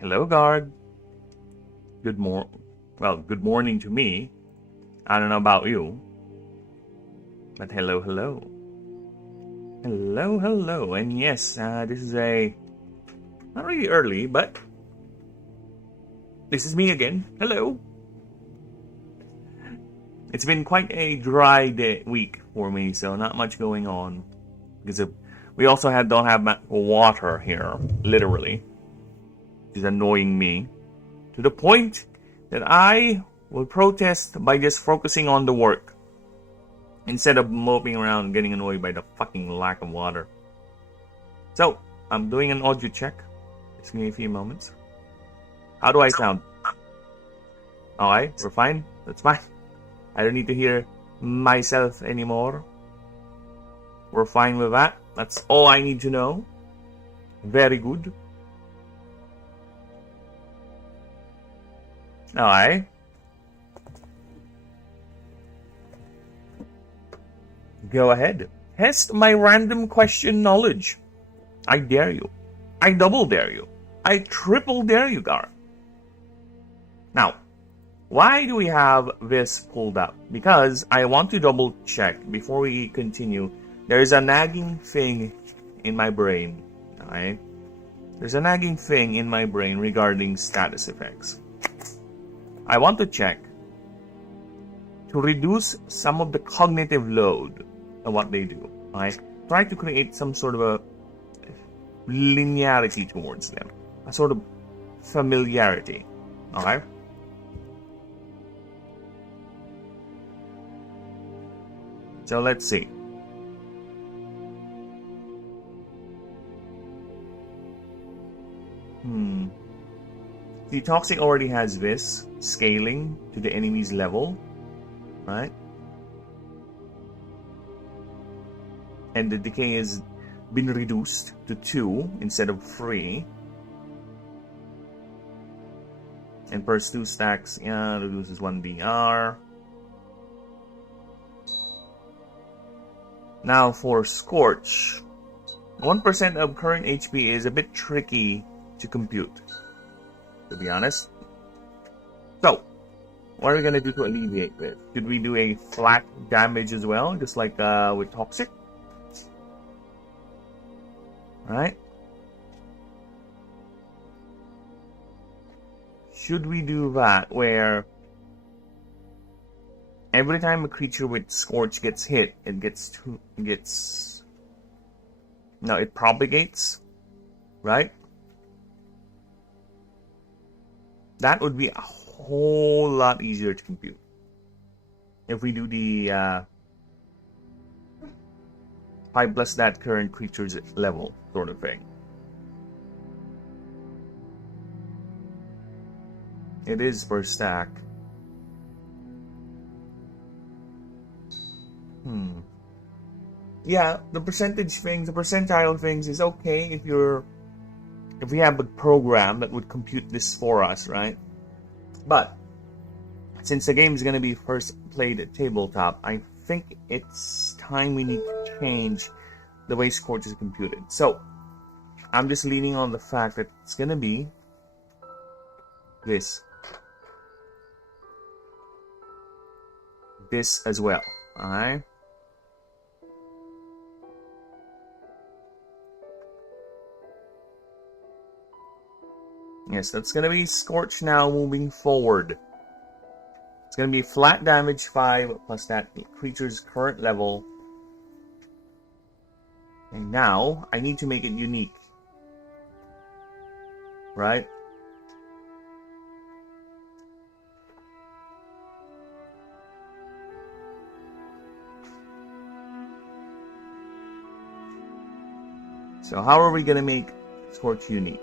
Hello, guard. Good morning to me. I don't know about you, but hello. And yes, this is not really early, but this is me again. Hello. It's been quite a dry week for me, so not much going on because we also don't have water here, literally, which is annoying me to the point that I will protest by just focusing on the work instead of moping around getting annoyed by the fucking lack of water. So, I'm doing an audio check. Just give me a few moments. How do I sound? Alright, we're fine. That's fine. I don't need to hear myself anymore. We're fine with that. That's all I need to know. Very good. Alright. Go ahead. Test my random question knowledge. I dare you. I double dare you. I triple dare you, Gar. Now, why do we have this pulled up? Because I want to double check before we continue. There's a nagging thing in my brain. Alright? There's a nagging thing in my brain regarding status effects. I want to check to reduce some of the cognitive load of what they do. I try to create some sort of a linearity towards them, a sort of familiarity. Okay. So let's see. The Toxic already has this scaling to the enemy's level, right? And the decay has been reduced to 2 instead of 3. And first 2 stacks, reduces 1 BR. Now for Scorch, 1% of current HP is a bit tricky to compute, to be honest. So, what are we gonna do to alleviate this? Should we do a flat damage as well, just like with Toxic? Right? Should we do that where every time a creature with Scorch gets hit, it propagates, right? That would be a whole lot easier to compute if we do the 5 plus that current creature's level sort of thing. It is per stack. Yeah, the percentile things is okay if we have a program that would compute this for us, right? But since the game is going to be first played at tabletop, I think it's time we need to change the way Scorch is computed. So I'm just leaning on the fact that it's going to be this as well. Alright. Yes, that's going to be Scorch now moving forward. It's going to be flat damage 5 plus that creature's current level. And now, I need to make it unique. Right? So how are we going to make Scorch unique?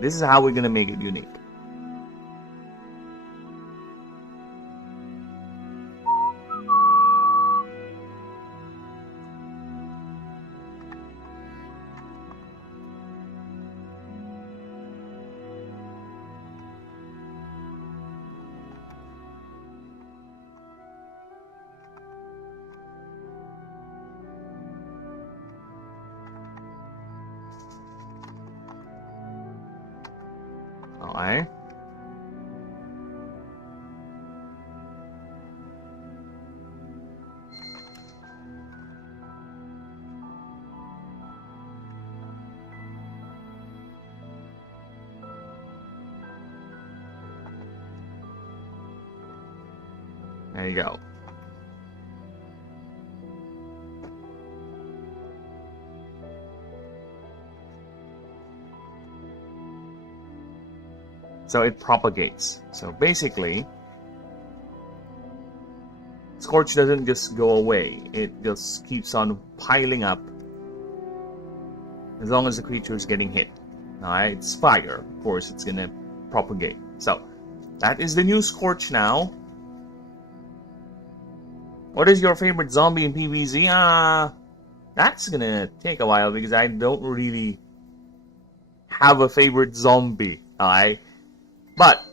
This is how we're going to make it unique. eh? There you go. So it propagates. So basically, Scorch doesn't just go away. It just keeps on piling up as long as the creature is getting hit. Alright, it's fire. Of course, it's gonna propagate. So, that is the new Scorch now. What is your favorite zombie in PvZ? That's gonna take a while because I don't really have a favorite zombie. Alright? But,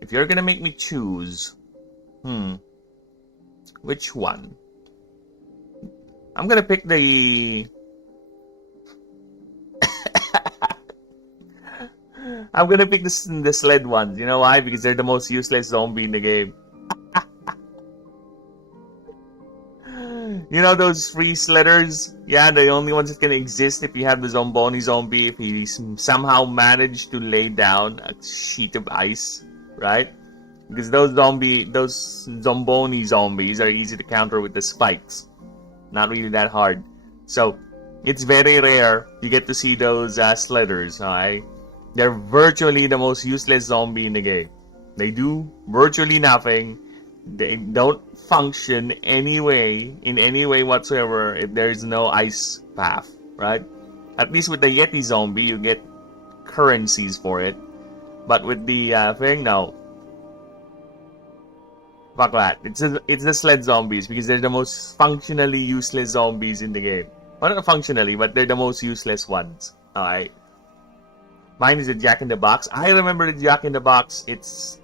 if you're gonna make me choose, which one? I'm gonna pick the... I'm gonna pick the sled ones. You know why? Because they're the most useless zombie in the game. You know those free sledders? Yeah, the only ones that can exist if you have the Zomboni zombie, if he somehow managed to lay down a sheet of ice, right? Because those Zomboni zombies are easy to counter with the spikes. Not really that hard. So, it's very rare you get to see those sledders, alright? They're virtually the most useless zombie in the game. They do virtually nothing. They don't function in any way whatsoever if there is no ice path, right? At least with the Yeti zombie, you get currencies for it. But with the thing, no. Fuck that. It's the sled zombies because they're the most functionally useless zombies in the game. Well, not functionally, but they're the most useless ones. Alright. Mine is the Jack in the Box. I remember the Jack in the Box.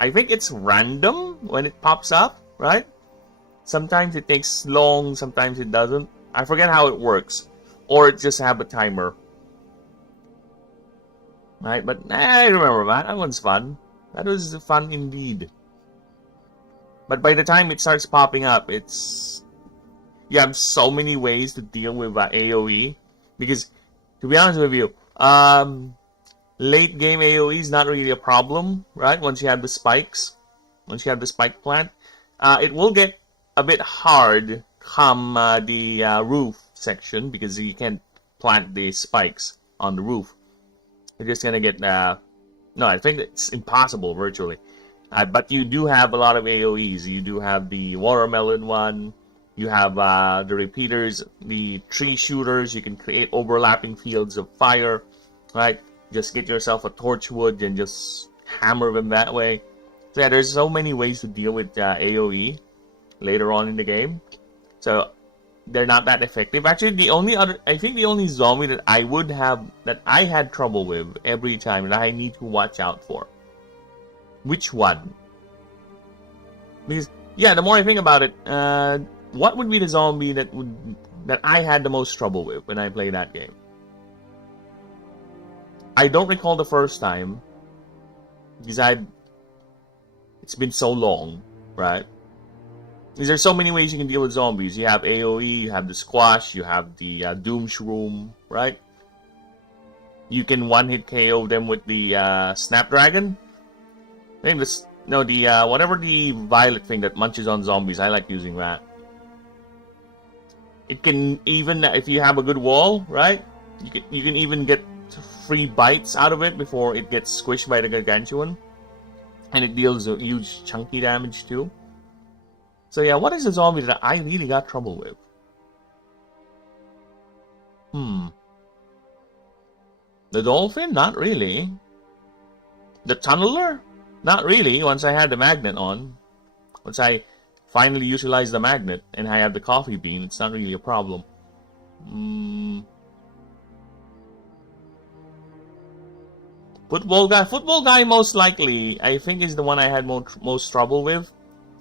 I think it's random when it pops up, right? Sometimes it takes long, sometimes it doesn't. I forget how it works. Or it just have a timer. Right? But I remember that. That one's fun. That was fun indeed. But by the time it starts popping up, you have so many ways to deal with AoE. Because, to be honest with you, late game AoE is not really a problem, right? Once you have the spikes, once you have the spike plant, it will get a bit hard come the roof section because you can't plant the spikes on the roof. You're just gonna get no, I think it's impossible virtually. But you do have a lot of AoEs. You do have the watermelon one. You have the repeaters, the tree shooters. You can create overlapping fields of fire, right? Just get yourself a torchwood and just hammer them that way. So yeah, there's so many ways to deal with AoE later on in the game. So they're not that effective. Actually, I think the only zombie that I had trouble with every time that I need to watch out for. Which one? Because yeah, the more I think about it, what would be the zombie that I had the most trouble with when I played that game? I don't recall the first time because it's been so long, right? Because there's so many ways you can deal with zombies. You have AoE, you have the squash, you have the doom shroom, right? You can one-hit KO them with the snapdragon. I think whatever the violet thing that munches on zombies, I like using that. It can even, if you have a good wall, right? You can even get free bites out of it before it gets squished by the gargantuan, and it deals a huge chunky damage too. So yeah, what is a zombie that I really got trouble with? The dolphin? Not really. The tunneler? Not really, once I had the magnet on. Once I finally utilized the magnet and I have the coffee bean, it's not really a problem. Football guy most likely, I think, is the one I had most trouble with.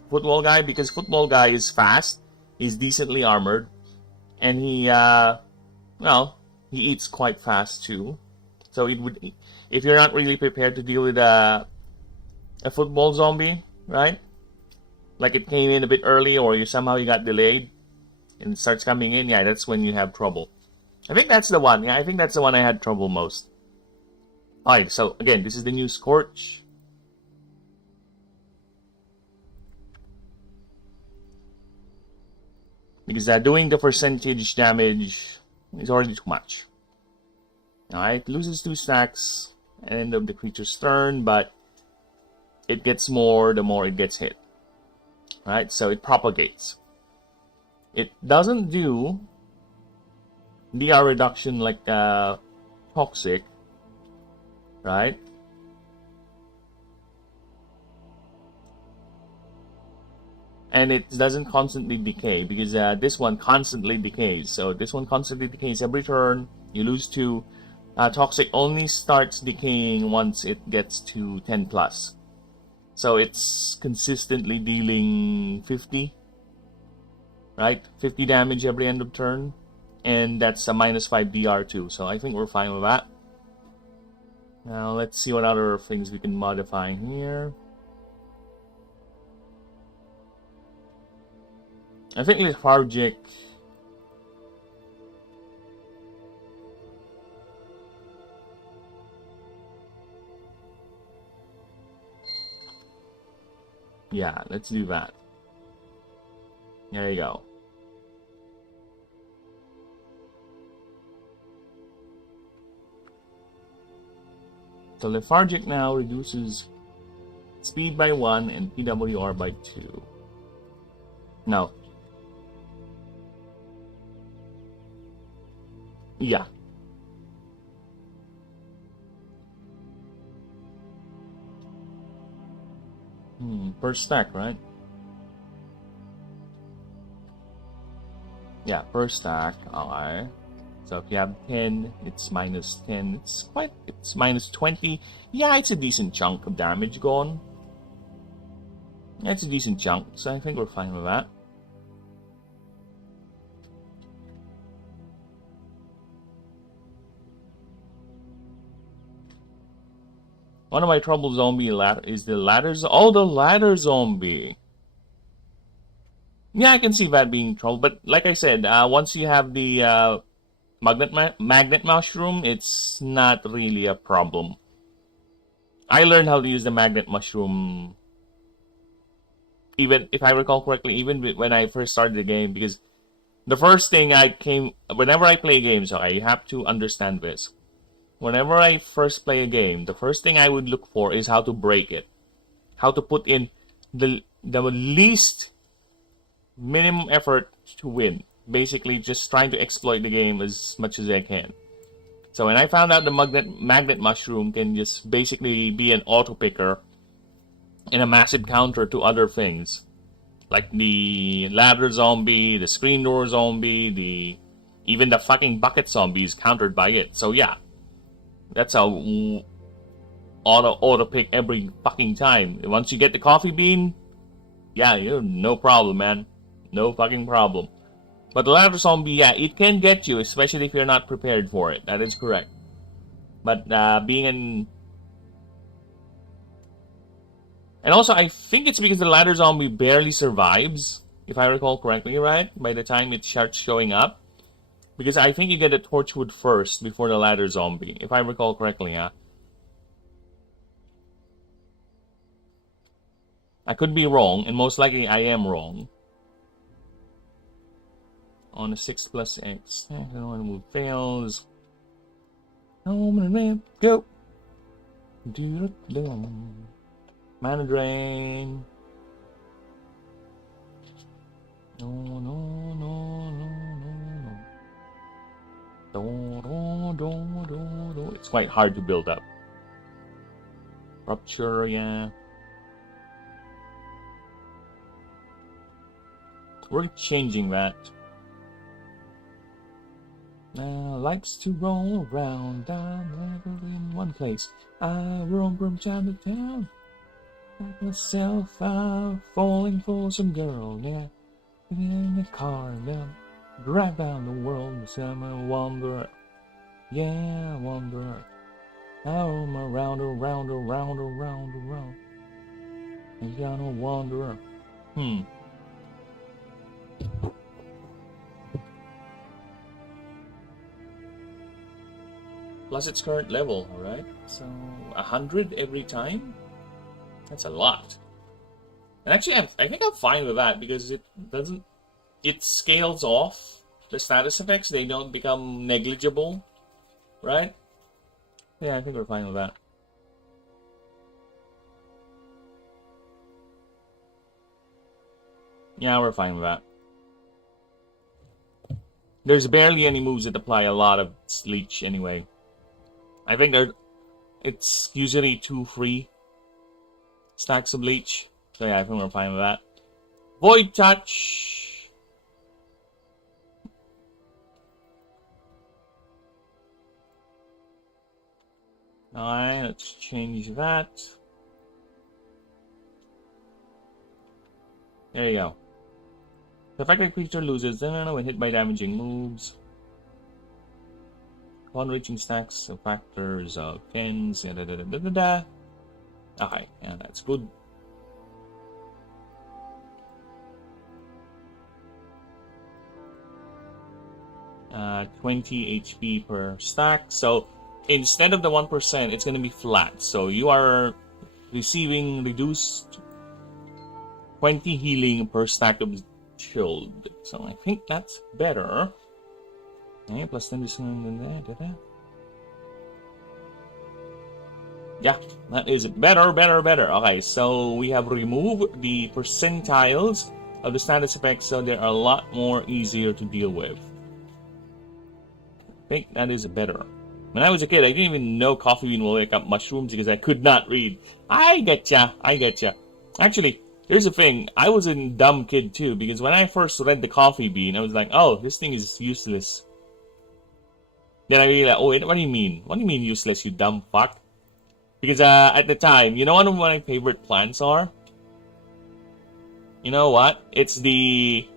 Football guy, because football guy is fast, he's decently armored, and he eats quite fast too. So if you're not really prepared to deal with a football zombie, right? Like it came in a bit early, or somehow you got delayed and it starts coming in, yeah, that's when you have trouble. I think that's the one. Yeah, I think that's the one I had trouble most. Alright, so again, this is the new Scorch. Because doing the percentage damage is already too much. Alright, loses 2 stacks at the end of the creature's turn, but it gets more the more it gets hit. Right, so it propagates. It doesn't do DR reduction like Toxic, right? And it doesn't constantly decay, because this one constantly decays. So this one constantly decays every turn. You lose 2. Toxic only starts decaying once it gets to 10 plus. So it's consistently dealing 50, right? 50 damage every end of turn. And that's a -5 DR too. So I think we're fine with that. Now let's see what other things we can modify here. I think lethargic. Yeah, let's do that. There you go. So lethargic now reduces speed by 1 and PWR by 2. No. Yeah. Per stack, right? Yeah, per stack. Alright. So if you have 10, it's -10. It's -20. Yeah, it's a decent chunk of damage gone. Yeah, it's a decent chunk, so I think we're fine with that. One of my trouble zombie is the ladders. Oh, the ladder zombie. Yeah, I can see that being trouble, but like I said, once you have the magnet mushroom, it's not really a problem. I learned how to use the magnet mushroom, even if I recall correctly, even when I first started the game, because the first thing whenever I play games, okay, you have to understand this. Whenever I first play a game, the first thing I would look for is how to break it. How to put in the least minimum effort to win. Basically, just trying to exploit the game as much as I can. So when I found out the magnet mushroom can just basically be an auto picker and a massive counter to other things, like the ladder zombie, the screen door zombie, even the fucking bucket zombie is countered by it. So yeah, that's how auto pick every fucking time. Once you get the coffee bean, yeah, you're no problem, man. No fucking problem. But the ladder zombie, yeah, it can get you, especially if you're not prepared for it. That is correct. But and also, I think it's because the ladder zombie barely survives, if I recall correctly, right? By the time it starts showing up. Because I think you get a torchwood first before the ladder zombie, if I recall correctly, yeah. I could be wrong, and most likely I am wrong. On a 6+X. I don't want to move fails. Go! Mana drain. No. It's quite hard to build up. Rupture, yeah. We're changing that. Likes to roll around. I'm never in one place. I roam from town to town. Like myself, falling for some girl. Yeah, in a car, then drive down the world. I'm a wanderer. Yeah, wanderer. I'm around, around, around, around, around. I'm gonna wander. Plus its current level, alright? So 100 every time? That's a lot. And actually, I think I'm fine with that because it doesn't. It scales off the status effects. They don't become negligible, right? Yeah, I think we're fine with that. Yeah, we're fine with that. There's barely any moves that apply a lot of leech anyway. I think it's usually 2 free stacks of bleach. So yeah, I think we're fine with that. Void touch. Alright, let's change that. There you go. The affected creature loses when hit by damaging moves. Upon reaching stacks of factors of pins. Okay, yeah, that's good. 20 HP per stack. So instead of the 1%, it's going to be flat. So you are receiving reduced 20 healing per stack of shield. So I think that's better. Okay, plus 10 there. Yeah, that is better. Okay, so we have removed the percentiles of the status effects, so they are a lot more easier to deal with. I think that is better. When I was a kid, I didn't even know coffee bean will wake up mushrooms because I could not read. I getcha. Actually, here's the thing. I was a dumb kid too, because when I first read the coffee bean, I was like, oh, this thing is useless. Then I realized, oh wait, what do you mean? What do you mean useless, you dumb fuck? Because at the time, you know one of my favorite plants are? You know what? It's the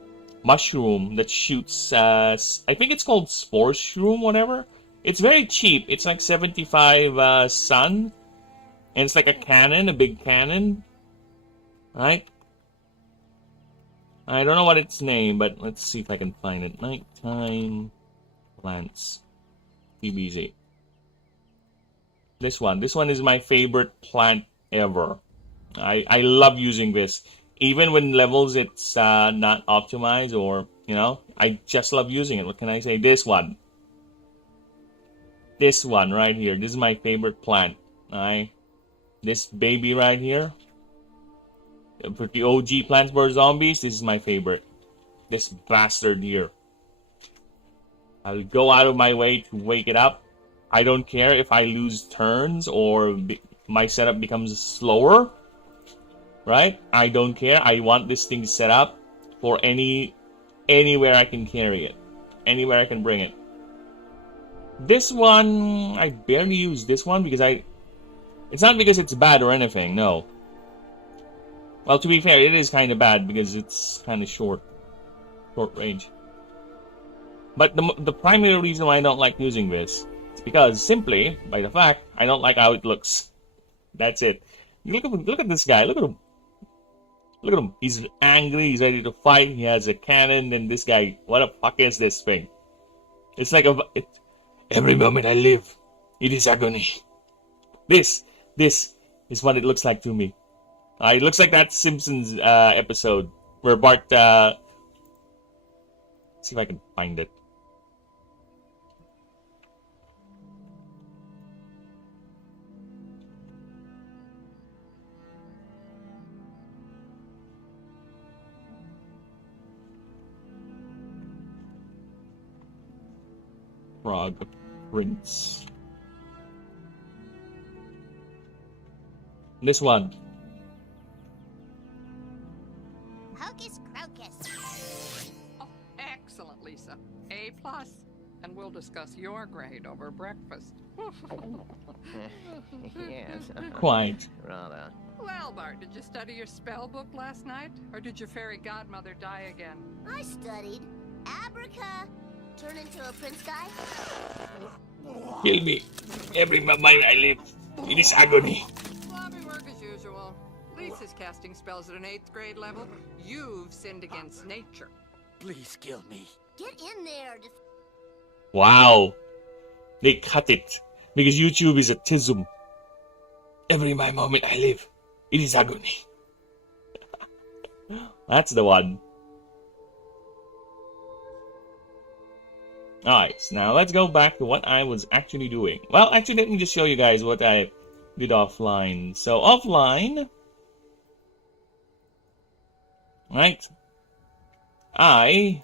mushroom that shoots, I think it's called spore shroom, whatever. It's very cheap. It's like 75 sun. And it's like a cannon, a big cannon. Right? I don't know what its name, but let's see if I can find it. Nighttime plants. TBZ. This one is my favorite plant ever. I love using this. Even when levels it's not optimized, or, you know, I just love using it. What can I say? This one. This one right here. This is my favorite plant. This baby right here. For the OG Plants vs. Zombies, this is my favorite. This bastard here. I'll go out of my way to wake it up. I don't care if I lose turns or my setup becomes slower. Right? I don't care. I want this thing set up for anywhere I can carry it. Anywhere I can bring it. This one, I barely use this one because it's not because it's bad or anything, no. Well, to be fair, it is kind of bad because it's kind of short range. But the primary reason why I don't like using this is because simply by the fact I don't like how it looks. That's it. Look at this guy. Look at him. Look at him. He's angry. He's ready to fight. He has a cannon. And this guy, what the fuck is this thing? It's like every moment I live, it is agony. This is what it looks like to me. It looks like that Simpsons episode where Bart. Let's see if I can find it. Frog Prince. This one. Hocus Crocus. Oh, excellent, Lisa. A+. And we'll discuss your grade over breakfast. Yes. Quite. Rather. Well, Bart, did you study your spell book last night? Or did your fairy godmother die again? I studied Abraca. Turn into a prince guy. Kill me. Every moment I live, it is agony. Sloppy work as usual. Lisa's casting spells at an 8th grade level. You've sinned against nature. Please kill me. Get in there. Wow. They cut it. Because YouTube is a tism. Every moment I live, it is agony. That's the one. Alright, so now let's go back to what I was actually doing. Well, actually, let me just show you guys what I did offline. So, offline, right, I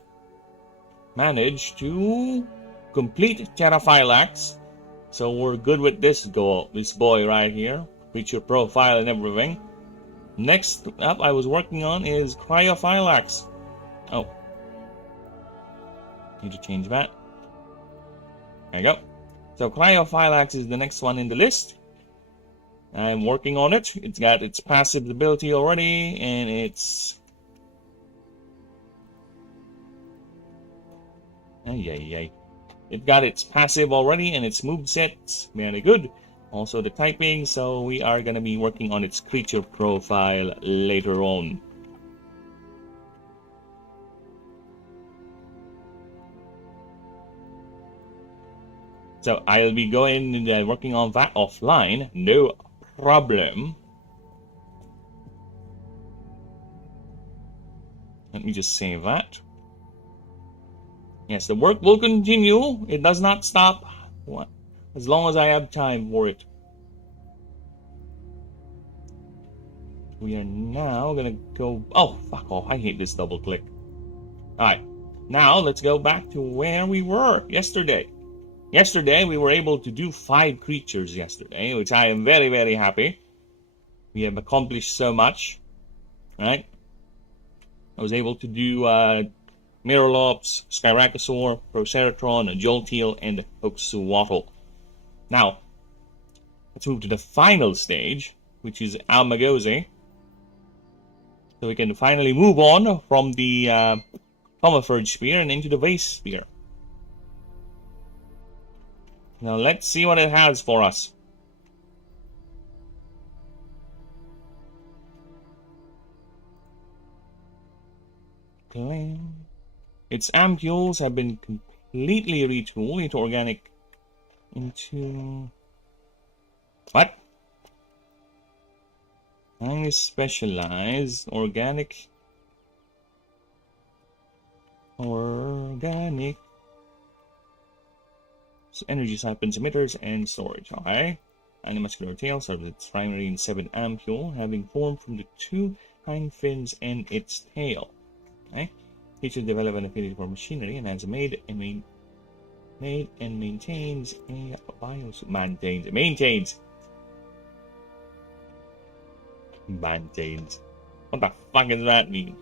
managed to complete Terraphylax. So we're good with this boy right here. Creature profile and everything. Next up I was working on is Cryophylax. Oh. Need to change that. There you go. So Cryophylax is the next one in the list. I'm working on it. It's got its passive ability already, and it's... It got its passive already, and its moveset. Very good. Also the typing, so we are going to be working on its creature profile later on. So I'll be going and working on that offline, no problem. Let me just save that. Yes, the work will continue. It does not stop as long as I have time for it. We are now gonna go... Oh, fuck off. I hate this double click. Alright, now let's go back to where we were yesterday. Yesterday, we were able to do 5 creatures yesterday, which I am very, very happy. We have accomplished so much, right? I was able to do Mirrorlops, Skyracosaur, Proceratron, Jolteal, and Hoaxuatl. Now, let's move to the final stage, which is Almagosi. So we can finally move on from the Comifurge Spear and into the Vase Spear. Now let's see what it has for us. Its ampules have been completely retooled into organic... What? Highly specialized organic... energy siphons, emitters, and storage. Okay. Animuscular tail serves its primary in 7 ampule, having formed from the 2 hind fins and its tail. Okay. Creatures develop an affinity for machinery and has made and maintains a biosuit. Maintains. What the fuck does that mean?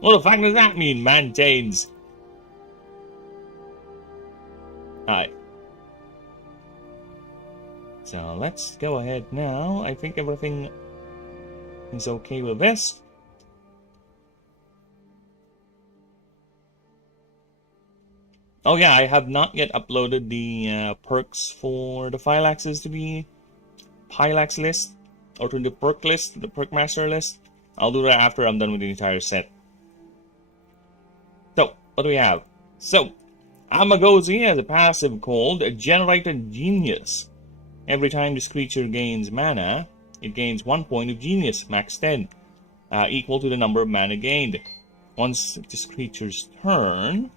What the fuck does that mean? Maintains. Alright. So let's go ahead now. I think everything is okay with this. Oh yeah, I have not yet uploaded the perks for the Phylaxes to the Pylax list, or to the perk list, the perk master list. I'll do that after I'm done with the entire set. So, what do we have? So, Almagosi has a passive called Generated Genius. Every time this creature gains mana, it gains 1 point of genius, max 10, equal to the number of mana gained. Once this creature's turn,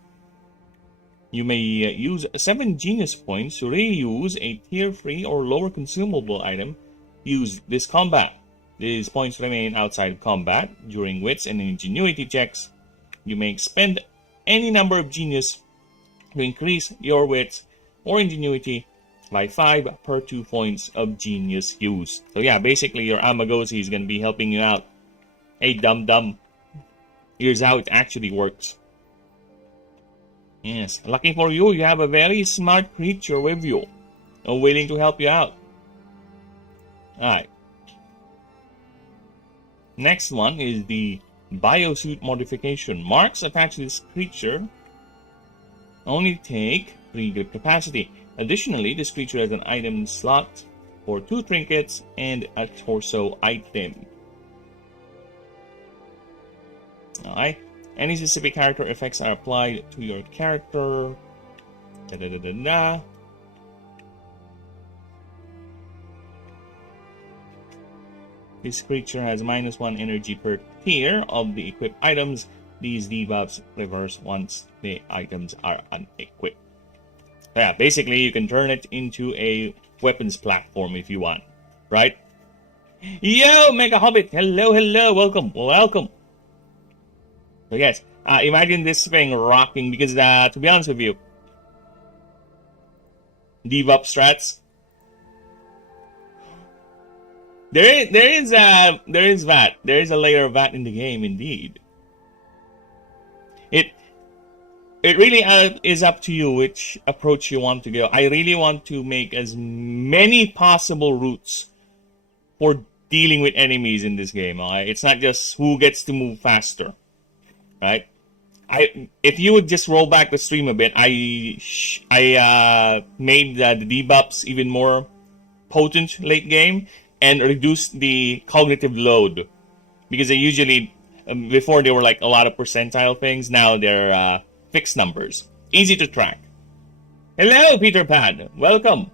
you may use 7 genius points to reuse a tier 3 or lower consumable item used this combat. These points remain outside combat during wits and ingenuity checks. You may expend any number of genius to increase your wits or ingenuity by 5 per 2 points of genius use. So yeah, basically your Almagosi is going to be helping you out. Hey dum-dum, here's how it actually works. Yes, lucky for you, you have a very smart creature with you, willing to help you out. Alright. Next one is the Biosuit modification. Marks attached to this creature only take 3 grip capacity. Additionally, this creature has an item slot for 2 trinkets and a torso item. Alright. Any specific character effects are applied to your character. This creature has -1 energy per tier of the equipped items. These debuffs reverse once the items are unequipped. Yeah, basically you can turn it into a weapons platform if you want, right? Yo, Mega Hobbit! Hello, hello, welcome, welcome. So yes, imagine this thing rocking because, to be honest with you, debuff strats. There is VAT. There is a layer of VAT in the game, indeed. It really is up to you which approach you want to go. I really want to make as many possible routes for dealing with enemies in this game. Right? It's not just who gets to move faster, right? If you would just roll back the stream a bit, I made the debuffs even more potent late game and reduced the cognitive load, because they usually before they were like a lot of percentile things. Now they're fixed numbers, easy to track. Hello, Peter Pan. Welcome.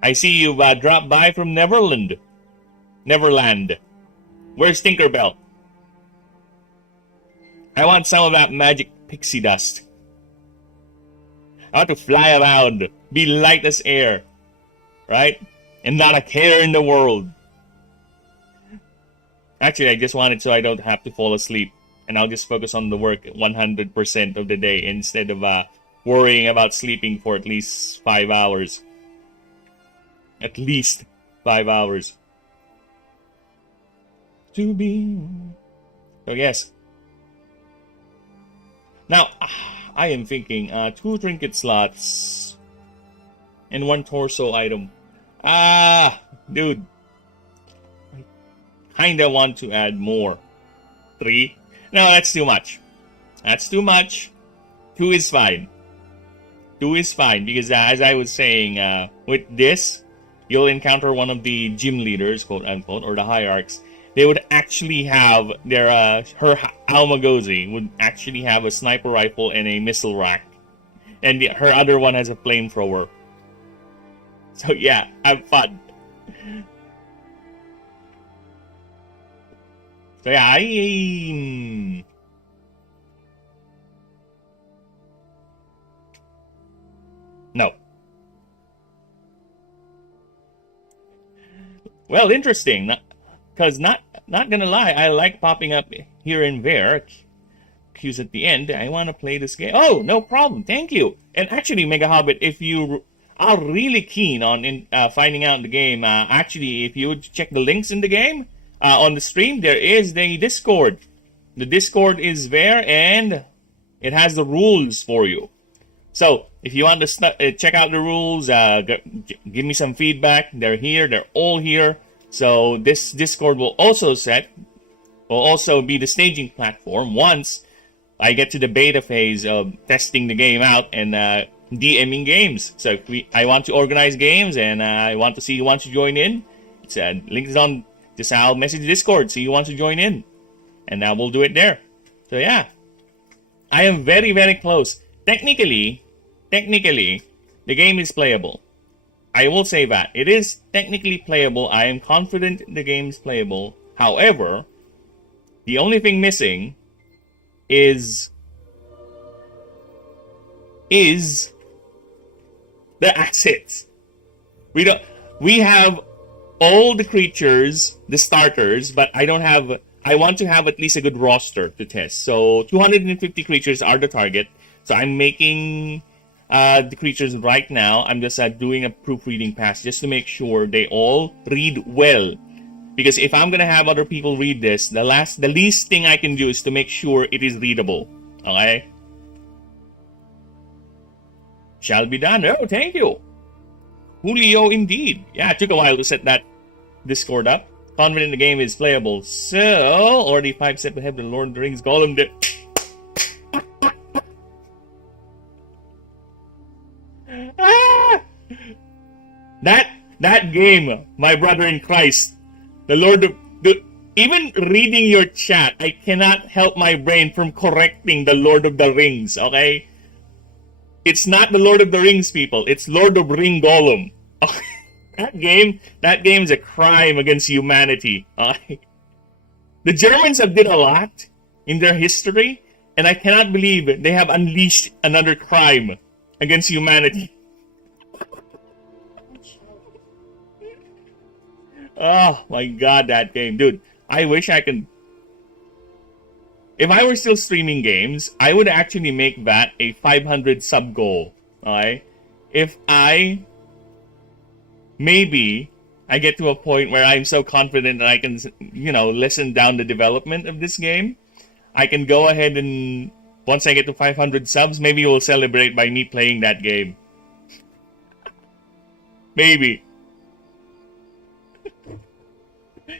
I see you dropped by from Neverland. Where's Tinkerbell? I want some of that magic pixie dust. I want to fly around, be light as air, right? And not a care in the world. Actually, I just want it so I don't have to fall asleep. And I'll just focus on the work 100% of the day instead of worrying about sleeping for at least 5 hours. At least 5 hours. To be... So yes. Now, I am thinking 2 trinket slots and 1 torso item. Dude. I kinda want to add more. 3? No, that's too much. That's too much. 2 is fine. 2 is fine because as I was saying, with this, you'll encounter one of the gym leaders, quote unquote, or the hierarchs. They would actually have their her Almagozi would actually have a sniper rifle and a missile rack, and her other one has a flamethrower. So yeah, have fun. So yeah, no. Well, interesting. Because not gonna lie, I like popping up here and there. Cues at the end. I want to play this game. Oh, no problem. Thank you. And actually, Mega Hobbit, if you are really keen on finding out the game, actually, if you would check the links in the game on the stream, there is the Discord. The Discord is there, and it has the rules for you. So, if you want to check out the rules, give me some feedback. They're here. They're all here. So this Discord will also be the staging platform once I get to the beta phase of testing the game out and DMing games. So if I want to organize games and I want to see who wants to join in, it's link is on. Just I'll message Discord, see who wants to join in, and we'll do it there. So yeah, I am very, very close. Technically, the game is playable. I will say that. It is technically playable. I am confident the game is playable. However, the only thing missing is the assets. We have all the creatures, the starters, but I want to have at least a good roster to test. So 250 creatures are the target. So I'm making the creatures right now. I'm just doing a proofreading pass just to make sure they all read well. Because if I'm gonna have other people read this, the least thing I can do is to make sure it is readable. Okay? Shall be done. Oh, thank you. Julio, indeed. Yeah, it took a while to set that Discord up. Confident the game is playable. So, already 5 steps ahead of the Lord of the Rings Golem did. That game, my brother in Christ, the Lord of the. Even reading your chat, I cannot help my brain from correcting the Lord of the Rings. Okay, it's not the Lord of the Rings, people. It's Lord of Ring Gollum. That game is a crime against humanity. The Germans have did a lot in their history, and I cannot believe they have unleashed another crime against humanity. Oh my god, that game. Dude, I wish I could... If I were still streaming games, I would actually make that a 500 sub goal. Okay? If maybe I get to a point where I'm so confident that I can, listen down the development of this game, I can go ahead and, once I get to 500 subs, maybe we'll celebrate by me playing that game. Maybe.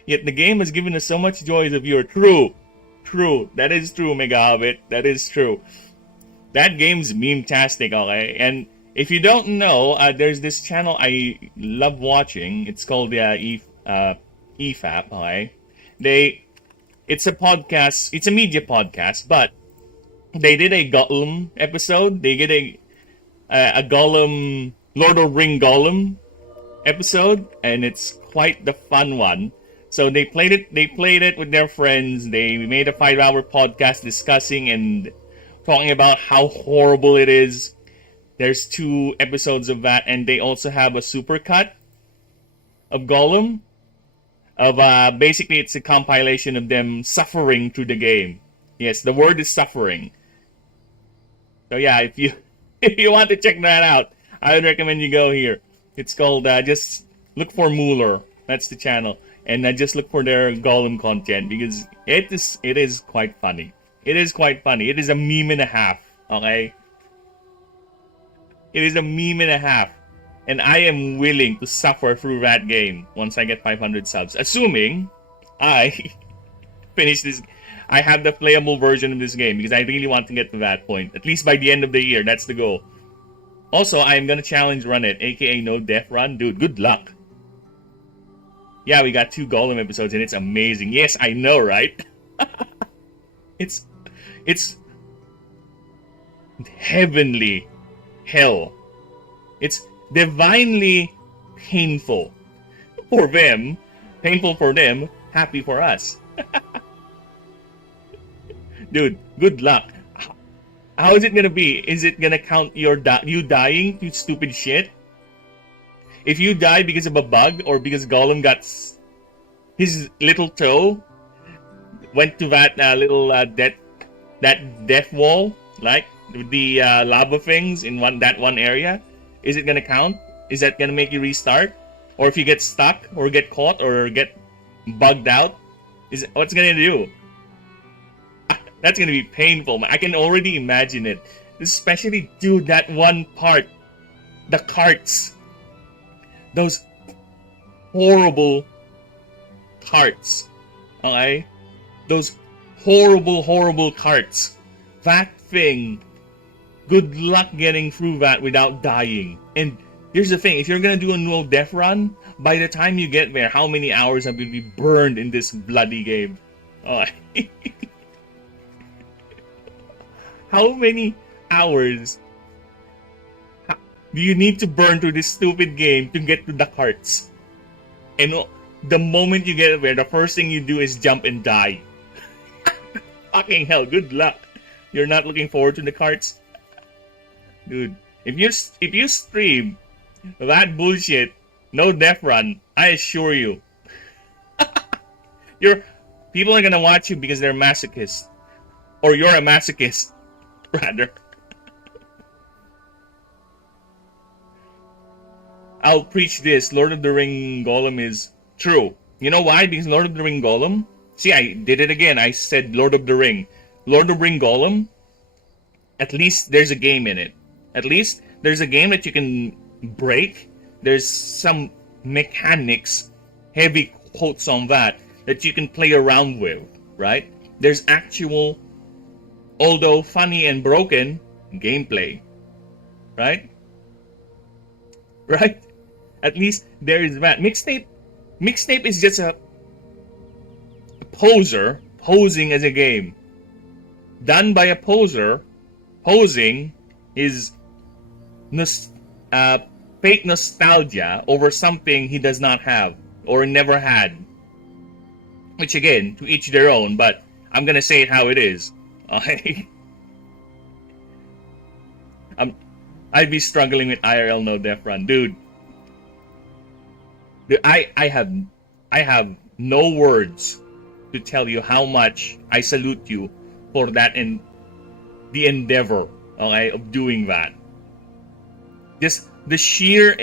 Yet the game has given us so much joy as a viewer. True. That is true, Mega Hobbit. That is true. That game's meme-tastic, okay? And if you don't know, there's this channel I love watching. It's called the EFAP, okay? It's a podcast. It's a media podcast, but they did a Gollum episode. They did a Gollum, Lord of Ring Gollum episode, and it's quite the fun one. So they played it with their friends. They made a 5-hour podcast discussing and talking about how horrible it is. There's 2 episodes of that, and they also have a supercut of Gollum. Basically, it's a compilation of them suffering through the game. Yes, the word is suffering. So yeah, if you want to check that out, I would recommend you go here. It's called just look for Mueller. That's the channel. And just look for their Gollum content, because it is quite funny. It is quite funny. It is a meme and a half, okay? It is a meme and a half. And I am willing to suffer through that game once I get 500 subs. Assuming I finish this. I have the playable version of this game, because I really want to get to that point. At least by the end of the year, that's the goal. Also, I am going to challenge run it, aka no death run. Dude, good luck. Yeah, we got 2 Gollum episodes, and it's amazing. Yes, I know, right? It's heavenly hell. It's divinely painful for them, painful for them, happy for us. Dude, good luck. How is it gonna be? Is it gonna count you dying to stupid shit? If you die because of a bug, or because Gollum got his little toe went to that little that death wall, like with the lava things in that one area, is it gonna count? Is that gonna make you restart? Or if you get stuck, or get caught, or get bugged out, what's it gonna do? That's gonna be painful, man. I can already imagine it. Especially, dude, that one part, the carts. Those horrible carts, okay? Those horrible carts. That thing, good luck getting through that without dying. And here's the thing, if you're gonna do a no death run, by the time you get there, how many hours have you been burned in this bloody game? Okay. How many hours do you need to burn through this stupid game to get to the carts? And the moment you get there, the first thing you do is jump and die. Fucking hell, good luck. You're not looking forward to the carts? Dude, if you stream that bullshit, no death run, I assure you, people are gonna watch you because they're masochists. Or you're a masochist, rather. I'll preach this. Lord of the Ring Gollum is true. You know why? Because Lord of the Ring Gollum... See, I did it again. I said Lord of the Ring. Lord of the Ring Gollum, at least there's a game in it. At least there's a game that you can break. There's some mechanics, heavy quotes on that you can play around with, right? There's actual, although funny and broken, gameplay, right? Right? At least there is that. Mixtape is just a poser posing as a game. Done by a poser. Posing is fake nostalgia over something he does not have or never had. Which again, to each their own, but I'm gonna say it how it is. I'd be struggling with IRL no def run, dude. I have no words to tell you how much I salute you for that and the endeavor, okay, of doing that. Just the sheer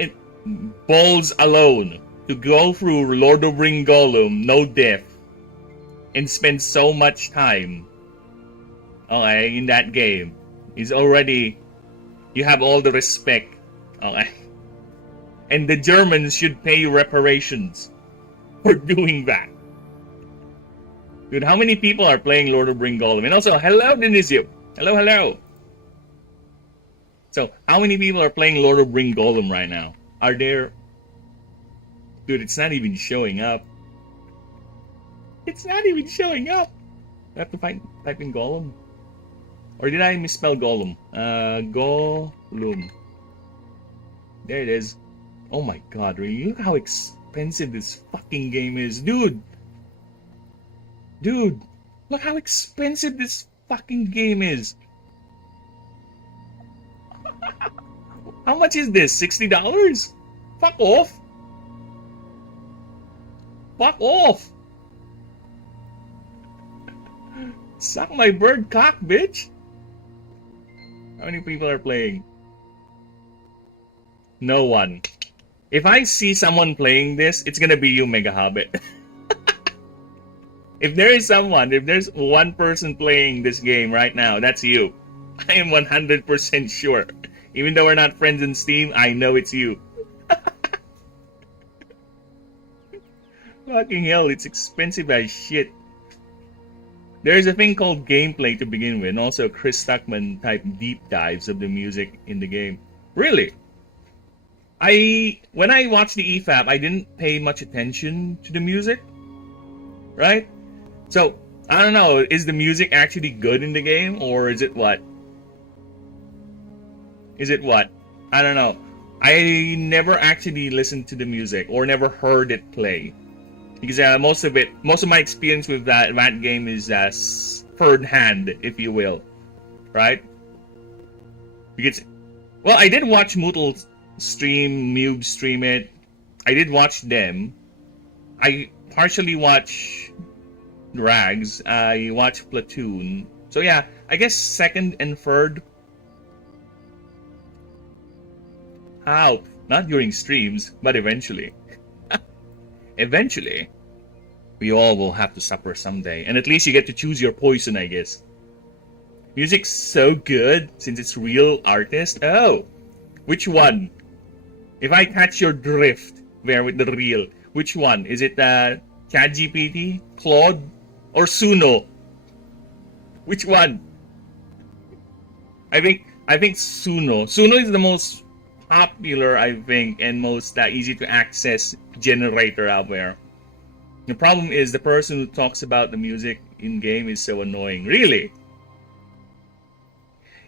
balls alone to go through Lord of Ring Gollum no def and spend so much time, okay, in that game is already. You have all the respect, okay? And the Germans should pay you reparations for doing that. Dude, how many people are playing Lord of Ring Gollum? And also, hello, Denisio. Hello. So, how many people are playing Lord of Ring Gollum right now? Are there... Dude, it's not even showing up. It's not even showing up. I have to type in Gollum. Or did I misspell Gollum? Gollum. There it is. Oh my god, really? Look how expensive this fucking game is. Dude! Look how expensive this fucking game is. How much is this? $60? Fuck off. Fuck off. Suck my bird cock, bitch. How many people are playing? No one. If I see someone playing this, it's gonna be you, Mega Hobbit. If there's one person playing this game right now, that's you. I am 100% sure. Even though we're not friends in Steam, I know it's you. Fucking hell, it's expensive as shit. There's a thing called gameplay to begin with, and also Chris Stuckman type deep dives of the music in the game. Really? When I watched the EFAP, I didn't pay much attention to the music. Right? So, I don't know, is the music actually good in the game, or is it what? I don't know. I never actually listened to the music, or never heard it play. Because most of my experience with that game is third hand, if you will, right? Because, well, I did watch Mootle stream, Mube stream it. I did watch them. I partially watch Rags. I watch Platoon. So yeah, I guess second and third. How? Not during streams, but eventually. Eventually, we all will have to suffer someday. And at least you get to choose your poison, I guess. Music's so good, since it's real artist. Oh, which one? If I catch your drift there with the real, which one? Is it ChatGPT, Claude, or Suno? Which one? I think Suno. Suno is the most popular, I think, and most easy to access generator out there. The problem is the person who talks about the music in game is so annoying. Really?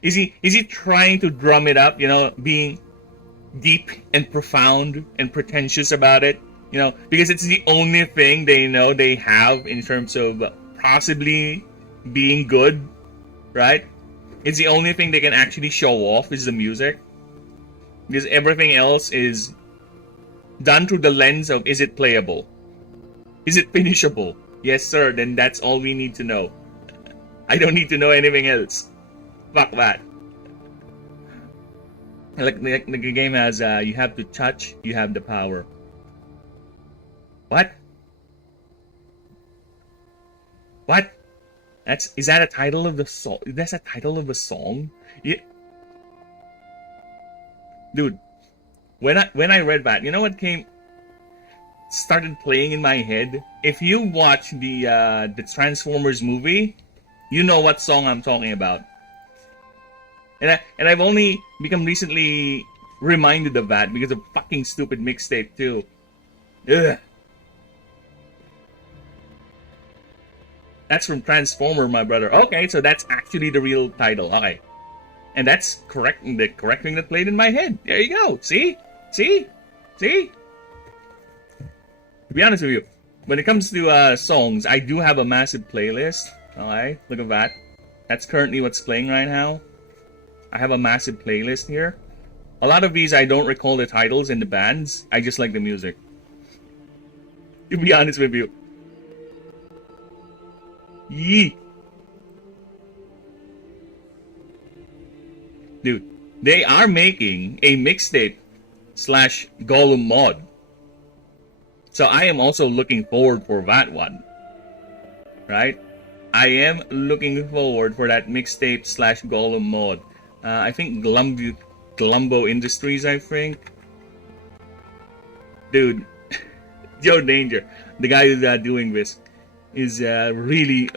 Is he trying to drum it up, you know, being deep and profound and pretentious about it, you know, because it's the only thing they know they have in terms of possibly being good, right? It's the only thing they can actually show off is the music. Because everything else is done through the lens of, is it playable? Is it finishable? Yes, sir, then that's all we need to know. I don't need to know anything else. Fuck that. Like the game has, you have to touch, you have the power. What? What? Is that a title of the song? That's a title of a song? Yeah. Dude, when I read that, you know what started playing in my head? If you watch the Transformers movie, you know what song I'm talking about. And I've only become recently reminded of that because of fucking stupid mixtape too. Ugh. That's from Transformer, my brother. Okay, so that's actually the real title. Okay. And that's correct, the correct thing that played in my head. There you go. See? See? See? To be honest with you, when it comes to songs, I do have a massive playlist. Okay, look at that. That's currently what's playing right now. I have a massive playlist here. A lot of these I don't recall the titles and the bands. I just like the music. To be honest with you. Yee. Dude, they are making a mixtape slash Gollum mod. So I am also looking forward for that one. Right? I am looking forward for that mixtape slash Gollum mod. I think Glumbo Industries, I think. Dude, Joe Danger, the guy who's doing this, is really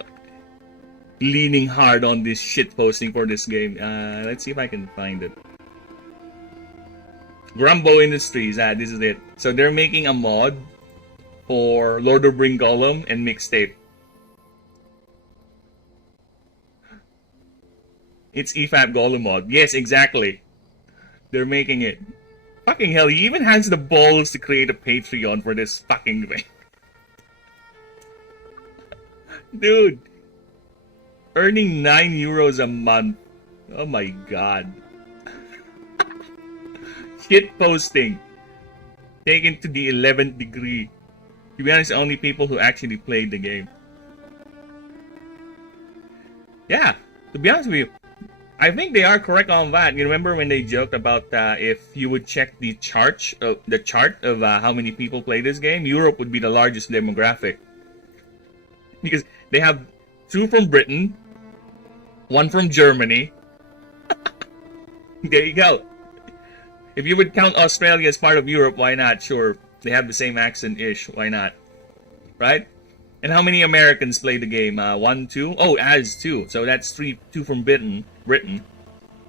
leaning hard on this shit posting for this game. Let's see if I can find it. Grumbo Industries, this is it. So they're making a mod for Lord of Ring Gollum and mixtape. It's EFAP Gollum mod. Yes, exactly. They're making it. Fucking hell, he even has the balls to create a Patreon for this fucking thing. Dude. Earning €9 a month. Oh my god. Shit posting. Taken to the 11th degree. To be honest, only people who actually played the game. Yeah, to be honest with you, I think they are correct on that. You remember when they joked about if you would check the chart of how many people play this game, Europe would be the largest demographic. Because they have 2 from Britain, 1 from Germany. There you go. If you would count Australia as part of Europe, why not? Sure, they have the same accent-ish. Why not? Right? And how many Americans play the game? 1, 2? Oh, as 2. So that's 2 from Britain.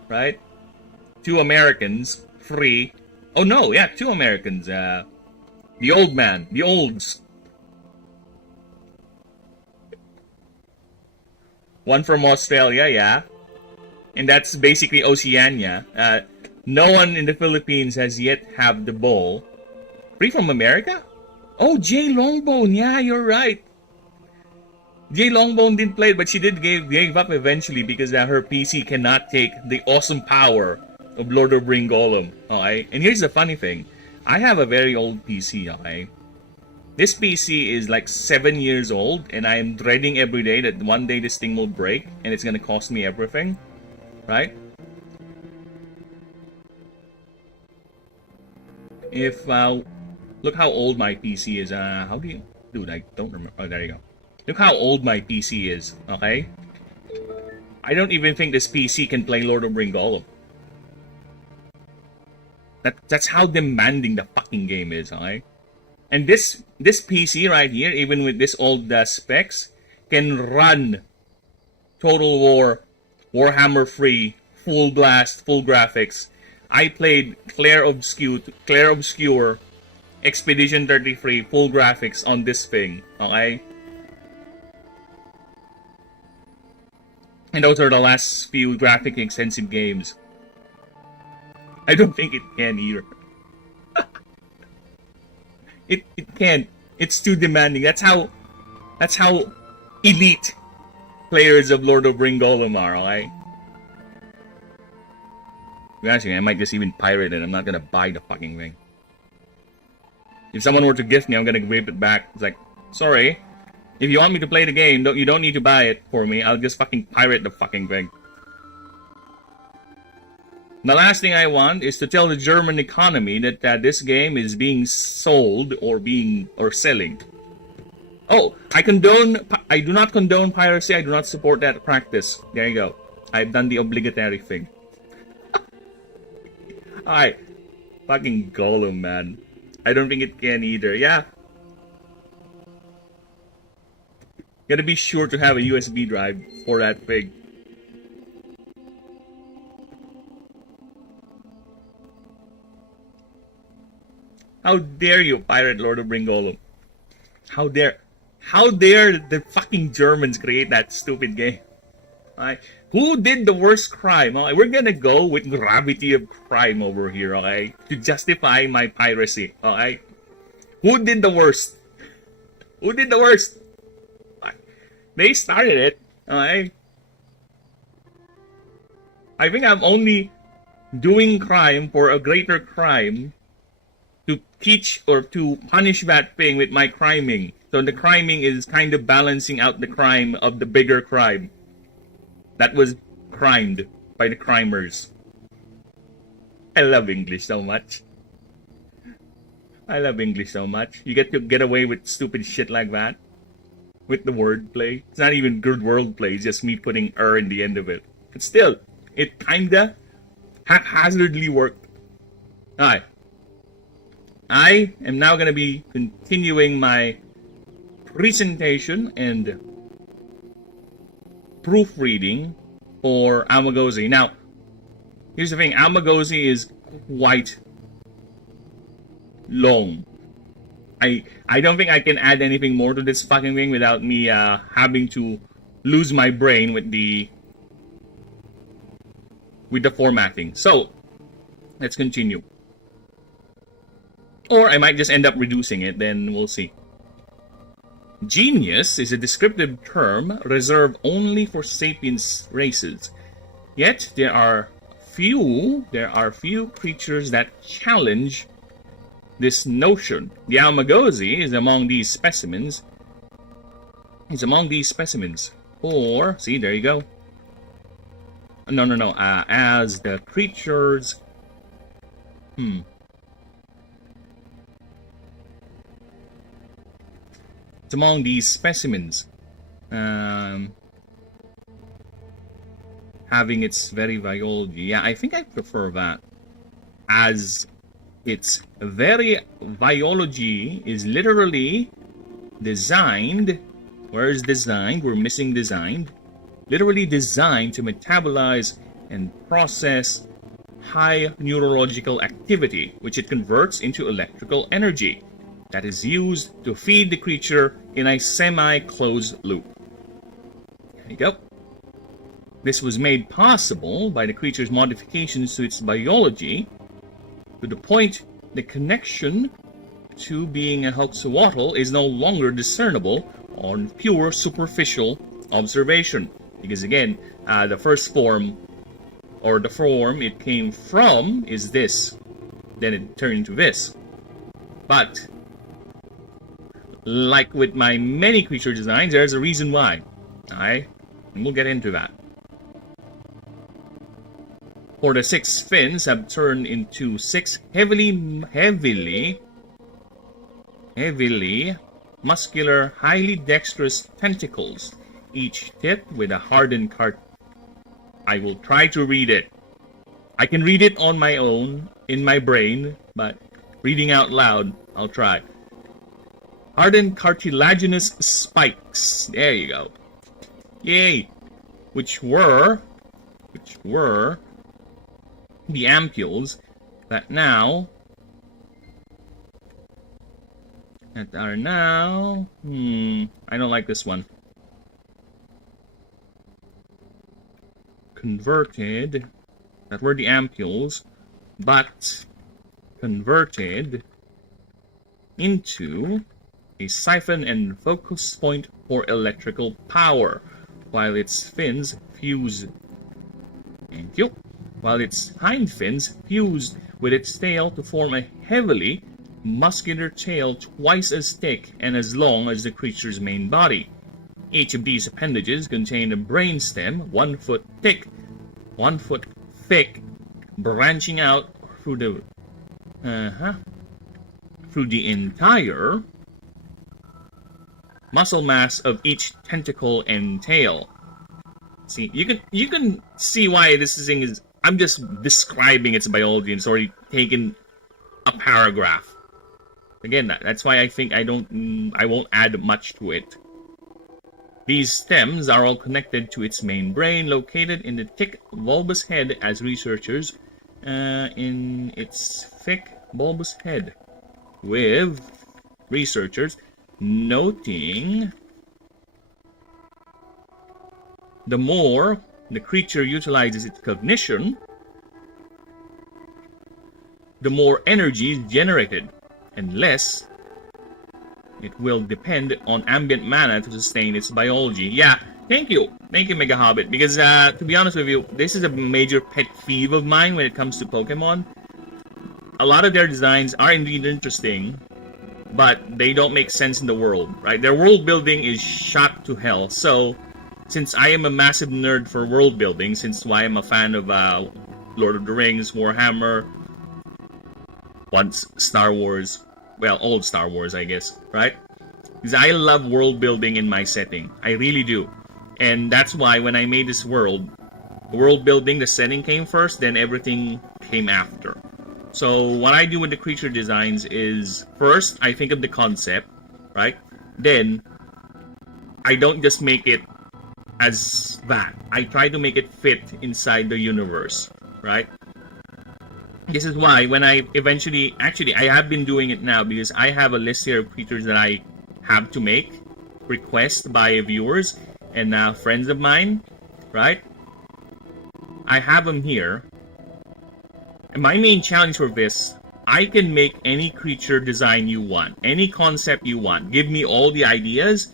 Right? 2 Americans. 3. Oh no, yeah, 2 Americans. The old man. The olds. 1 from Australia, yeah. And that's basically Oceania. No one in the Philippines has yet have the ball. 3 from America? Oh, Jay Longbone. Yeah, you're right. Jay Longbone didn't play it, but she did gave up eventually because her PC cannot take the awesome power of Lord of Ring Gollum. Okay? And here's the funny thing. I have a very old PC, okay? This PC is like 7 years old, and I am dreading every day that one day this thing will break, and it's gonna cost me everything. Right? If, look how old my PC is. How do you... Dude, I don't remember. Oh, there you go. Look how old my PC is, okay? I don't even think this PC can play Lord of the Rings Gollum. That's how demanding the fucking game is, okay? And this PC right here, even with this old specs, can run Total War, Warhammer Free, full blast, full graphics. I played Claire Obscure, Expedition 33, full graphics on this thing, okay? And those are the last few graphic intensive games. I don't think it can either. It can't. It's too demanding. That's how elite players of Lord of the Rings Gollum are, alright? Actually, I might just even pirate it. I'm not gonna buy the fucking thing. If someone were to gift me, I'm gonna rip it back. It's like, sorry. If you want me to play the game, you don't need to buy it for me. I'll just fucking pirate the fucking thing. The last thing I want is to tell the German economy that this game is being sold or selling. Oh, I do not condone piracy. I do not support that practice. There you go. I've done the obligatory thing. Alright. Fucking Gollum, man. I don't think it can either. Yeah. Gotta be sure to have a USB drive for that thing. How dare you, Pirate Lord of Bringolum? How dare the fucking Germans create that stupid game? Alright? Who did the worst crime? Alright, we're gonna go with gravity of crime over here, okay? To justify my piracy, alright? Who did the worst? Who did the worst? Alright. They started it, alright? I think I'm only doing crime for a greater crime to teach or to punish that thing with my criming. So the criming is kind of balancing out the crime of the bigger crime that was crimed by the crimers. I love English so much. I love English so much. You get to get away with stupid shit like that with the wordplay. It's not even good wordplay, it's just me putting in the end of it. But still, it kinda haphazardly worked. Alright. I am now going to be continuing my presentation and proofreading for Amagosi. Now, here's the thing. Amagosi is quite long. I don't think I can add anything more to this fucking thing without me having to lose my brain with the formatting. So, let's continue. Or I might just end up reducing it, then we'll see. Genius is a descriptive term reserved only for sapiens races. Yet there are few creatures that challenge this notion. The Almagosi is among these specimens. Or, see, there you go. No. As the creatures... It's among these specimens. Having its very biology. Yeah, I think I prefer that. As its very biology is literally designed. Where is designed? We're missing designed. Literally designed to metabolize and process high neurological activity, which it converts into electrical energy that is used to feed the creature in a semi-closed loop. There you go. This was made possible by the creature's modifications to its biology, to the point the connection to being a Hoxawatl is no longer discernible on pure superficial observation. Because again, the first form, or the form it came from, is this. Then it turned into this. But like with my many creature designs, there's a reason why. Alright? And we'll get into that. For the 6 fins have turned into 6 heavily muscular, highly dexterous tentacles, each tipped with a hardened I will try to read it. I can read it on my own, in my brain, but reading out loud, I'll try. Hardened cartilaginous spikes. There you go. Yay! Which were the ampules that are now I don't like this one. Converted, that were the ampules, but converted into a siphon and focus point for electrical power, while its fins fused. Thank you. While its hind fins fused with its tail to form a heavily muscular tail twice as thick and as long as the creature's main body. Each of these appendages contain a brain stem 1 foot thick, branching out through the entire muscle mass of each tentacle and tail. See, you can see why this thing is. I'm just describing its biology and it's already taken a paragraph. Again, that's why I think I won't add much to it. These stems are all connected to its main brain, located in the thick bulbous head, as researchers in its thick bulbous head. with researchers noting the more the creature utilizes its cognition, the more energy is generated, and less it will depend on ambient mana to sustain its biology. Yeah, thank you, Mega Hobbit, because to be honest with you, this is a major pet peeve of mine when it comes to Pokemon. A lot of their designs are indeed interesting, but they don't make sense in the world, right? Their world building is shot to hell. So, since I am a massive nerd for world building, since I am a fan of Lord of the Rings, Warhammer, once Star Wars, well, old Star Wars, I guess, right? Because I love world building in my setting. I really do. And that's why when I made this world, the world building, the setting came first, then everything came after. So what I do with the creature designs is, first, I think of the concept, right? Then, I don't just make it as that. I try to make it fit inside the universe, right? This is why when I eventually, actually I have been doing it now because I have a list here of creatures that I have to make, request by viewers and friends of mine, right? I have them here. And my main challenge for this, I can make any creature design you want, any concept you want. Give me all the ideas.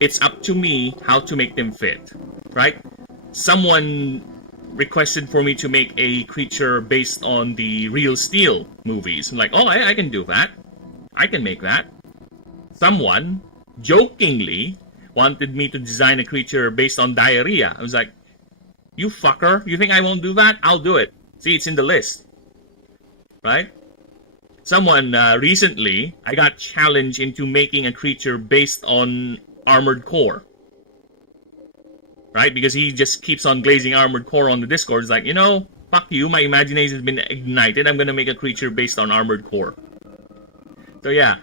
It's up to me how to make them fit, right? Someone requested for me to make a creature based on the Real Steel movies. I'm like, oh, I can do that. I can make that. Someone, jokingly, wanted me to design a creature based on diarrhea. I was like, you fucker, you think I won't do that? I'll do it. See, it's in the list. Right? Someone, recently, I got challenged into making a creature based on Armored Core. Right? Because he just keeps on glazing Armored Core on the Discord. It's like, you know, fuck you, my imagination has been ignited. I'm gonna make a creature based on Armored Core. So yeah.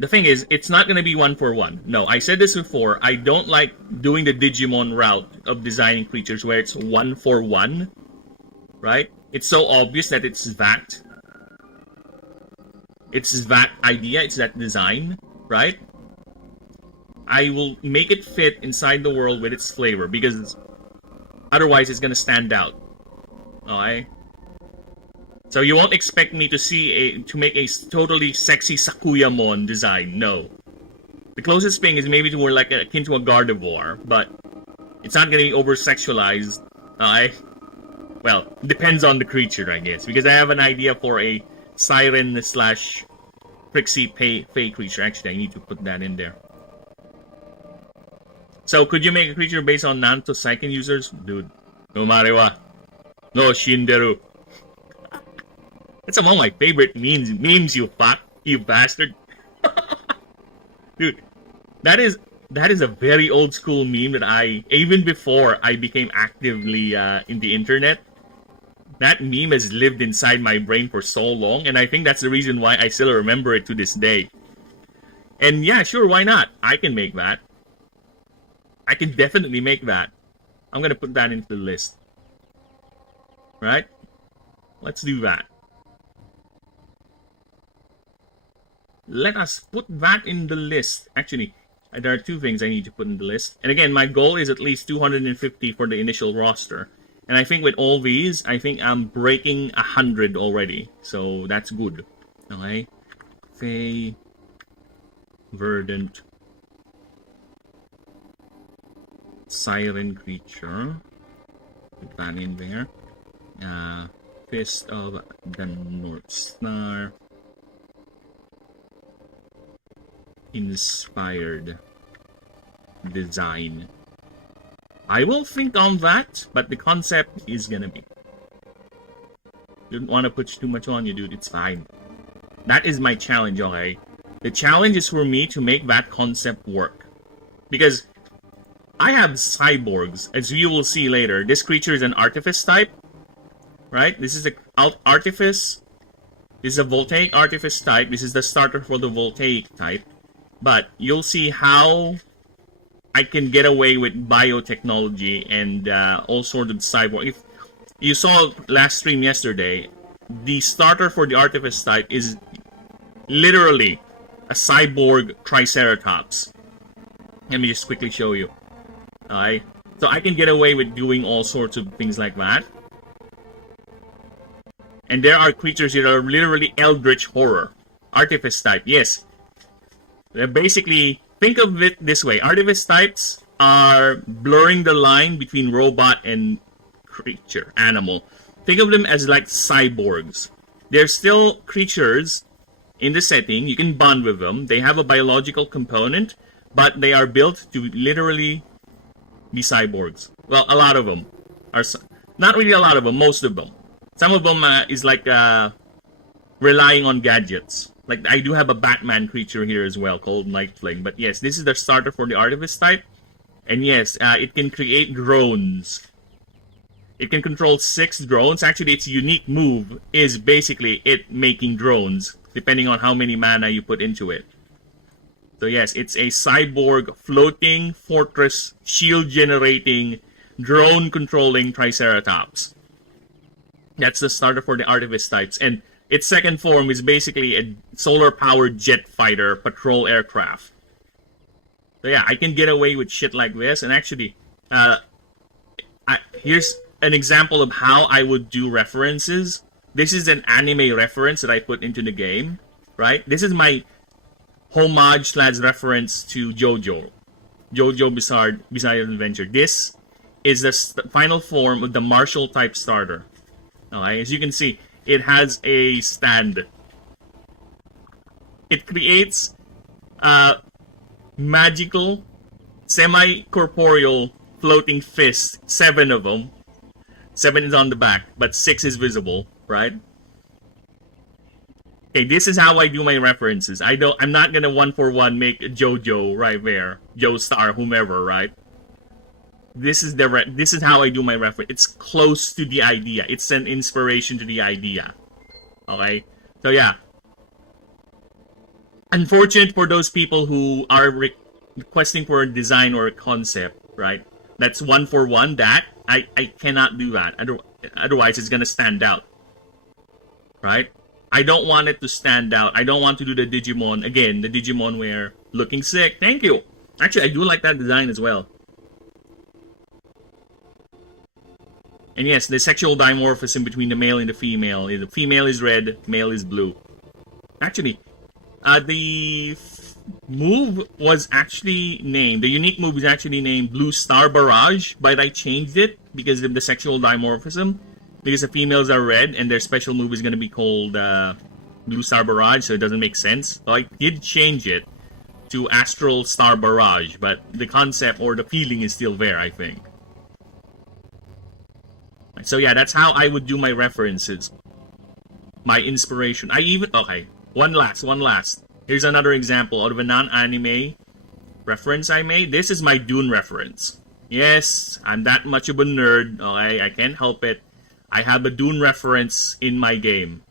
The thing is, it's not gonna be one for one. No, I said this before, I don't like doing the Digimon route of designing creatures where it's one for one. Right? It's so obvious that it's that. It's that idea, it's that design, right? I will make it fit inside the world with its flavor because otherwise it's gonna stand out. Okay? So you won't expect me to make a totally sexy Sakuyamon design. No. The closest thing is maybe to more like akin to a Gardevoir, but it's not gonna be over sexualized. Okay? Well, depends on the creature, I guess, because I have an idea for a siren slash Prixie Fey creature. Actually, I need to put that in there. So, could you make a creature based on Nanto Saiken users? Dude, no marewa. No Shinderu. That's among my favorite memes, you fuck, you bastard. Dude, that is a very old school meme that even before I became actively in the internet, that meme has lived inside my brain for so long, and I think that's the reason why I still remember it to this day. And yeah, sure, why not? I can make that. I can definitely make that. I'm gonna put that into the list. Right? Let's do that. Let us put that in the list. Actually, there are two things I need to put in the list. And again, my goal is at least 250 for the initial roster. And I think with all these, I think I'm breaking 100 already. So that's good. Okay? Fey, Verdant, Siren Creature. Put that in there. Fist of the North Star. Inspired design. I will think on that, but the concept is gonna be. Didn't want to put too much on you, dude. It's fine. That is my challenge, okay? The challenge is for me to make that concept work. Because I have cyborgs, as you will see later. This creature is an artifice type. Right? This is an artifice. This is a voltaic artifice type. This is the starter for the voltaic type. But you'll see how I can get away with biotechnology and all sorts of cyborg. If you saw last stream yesterday, the starter for the artifice type is literally a cyborg triceratops. Let me just quickly show you. Alright, so I can get away with doing all sorts of things like that. And there are creatures that are literally eldritch horror. Artifice type, yes. Basically, think of it this way. Artifice types are blurring the line between robot and creature, animal. Think of them as like cyborgs. They're still creatures in the setting. You can bond with them. They have a biological component, but they are built to literally be cyborgs. Well, a lot of them are, not really a lot of them, most of them. Some of them is like relying on gadgets. Like, I do have a Batman creature here as well called Nightfling. But yes, this is the starter for the Artifice type. And yes, it can create drones. It can control 6 drones. Actually, its unique move is basically it making drones, depending on how many mana you put into it. So yes, it's a cyborg floating fortress shield generating drone controlling Triceratops. That's the starter for the Artifice types. And its second form is basically a solar-powered jet fighter patrol aircraft. So yeah, I can get away with shit like this. And actually, here's an example of how I would do references. This is an anime reference that I put into the game, right? This is my homage / reference to JoJo. JoJo Bizarre Adventure. This is the final form of the martial type starter. Okay, as you can see, it has a stand. It creates magical, semi-corporeal floating fists. 7 of them. 7 is on the back, but 6 is visible, right? Okay, this is how I do my references. I'm not gonna 1-for-1 make JoJo right there, Joestar, whomever, right? This is how I do my reference. It's close to the idea. It's an inspiration to the idea. Okay, so yeah. Unfortunate for those people who are requesting for a design or a concept, right? That's 1-for-1. That I cannot do that. Otherwise, it's gonna stand out, right? I don't want it to stand out. I don't want to do the Digimon again. The Digimon where looking sick. Thank you. Actually, I do like that design as well. And yes, the sexual dimorphism between the male and the female. The female is red, male is blue. Actually, the move was actually named, the unique move is actually named Blue Star Barrage, but I changed it because of the sexual dimorphism. Because the females are red and their special move is going to be called Blue Star Barrage, so it doesn't make sense. So I did change it to Astral Star Barrage, but the concept or the feeling is still there, I think. So yeah, that's how I would do my references. My inspiration. Okay, one last. Here's another example out of a non-anime reference I made. This is my Dune reference. Yes, I'm that much of a nerd, okay? I can't help it. I have a Dune reference in my game.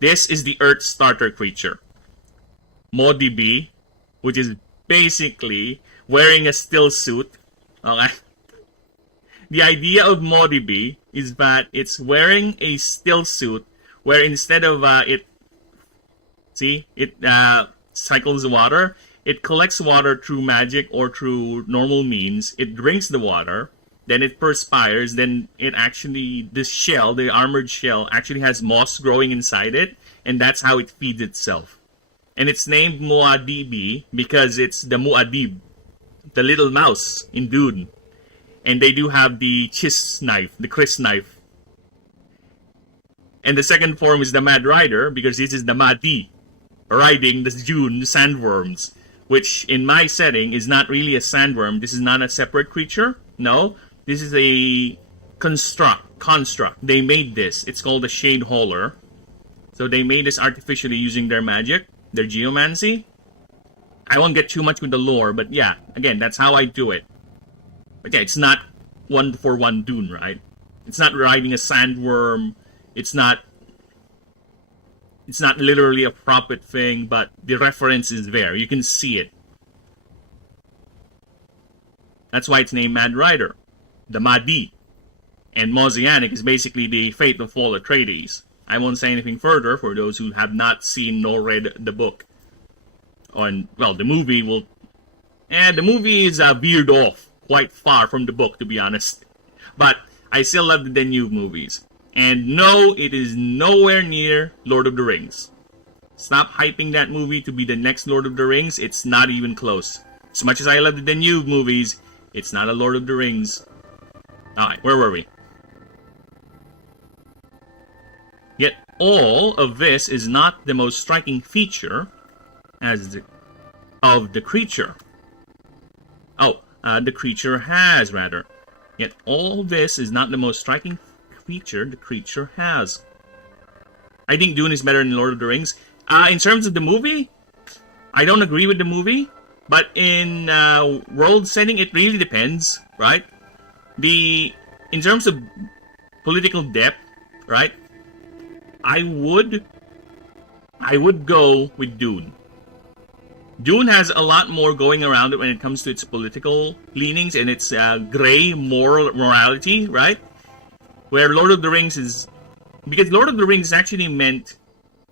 This is the Earth starter creature. Modib, which is basically wearing a still suit, okay? The idea of Modib is that it's wearing a still suit where instead of it cycles water, it collects water through magic or through normal means. It drinks the water, then it perspires, then it actually, this shell, the armored shell, actually has moss growing inside it, and that's how it feeds itself. And it's named Muad'Dib because it's the Muad'Dib, the little mouse in Dune. And they do have the Chiss knife, the Chris knife. And the second form is the Mad Rider, because this is the Madi, riding the Dune sandworms, which in my setting is not really a sandworm. This is not a separate creature. No, this is a construct. They made this. It's called a Shade Hauler. So they made this artificially using their magic, their geomancy. I won't get too much with the lore, but yeah, again, that's how I do it. But yeah, it's not 1-for-1 Dune, right? It's not riding a sandworm. It's not literally a profit thing, but the reference is there. You can see it. That's why it's named Mad Rider, the Mahdi. And Mosaic is basically the fate of all Atreides. I won't say anything further for those who have not seen nor read the book. Well, the movie will... the movie is veered off quite far from the book, to be honest. But I still love the Danube movies. And no, it is nowhere near Lord of the Rings. Stop hyping that movie to be the next Lord of the Rings. It's not even close. As much as I love the Danube movies, it's not a Lord of the Rings. Alright, where were we? Yet all of this is not the most striking feature of the creature. The creature has, rather. Yet all this is not the most striking feature the creature has. I think Dune is better than Lord of the Rings. In terms of the movie, I don't agree with the movie. But in world setting, it really depends, right? In terms of political depth, right? I would go with Dune. Dune has a lot more going around it when it comes to its political leanings and its gray morality, right? Where Lord of the Rings is... Because Lord of the Rings is actually meant...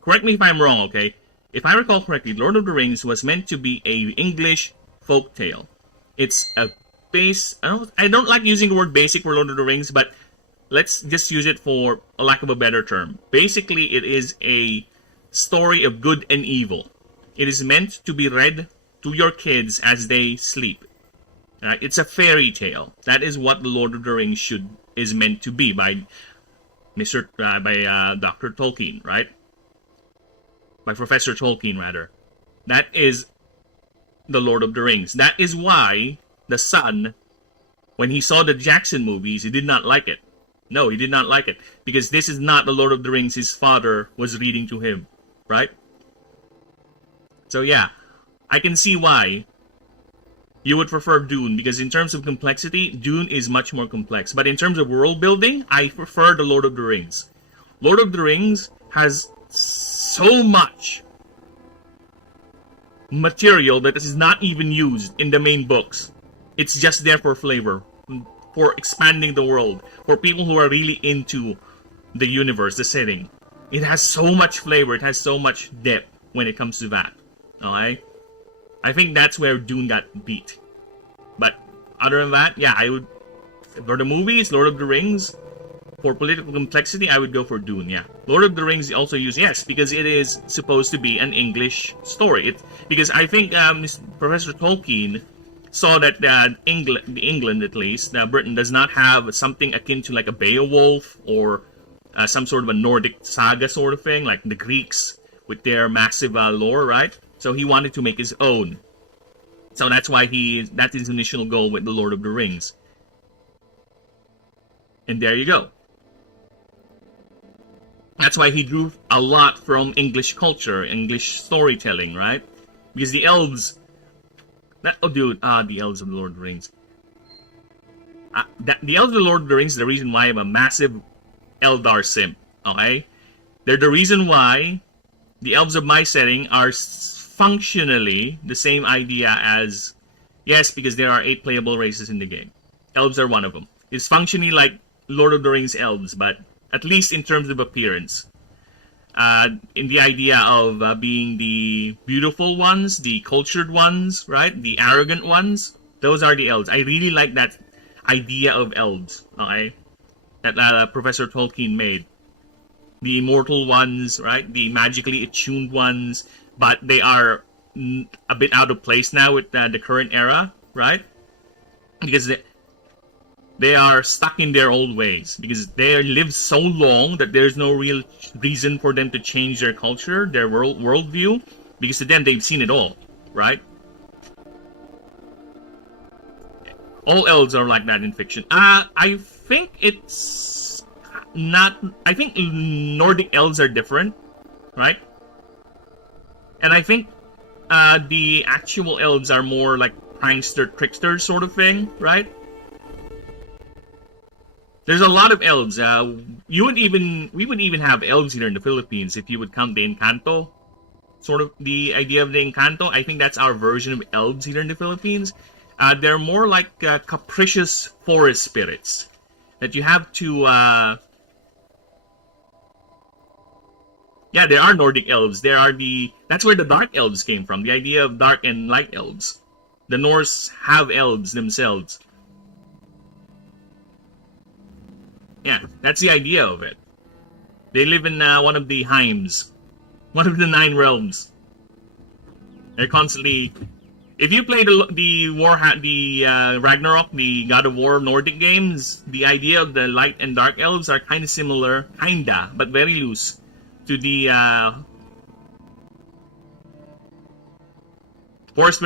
Correct me if I'm wrong, okay? If I recall correctly, Lord of the Rings was meant to be a English folktale. It's a base... I don't like using the word basic for Lord of the Rings, but let's just use it for a lack of a better term. Basically, it is a story of good and evil. It is meant to be read to your kids as they sleep. It's a fairy tale. That is what the Lord of the Rings is meant to be by Dr. Tolkien, right? By Professor Tolkien, rather. That is the Lord of the Rings. That is why the son, when he saw the Jackson movies, he did not like it. No, he did not like it. Because this is not the Lord of the Rings his father was reading to him, right? So yeah, I can see why you would prefer Dune, because in terms of complexity, Dune is much more complex. But in terms of world building, I prefer the Lord of the Rings. Lord of the Rings has so much material that is not even used in the main books. It's just there for flavor, for expanding the world, for people who are really into the universe, the setting. It has so much flavor, it has so much depth when it comes to that. Alright? I think that's where Dune got beat. But other than that, yeah, I would... For the movies, Lord of the Rings, for political complexity, I would go for Dune, yeah. Lord of the Rings also use, yes, because it is supposed to be an English story. Because I think Professor Tolkien saw that England, at least, Britain, does not have something akin to like a Beowulf or some sort of a Nordic saga sort of thing, like the Greeks with their massive lore, right? So he wanted to make his own. So that's why that's his initial goal with the Lord of the Rings. And there you go. That's why he drew a lot from English culture, English storytelling, right? Because the elves... the elves of the Lord of the Rings. The elves of the Lord of the Rings is the reason why I'm a massive Eldar simp, okay? They're the reason why the elves of my setting are functionally the same idea as... Yes, because there are 8 playable races in the game. Elves are one of them. It's functionally like Lord of the Rings elves, but at least in terms of appearance. In the idea of being the beautiful ones, the cultured ones, right? The arrogant ones. Those are the elves. I really like that idea of elves, okay? That Professor Tolkien made. The immortal ones, right? The magically attuned ones. But they are a bit out of place now with the current era, right? Because they are stuck in their old ways. Because they lived so long that there's no real reason for them to change their culture, their worldview. Because to them, they've seen it all, right? All elves are like that in fiction. I think it's not... I think Nordic elves are different, right? And I think the actual elves are more like prankster, trickster sort of thing, right? There's a lot of elves. We would even have elves here in the Philippines if you would count the Encanto. Sort of the idea of the Encanto. I think that's our version of elves here in the Philippines. They're more like capricious forest spirits that you have to Yeah, there are Nordic elves. That's where the dark elves came from. The idea of dark and light elves. The Norse have elves themselves. Yeah, that's the idea of it. They live in one of the Heims, one of the 9 realms. They're constantly. If you play the Ragnarok, the God of War Nordic games, the idea of the light and dark elves are kind of similar, but very loose, to the forest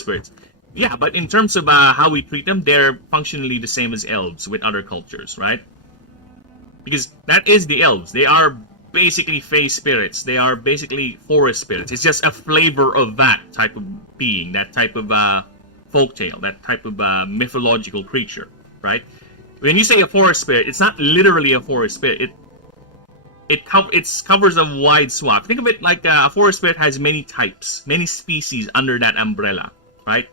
spirits. Yeah, but in terms of how we treat them, they're functionally the same as elves with other cultures, right? Because that is the elves. They are basically fey spirits. They are basically forest spirits. It's just a flavor of that type of being, that type of folktale, that type of mythological creature, right? When you say a forest spirit, it's not literally a forest spirit. It covers a wide swath. Think of it like a forest spirit has many types, many species under that umbrella, right?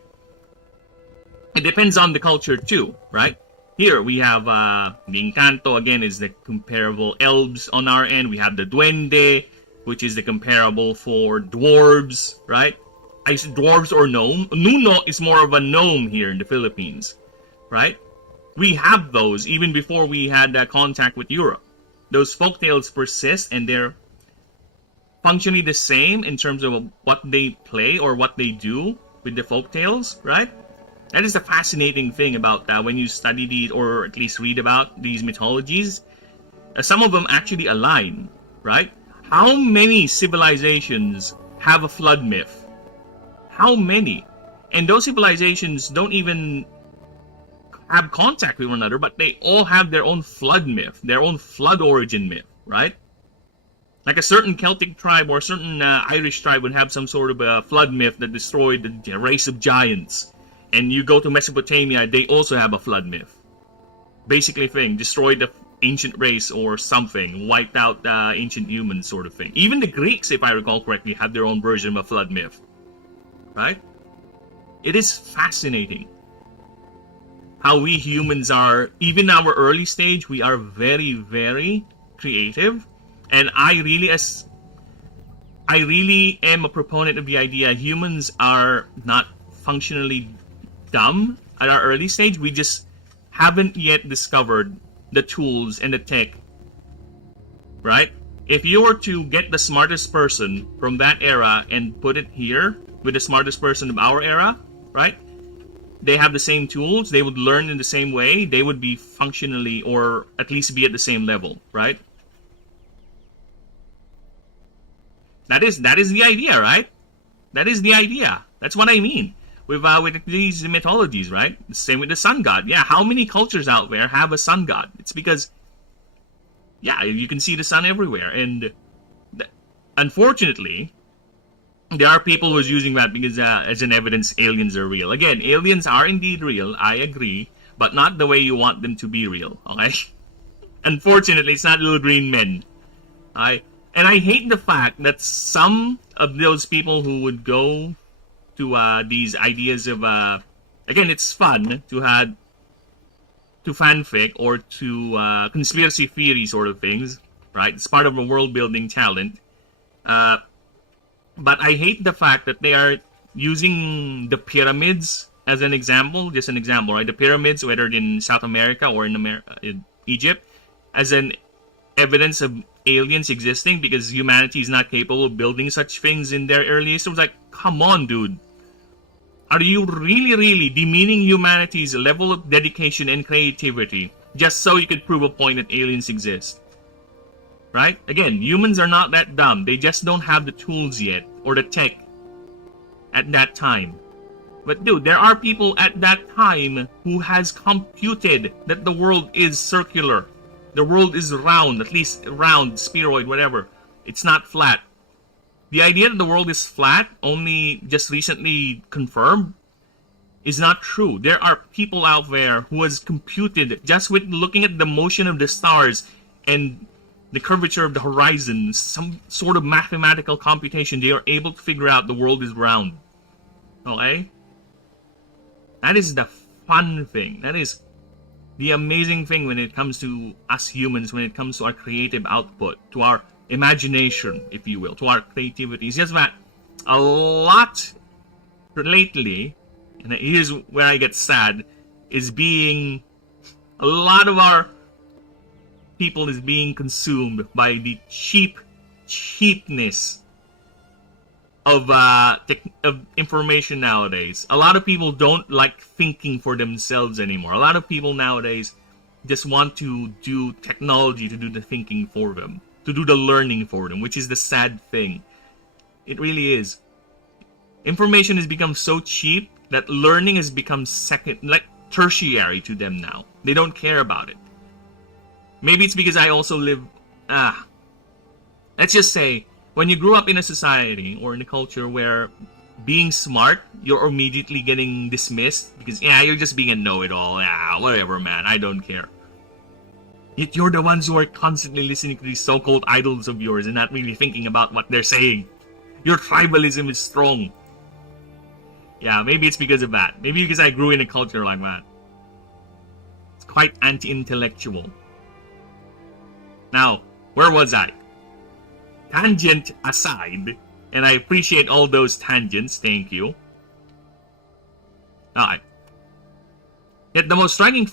It depends on the culture too, right? Here we have the Encanto, again, is the comparable elves on our end. We have the Duende, which is the comparable for dwarves, right? I said dwarves or gnome. Nuno is more of a gnome here in the Philippines, right? We have those even before we had contact with Europe. Those folktales persist, and they're functionally the same in terms of what they play or what they do with the folktales, right? That is the fascinating thing about when you study these, or at least read about these mythologies. Some of them actually align, right? How many civilizations have a flood myth? How many? And those civilizations don't even have contact with one another, but they all have their own flood myth, their own flood origin myth, right? Like a certain Celtic tribe or a certain Irish tribe would have some sort of a flood myth that destroyed the race of giants. And you go to Mesopotamia, they also have a flood myth. Basically destroyed the ancient race or something, wiped out ancient humans sort of thing. Even the Greeks, if I recall correctly, had their own version of a flood myth. Right? It is fascinating how we humans are, even our early stage, we are very, very creative. And I really am a proponent of the idea humans are not functionally dumb at our early stage. We just haven't yet discovered the tools and the tech, right? If you were to get the smartest person from that era and put it here with the smartest person of our era, right? They have the same tools, they would learn in the same way, they would be functionally, or at least be at the same level, right? That is the idea, right? That is the idea. That's what I mean with these mythologies, right? The same with the sun god. Yeah, how many cultures out there have a sun god? It's because, yeah, you can see the sun everywhere. And unfortunately, there are people who's using that because as an evidence aliens are real. Again, aliens are indeed real, I agree, but not the way you want them to be real, okay? Unfortunately, it's not little green men. And I hate the fact that some of those people who would go to these ideas of again, it's fun to fanfic or to conspiracy theory sort of things, right? It's part of a world building talent. But I hate the fact that they are using the pyramids as an example, just an example, right? The pyramids, whether in South America or in Egypt, as an evidence of aliens existing because humanity is not capable of building such things in their early history. It's like, come on, dude. Are you really demeaning humanity's level of dedication and creativity just so you could prove a point that aliens exist? Right? Again, humans are not that dumb. They just don't have the tools yet or the tech at that time. But dude, there are people at that time who has computed that the world is circular. The world is round, at least round, spheroid, whatever. It's not flat. The idea that the world is flat, only just recently confirmed, is not true. There are people out there who has computed, just with looking at the motion of the stars and the curvature of the horizon, some sort of mathematical computation, they are able to figure out the world is round. Okay? That is the fun thing. That is the amazing thing when it comes to us humans, when it comes to our creative output, to our imagination, if you will, to our creativity. It's just that a lot lately, and here's where I get sad, is being a lot of our people is being consumed by the cheapness of information nowadays. A lot of people don't like thinking for themselves anymore. A lot of people nowadays just want to do technology to do the thinking for them, to do the learning for them, which is the sad thing. It really is. Information has become so cheap that learning has become tertiary to them now. They don't care about it. Maybe it's because I also live... let's just say, when you grew up in a society or in a culture where being smart, you're immediately getting dismissed because, you're just being a know-it-all. Whatever, man. I don't care. Yet you're the ones who are constantly listening to these so-called idols of yours and not really thinking about what they're saying. Your tribalism is strong. Yeah, maybe it's because of that. Maybe because I grew in a culture like that. It's quite anti-intellectual. Now, where was I? Tangent aside, and I appreciate all those tangents, thank you. Alright. Yet the most striking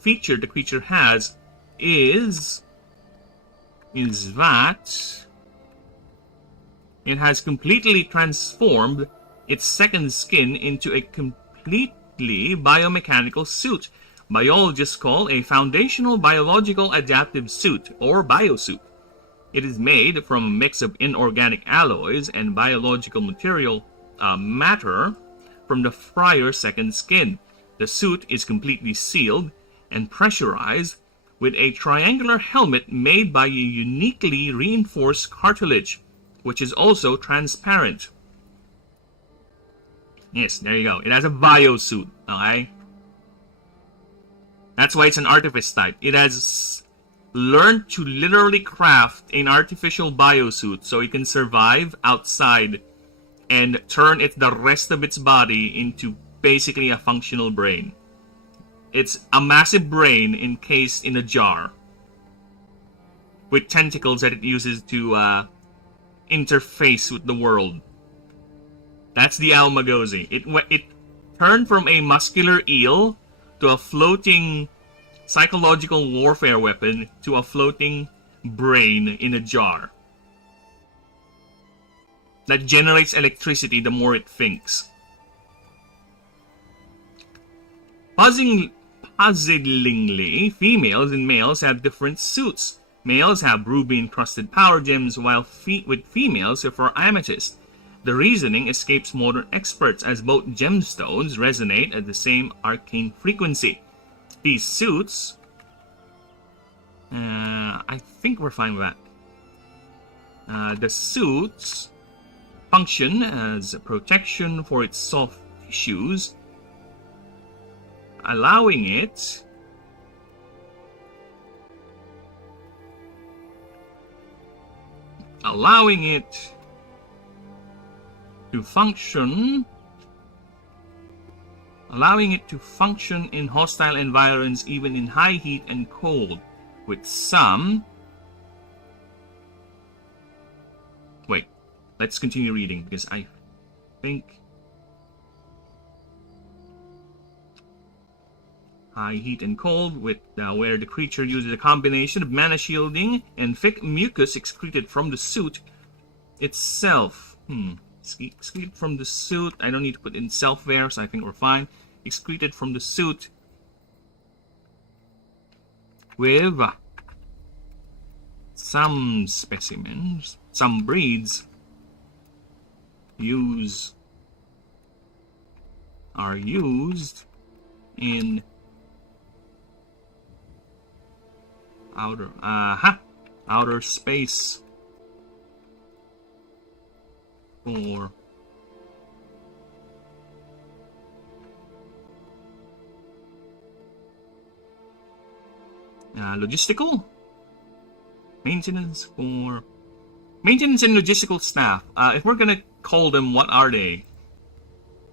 feature the creature has is that it has completely transformed its second skin into a completely biomechanical suit. Biologists call a foundational biological adaptive suit, or biosuit. It is made from a mix of inorganic alloys and biological matter from the prior second skin. The suit is completely sealed and pressurized with a triangular helmet made by a uniquely reinforced cartilage, which is also transparent. Yes, there you go. It has a biosuit, okay? That's why it's an artifice type. It has learned to literally craft an artificial biosuit so it can survive outside and turn the rest of its body into basically a functional brain. It's a massive brain encased in a jar with tentacles that it uses to interface with the world. That's the Almagozi. It turned from a muscular eel to a floating psychological warfare weapon to a floating brain in a jar that generates electricity the more it thinks. Puzzlingly, females and males have different suits. Males have ruby-encrusted power gems, while with females prefer amethyst. The reasoning escapes modern experts, as both gemstones resonate at the same arcane frequency. These suits... I think we're fine with that. The suits function as protection for its soft tissues, allowing it to function in hostile environments, even in high heat and cold, with some... Wait, let's continue reading, because I think... High heat and cold, with where the creature uses a combination of mana shielding and thick mucus excreted from the suit itself. Excreted from the suit. I don't need to put in self there, so I think we're fine. Excreted from the suit with some specimens, some breeds are used in outer space for logistical maintenance, for maintenance and logistical staff. If we're gonna call them, what are they?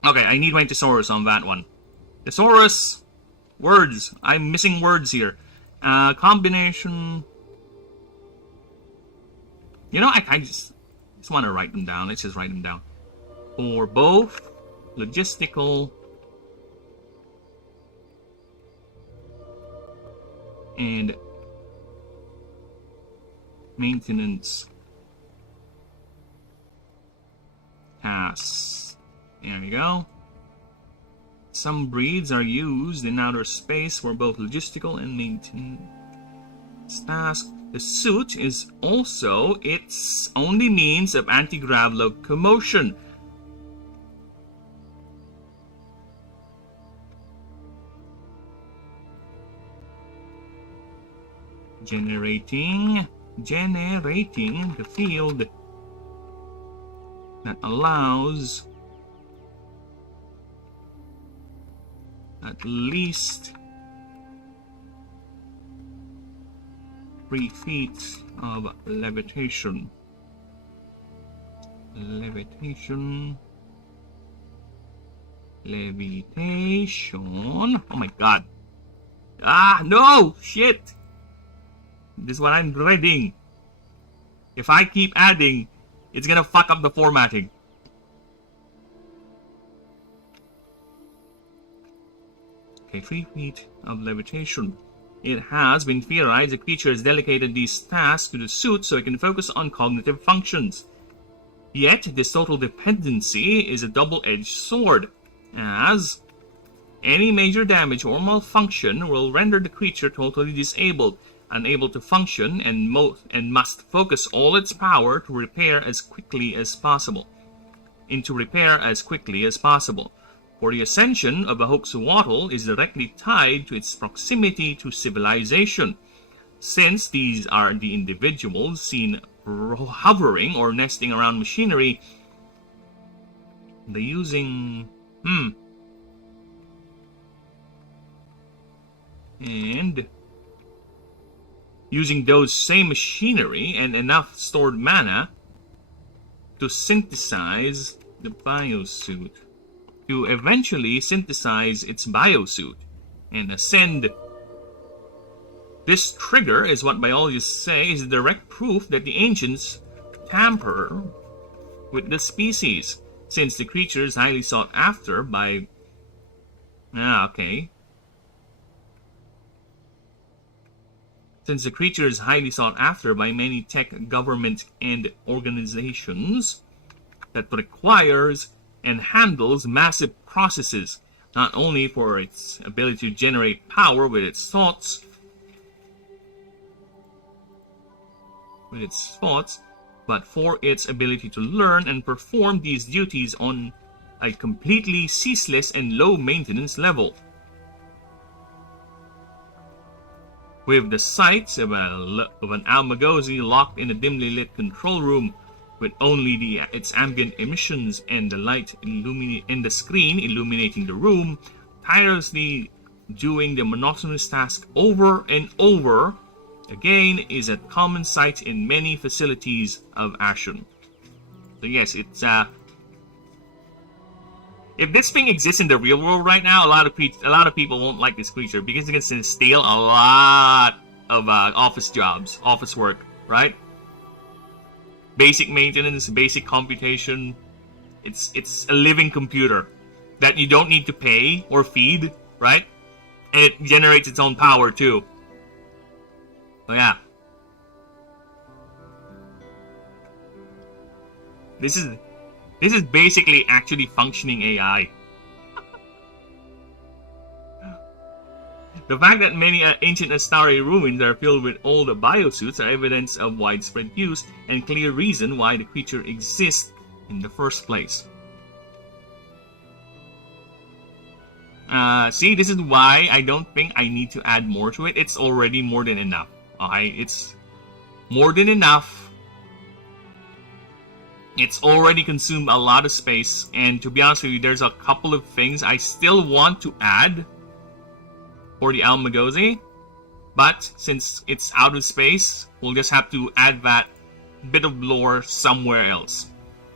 Okay, I need my thesaurus on that one. Thesaurus, words. I'm missing words here. Combination. You know, I just want to write them down. Let's just write them down. For both logistical and maintenance tasks. There you go. Some breeds are used in outer space for both logistical and maintenance tasks. The suit is also its only means of anti-grav locomotion. Generating the field that allows at least 3 feet of levitation. Levitation. Oh my god. Ah, no! Shit! This is what I'm dreading. If I keep adding, it's gonna fuck up the formatting. Okay, 3 feet of levitation. It has been theorized the creature has delegated these tasks to the suit so it can focus on cognitive functions. Yet, this total dependency is a double-edged sword, as any major damage or malfunction will render the creature totally disabled, unable to function, and must focus all its power to repair as quickly as possible. For the ascension of a Hoaxawattle is directly tied to its proximity to civilization, since these are the individuals seen hovering or nesting around machinery. They're using... And using those same machinery and enough stored mana to synthesize the biosuit. To eventually synthesize its biosuit and ascend. This trigger is what biologists say is direct proof that the ancients tamper with the species, since the creature is highly sought after by... Since the creature is highly sought after by many tech, government, and organizations that requires and handles massive processes, not only for its ability to generate power with its thoughts, but for its ability to learn and perform these duties on a completely ceaseless and low maintenance level. With the sights of an Almagozi locked in a dimly lit control room, with only its ambient emissions and the light and the screen illuminating the room, tirelessly doing the monotonous task over and over again is a common sight in many facilities of Ashen. So yes, it's if this thing exists in the real world right now, a lot of people won't like this creature because it's going to steal a lot of office jobs, office work, right? Basic maintenance, basic computation. It's a living computer that you don't need to pay or feed, right? And it generates its own power too. So yeah. This is basically actually functioning AI. The fact that many ancient Astari ruins are filled with old biosuits are evidence of widespread use and clear reason why the creature exists in the first place. See, this is why I don't think I need to add more to it. It's already more than enough. Okay, it's more than enough. It's already consumed a lot of space, and to be honest with you, there's a couple of things I still want to add for the Almagozi, but since it's out of space, we'll just have to add that bit of lore somewhere else.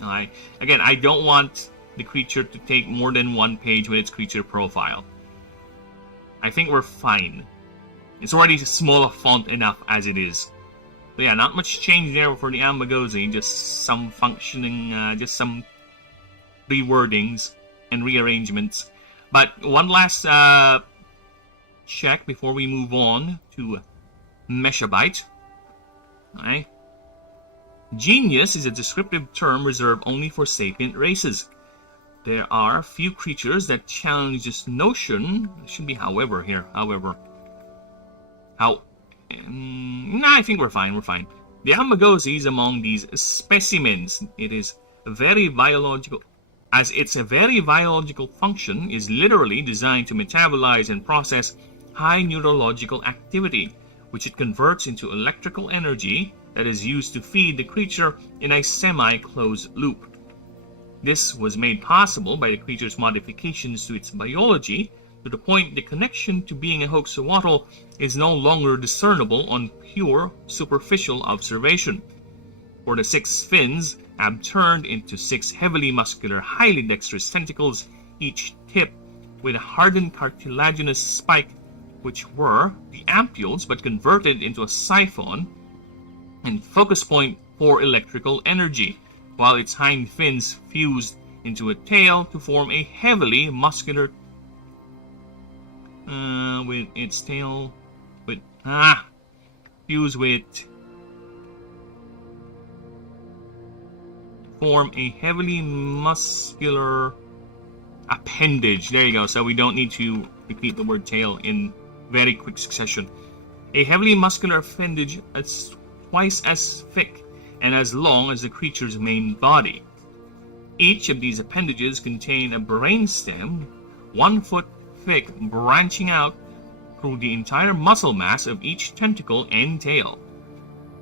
Alright? Again, I don't want the creature to take more than 1 page with its creature profile. I think we're fine. It's already small font enough as it is. So yeah, not much change there for the Ambagosi, just some functioning, just some rewordings and rearrangements. But one last check before we move on to PixellByte. Alright. Genius is a descriptive term reserved only for sapient races. There are few creatures that challenge this notion. It should be however here. However. I think we're fine. We're fine. The Ambagosi is among these specimens. It is very biological. As it's a very biological function, is literally designed to metabolize and process high neurological activity, which it converts into electrical energy that is used to feed the creature in a semi-closed loop. This was made possible by the creature's modifications to its biology, to the point the connection to being a hoaxolotl is no longer discernible on pure, superficial observation. For the 6 fins have turned into 6 heavily muscular, highly dexterous tentacles, each tipped with a hardened cartilaginous spike, which were the ampules but converted into a siphon and focus point for electrical energy, while its hind fins fused into a tail to form a heavily muscular with its tail fused with form a heavily muscular appendage. There you go. So we don't need to repeat the word tail in very quick succession. A heavily muscular appendage that's twice as thick and as long as the creature's main body. Each of these appendages contain a brainstem 1 foot thick, branching out through the entire muscle mass of each tentacle and tail.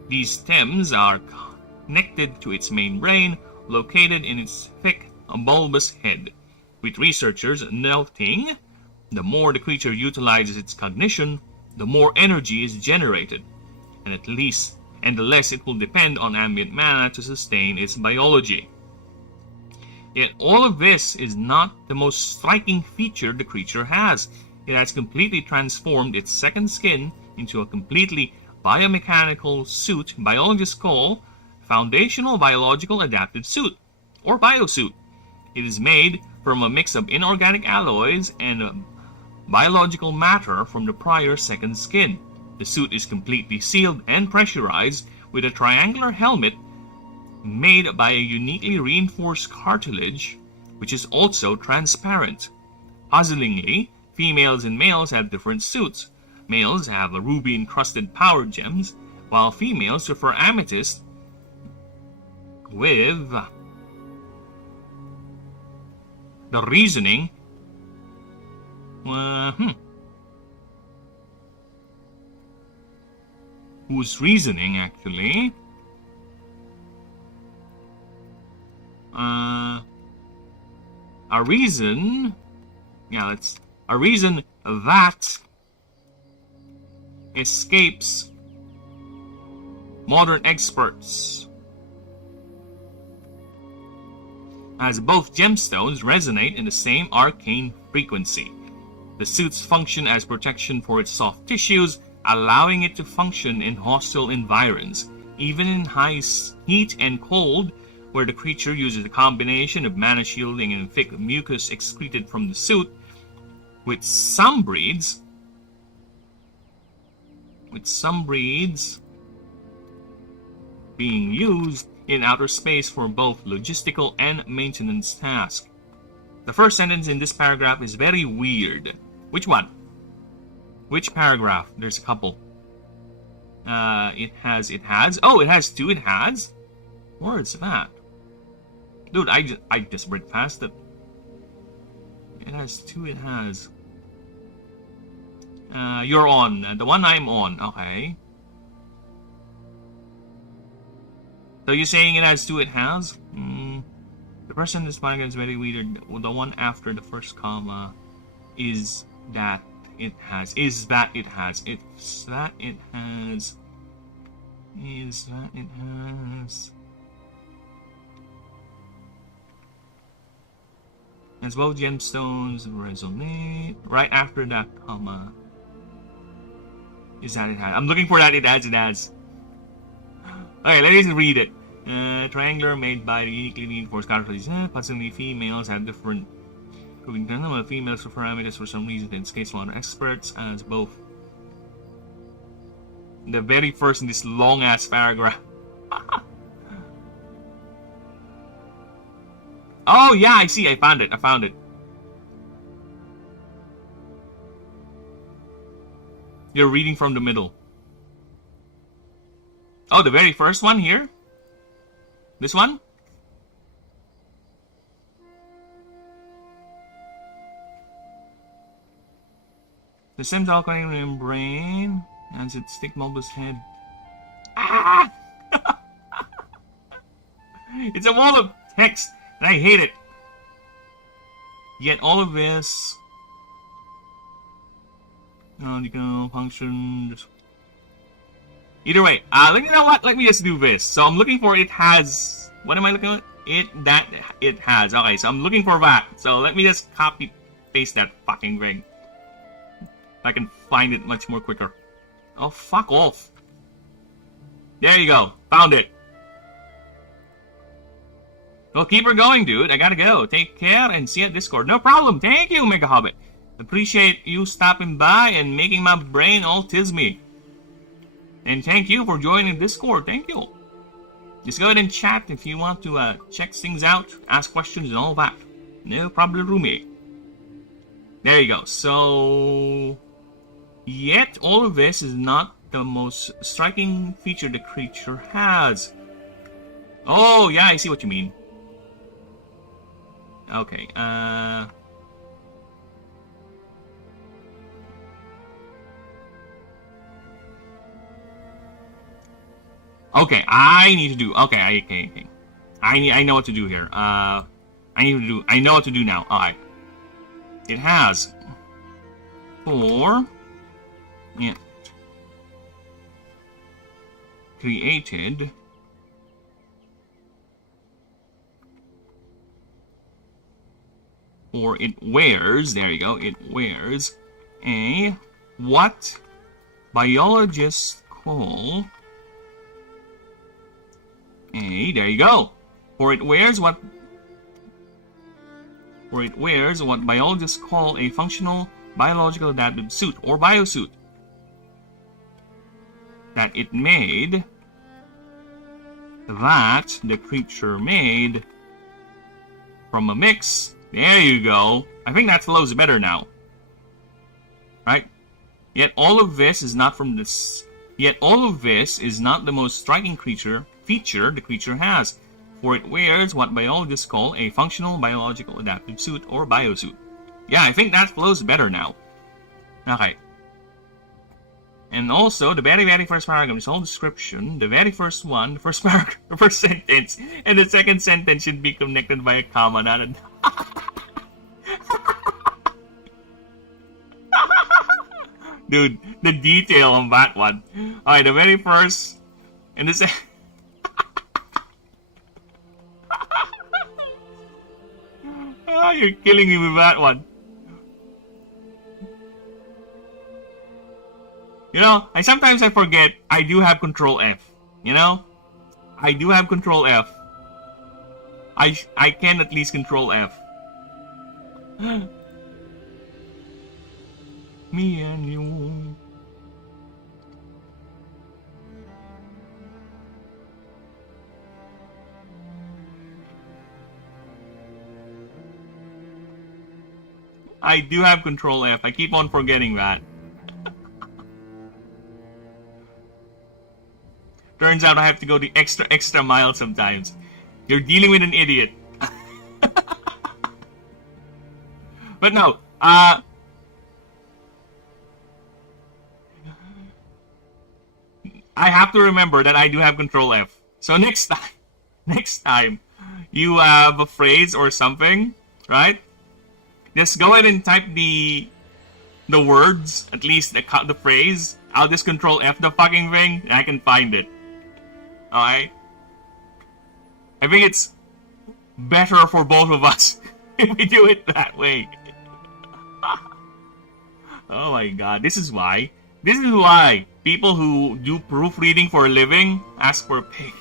These stems are connected to its main brain, located in its thick, bulbous head, with researchers noting the more the creature utilizes its cognition, the more energy is generated, and the less it will depend on ambient mana to sustain its biology. Yet all of this is not the most striking feature the creature has. It has completely transformed its second skin into a completely biomechanical suit biologists call Foundational Biological Adaptive Suit, or Biosuit. It is made from a mix of inorganic alloys and biological matter from the prior second skin. The suit is completely sealed and pressurized with a triangular helmet made by a uniquely reinforced cartilage, which is also transparent. Puzzlingly, females and males have different suits. Males have ruby-encrusted power gems, while females prefer amethyst with the reasoning whose reasoning actually a reason that escapes modern experts, as both gemstones resonate in the same arcane frequency. The suits function as protection for its soft tissues, allowing it to function in hostile environs, even in high heat and cold, where the creature uses a combination of mana shielding and thick mucus excreted from the suit, with some breeds being used in outer space for both logistical and maintenance tasks. The first sentence in this paragraph is very weird. Which one? Which paragraph? There's a couple. It has. Oh, it has 2 it has? Where's that? Dude, I just read past it. It has 2 it has. You're on. The one I'm on. Okay. So you're saying it has 2 it has? The person in this paragraph is very weird. The one after the first comma is that it has. Is that it has. It's that it has. Is that it has. As both gemstones resonate. Right after that comma. Is that it has. I'm looking for that it has. It has. Okay, let's read it. Triangular made by the uniquely reinforced characters. Possibly females have different proving number of females for parameters for some reason. In this case, one experts as both. The very first in this long ass paragraph. Oh yeah, I see. I found it. You're reading from the middle. Oh, the very first one here? This one? The Sims alkaline membrane as it stick Mulbus head. Ah! It's a wall of text, and I hate it. Yet all of this logical function. Just... Either way, you know what? Let me just do this. So I'm looking for it has. What am I looking at? It has. Okay, so I'm looking for that. So let me just copy paste that fucking thing. I can find it much more quicker. Oh, fuck off. There you go. Found it. Well, keep her going, dude. I gotta go. Take care and see you at Discord. No problem. Thank you, Mega Hobbit. Appreciate you stopping by and making my brain all tismy. And thank you for joining Discord. Thank you. Just go ahead and chat if you want to check things out, ask questions and all that. No problem, roommate. There you go. So... Yet, all of this is not the most striking feature the creature has. Oh, yeah, I see what you mean. Okay, Okay, I need to do... Okay. I know what to do here. I know what to do now. Alright. It has... 4... Yeah. Created... Or it wears... There you go. It wears a... What biologists call... There you go. For it wears what biologists call a functional biological adaptive suit or biosuit that it made, that the creature made from a mix. There you go. I think that flows better now. Right? Yet all of this is not from this. Yet all of this is not the most striking feature the creature has, for it wears what biologists call a functional biological adaptive suit or biosuit. Yeah, I think that flows better now. Okay. And also, the very, very first paragraph is all description. The very first one, the first paragraph, the first sentence, and the second sentence should be connected by a comma, not a... Dude, the detail on that one. Alright, the very first, and the second... Oh, you're killing me with that one. You know, sometimes I forget I do have Control F. You know? I do have Control F. I can at least Control F. Me and you. I do have Control F. I keep on forgetting that. Turns out I have to go the extra mile sometimes. You're dealing with an idiot. But no, I have to remember that I do have Control F. So next time you have a phrase or something, right? Just go ahead and type the words, at least the phrase. I'll just Control F the fucking thing, and I can find it. Alright? I think it's better for both of us if we do it that way. Oh my god, this is why This is why people who do proofreading for a living ask for a pig.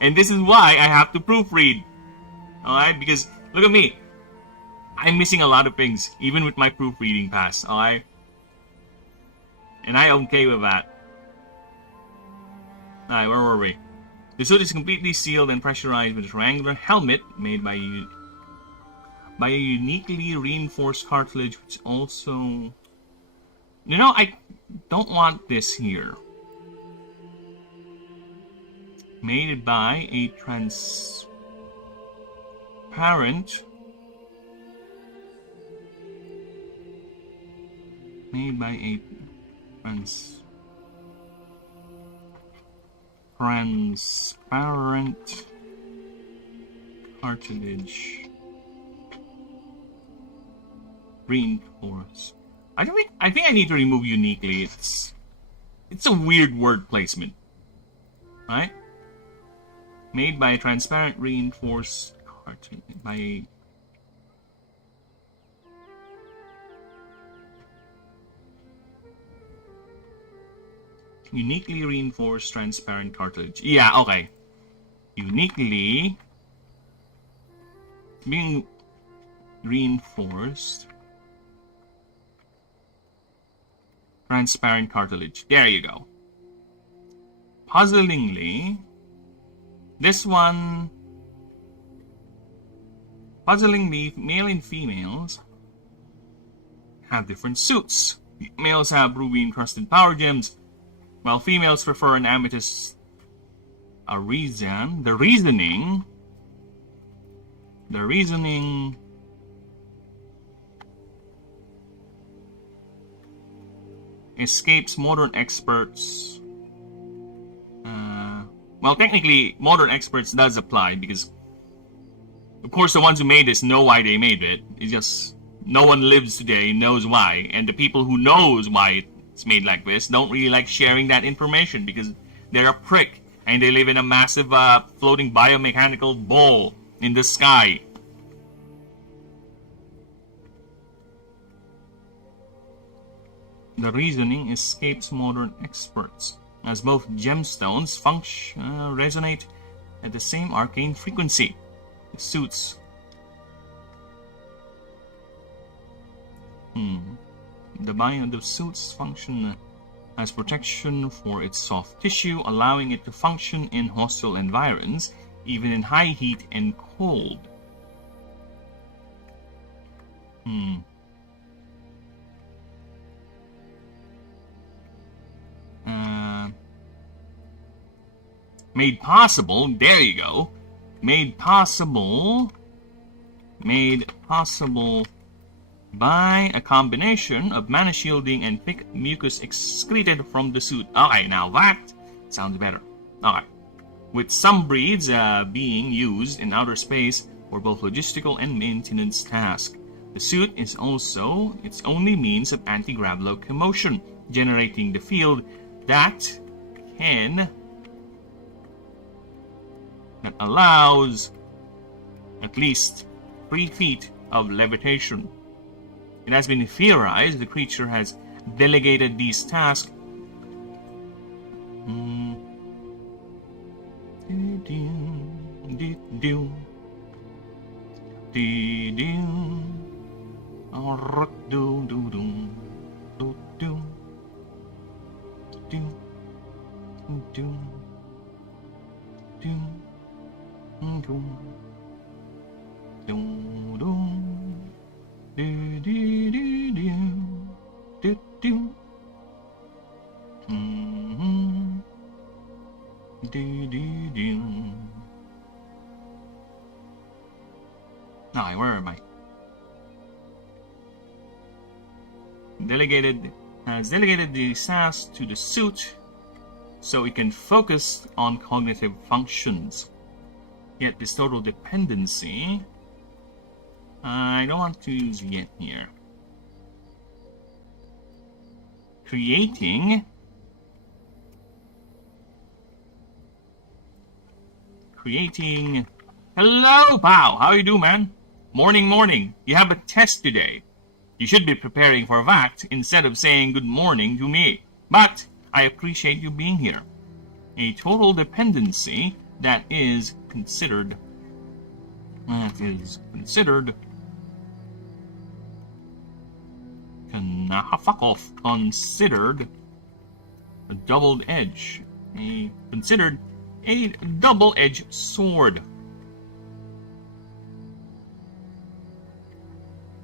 And this is why I have to proofread. Alright? Because, look at me. I'm missing a lot of things, even with my proofreading pass. Alright? And I'm okay with that. Alright, where were we? The suit is completely sealed and pressurized with a triangular helmet made by a uniquely reinforced cartilage, which also... You know, I don't want this here. Made by a transparent... Made by a transparent cartilage. Reinforced. I think I need to remove uniquely. It's a weird word placement. Right? Made by a transparent reinforced cartilage by uniquely reinforced transparent cartilage. Yeah, okay. Uniquely being reinforced transparent cartilage. There you go. Puzzlingly, this one... Puzzlingly, male and females have different suits. Males have ruby-encrusted power gems, while females prefer an amethyst. The reasoning escapes modern experts. Well, technically, modern experts does apply because, of course, the ones who made this know why they made it. It's just no one lives today knows why, and the people who knows why it's made like this don't really like sharing that information because they're a prick and they live in a massive floating biomechanical ball in the sky. The reasoning escapes modern experts, as both gemstones resonate at the same arcane frequency. The suits. The suits function as protection for its soft tissue, allowing it to function in hostile environs, even in high heat and cold. Made possible, there you go. Made possible by a combination of mana shielding and thick mucus excreted from the suit. Okay, now that sounds better. Alright. With some breeds being used in outer space for both logistical and maintenance tasks. The suit is also its only means of anti-grav locomotion, generating the field that allows at least 3 feet of levitation. It has been theorized the creature has delegated these tasks where am I? Has delegated the SAS to the suit so it can focus on cognitive functions. Yet this total dependency, I don't want to use yet here. Creating hello, pal. How you do, man? Morning. You have a test today. You should be preparing for that instead of saying good morning to me. But I appreciate you being here. A total dependency that is considered. Fuck off. Considered a doubled edge. Considered a double-edged sword.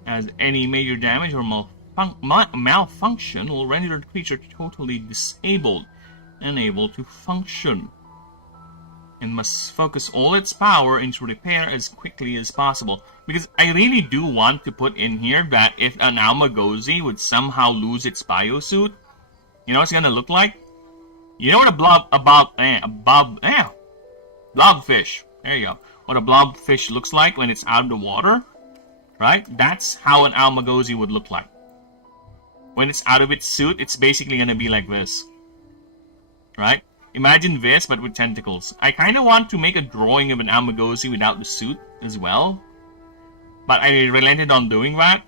As any major damage or malfunction will render the creature totally disabled, unable to function, and must focus all its power into repair as quickly as possible. Because I really do want to put in here that if an Almagozi would somehow lose its biosuit, you know what it's gonna look like? You know what a blobfish. There you go. What a blobfish looks like when it's out of the water, right? That's how an Almagozi would look like. When it's out of its suit, it's basically gonna be like this, right? Imagine this, but with tentacles. I kind of want to make a drawing of an Almagozi without the suit as well, but I relented on doing that.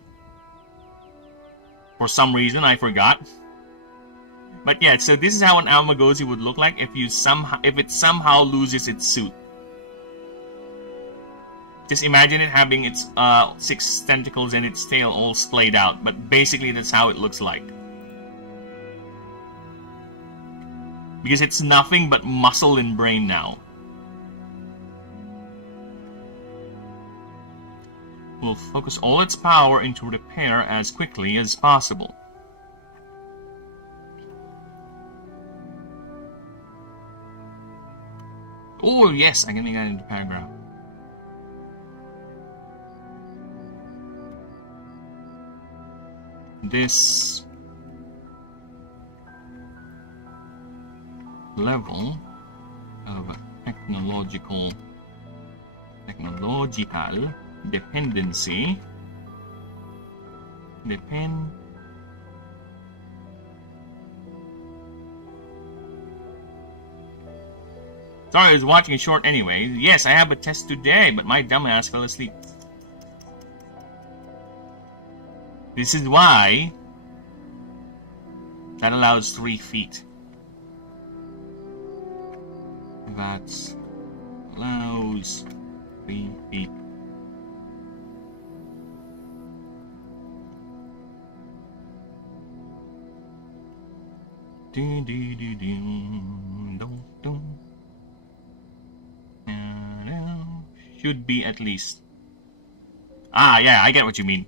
For some reason, I forgot. But yeah, so this is how an Almagozi would look like if it somehow loses its suit. Just imagine it having its 6 tentacles and its tail all splayed out, but basically that's how it looks like. Because it's nothing but muscle and brain now. Will focus all its power into repair as quickly as possible. Oh yes, I can make that into paragraph. This level of technological dependency Sorry, I was watching a short anyway. Yes, I have a test today, but my dumbass fell asleep. This is why that allows 3 feet. That allows 3 feet. Should be at least. Ah, yeah, I get what you mean.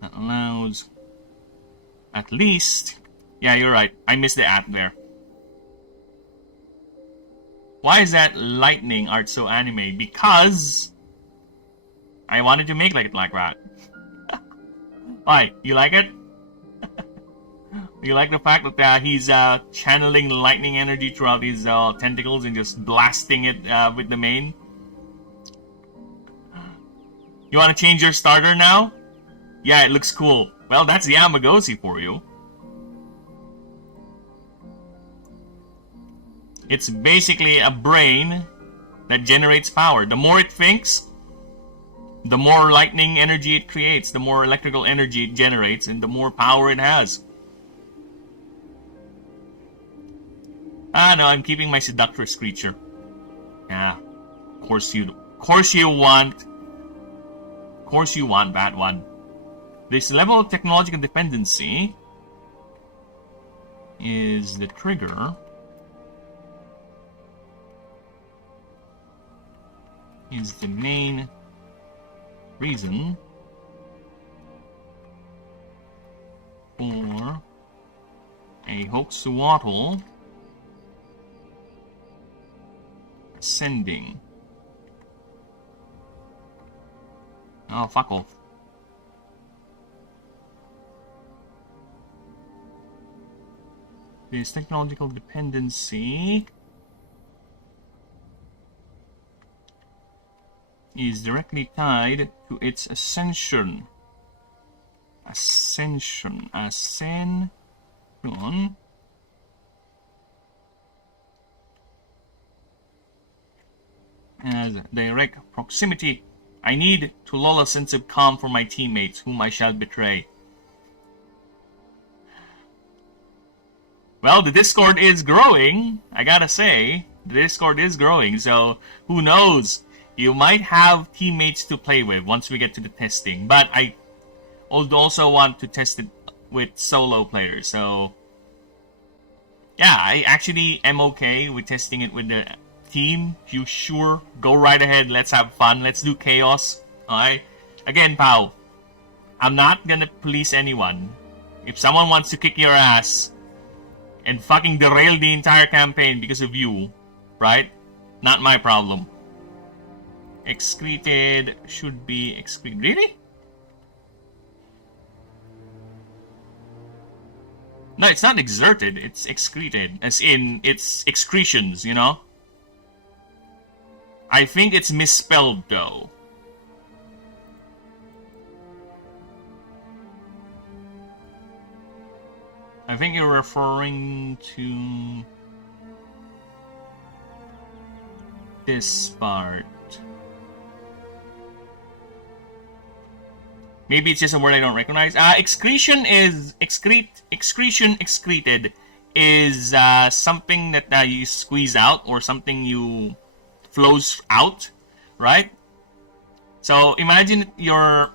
That allows at least. Yeah, you're right. I missed the at there. Why is that lightning art so anime? Because I wanted to make it like that. Why? You like it? You like the fact that he's channeling lightning energy throughout his tentacles and just blasting it with the main? You want to change your starter now? Yeah, it looks cool. Well, that's the Almagozi for you. It's basically a brain that generates power. The more it thinks, the more lightning energy it creates, the more electrical energy it generates, and the more power it has. Ah, no, I'm keeping my seductress creature. Yeah, of course you want that one. This level of technological dependency is the trigger. Is the main reason for a Hoaxwaddle ascending. Oh, fuck off. This technological dependency is directly tied to its ascension. Ascension. As direct proximity. I need to lull a sense of calm for my teammates, whom I shall betray. Well, the Discord is growing. I gotta say, the Discord is growing. So who knows? You might have teammates to play with once we get to the testing. But I would also want to test it with solo players. So yeah, I actually am okay with testing it with the team. If you sure, go right ahead. Let's have fun. Let's do chaos. Alright? Again, pal, I'm not gonna police anyone. If someone wants to kick your ass and fucking derail the entire campaign because of you, right? Not my problem. Excreted should be excreted. Really? No, it's not exerted, it's excreted. As in, it's excretions, you know? I think it's misspelled, though. I think you're referring to this part. Maybe it's just a word I don't recognize. Excretion is excreted is something that you squeeze out or something you flows out, right? So imagine you're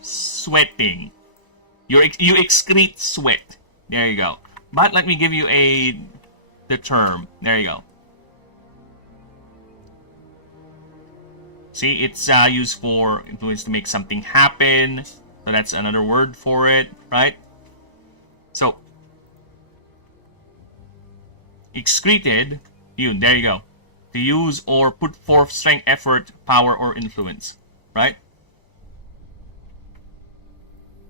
sweating. You excrete sweat. There you go. But let me give you the term. There you go. See, it's used for influence to make something happen. So that's another word for it, right? So, excreted, there you go. To use or put forth strength, effort, power, or influence, right?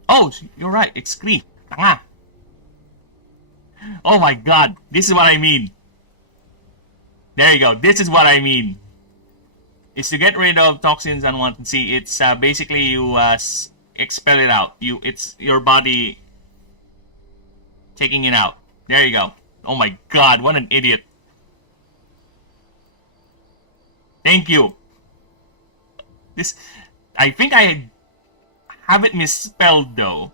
Oh, you're right, excrete. Tanga. Oh my god, this is what I mean. There you go, this is what I mean. It's to get rid of toxins unwanted. See, it's basically you expel it out. It's your body taking it out. There you go. Oh my god, what an idiot. Thank you. I think I have it misspelled though.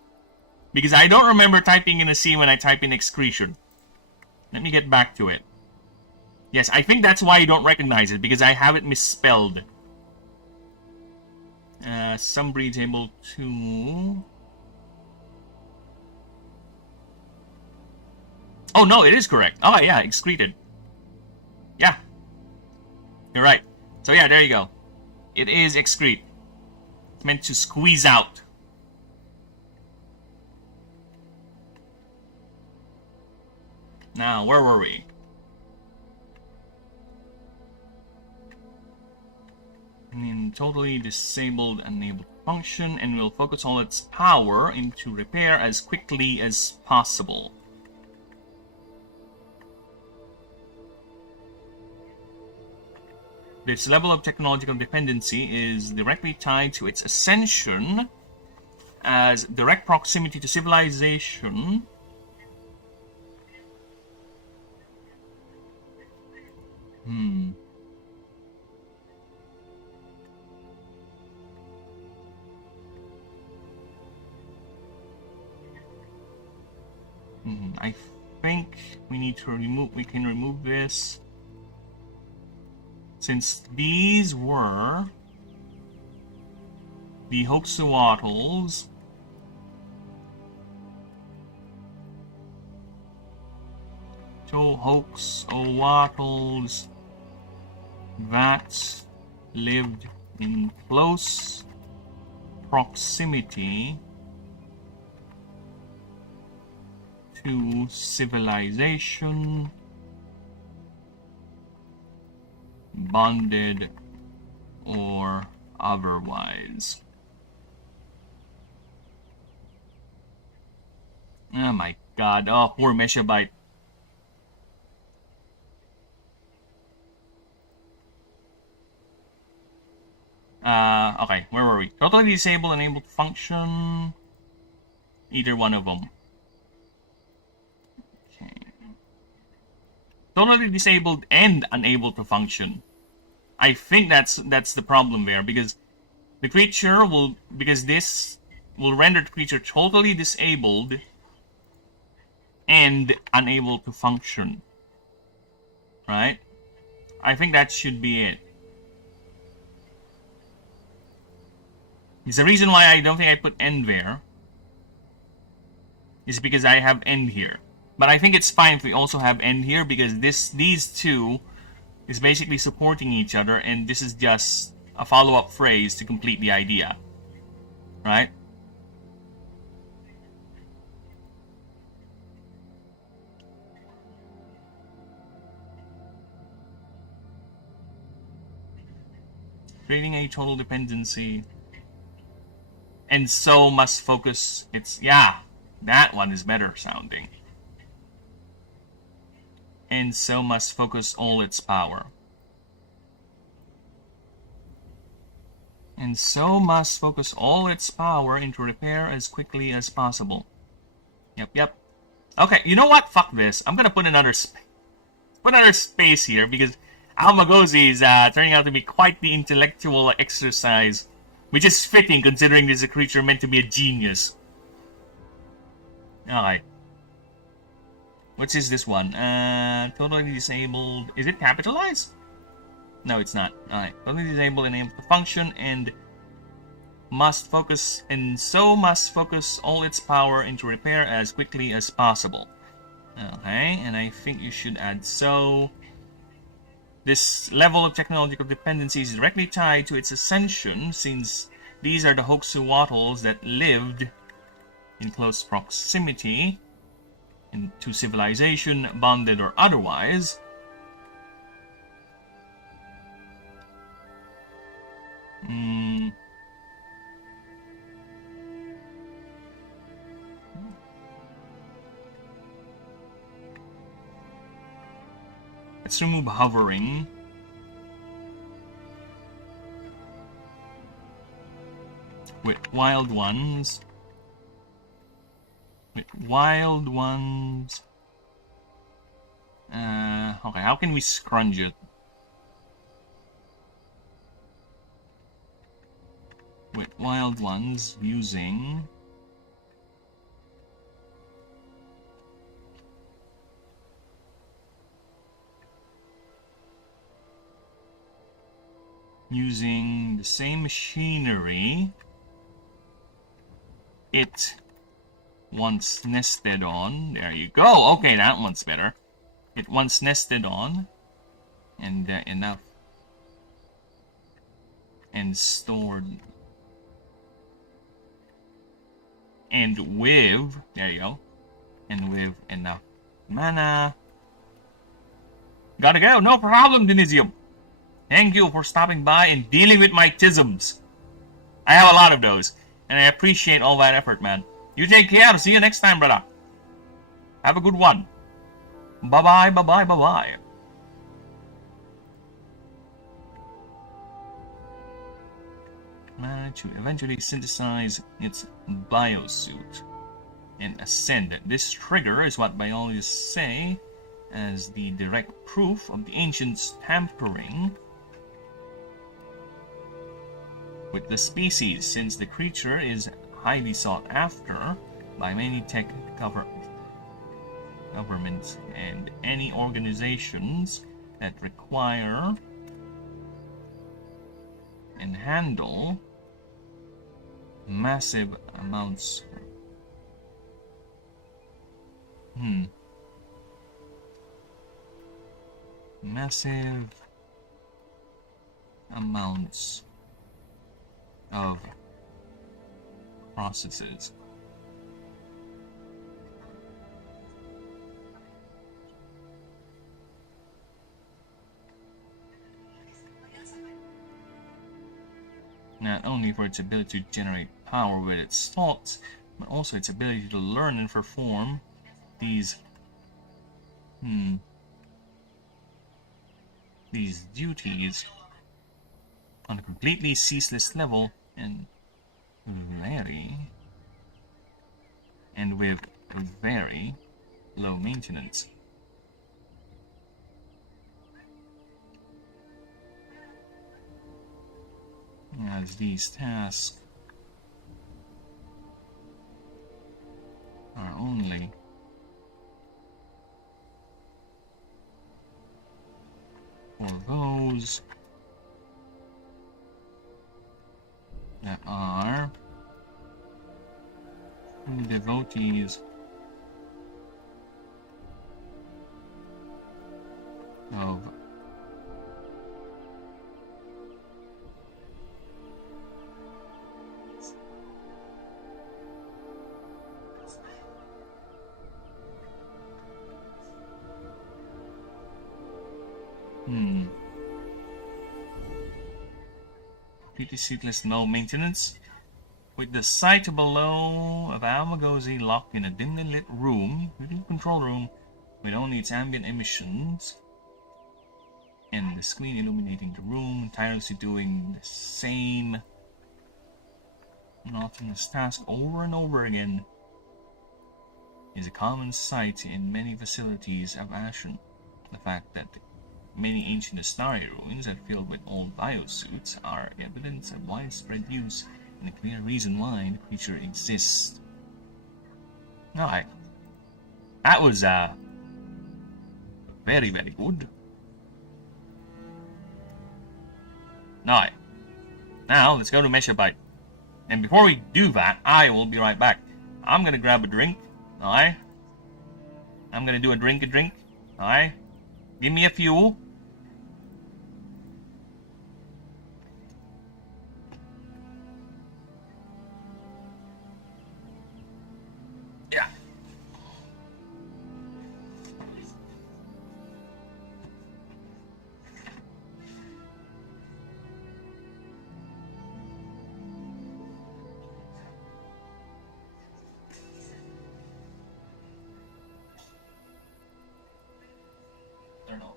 Because I don't remember typing in a C when I type in excretion. Let me get back to it. Yes, I think that's why you don't recognize it, because I have it misspelled. Some breeds able to... Oh no, it is correct. Oh yeah, excreted. Yeah. You're right. So yeah, there you go. It is excrete. It's meant to squeeze out. Now, where were we? Totally disabled unable to function, and will focus all its power into repair as quickly as possible. This level of technological dependency is directly tied to its ascension as direct proximity to civilization. I think we can remove this, since these were the hoaxawattles. So hoaxawattles that lived in close proximity to civilization, bonded or otherwise. Oh my god, oh poor PixellByte. Okay, where were we? Totally disabled, unable to function. Either one of them. Okay. Totally disabled and unable to function. I think that's the problem there, because the creature will, because this will render the creature totally disabled and unable to function. Right? I think that should be it. It's the reason why I don't think I put end there is because I have end here. But I think it's fine if we also have end here because these two is basically supporting each other, and this is just a follow-up phrase to complete the idea. Right? Creating a total dependency. And so must focus its... Yeah, that one is better sounding. And so must focus all its power. And so must focus all its power into repair as quickly as possible. Yep. Okay, you know what? Fuck this. I'm gonna put another space here because Almagosi is turning out to be quite the intellectual exercise, which is fitting considering this is a creature meant to be a genius. Alright. What is this one? Totally disabled. Is it capitalized? No, it's not. Alright. Totally disabled and able to function and must focus all its power into repair as quickly as possible. Okay, and I think you should add so. This level of technological dependency is directly tied to its ascension, since these are the Hoaxuatls that lived in close proximity to civilization, bonded or otherwise. Let's remove hovering. With wild ones. Okay, how can we scrunch it? With wild ones using... using the same machinery it once nested on. There you go. Okay, that one's better. It once nested on, and enough, and stored, and with, there you go, and with enough mana. Gotta go. No problem, Denisium. Thank you for stopping by and dealing with my tisms. I have a lot of those, and I appreciate all that effort, man. You take care. See you next time, brother. Have a good one. Bye-bye, bye-bye, bye-bye. To eventually synthesize its biosuit and ascend. This trigger is what biologists say as the direct proof of the ancients' tampering with the species, since the creature is highly sought after by many tech governments and any organizations that require and handle massive amounts massive amounts of processes. Not only for its ability to generate power with its thoughts, but also its ability to learn and perform these duties on a completely ceaseless level and with very low maintenance. As these tasks are only for those that are true devotees of pretty seatless, no maintenance. With the site below of Almagosi locked in a dimly lit room, control room, with only its ambient emissions, and the screen illuminating the room, tirelessly doing the same monotonous task over and over again, is a common sight in many facilities of Ashen. The fact that many ancient Astari ruins are filled with old biosuits are evidence of widespread use and a clear reason why the creature exists. Alright. That was very, very good. Alright. Now let's go to PixellByte. And before we do that, I will be right back. I'm gonna grab a drink. Alright. I'm gonna do a drink. Alright. Give me a few. Yeah. Turn off.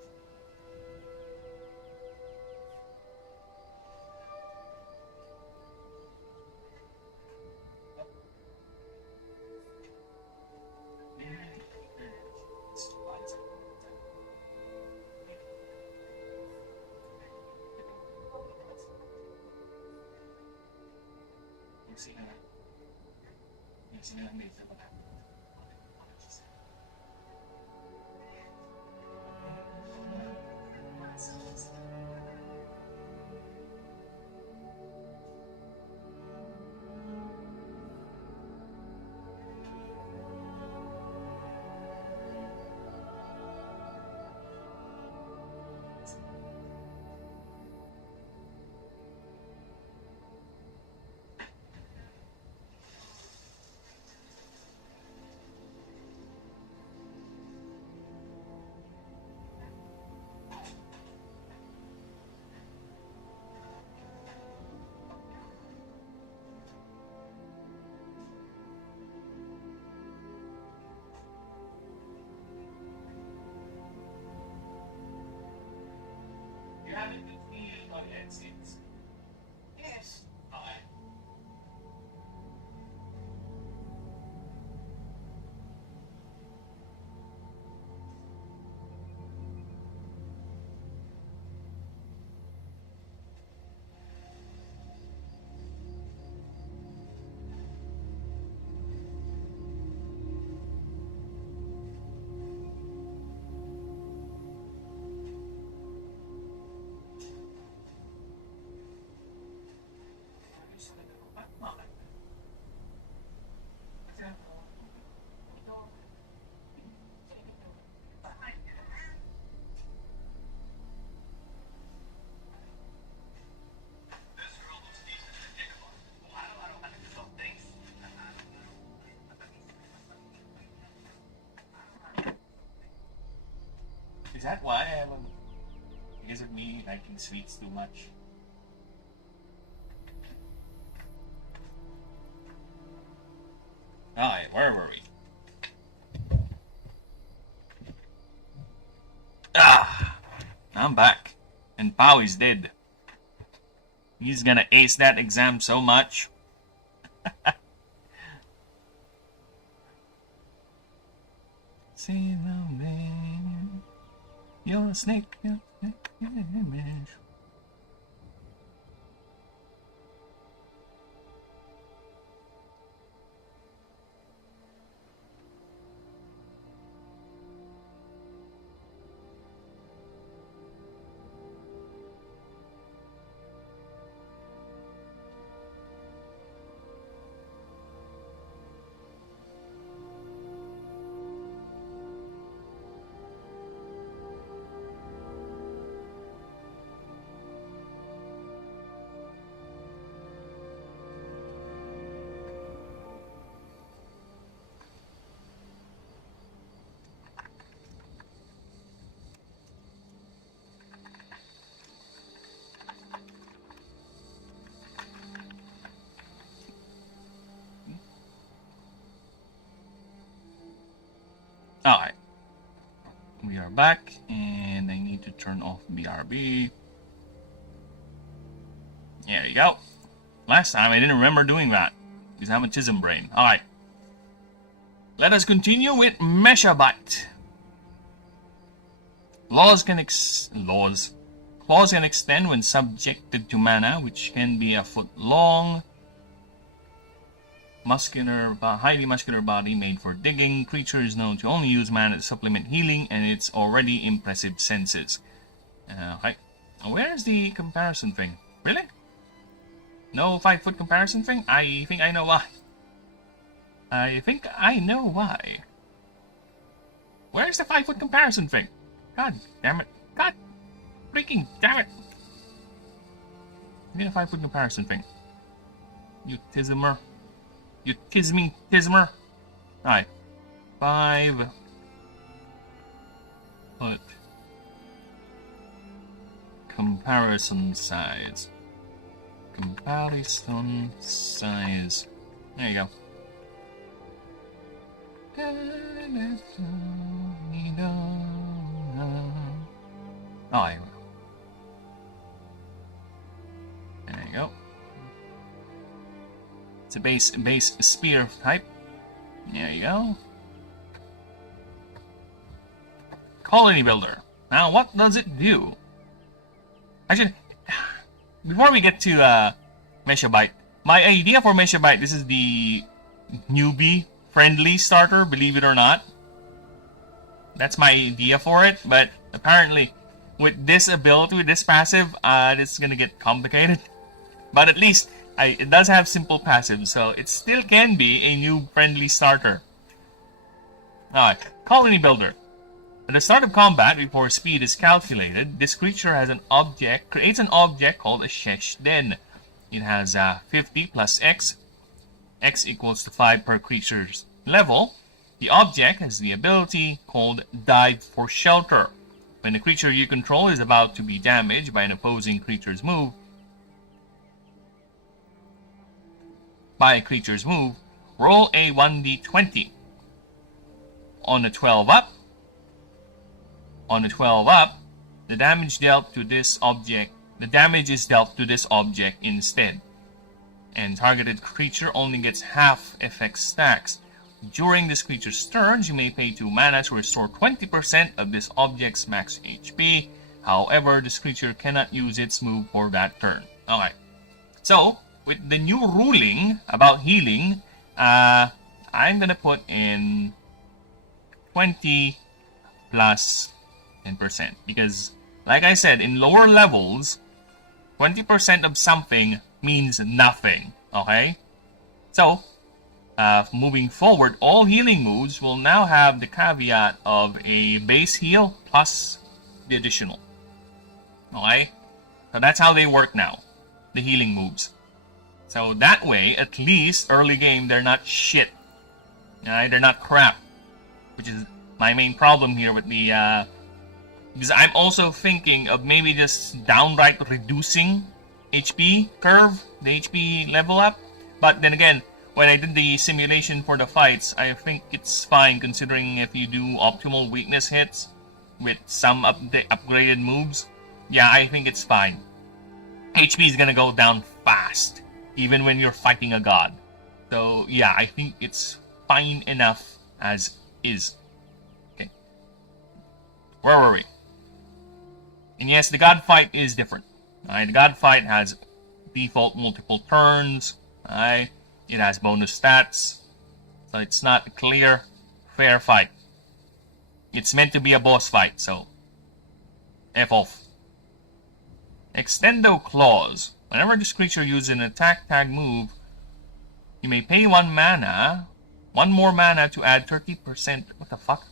You haven't been feeling on it since. Yes. Alright. Is that why I haven't? Because of me liking sweets too much. Alright, where were we? I'm back. And Pao is dead. He's gonna ace that exam so much. See the man. You're a snake, you're a snake, you're a image. Alright. We are back, and I need to turn off BRB. There you go. Last time I didn't remember doing that, because I'm a chism brain. Alright. Let us continue with PixellByte. Claws can extend when subjected to mana, which can be a foot long. Highly muscular body made for digging. Creature is known to only use mana to supplement healing and its already impressive senses. Okay. Where is the comparison thing? Really? No 5-foot comparison thing? I think I know why. I think I know why. Where's the 5-foot comparison thing? God damn it. God freaking damn it. Give me a 5-foot comparison thing. You tismer. You tisming tismer. Alright. 5-foot comparison size. Comparison size. There you go. Oh, there you go. It's a base spear type. There you go. Colony builder. Now, what does it do? Actually, before we get to PixellByte, my idea for PixellByte, this is the newbie friendly starter, believe it or not. That's my idea for it, but apparently with this ability, with this passive, it's gonna get complicated. But at least it does have simple passive, so it still can be a new friendly starter. Alright, Colony Builder. At the start of combat, before speed is calculated, this creature has creates an object called a Shesh Den. It has 50 plus X. X equals to 5 per creature's level. The object has the ability called Dive for Shelter. When the creature you control is about to be damaged by an opposing creature's move, roll a 1d20. On a 12 up, the damage is dealt to this object instead. And targeted creature only gets half effect stacks. During this creature's turns, you may pay 2 mana to restore 20% of this object's max HP. However, this creature cannot use its move for that turn. Alright. So, with the new ruling about healing, I'm gonna put in 20 plus 10%. Because, like I said, in lower levels, 20% of something means nothing. Okay? So, moving forward, all healing moves will now have the caveat of a base heal plus the additional. Okay? So that's how they work now, the healing moves. So that way, at least, early game, they're not shit. Alright? They're not crap. Which is my main problem here with the, because I'm also thinking of maybe just downright reducing HP curve, the HP level up. But then again, when I did the simulation for the fights, I think it's fine considering if you do optimal weakness hits with some upgraded moves. Yeah, I think it's fine. HP is gonna go down fast, even when you're fighting a god. So yeah, I think it's fine enough as is. Okay. Where were we? And yes, the god fight is different. Alright, the god fight has default multiple turns. Alright. It has bonus stats, so it's not a clear, fair fight. It's meant to be a boss fight, so F off. Extendo Claws. Whenever this creature uses an attack tag move, you may pay 1 more mana to add 30%, what the fuck?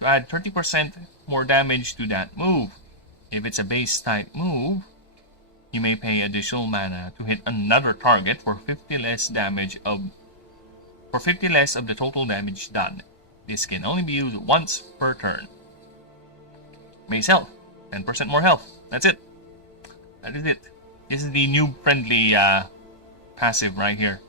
To add 30% more damage to that move. If it's a base type move, you may pay additional mana to hit another target for 50 less of the total damage done. This can only be used once per turn. Base health, 10% more health. That's it. That is it. This is the new friendly passive right here.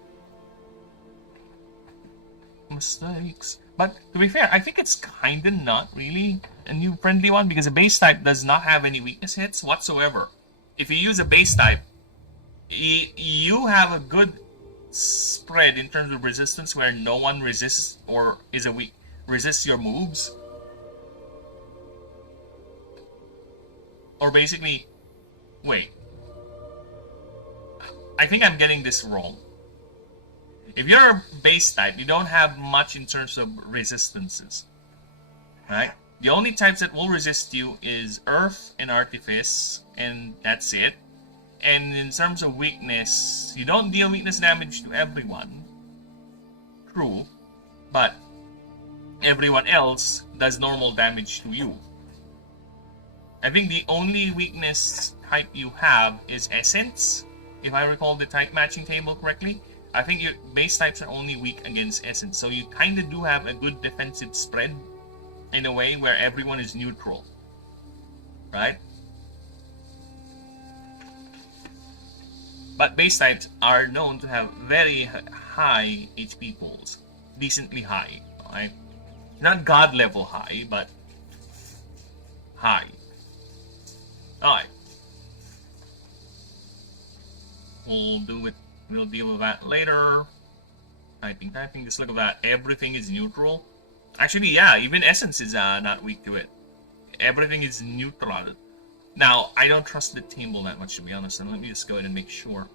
Mistakes But to be fair, I think it's kinda not really a new friendly one because a base type does not have any weakness hits whatsoever. If you use a base type, you have a good spread in terms of resistance where no one resists or is a weak resists your moves. Or basically, wait. I think I'm getting this wrong. If you're a base type, you don't have much in terms of resistances, right? The only types that will resist you is Earth and Artifice, and that's it. And in terms of weakness, you don't deal weakness damage to everyone. True, but everyone else does normal damage to you. I think the only weakness type you have is Essence, if I recall the type matching table correctly. I think your base types are only weak against Essence, so you kinda do have a good defensive spread in a way where everyone is neutral, right? But base types are known to have very high HP pools, decently high, right? Not god level high, but high. Alright. We'll do it. We'll deal with that later. Typing. Just look at that. Everything is neutral. Actually, yeah, even Essence is not weak to it. Everything is neutral. Now, I don't trust the table that much, to be honest, and let me just go ahead and make sure.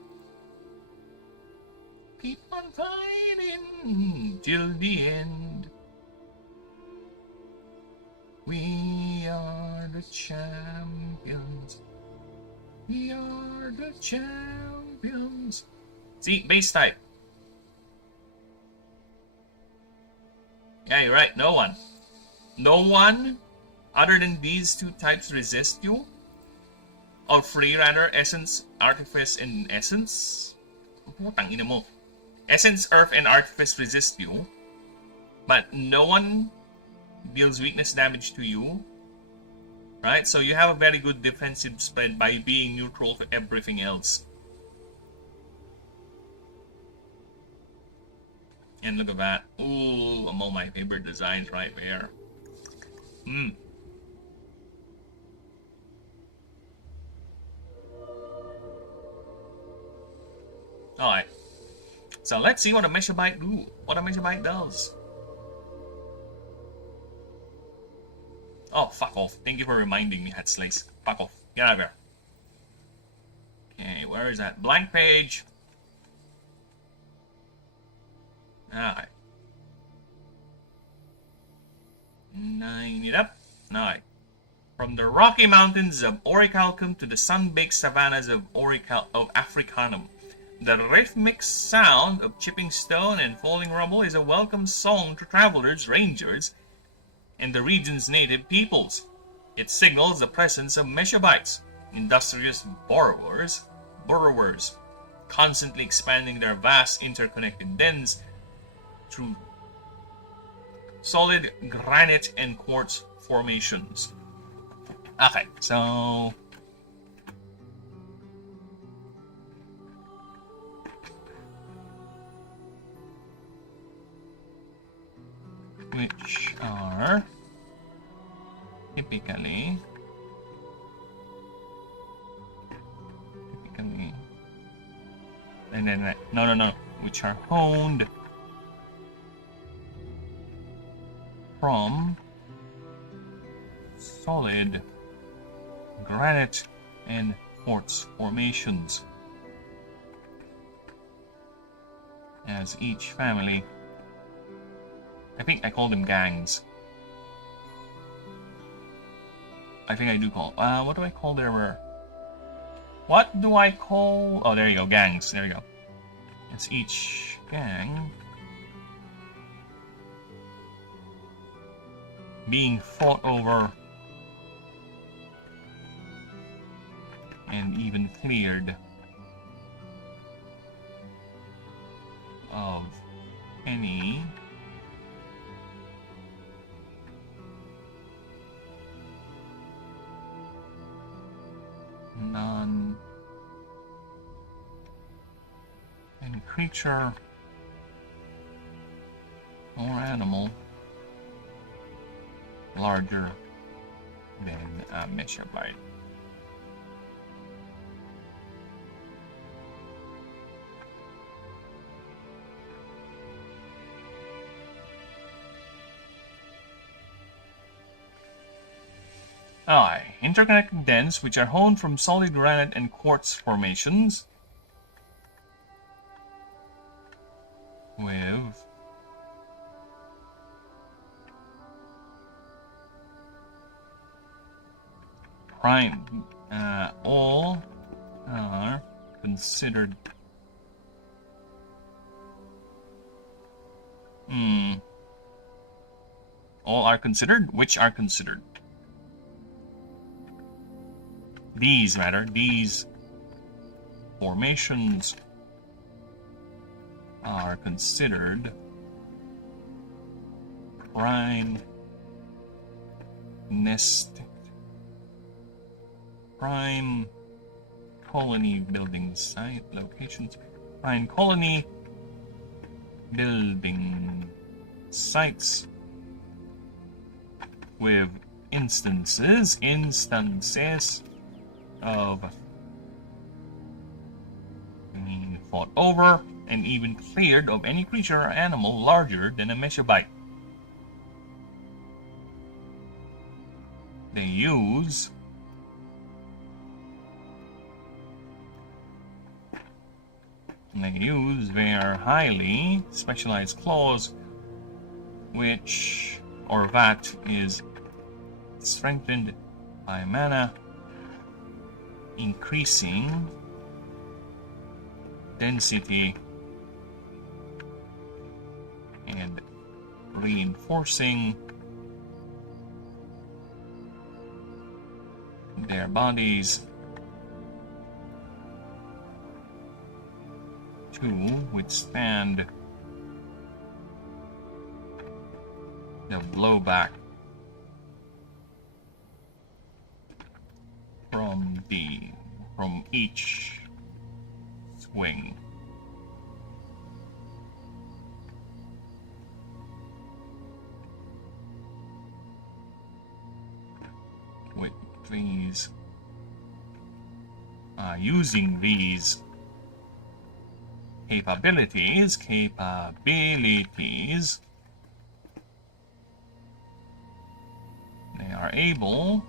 Keep on fighting till the end. We are the champions. We are the champions. See, base type. Yeah, you're right. No one. No one other than these two types resist you. Or free, rather. Essence, Artifice, and Essence. Putang ina mo. Essence, Earth, and Artifice resist you. But no one deals weakness damage to you. Right? So you have a very good defensive spread by being neutral to everything else. And look at that. Ooh, among my favorite designs right there. Alright. So let's see what a PixellByte do. What a PixellByte does. Oh, fuck off. Thank you for reminding me, Hatslice. Fuck off. Get out of here. Okay, where is that? Blank page. Alright. 9 it up. Alright. From the Rocky Mountains of Orichalcum to the sun-baked savannas of Africanum, the rhythmic sound of chipping stone and falling rubble is a welcome song to travelers, rangers, and the region's native peoples. It signals the presence of PixellBytes, industrious burrowers, constantly expanding their vast interconnected dens through solid granite and quartz formations. Okay, so which are typically and then no, which are honed from solid granite and quartz formations, as each family, I think I call them gangs. I think I do call. What do I call their? What do I call? Oh, there you go, gangs. There you go. It's each gang being fought over and even cleared of any any creature or animal larger than a megabyte. Interconnected dens, which are honed from solid granite and quartz formations, with prime. All are considered. All are considered? Which are considered? These matter. These formations are considered prime prime colony building site locations. Prime colony building sites with instances of being fought over and even cleared of any creature or animal larger than a megabyte. They use their highly specialized claws, that is strengthened by mana, increasing density and reinforcing their bodies to withstand the blowback from each swing. With these, using these capabilities, they are able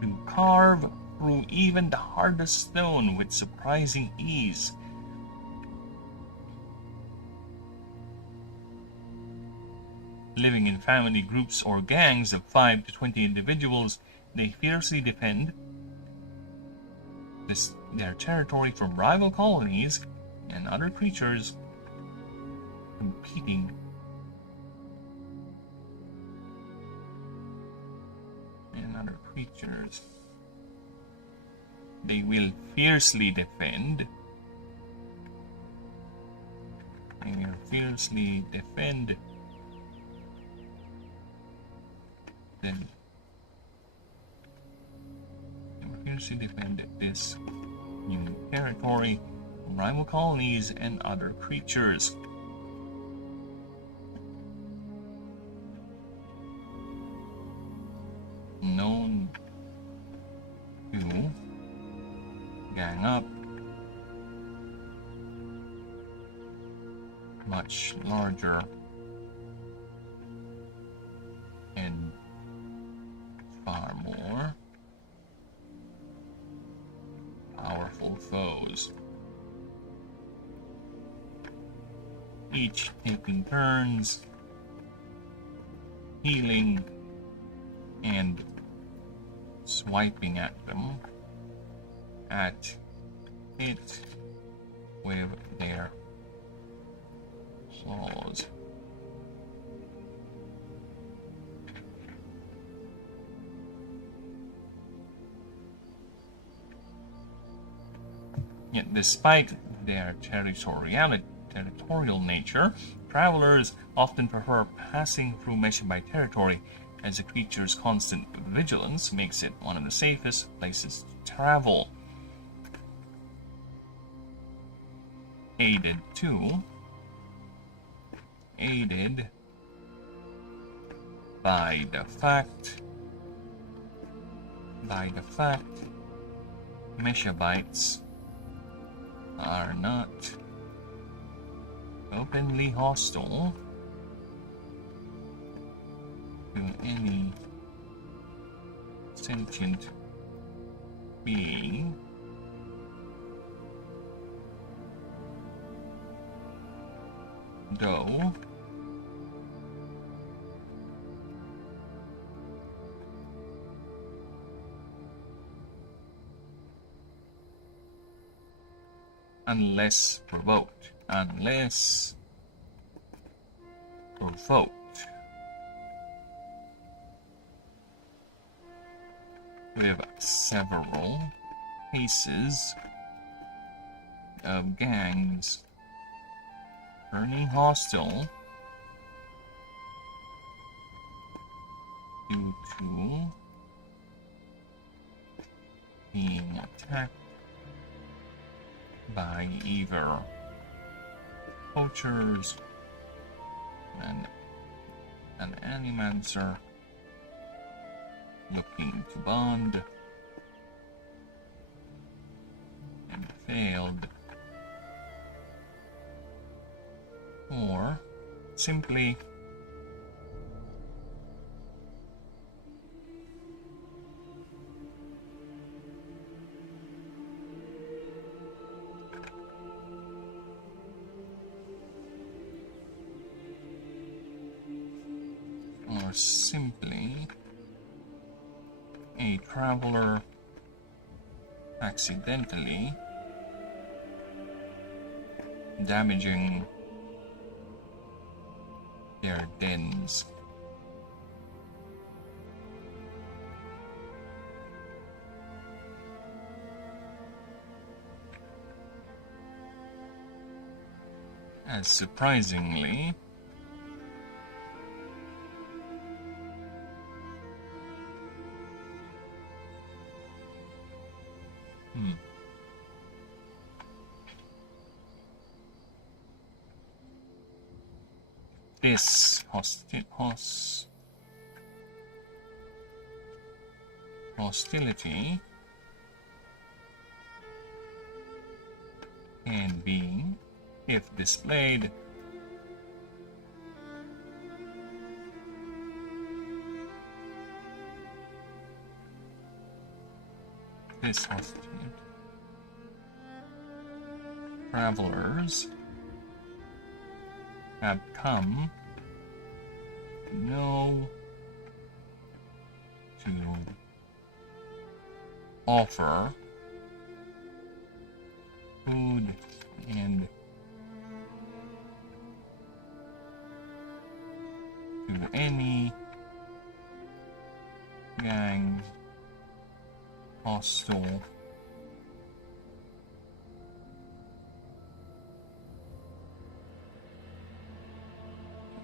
to carve through even the hardest stone with surprising ease. Living in family groups or gangs of 5 to 20 individuals, they fiercely defend their territory from rival colonies and other creatures competing. They will fiercely defend. This new territory from rival colonies and other creatures. Known to gang up much larger and far more powerful foes, each taking turns healing and swiping at it with their claws. Yet despite their territorial nature, travelers often prefer passing through megabyte territory, as the creature's constant vigilance makes it one of the safest places to travel. Aided too aided by the fact Mechabytes are not openly hostile to any sentient being, though unless provoked with several cases of gangs turning hostile due to being attacked by either poachers and an animancer looking to bond and failed, or simply a traveler accidentally damaging their dens. As surprisingly, this hostility can be, if displayed, this hostility. Travelers have come to know to offer food and to any gang hostile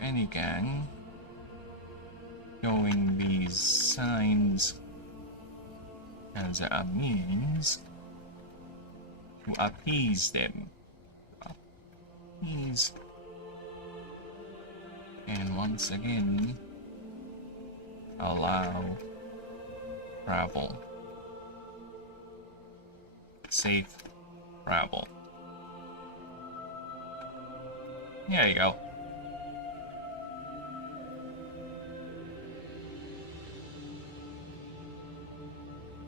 any gang showing these signs as a means to appease them. Appease. And once again, allow travel. Safe travel. There you go.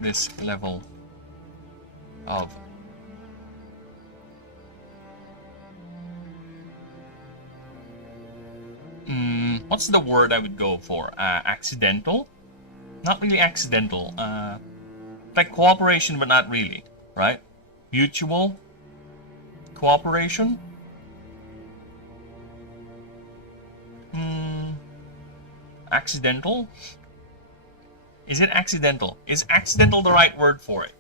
This level of what's the word I would go for? Accidental? Not really accidental. Like cooperation, but not really, right? Mutual cooperation? Accidental? Is it accidental? Is accidental the right word for it?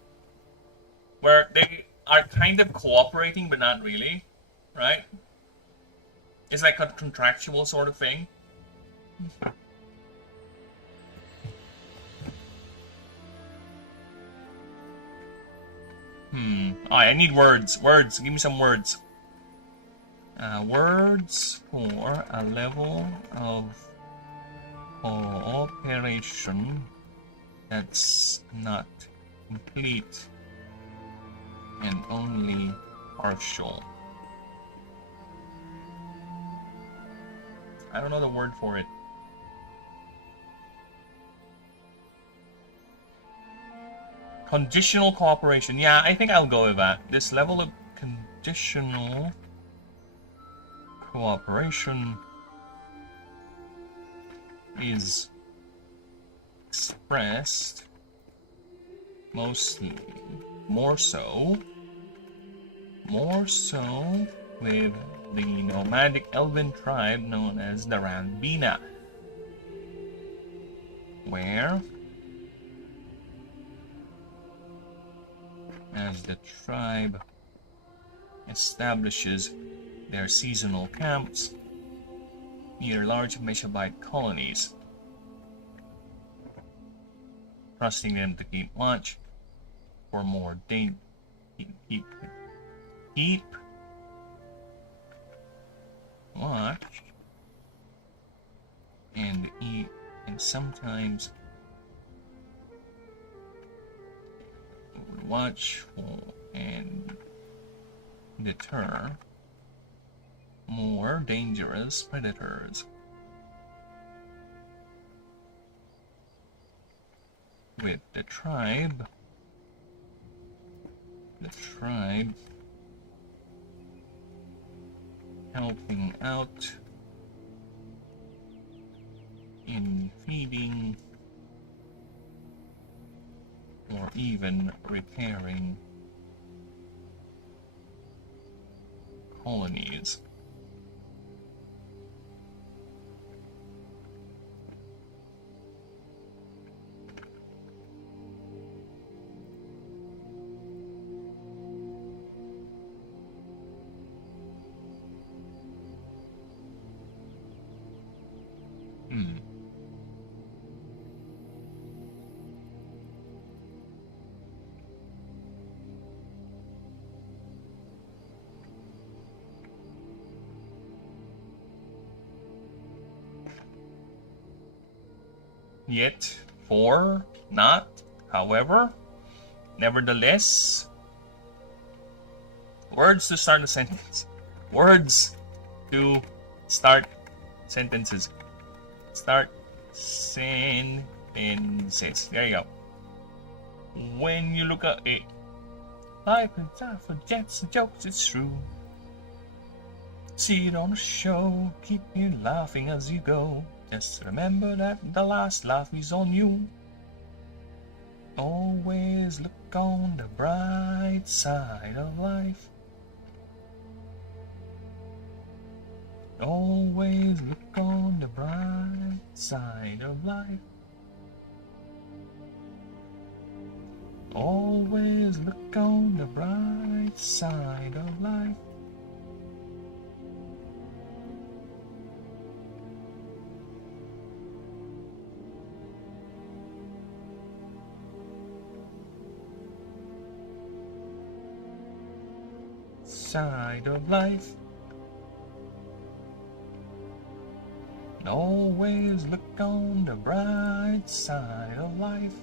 Where they are kind of cooperating, but not really, right? It's like a contractual sort of thing. Oh, I need words. Words. Give me some words. Words for a level of cooperation that's not complete and only partial. I don't know the word for it. Conditional cooperation. Yeah, I think I'll go with that. This level of conditional cooperation is expressed mostly more so with the nomadic elven tribe known as the Ranbina, where as the tribe establishes their seasonal camps near large PixellByte colonies, trusting them to keep watch for more keep watch and eat, and sometimes watch for and deter more dangerous predators. With the tribe helping out in feeding or even repairing colonies. Yet, for, not, however, nevertheless. Words to start a sentence. Words to start sentences. Start sentences. There you go. When you look at it, life and time for jets and jokes, it's true. See it on the show, keep you laughing as you go. Just remember that the last laugh is on you. Always look on the bright side of life. Always look on the bright side of life. Always look on the bright side of life. Side of life. Always look on the bright side of life.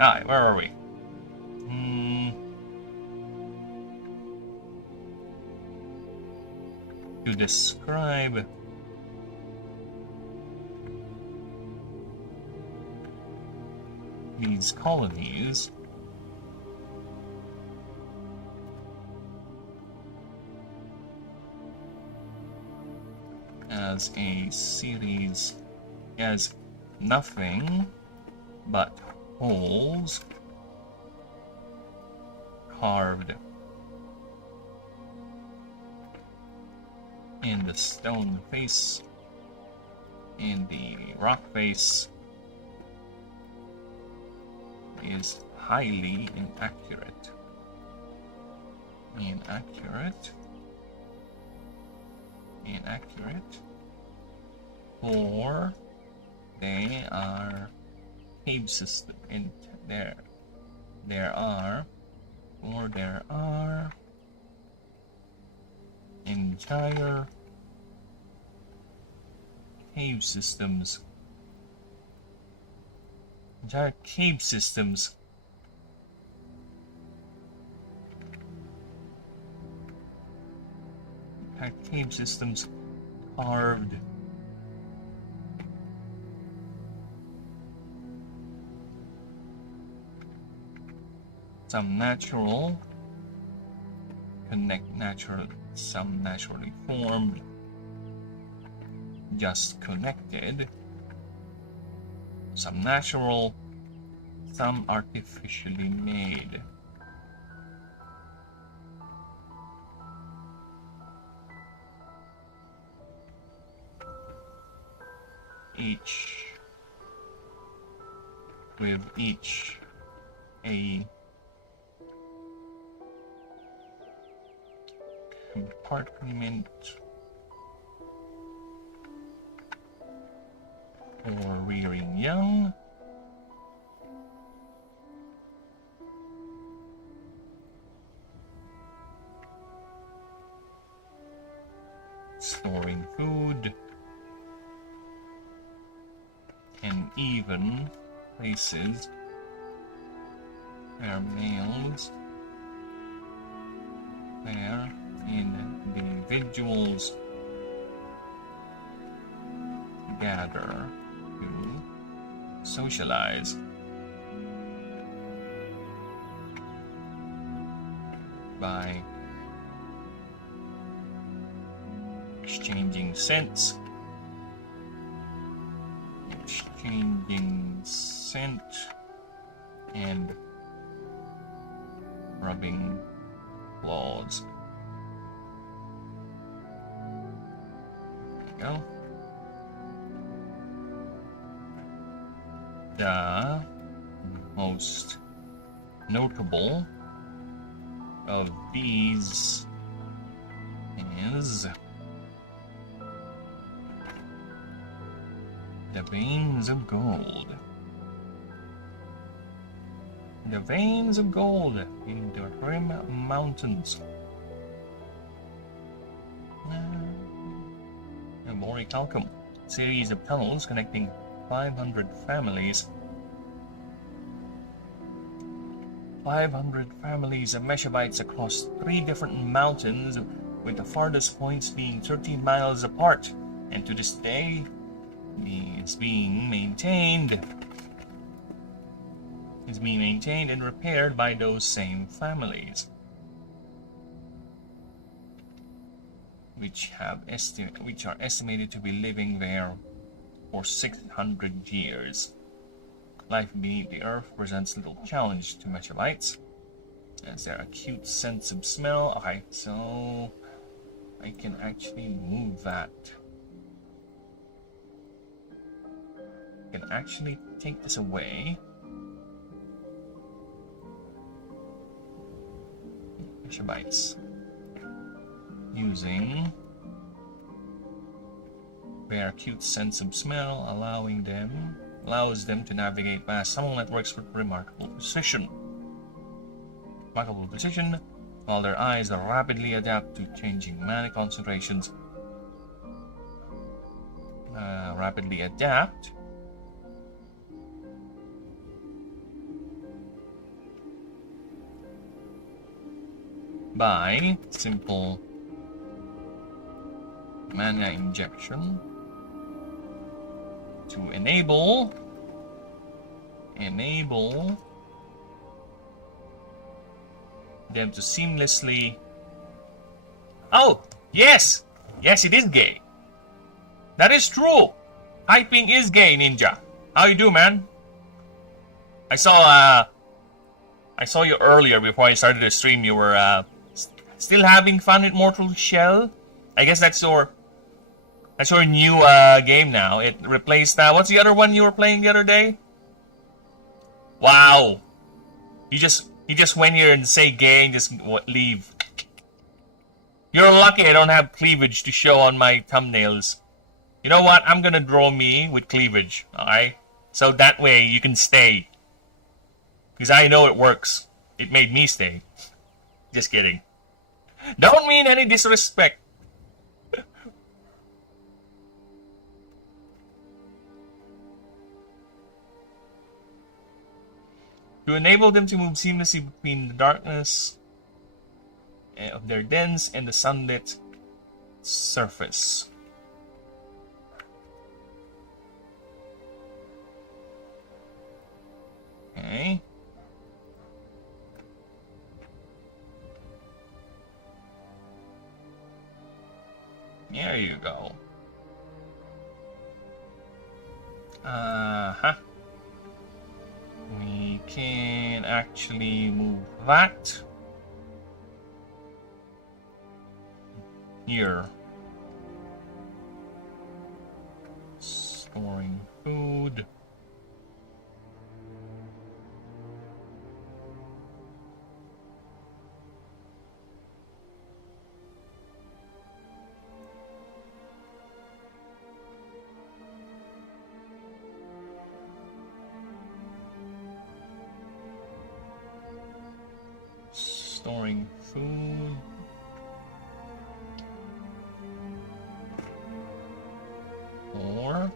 Alright, where are we? To describe these colonies, as a series as nothing but holes carved in the stone face, in the rock face, is highly inaccurate. Inaccurate, or they are cave system, and there are entire cave systems. Entire cave systems. Entire cave systems carved. Some natural, some naturally formed, just connected, some natural, some artificially made. With each a compartment for rearing young, storing food, and even places where males, where individuals gather to socialize by exchanging scent, and rubbing claws. There you go. The most notable of these is the veins of gold. The veins of gold in the Rim Mountains. Moricalcum, series of tunnels connecting 500 families. 500 families of Meshabites across 3 different mountains, with the farthest points being 30 miles apart. And to this day, it's being maintained. It's being maintained and repaired by those same families, which are estimated to be living there for 600 years. Life beneath the earth presents little challenge to Meshabites, as their acute sense of smell. Okay, so I can actually move that. I can actually take this away. Meshabites. Using their acute sense of smell, allows them to navigate vast tunnel networks with remarkable precision. While their eyes rapidly adapt to changing mana concentrations. Rapidly adapt by simple mana injection to enable them to seamlessly. Oh, yes, it is gay. That is true. Hyping is gay, Ninja. How you do, man? I saw you earlier before I started the stream. You were still having fun with Mortal Shell. I guess that's your new game now. It replaced what's the other one you were playing the other day? Wow. You just went here and say gay and just leave. You're lucky I don't have cleavage to show on my thumbnails. You know what? I'm gonna draw me with cleavage, alright? So that way you can stay. Because I know it works. It made me stay. Just kidding. Don't mean any disrespect. To enable them to move seamlessly between the darkness of their dens and the sunlit surface. Okay. There you go. We can actually move that here. Storing food. Storing food. Or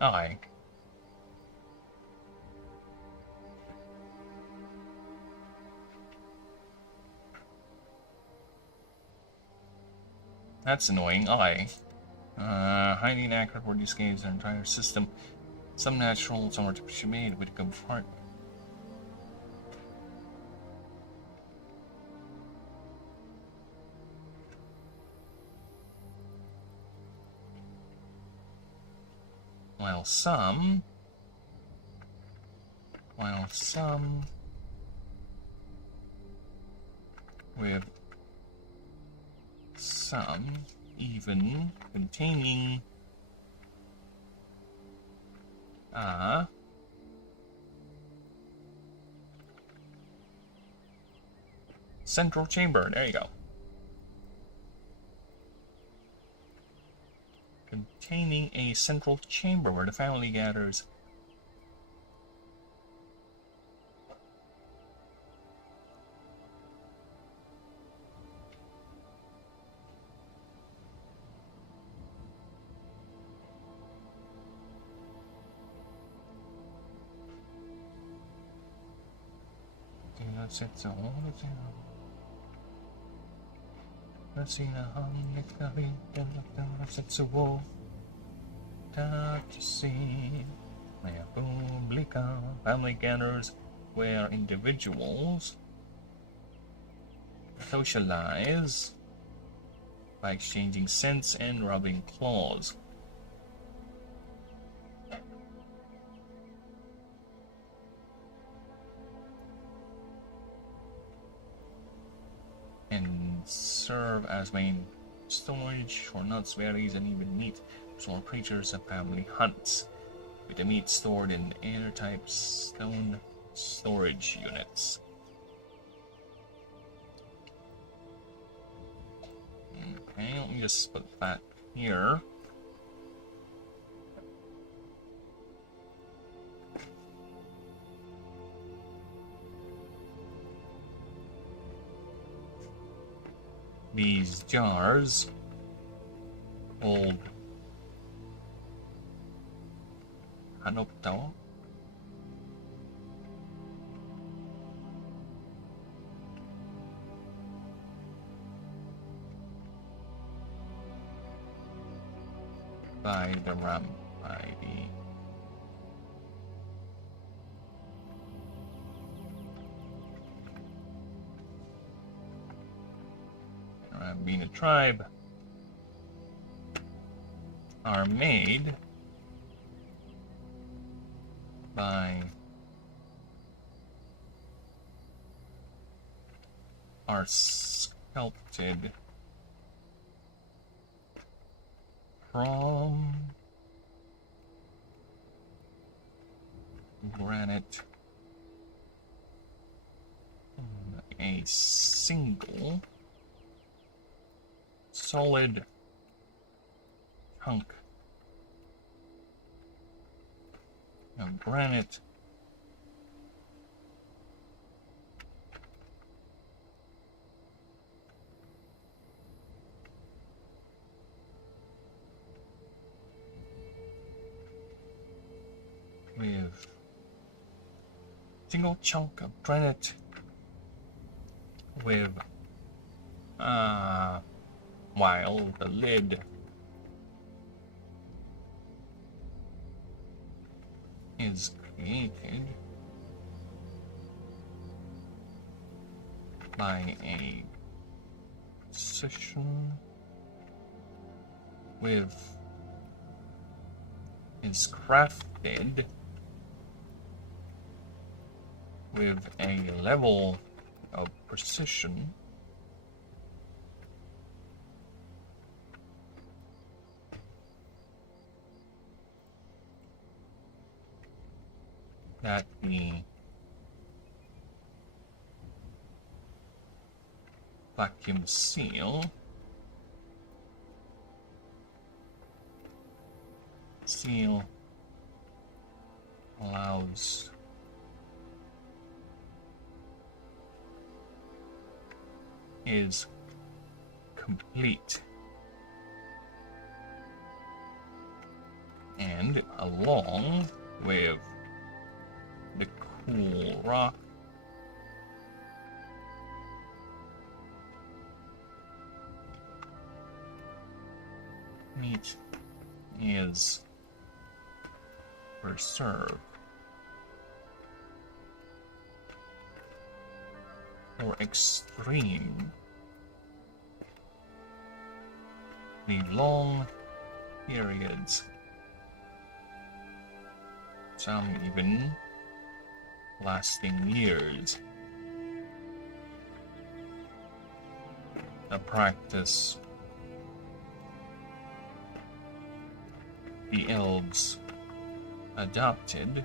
okay. That's annoying. Okay. Highly inaccurate for these games, their entire system. Some natural, some artificially made with a good part. While some with some even containing central chamber. There you go. Containing a central chamber where the family gathers. Family gatherers where individuals socialize by exchanging scents and rubbing claws. And serve as main storage for nuts, berries, and even meat. Small creatures and family hunts, with the meat stored in airtight stone storage units. Okay, let me just put that here. These jars hold hanop to. By the RAM ID. Being a tribe are made by are sculpted from granite, a single solid hunk of granite single chunk of granite with while the lid is created by a precision with is crafted with a level of precision that the vacuum seal allows is complete, and along with the cool rock meat is preserved for extreme the long periods, some even lasting years. A practice the elves adopted,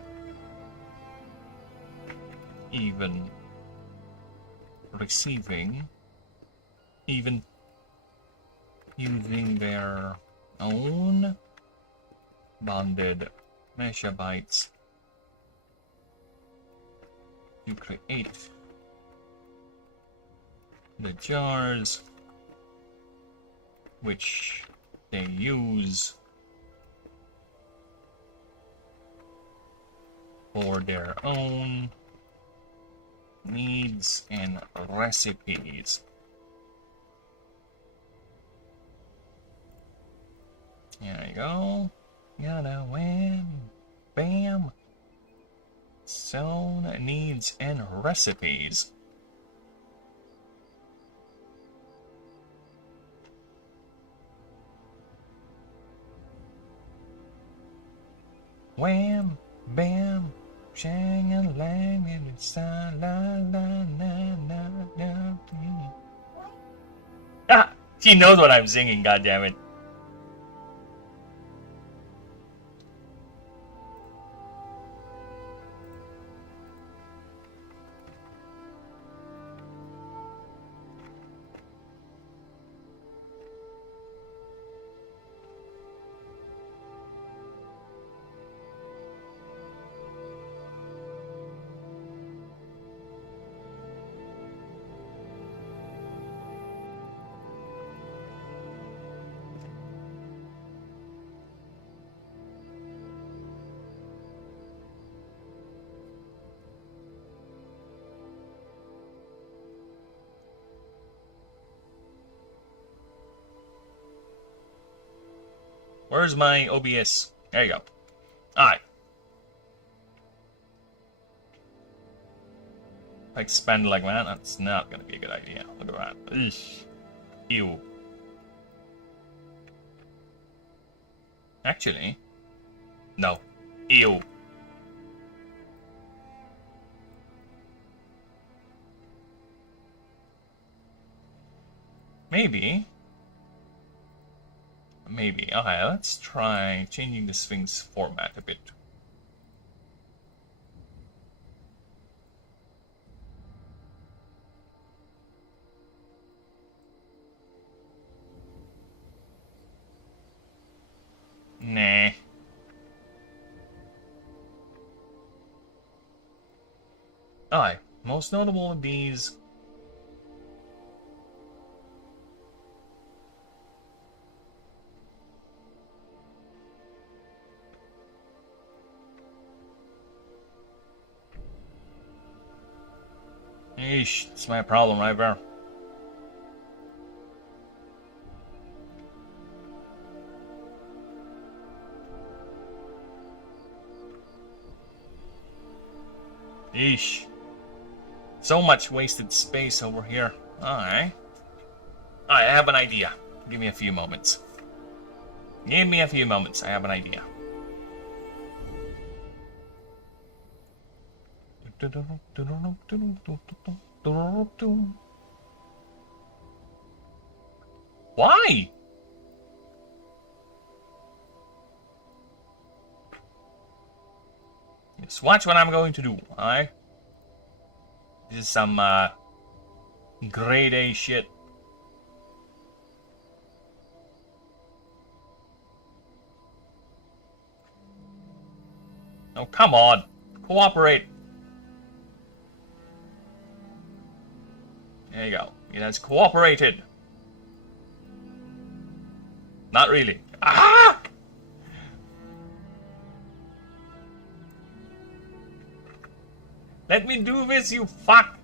even using their own bonded megabytes to create the jars which they use for their own needs and recipes. There you go. Gotta win. Bam. Zone needs and recipes. Wham, bam, shang and lang and it's la la la la la. Ah, she knows what I'm singing. God damn it. Where's my OBS? There you go. Alright. If I expand like that, that's not gonna be a good idea. Look at that. Ugh. Ew. Actually, no. Ew. Maybe. Okay, let's try changing the Sphinx format a bit. Nah. Alright, most notable of these. Eesh, that's my problem right there. Eesh. So much wasted space over here. Alright. I have an idea. Give me a few moments. Give me a few moments. I have an idea. Why? Just watch what I'm going to do, alright? This is some grade A shit. Oh, come on. Cooperate. There you go. It has cooperated. Not really. Ah! Let me do this, you fuck!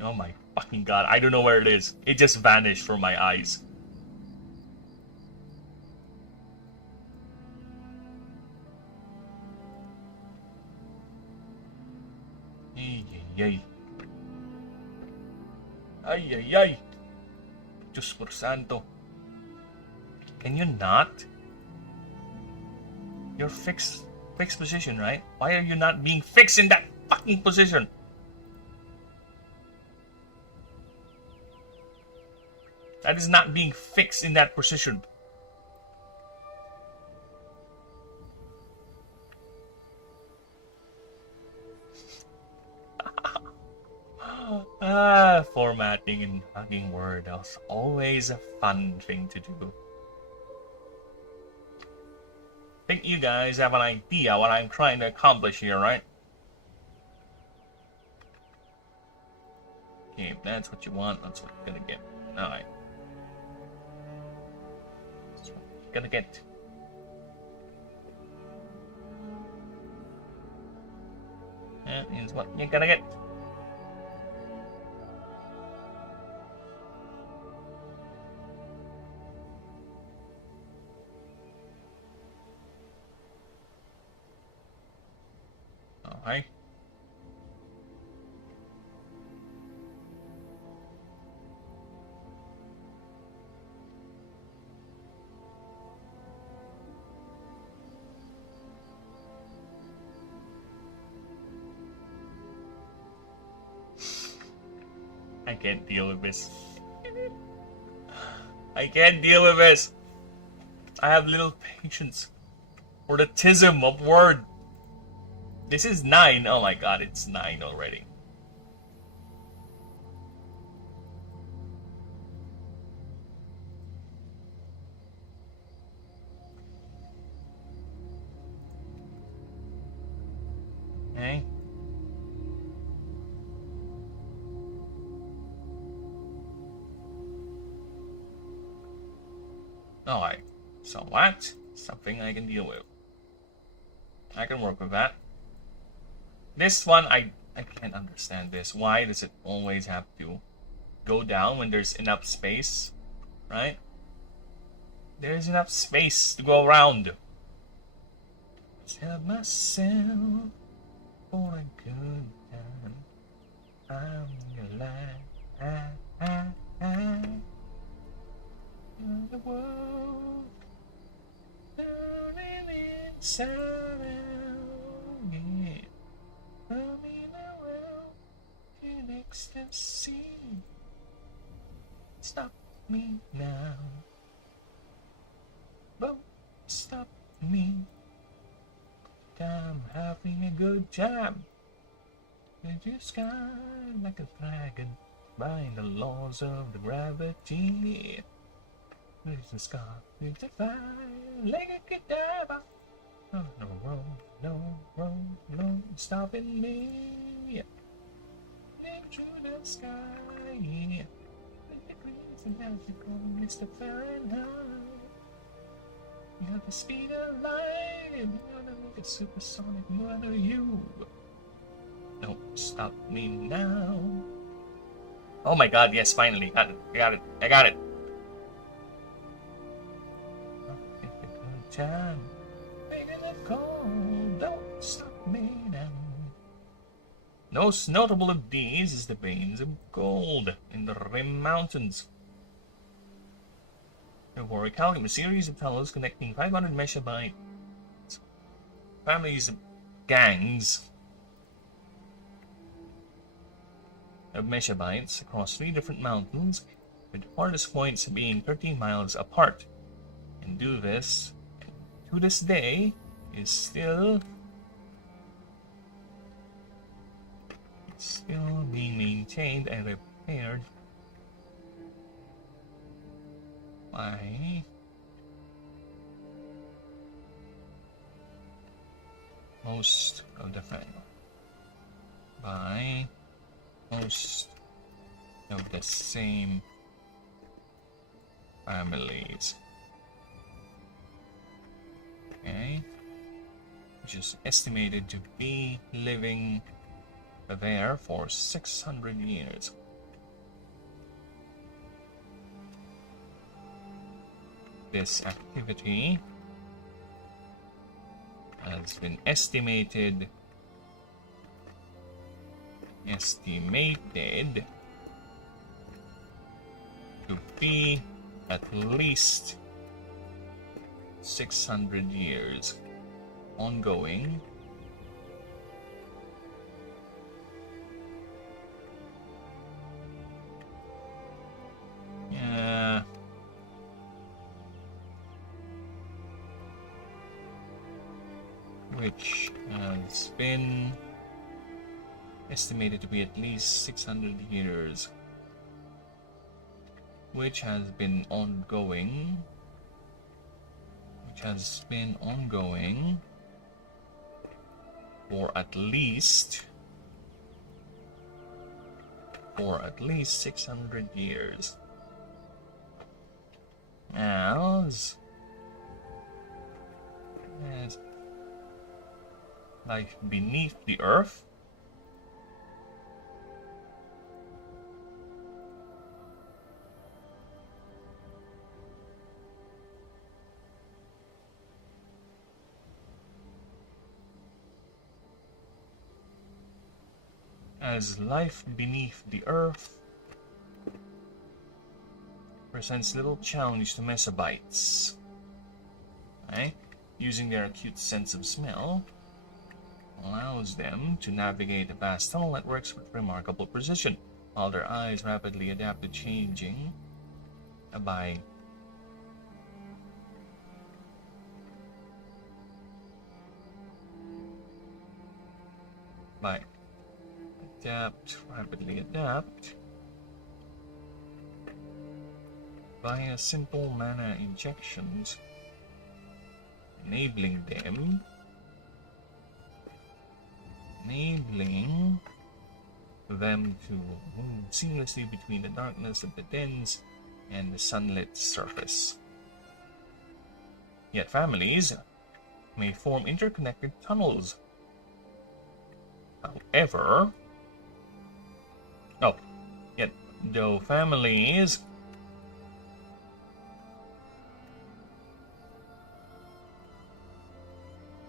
Oh my fucking god, I don't know where it is. It just vanished from my eyes. Ay, ay, ay, ay. Diyos por santo. Can you not? You're fixed position, right? Why are you not being fixed in that fucking position? That is not being fixed in that position. Formatting in fucking Word. That's always a fun thing to do. I think you guys have an idea what I'm trying to accomplish here, right? Okay, if that's what you want, that's what you're gonna get. Alright. That's what you're gonna get. That is what you're gonna get. Alright. I can't deal with this. I can't deal with this. I have little patience for the tism of Word. This is 9. Oh my god, it's 9 already. Okay. Alright, so what? Something I can deal with. I can work with that. This one, I can't understand this. Why does it always have to go down when there's enough space? Right? There's enough space to go around. Tell myself for a good time. I'm your life. The world turning inside out, yeah. Running around in ecstasy. Stop me now. Don't stop me. I'm having a good time. You just sky like a dragon by the laws of the gravity. There's the sky, there's the fire, like a cadaver. Oh, no road, no stopping me. Into the sky, yeah. With degrees and magical, Mr. Fahrenheit. You have the speed of light, and you wanna make it supersonic, what are you? Don't stop me now. Oh my god, yes, finally. Got it. I got it. I got it. Take a good time. Making a call. Don't stop me now. Most notable of these is the veins of gold in the Rim Mountains. Therefore, we calculate a series of tunnels connecting 500 megabyte families of gangs of megabytes across 3 different mountains, with the farthest points being 13 miles apart. And do this, to this day, is still being maintained and repaired by most of the same families. Okay, which is estimated to be living there for 600 years. This activity has been estimated to be at least 600 years ongoing. Which has been estimated to be at least 600 years, which has been ongoing for at least 600 years. As life beneath the earth presents little challenge to mesobites. Okay? Using their acute sense of smell allows them to navigate the vast tunnel networks with remarkable precision, while their eyes rapidly adapt to changing by rapidly adapt via simple mana injections, enabling them to move seamlessly between the darkness of the dens and the sunlit surface. Yet families may form interconnected tunnels. However, though families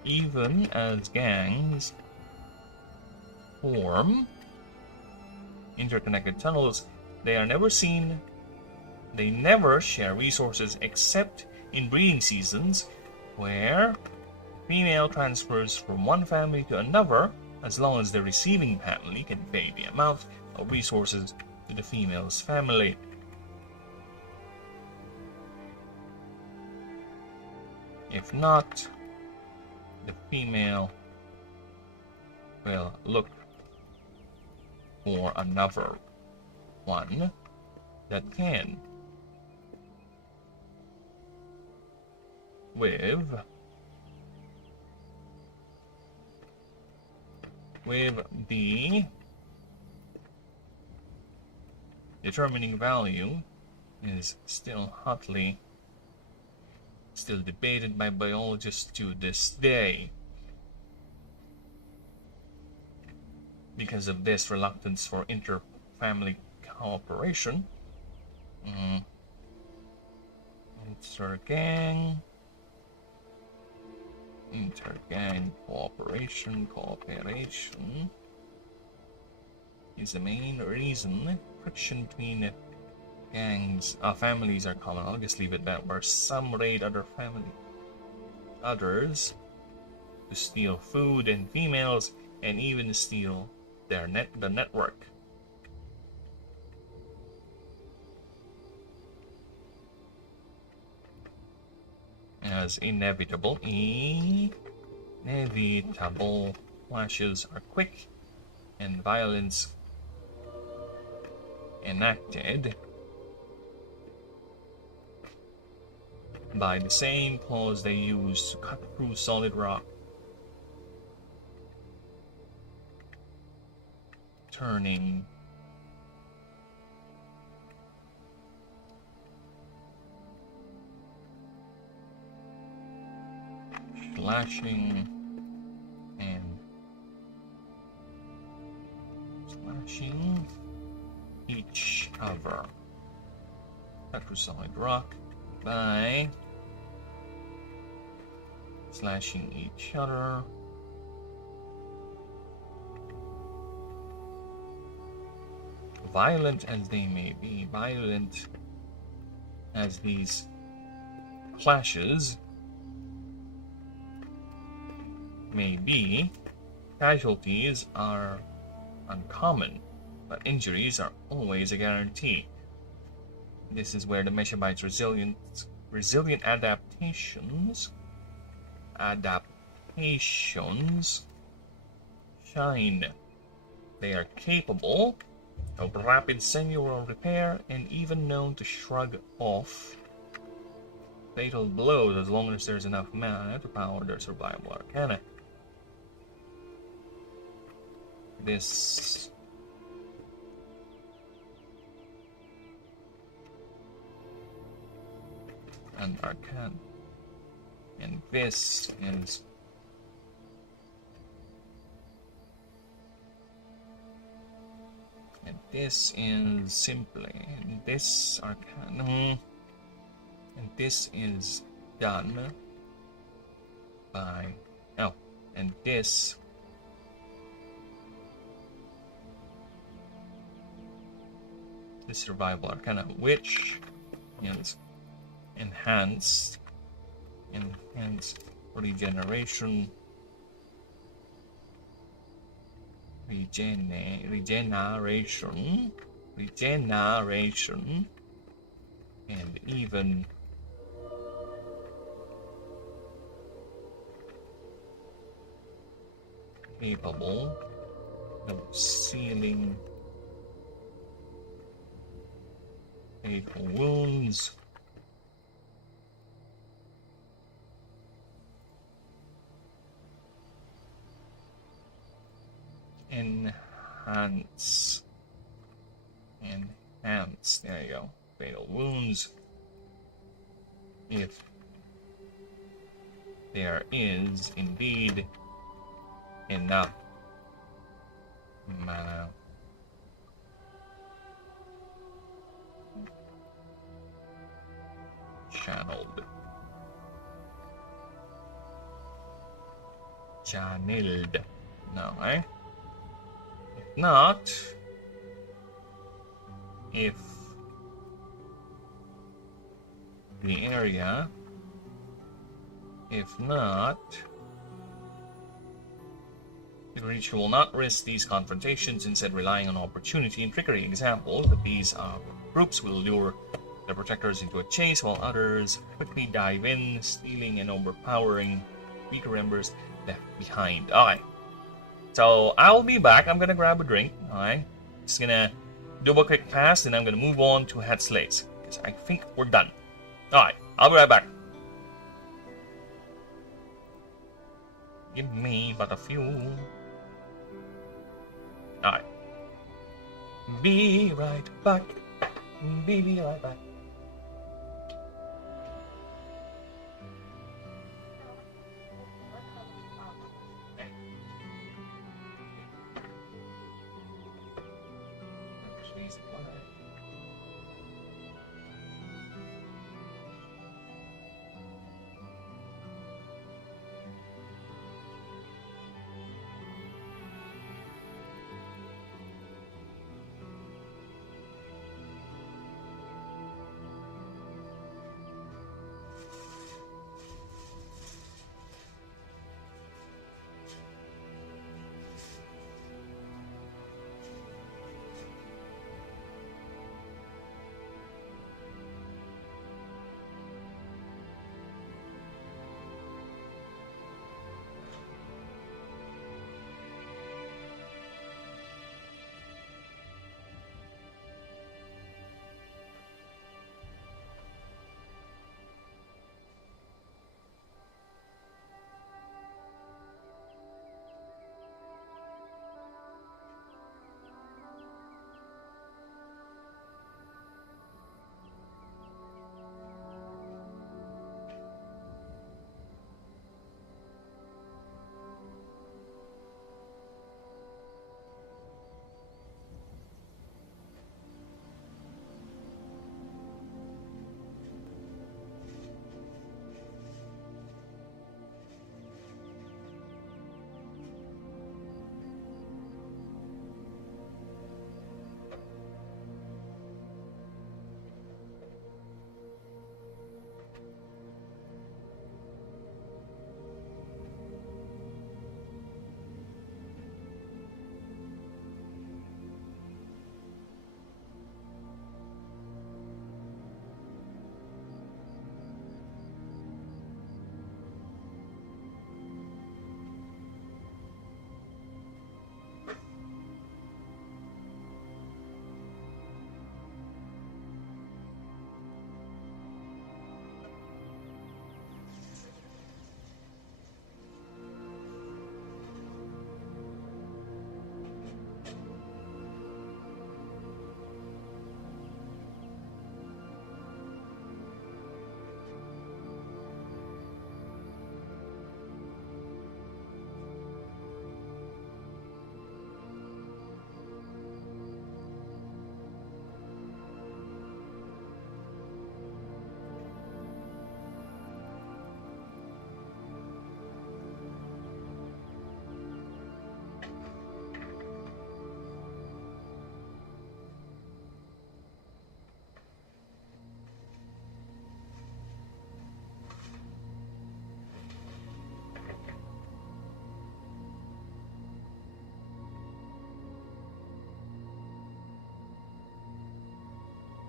even as gangs form interconnected tunnels, they never share resources except in breeding seasons, where female transfers from one family to another as long as the receiving family can pay the amount of resources to the female's family. If not, the female will look for another one that can, with the determining value is still hotly Still debated by biologists to this day. Because of this reluctance for inter-family cooperation. Inter-gang cooperation is the main reason. Friction between gangs, families are common. I'll just leave it that, where some raid other others to steal food and females, and even steal the network. As inevitable flashes are quick and violence enacted by the same claws they use to cut through solid rock, turning slashing each other. Cut through solid rock by slashing each other. Violent as they may be, violent as these clashes may be, casualties are uncommon, but injuries are always a guarantee. This is where the PixellByte's resilient adaptations shine. They are capable of rapid cellular repair and even known to shrug off fatal blows as long as there's enough mana to power their survival arcana. This and arcana, and this is simply this arcana, and this is done by and this survival arcana, which is enhanced regeneration, and even capable of sealing fatal wounds, enhance, there you go, fatal wounds, if there is indeed enough mana channeled. No, eh? If not, if the area, if not, the creature will not risk these confrontations, instead relying on opportunity and trickery. Examples that these groups will lure their protectors into a chase, while others quickly dive in, stealing and overpowering weaker members left behind. Alright, so I'll be back. I'm gonna grab a drink. Alright, just gonna do a quick pass, and I'm gonna move on to Head Slates, because I think we're done. Alright, I'll be right back. Give me but a few. Alright. Be right back. Be right back.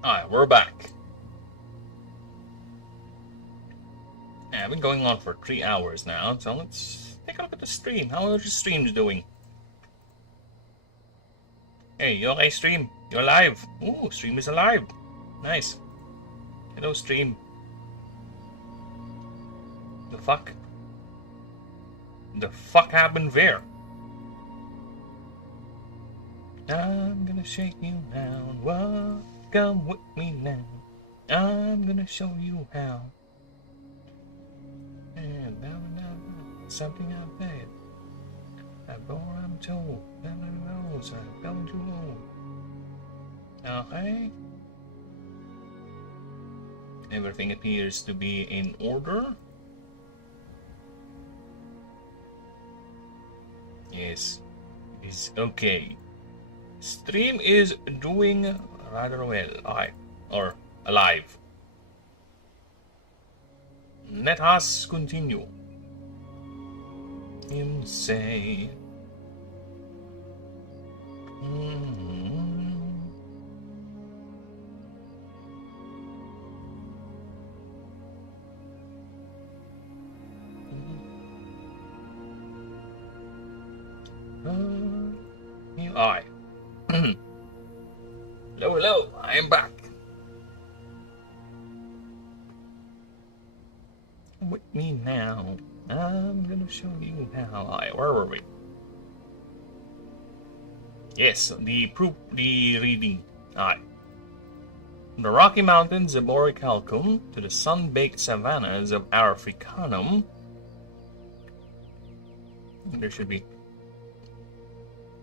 Alright, we're back. Yeah, I've been going on for 3 hours now, so let's take a look at the stream. How are the streams doing? Hey, you okay, stream? You're alive. Ooh, stream is alive. Nice. Hello, stream. The fuck? The fuck happened there? I'm gonna shake you down. Welcome with me now. I'm gonna show you how. And now, something out there. Before I'm told, never knows I'm going to hold. Okay. Everything appears to be in order. Yes, it is okay. Stream is doing rather well. Or alive. Let us continue. Him say. Hi. Hello, I am back. With me now. I'm gonna show you how. Where were we? Yes, the reading. The Rocky Mountains of Orichalcum to the sun-baked savannas of Africanum. There should be.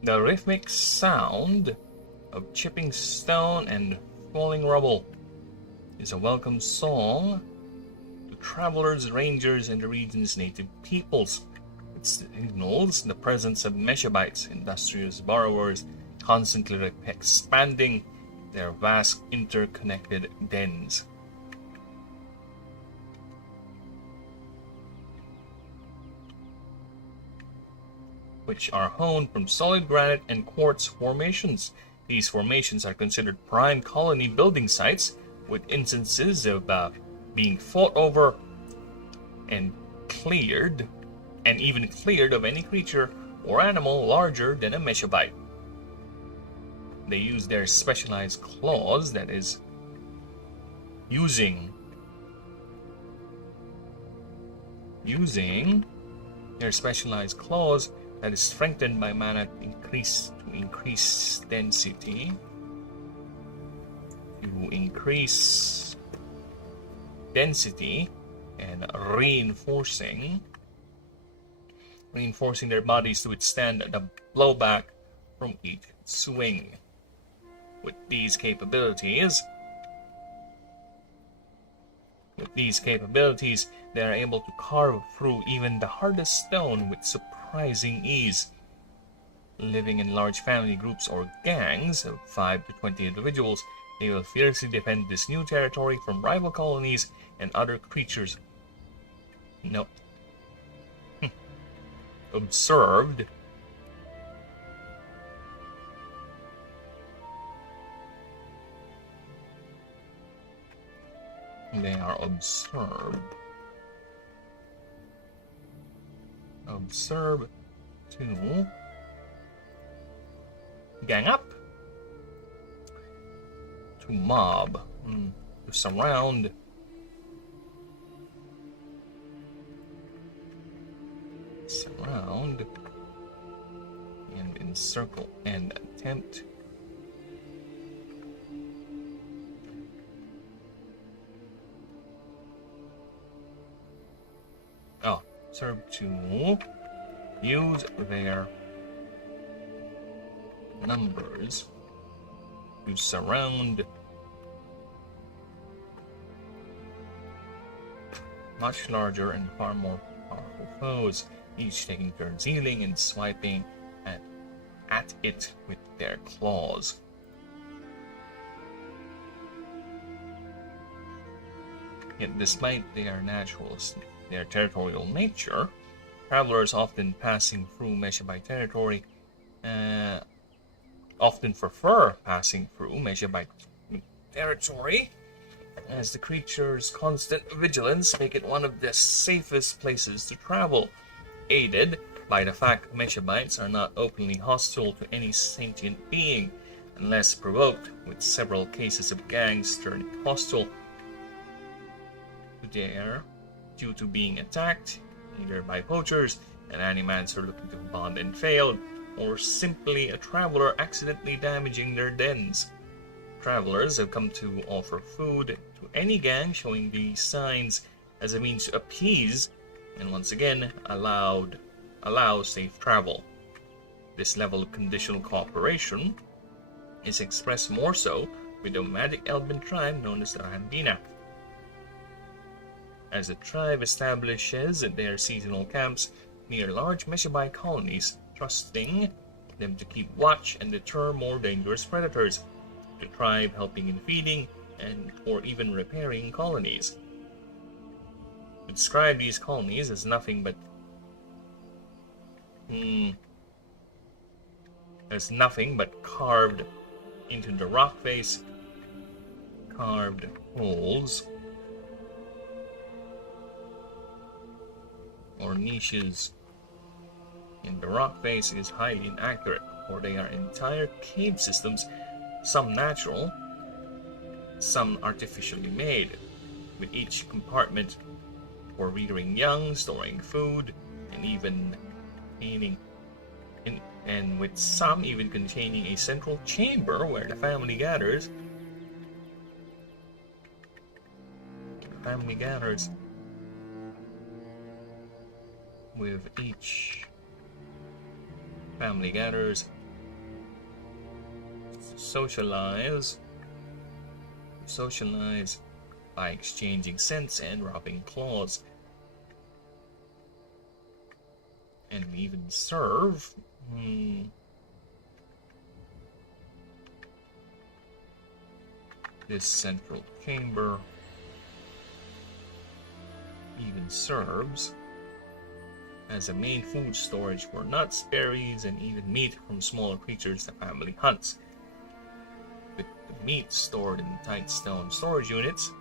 The rhythmic sound of chipping stone and falling rubble is a welcome song to travelers, rangers, and the region's native peoples. It signals the presence of Meshabites, industrious borrowers, constantly expanding their vast interconnected dens. Which are honed from solid granite and quartz formations. These formations are considered prime colony building sites, with instances of being fought over and cleared, and even cleared of any creature or animal larger than a Meshabite. They use their specialized claws, that is, using their specialized claws that is strengthened by mana to increase density. To increase density and reinforcing their bodies to withstand the blowback from each swing. With these capabilities, they are able to carve through even the hardest stone with surprising ease. Living in large family groups or gangs of 5 to 20 individuals, they will fiercely defend this new territory from rival colonies and other creatures. Observed. They are observed. Observe to gang up, to mob, to surround, and encircle and attempt. Serve to use their numbers to surround much larger and far more powerful foes, each taking turns healing and swiping at it with their claws. Yet despite their territorial nature, travelers often passing through Meshabite territory often prefer passing through Meshabite territory, as the creature's constant vigilance make it one of the safest places to travel, aided by the fact Meshabites are not openly hostile to any sentient being, unless provoked, with several cases of gangs turning hostile to their due to being attacked, either by poachers, an animancer looking to bond and failed, or simply a traveler accidentally damaging their dens. Travelers have come to offer food to any gang showing these signs as a means to appease and once again allow safe travel. This level of conditional cooperation is expressed more so with the nomadic Elven tribe known as the Randina. As the tribe establishes their seasonal camps near large Meshabite colonies, trusting them to keep watch and deter more dangerous predators, the tribe helping in feeding and or even repairing colonies. To describe these colonies as nothing but carved into the rock face, carved holes or niches in the rock face is highly inaccurate, for they are entire cave systems, some natural, some artificially made, with each compartment for rearing young, storing food, and even and with some even containing a central chamber where the family gathers. With each family gathers, socialize by exchanging scents and rubbing claws, and even serve. This central chamber even serves as a main food storage for nuts, berries, and even meat from smaller creatures the family hunts. With the meat stored in tight stone storage units,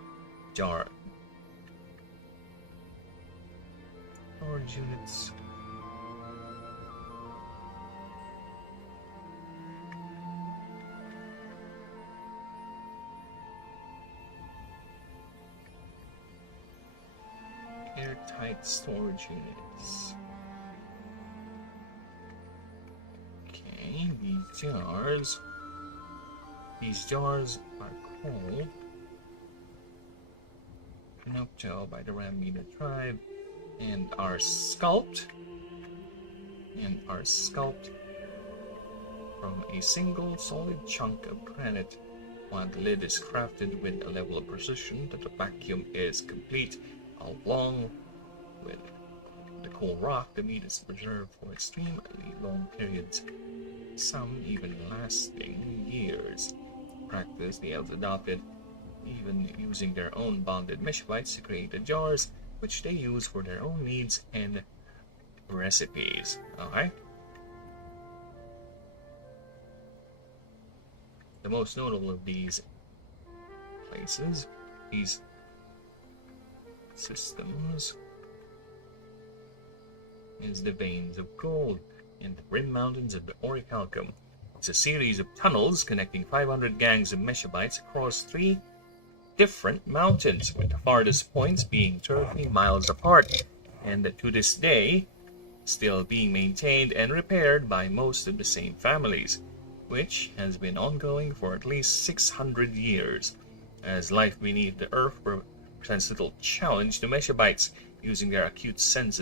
airtight storage units. Okay, these jars are called Pinocchio by the Ramina tribe and are sculpted from a single solid chunk of granite, while the lid is crafted with a level of precision that the vacuum is complete. Along with the cool rock, the meat is preserved for extremely long periods, some even lasting years. In practice, the elves adopted, even using their own bonded Meshabites to create the jars, which they use for their own needs and recipes. Okay? The most notable of these places, these systems, is the Veins of Gold in the Rim Mountains of the Orichalcum. It's a series of tunnels connecting 500 gangs of Meshabites across 3 different mountains, with the farthest points being 30 miles apart, and to this day still being maintained and repaired by most of the same families, which has been ongoing for at least 600 years, as life beneath the earth presents little challenge to Meshabites, using their acute sense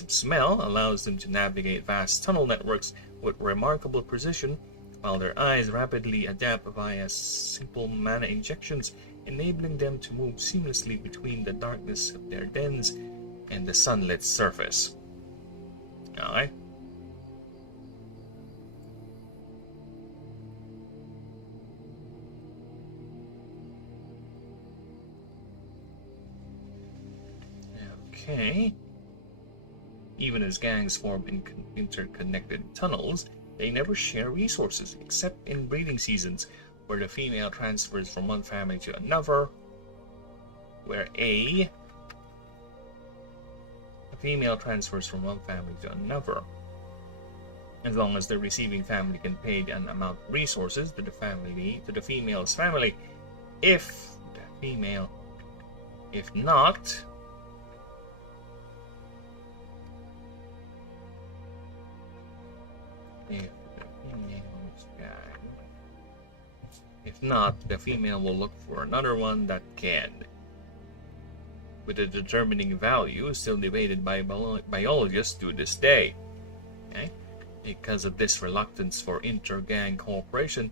of smell allows them to navigate vast tunnel networks with remarkable precision, while their eyes rapidly adapt via simple mana injections, enabling them to move seamlessly between the darkness of their dens and the sunlit surface. Alright. Okay. Even as gangs form in interconnected tunnels, They never share resources, except in breeding seasons, where the female transfers from one family to another, where the female transfers from one family to another. As long as the receiving family can pay an amount of resources to the female's family. If not, the female will look for another one that can, with a determining value still debated by biologists to this day. Okay? Because of this reluctance for intergang cooperation,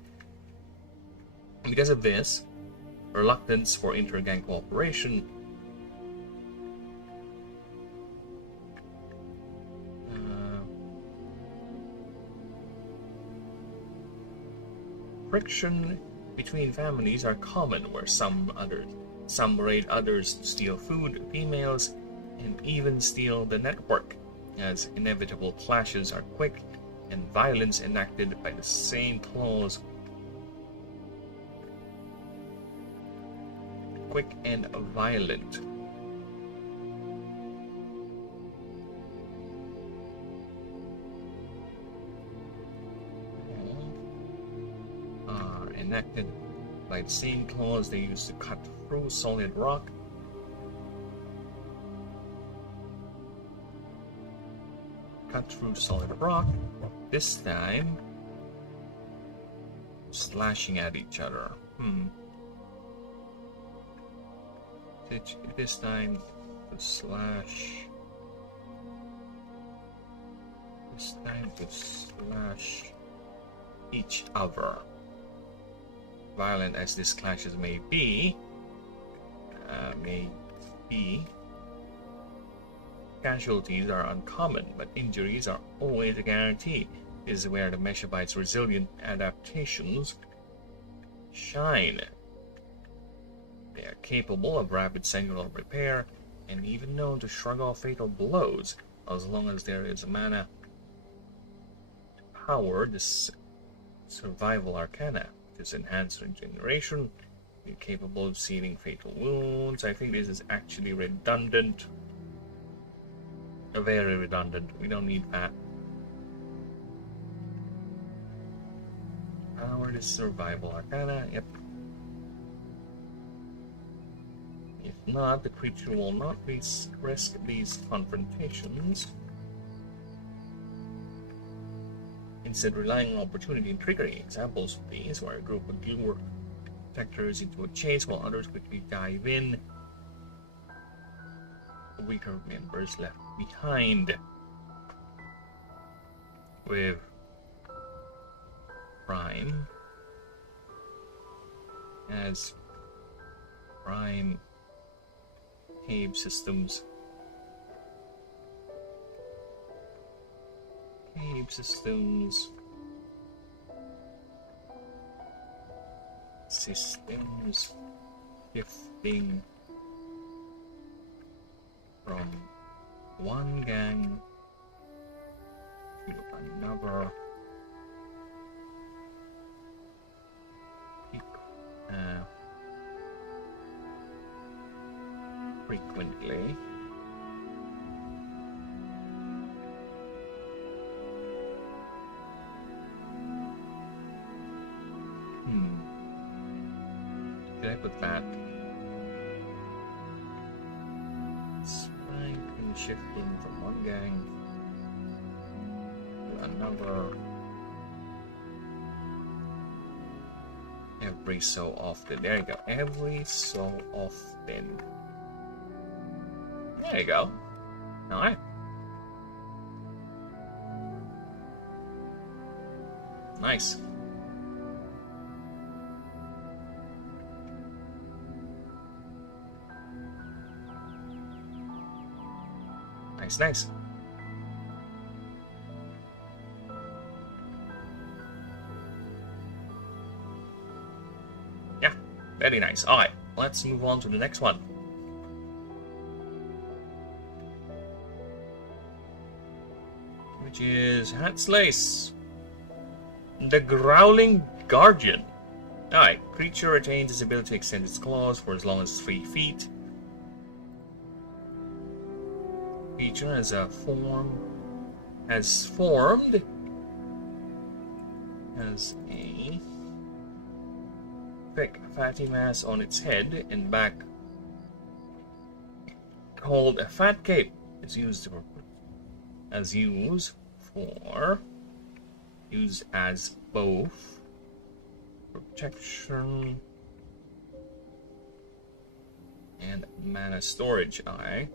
friction between families are common, where some raid others to steal food, females, and even steal the network, as inevitable clashes are quick and violence enacted by the same clause. Quick and violent. Are enacted by the same clause they used to cut through solid rock. This time slashing at each other. This time to slash. Each other. Violent as these clashes may be, casualties are uncommon, but injuries are always a guarantee. This is where the Mechabyte's resilient adaptations shine. They are capable of rapid cellular repair and even known to shrug off fatal blows as long as there is mana to power this survival arcana. This enhanced regeneration, capable of sealing fatal wounds. I think this is actually redundant. Very redundant. We don't need that. Power this survival arcana. Yep. If not, the creature will not risk these confrontations. Instead, relying on opportunity and trickery. Examples of these where a group would lure detectors into a chase while others quickly dive in. The weaker members left behind. With Prime as Prime cave systems. Systems shifting from one gang to another. Frequently. Did I put that? Spike shifting from one gang to another every so often. There you go. Every so often. There you go. Alright. Nice. Nice. Yeah, very nice. Alright, let's move on to the next one. Which is Hat's Lace. The Growling Guardian. Alright, creature retains its ability to extend its claws for as long as 3 feet. Creature has formed as a thick fatty mass on its head and back called a fat cape. It's used as both protection and mana storage. Alright.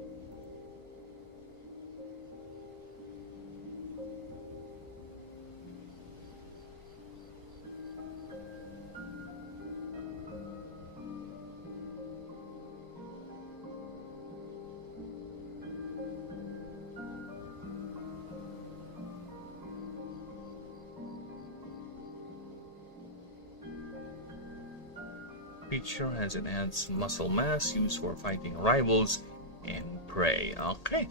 Creature has enhanced muscle mass used for fighting rivals and prey. Okay.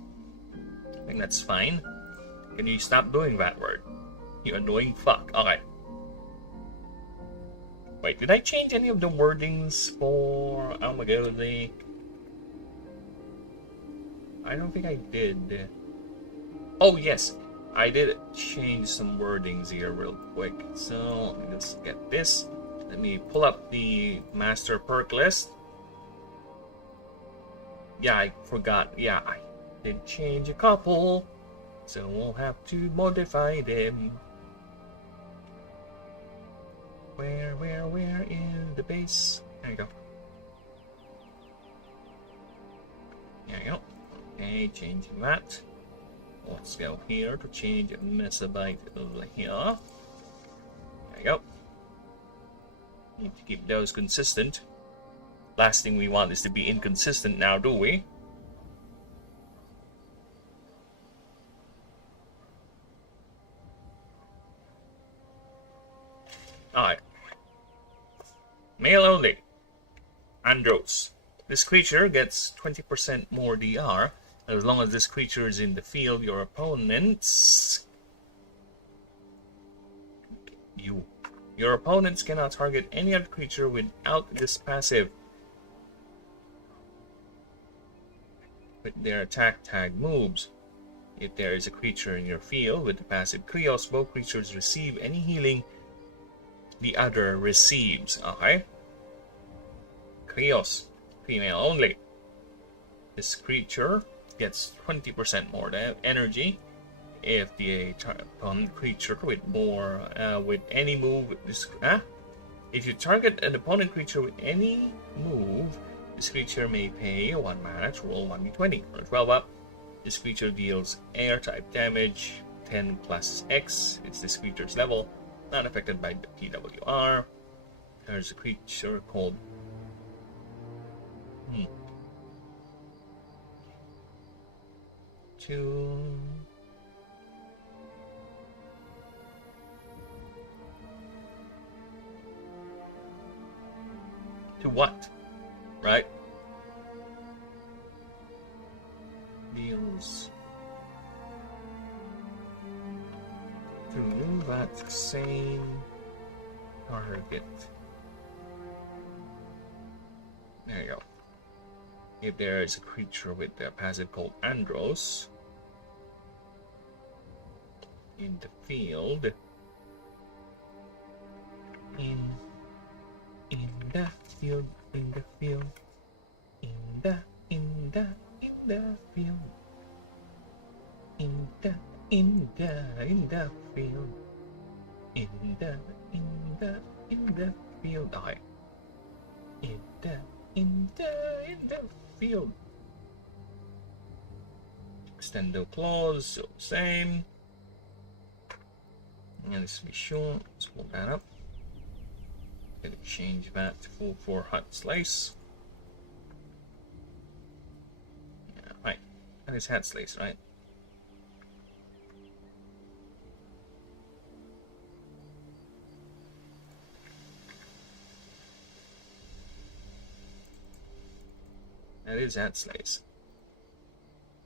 I think that's fine. Can you stop doing that word? You annoying fuck. Okay. Wait, did I change any of the wordings for Armageddon? I don't think I did. Oh yes, I did change some wordings here real quick. So let me just get this. Let me pull up the master perk list. Yeah, I forgot. Yeah, I did change a couple. So we'll have to modify them. Where is the base? There you go. There you go. Okay, changing that. Let's go here to change PixellByte over here. There you go. Need to keep those consistent. Last thing we want is to be inconsistent now, do we? Alright. Male only. Andros. This creature gets 20% more DR. As long as this creature is in the field, your opponents... Your opponents cannot target any other creature without this passive. With their attack tag moves. If there is a creature in your field with the passive Krios, both creatures receive any healing the other receives. Okay? Krios. Female only. This creature gets 20% more energy. If the opponent creature with more with any move if you target an opponent creature with any move, this creature may pay 1 mana to roll 1d20. On a 12 up, this creature deals air type damage 10 plus X. It's this creature's level, not affected by the PWR. There's a creature called to what? Right? Deals to that same target. There you go. If there is a creature with a passive called Andros in the field, in the field, in the field, in the field, in the field, in the field, I in the field. Extendo clause, so same. And let's be sure, let's pull that up. Gonna change that to full 4 hot slice. Yeah, right. That is hat slice, right? That is hat slice.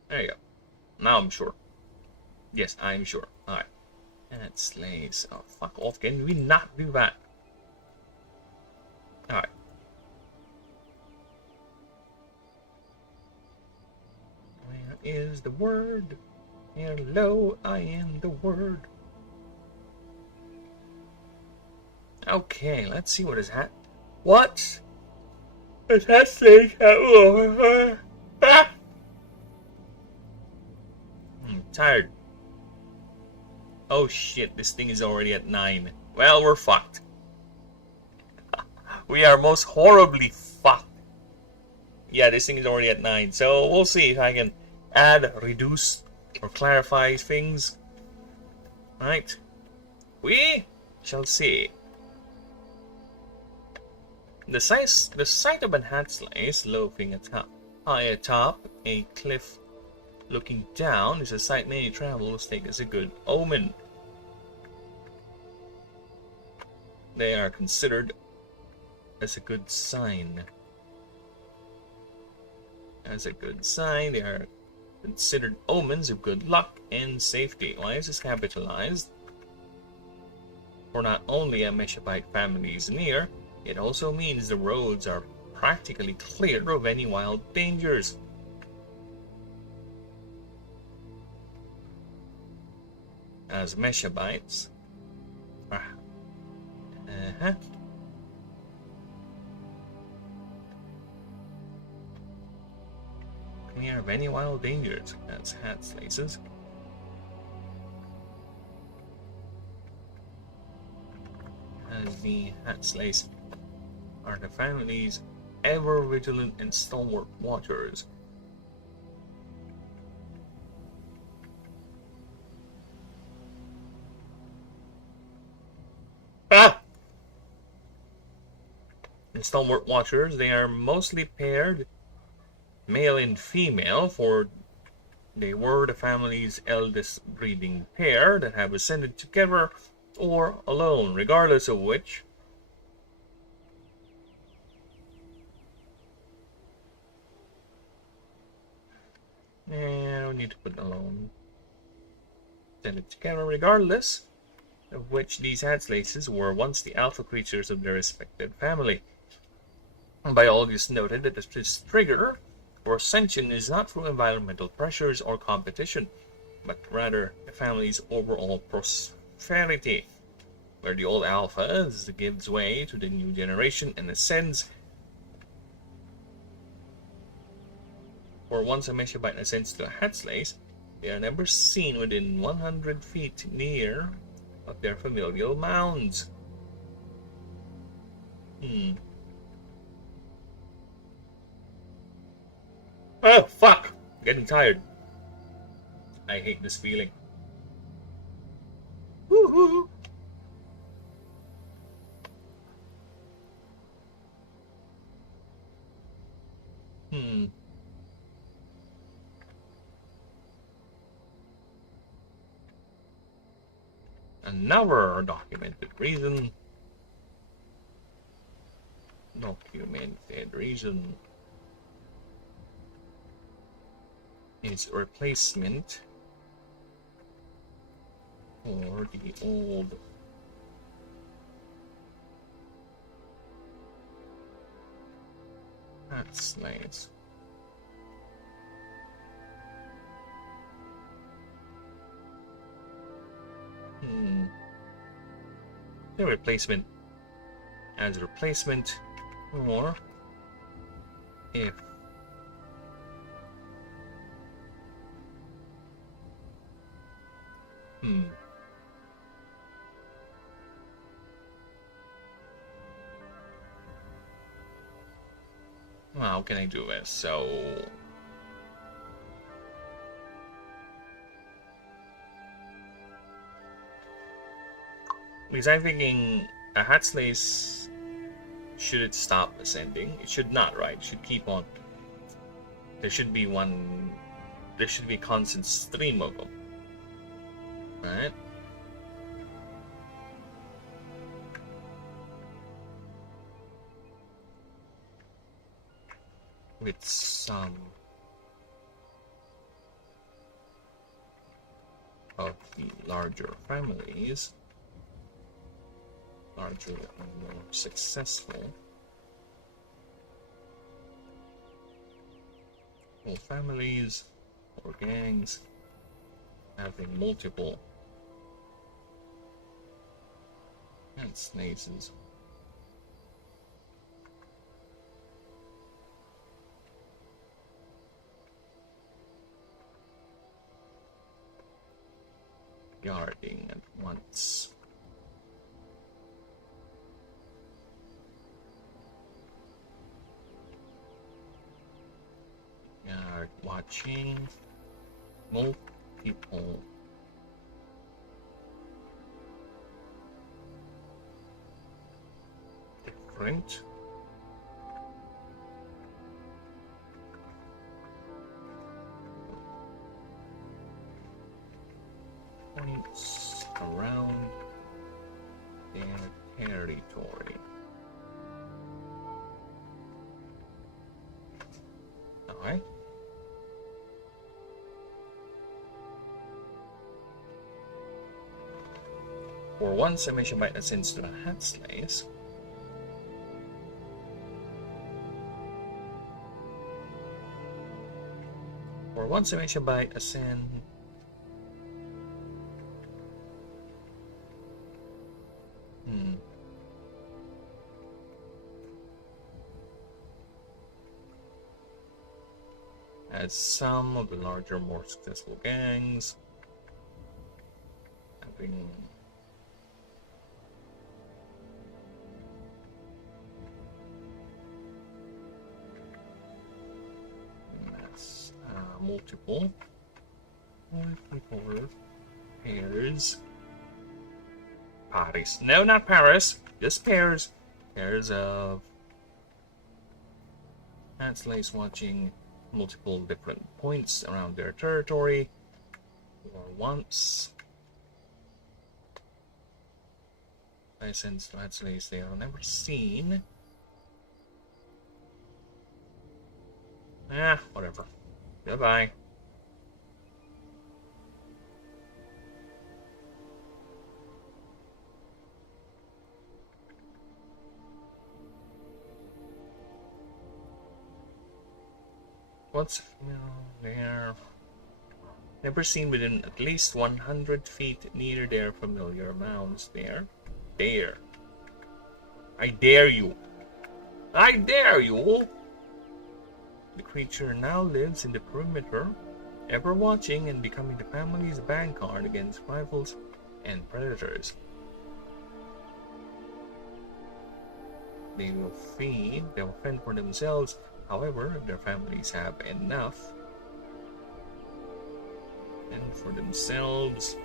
There you go. Now I'm sure. Yes, I'm sure. Alright. Hat slays. Oh, fuck off. Can we not do that? Alright. Where is the word? Hello, I am the word. Okay, let's see what his hat. What? His hat slays. I'm tired. Oh shit, this thing is already at 9. Well, we're fucked. We are most horribly fucked. Yeah, this thing is already at 9. So we'll see if I can add, reduce, or clarify things. Right? We shall see. The sight of an hat slice loafing high atop a cliff looking down is a sight many travelers take as a good omen. They are considered as a good sign. As a good sign, they are considered omens of good luck and safety. Why is this capitalized? For not only a Meshabite family is near, it also means the roads are practically clear of any wild dangers. As Meshabites. Clear of any wild dangers. That's hat slices. As the hat slice are the family's ever vigilant and stalwart watchers. And stalwart watchers, they are mostly paired, male and female, for they were the family's eldest breeding pair that have ascended together or alone, regardless of which. I don't need to put alone. Ascended together, regardless of which these hatslaces were once the alpha creatures of their respected family. Biologists noted that this trigger for ascension is not through environmental pressures or competition, but rather the family's overall prosperity, where the old alpha gives way to the new generation and ascends. For once a Meshabite ascends to a hatslace, they are never seen within 100 feet near of their familial mounds. Oh, fuck! I'm getting tired. I hate this feeling. Woohoo! Another documented reason. Documented reason is replacement for the old hatslace. The replacement as a replacement, or if well, how can I do this? So because I'm thinking a hatslace, should it stop ascending? It should not, right? It should keep on. There should be a constant stream of them. Right? With some of the larger families, larger and more successful. Whole families or gangs having multiple snaces. Guarding at once. Guard watching multiple different points around their territory. Alright. For one summation byte ascends to the hat slays. For one summation byte ascend as some of the larger, more successful gangs having multiple pairs. Parties. No, not Paris. Just pairs. Pairs of hat slaves watching multiple different points around their territory. Or once. Licensed hat slaves they are never seen. Whatever. Goodbye. What's there? Never seen within at least 100 feet near their familiar mounds there. Dare. I dare you. I dare you! The creature now lives in the perimeter, ever watching and becoming the family's vanguard against rivals and predators. They will feed, they will fend for themselves. However, if their families have enough, and for themselves,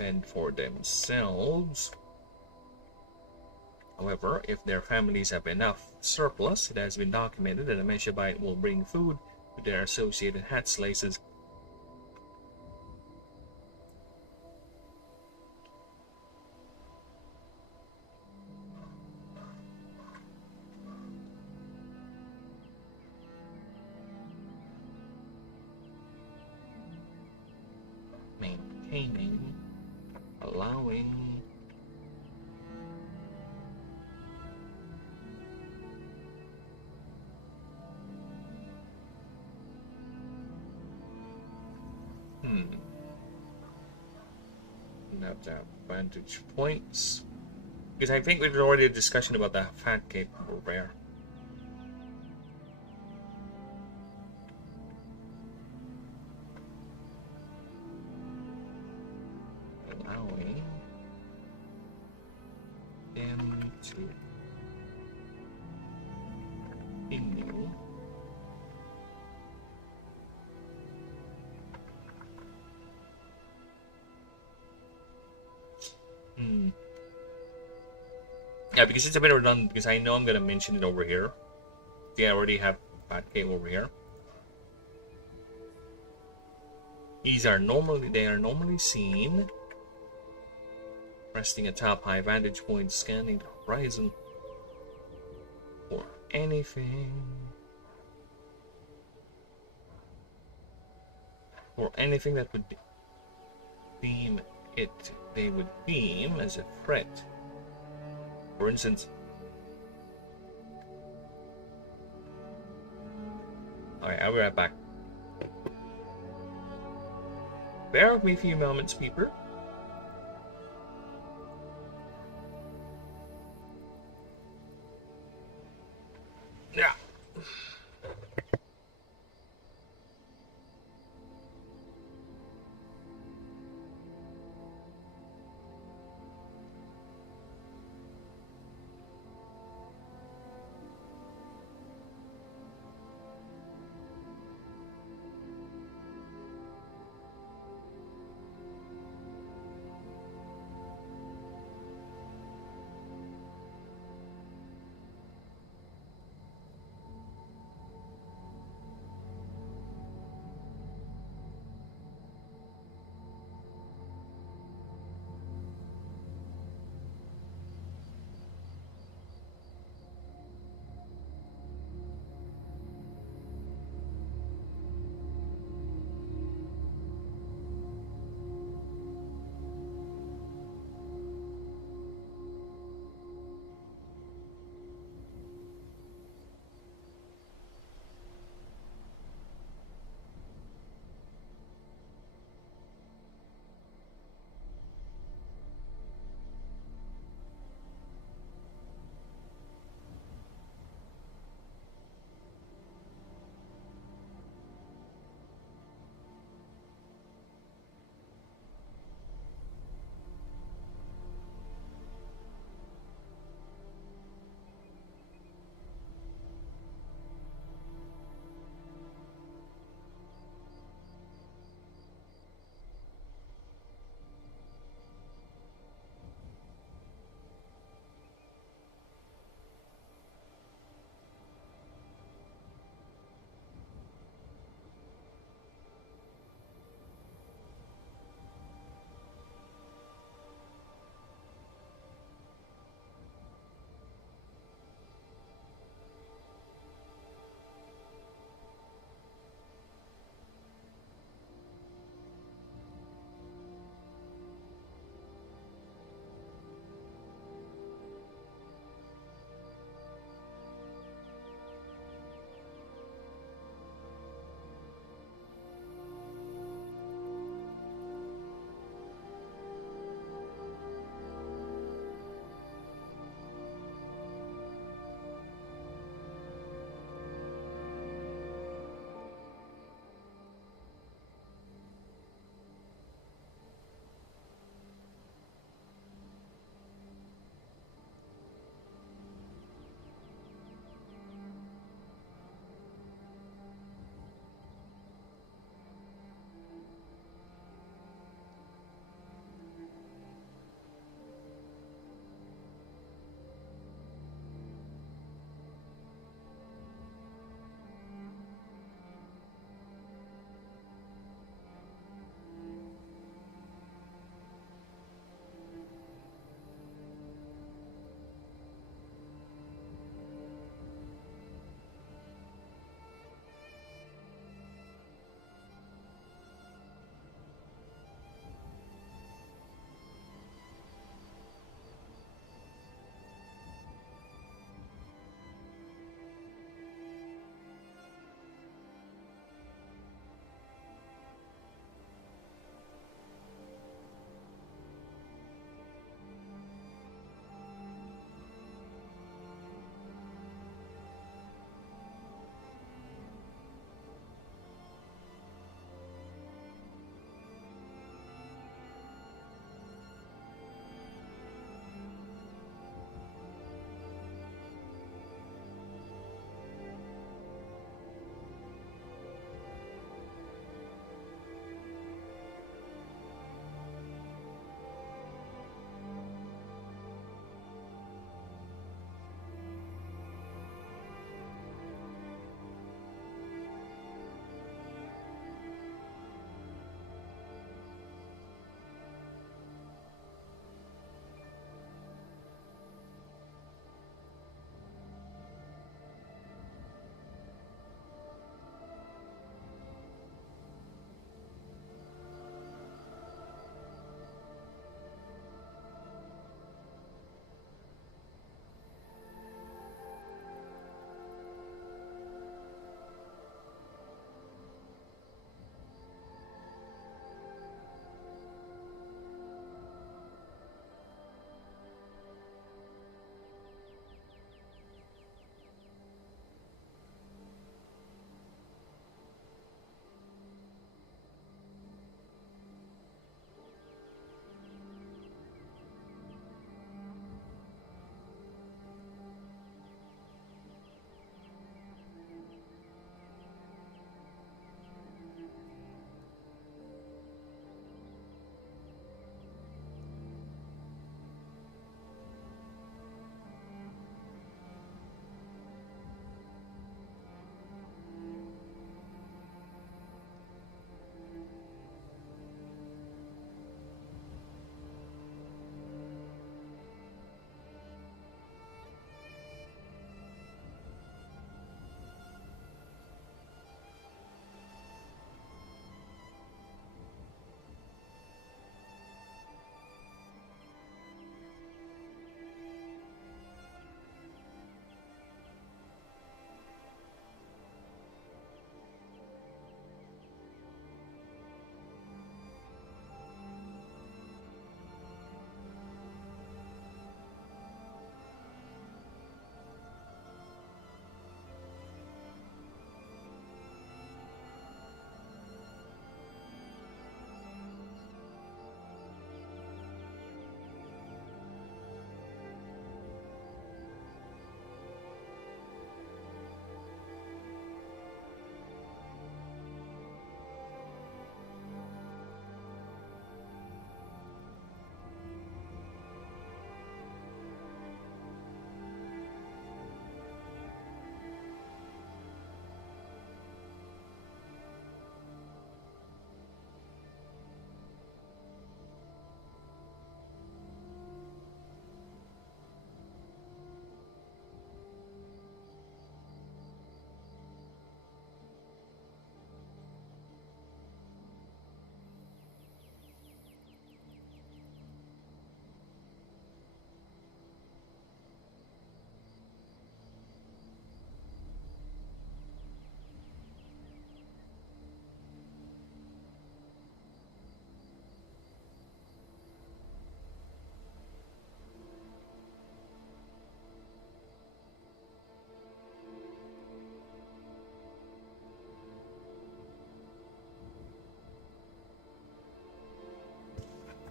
and for themselves. However, if their families have enough surplus, it has been documented that a PixellByte will bring food to their associated hat slices. Maintaining, allowing not that vantage points, because I think we've already had a discussion about the fat cape over there. Allowing them to continue yeah, because it's a bit redundant, because I know I'm gonna mention it over here. See, I already have fat cape over here. They are normally seen resting atop high vantage point, scanning horizon or anything. Or anything that would deem it, they would deem as a threat. For instance, alright, I'll be right back. Bear with me a few moments, peeper. Yeah.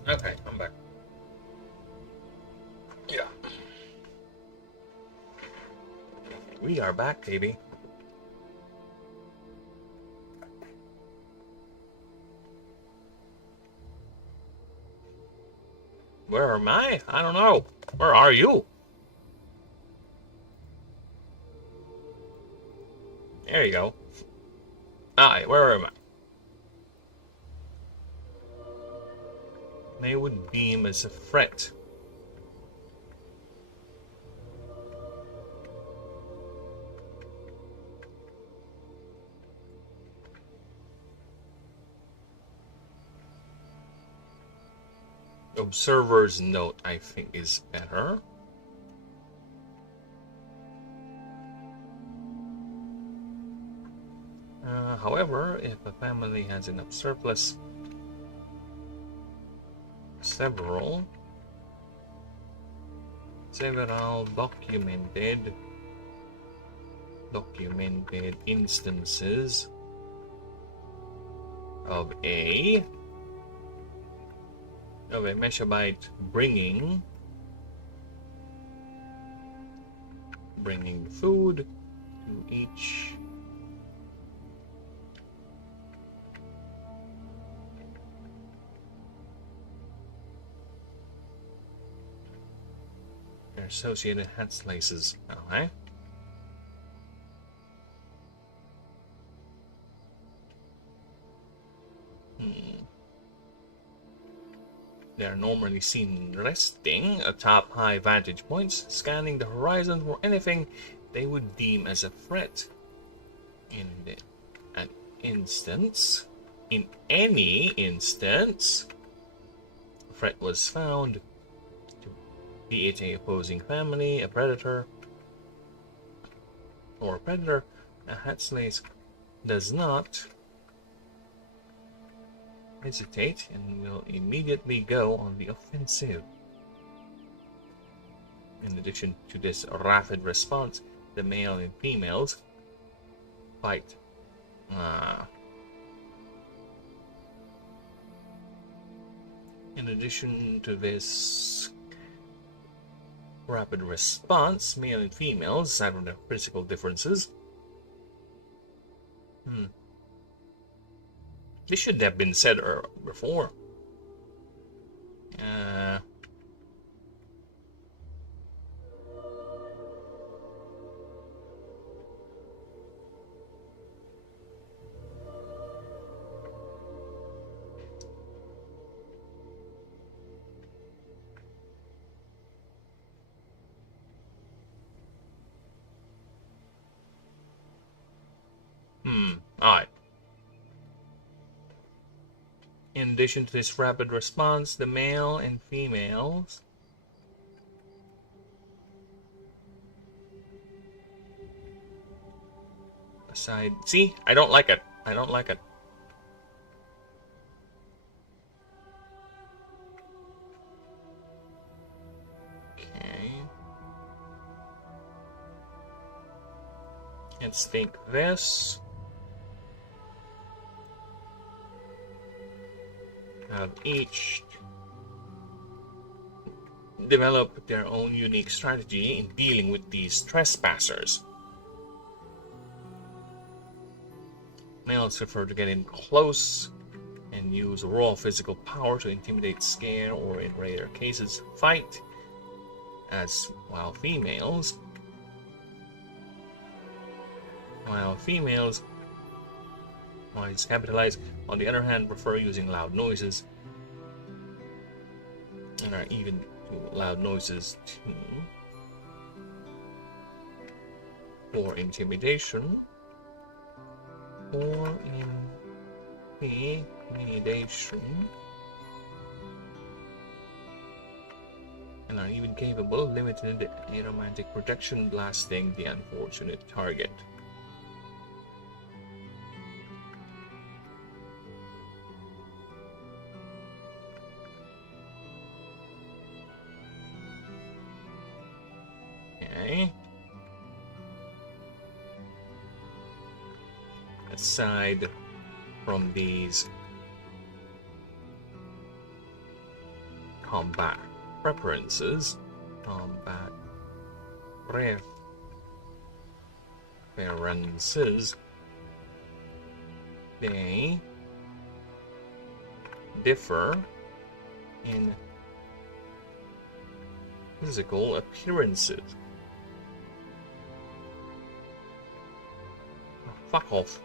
Okay, I'm back. Yeah. We are back, baby. Where am I? I don't know. Where are you? There you go. Alright, where am I? They would beam as a threat. Observer's note, I think, is better. However, if a family has enough surplus, several documented instances of a megabyte bringing food to each their associated hat slices. Okay. They are normally seen resting atop high vantage points, scanning the horizon for anything they would deem as a threat. In any instance, a threat was found, be it a opposing family, a predator, a hat slice does not hesitate and will immediately go on the offensive. In addition to this rapid response, the male and females fight. In addition to this rapid response, male and females, aside from their physical differences, this should have been said before. Alright. In addition to this rapid response, the male and females aside. See, I don't like it. I don't like it. Okay. Let's think this. Have each develop their own unique strategy in dealing with these trespassers. Males prefer to get in close and use raw physical power to intimidate, scare, or in rare cases, fight, while females capitalize, on the other hand, prefer using loud noises and are even to loud noises too for intimidation and are even capable of limited aromatic protection, blasting the unfortunate target. Aside from these combat preferences. Combat preferences. They differ in physical appearances. Oh, fuck off.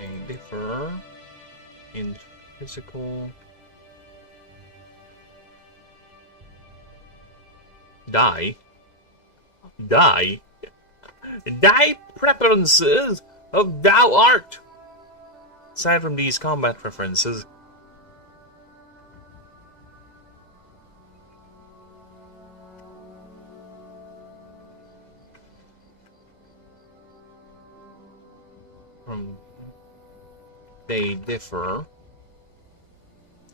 They differ in physical die preferences of thou art. Aside from these combat preferences,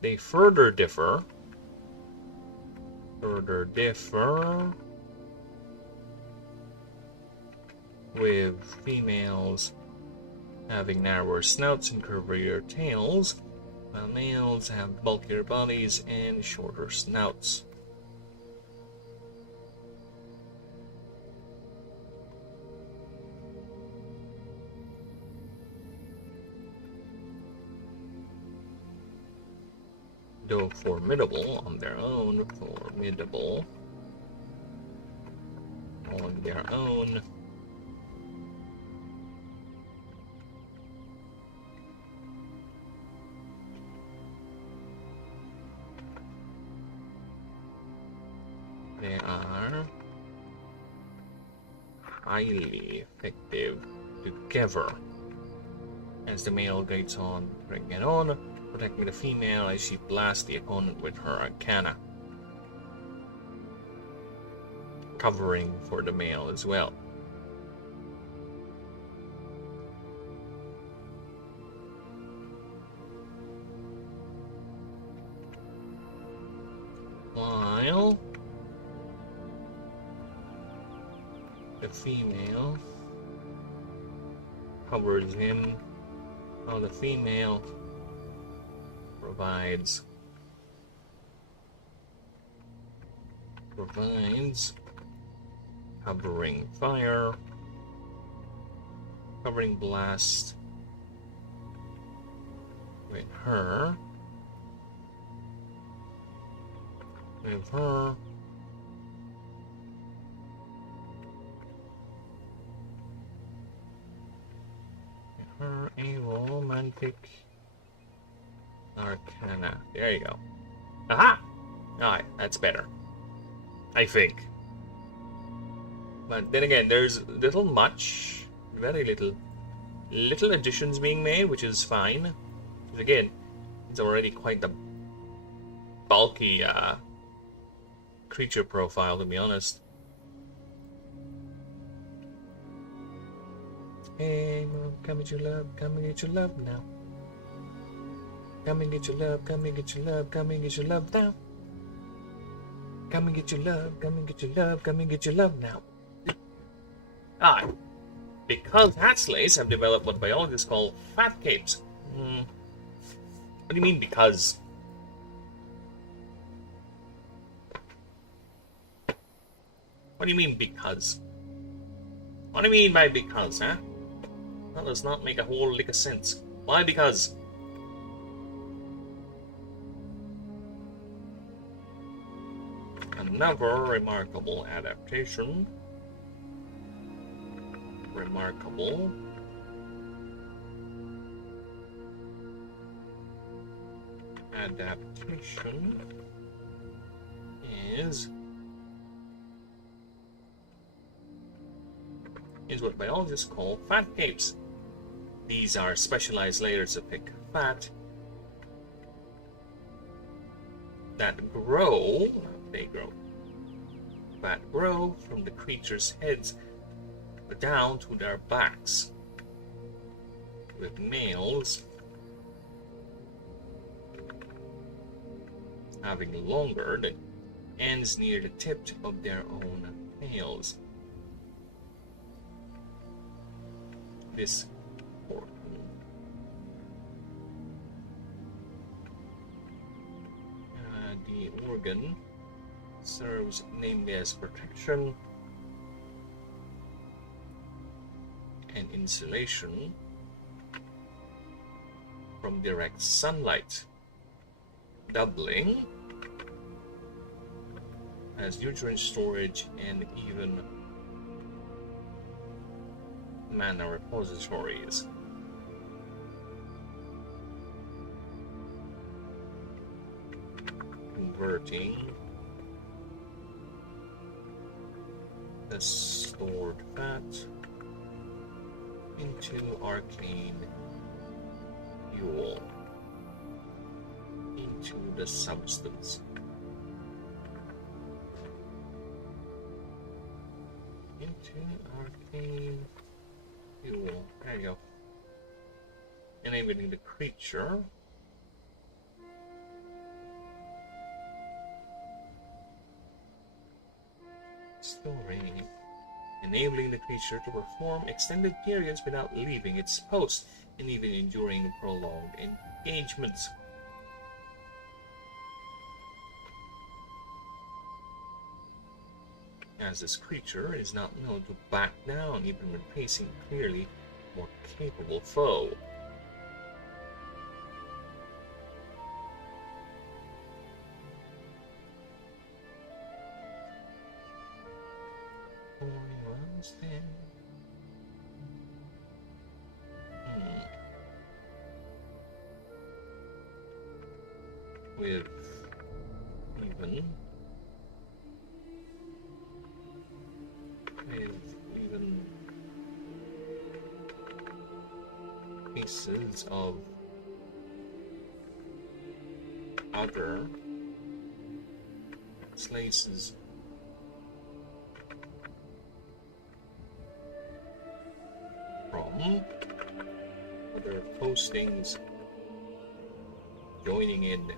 they further differ with females having narrower snouts and curvier tails, while males have bulkier bodies and shorter snouts. Though formidable on their own, they are highly effective together. As the male gates on, protecting the female as she blasts the opponent with her arcana, covering for the male as well. While the female covers him, while the female provides covering fire, covering blast with her, a romantic arcana. There you go. Aha! Alright, that's better. I think. But then again, there's very little additions being made, which is fine. Because again, it's already quite the bulky creature profile, to be honest. Hey, come and get your love, come and get your love now. Come and get your love, come and get your love, come and get your love now. Come and get your love, come and get your love, come and get your love now. Because hatchleys have developed what biologists call fat capes. What do you mean because? What do you mean because? What do you mean by because, huh? That does not make a whole lick of sense. Why because? Another remarkable adaptation. Is what biologists call fat capes. These are specialized layers of thick fat that grow from the creature's heads down to their backs, with males having longer the ends near the tip of their own tails. This The organ serves namely as protection and insulation from direct sunlight, doubling as nutrient storage and even mana repositories. Converting the stored fat into arcane fuel, into the substance. Into arcane fuel. There you go. Enabling the creature storing. Enabling the creature to perform extended periods without leaving its post, and even enduring prolonged engagements. As this creature is not known to back down even when facing clearly more capable foe. With even pieces of other slices from other postings joining in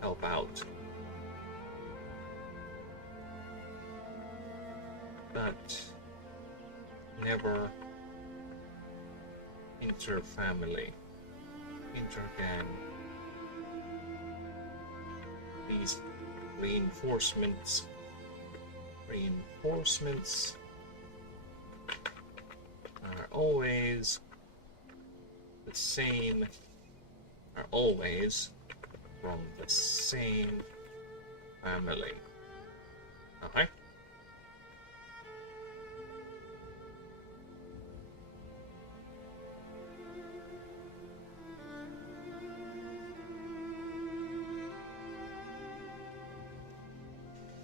help out, but never inter-family, inter-gang. These reinforcements are always the same, are always from the same family. Okay.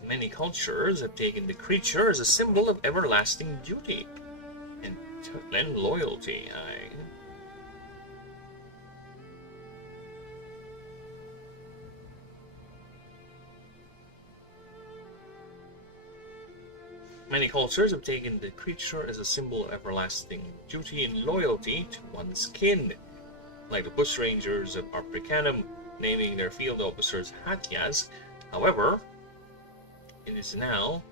Many cultures have taken the creature as a symbol of everlasting duty and loyalty. Many cultures have taken the creature as a symbol of everlasting duty and loyalty to one's kin, like the bushrangers of Africanum naming their field officers Hatyas. However, it's known.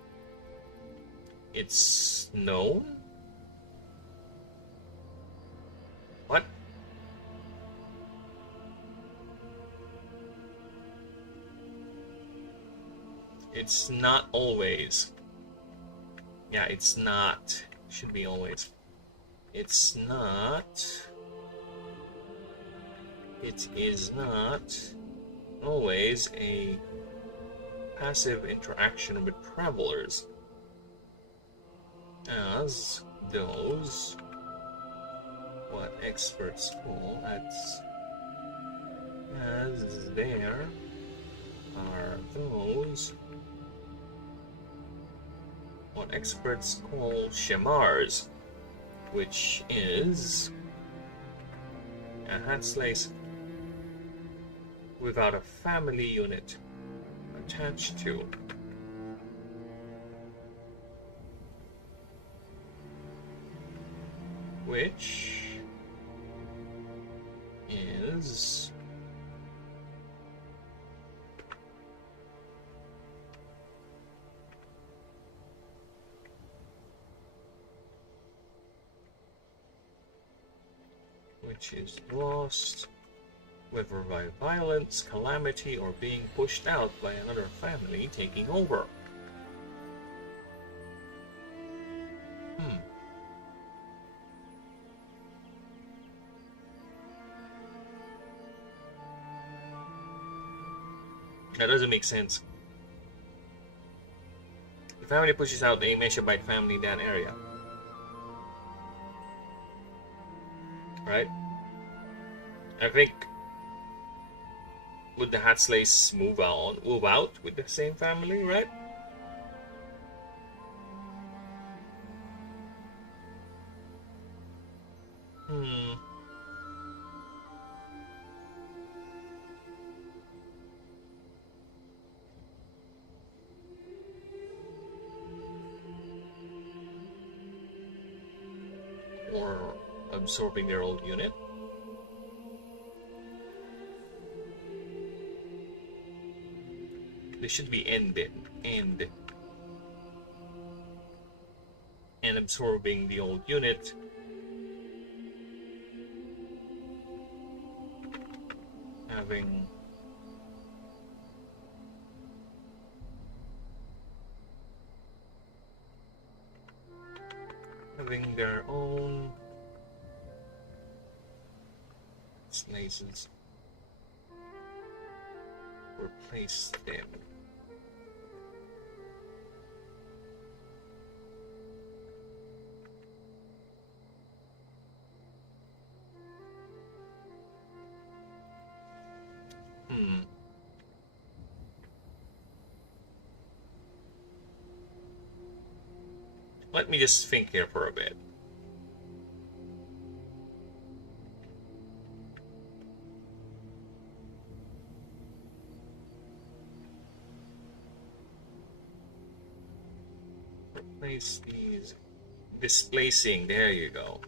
What? It's not always. Yeah, it's not. Should be always. It's not. It is not always a passive interaction with travelers, as those what experts call as there are those what experts call shamars, which is a hat slice without a family unit attached to. Which is lost whether by violence, calamity, or being pushed out by another family taking over. That doesn't make sense. The family pushes out a PixellByte family in that area. Right? I think would the Hatslays move out with the same family, right? Or absorbing their old unit. They should be ended. And absorbing the old unit. Having their own places. Replace them. Let me just think here for a bit. Replace these. Displacing, there you go.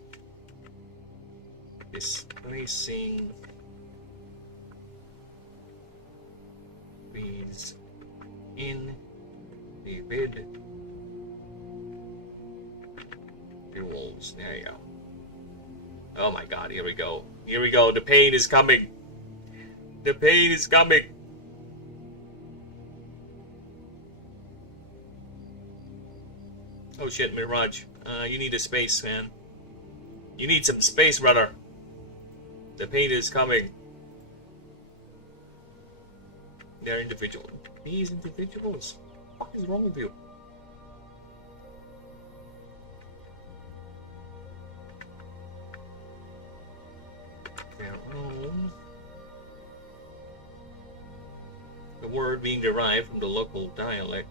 Displacing these in the vid walls. There you go. Oh my god, here we go. Here we go. The pain is coming. The pain is coming. Oh shit, Mirage. You need a space, man. You need some space, brother. The pain is coming. They're individual. These individuals. What is wrong with you? Their own. The word being derived from the local dialect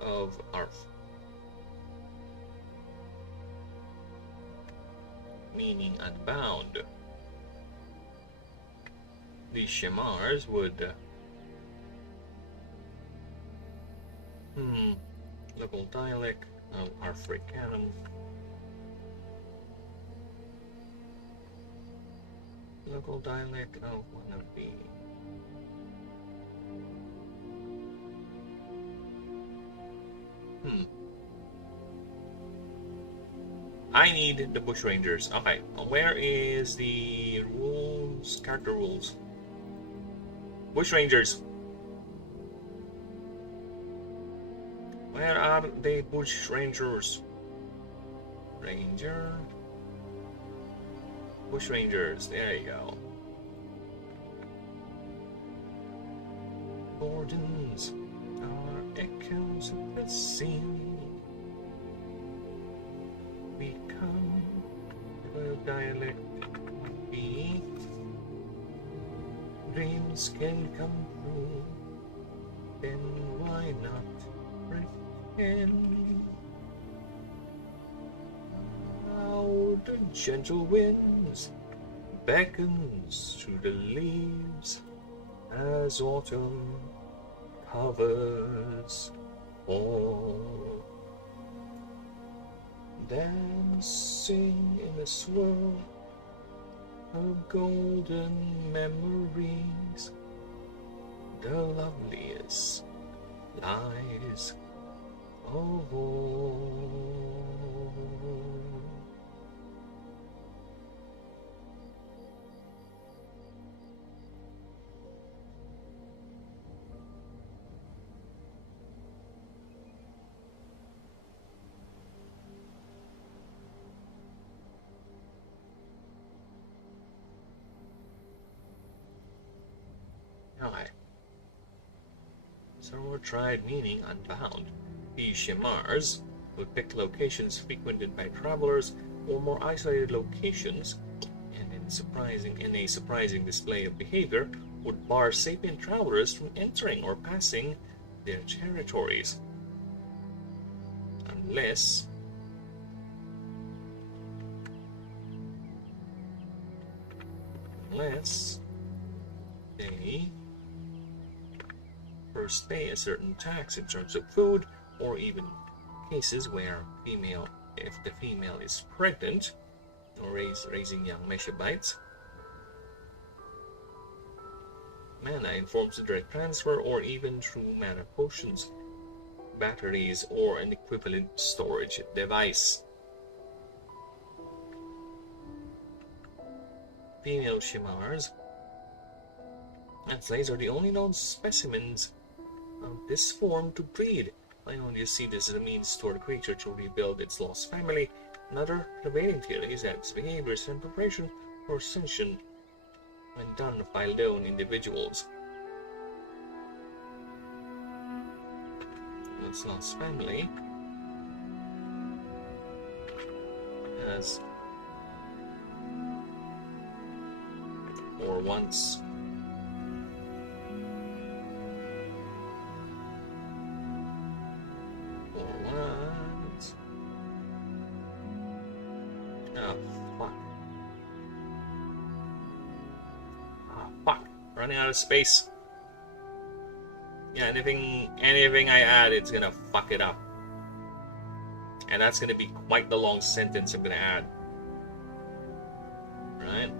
of Arth, meaning unbound. The Shamars would local dialect of Africanum. Local dialect of one of the I need the Bush Rangers. Okay, where is the rules? Character rules. Bush Rangers. Where are the Bush Rangers? Ranger. Bush Rangers. There you go. Gordons are echoes of the sea. Become the dialect be. Dreams can come true. Then why not pretend? How the gentle winds beckons through the leaves as autumn covers all. Dancing in a swirl of golden memories, the loveliest lies of all. Okay. Server tried meaning unbound. These shamars would pick locations frequented by travelers or more isolated locations, and in a surprising display of behavior, would bar sapient travelers from entering or passing their territories. Unless they first pay a certain tax in terms of food, or even cases where if the female is pregnant or raising young mechabytes. Mana informs the direct transfer, or even through mana potions, batteries, or an equivalent storage device. Female Shimars and slaves are the only known specimens of this form to breed. I only see this as a means toward a creature to rebuild its lost family. Another prevailing theory is that its behaviors in preparation for ascension when done by lone individuals. Its lost family has or once running out of space. Yeah, anything I add, it's gonna fuck it up. And that's gonna be quite the long sentence I'm gonna add. Right?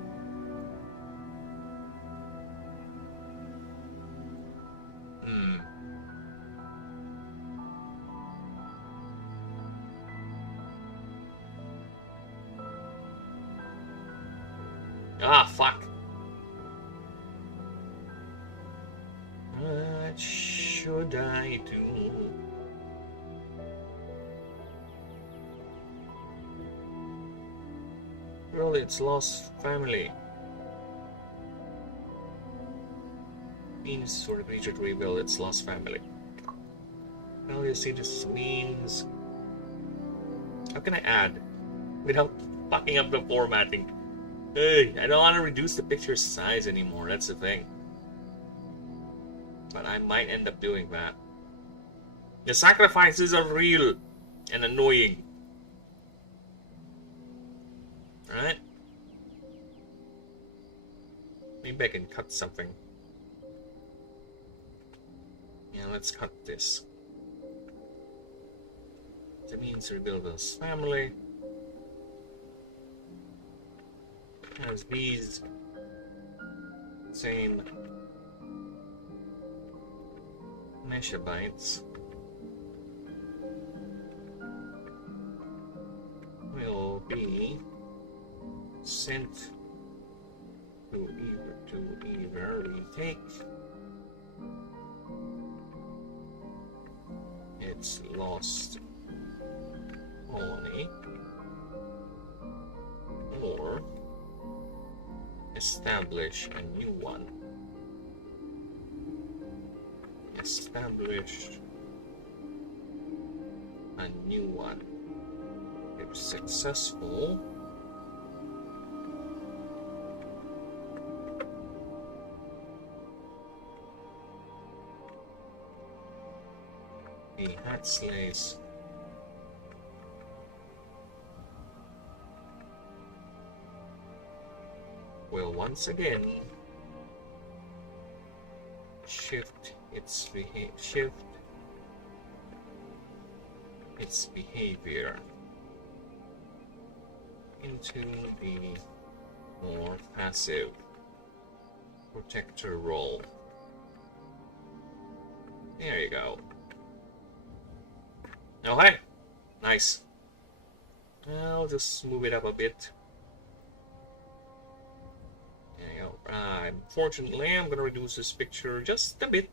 Ah, fuck. What should I do? Well, it's lost family. Means for the creature to rebuild its lost family. Well, you see, this means... How can I add without fucking up the formatting? Hey, I don't want to reduce the picture size anymore, that's the thing. But I might end up doing that. The sacrifices are real and annoying. Alright? Maybe I can cut something. Yeah, let's cut this. That means rebuild his family. Has these same mechabytes will be sent to either retake its lost colony or establish a new one. Establish a new one. If successful, the hat slaves will once again shift its behavior into the more passive protector role. There you go. Okay, nice. I'll just move it up a bit. There you go. Unfortunately, I'm gonna reduce this picture just a bit.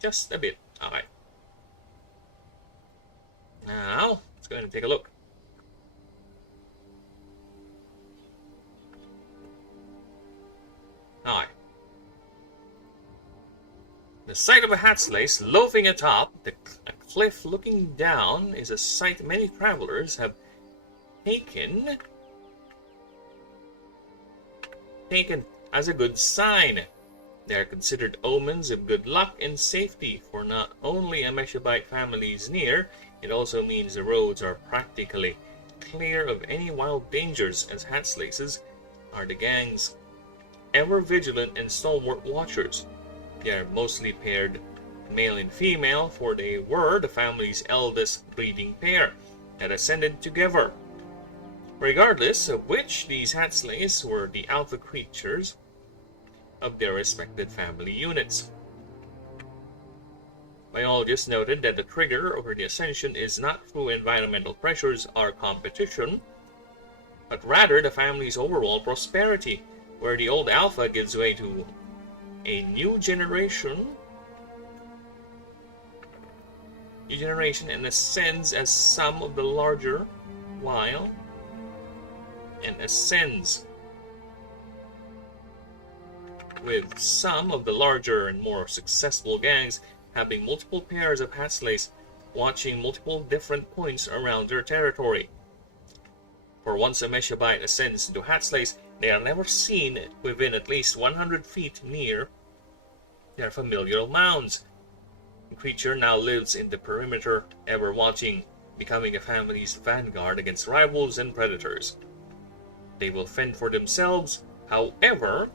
Just a bit. Okay. Now, let's go ahead and take a look. Alright. sight of a hatslace loafing atop a cliff looking down is a sight many travelers have taken as a good sign. They are considered omens of good luck and safety for not only Ameshabite families near, it also means the roads are practically clear of any wild dangers, as hatslaces are the gang's ever vigilant and stalwart watchers. They are mostly paired male and female, for they were the family's eldest breeding pair that ascended together. Regardless of which, these hatslaces were the alpha creatures of their respective family units. Biologists noted that the trigger over the ascension is not through environmental pressures or competition, but rather the family's overall prosperity, where the old alpha gives way to a new generation and ascends as some of the larger with some of the larger and more successful gangs having multiple pairs of hatslaces watching multiple different points around their territory. For once a Meshabite ascends into hatslace, they are never seen within at least 100 feet near their familiar mounds. The creature now lives in the perimeter, ever watching, becoming a family's vanguard against rivals and predators. They will fend for themselves, however,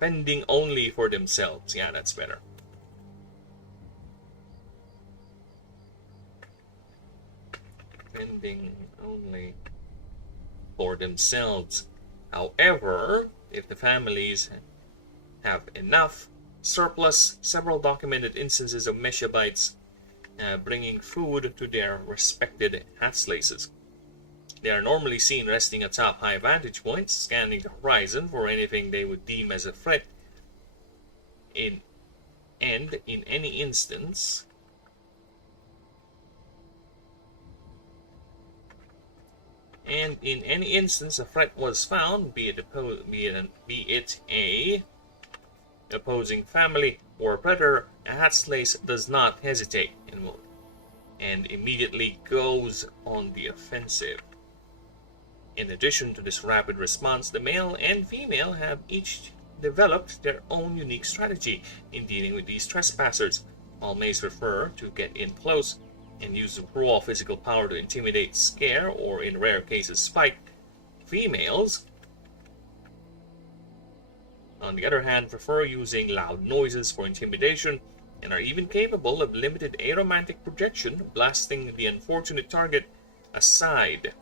fending only for themselves. Yeah, that's better. Fending only for themselves. However, if the families have enough surplus, several documented instances of Meshabites bringing food to their respected hatslaces. They are normally seen resting atop high vantage points, scanning the horizon for anything they would deem as a threat. In any instance, a threat was found, be it a opposing family or a predator, a hatslace does not hesitate and immediately goes on the offensive. In addition to this rapid response, the male and female have each developed their own unique strategy in dealing with these trespassers. While males prefer to get in close and use raw physical power to intimidate, scare, or in rare cases spite, females, on the other hand, prefer using loud noises for intimidation and are even capable of limited aromantic projection, blasting the unfortunate target aside.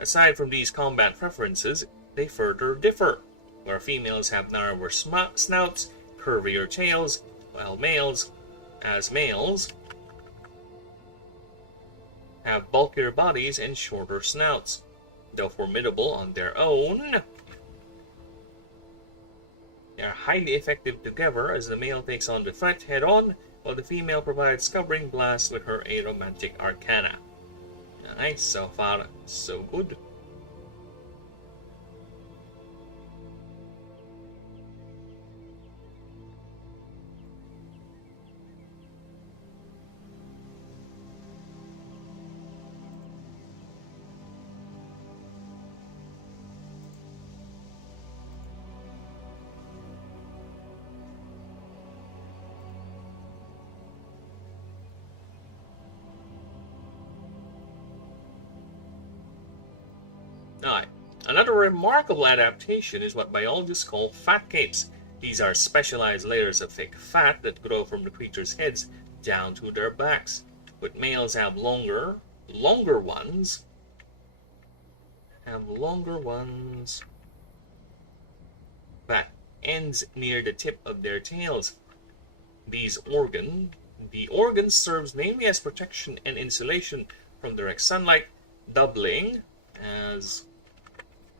Aside from these combat preferences, they further differ, where females have narrower snouts, curvier tails, while males have bulkier bodies and shorter snouts. Though formidable on their own, they are highly effective together, as the male takes on the threat head-on, while the female provides covering blasts with her aromantic arcana. Nice, so far so good. Alright, another remarkable adaptation is what biologists call fat capes. These are specialized layers of thick fat that grow from the creature's heads down to their backs. With males have longer ones that ends near the tip of their tails. The organ serves mainly as protection and insulation from direct sunlight, doubling as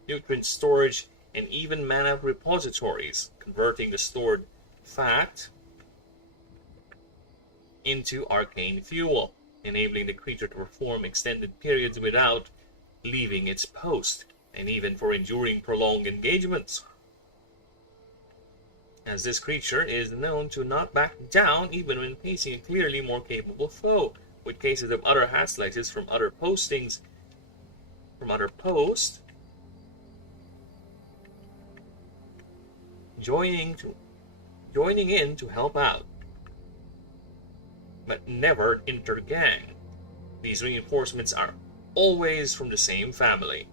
nutrient storage and even mana repositories, converting the stored fat into arcane fuel, enabling the creature to perform extended periods without leaving its post. and even for enduring prolonged engagements, as this creature is known to not back down even when facing a clearly more capable foe, with cases of other hat slices from other posts joining in to help out, but never intergang. These reinforcements are always from the same family.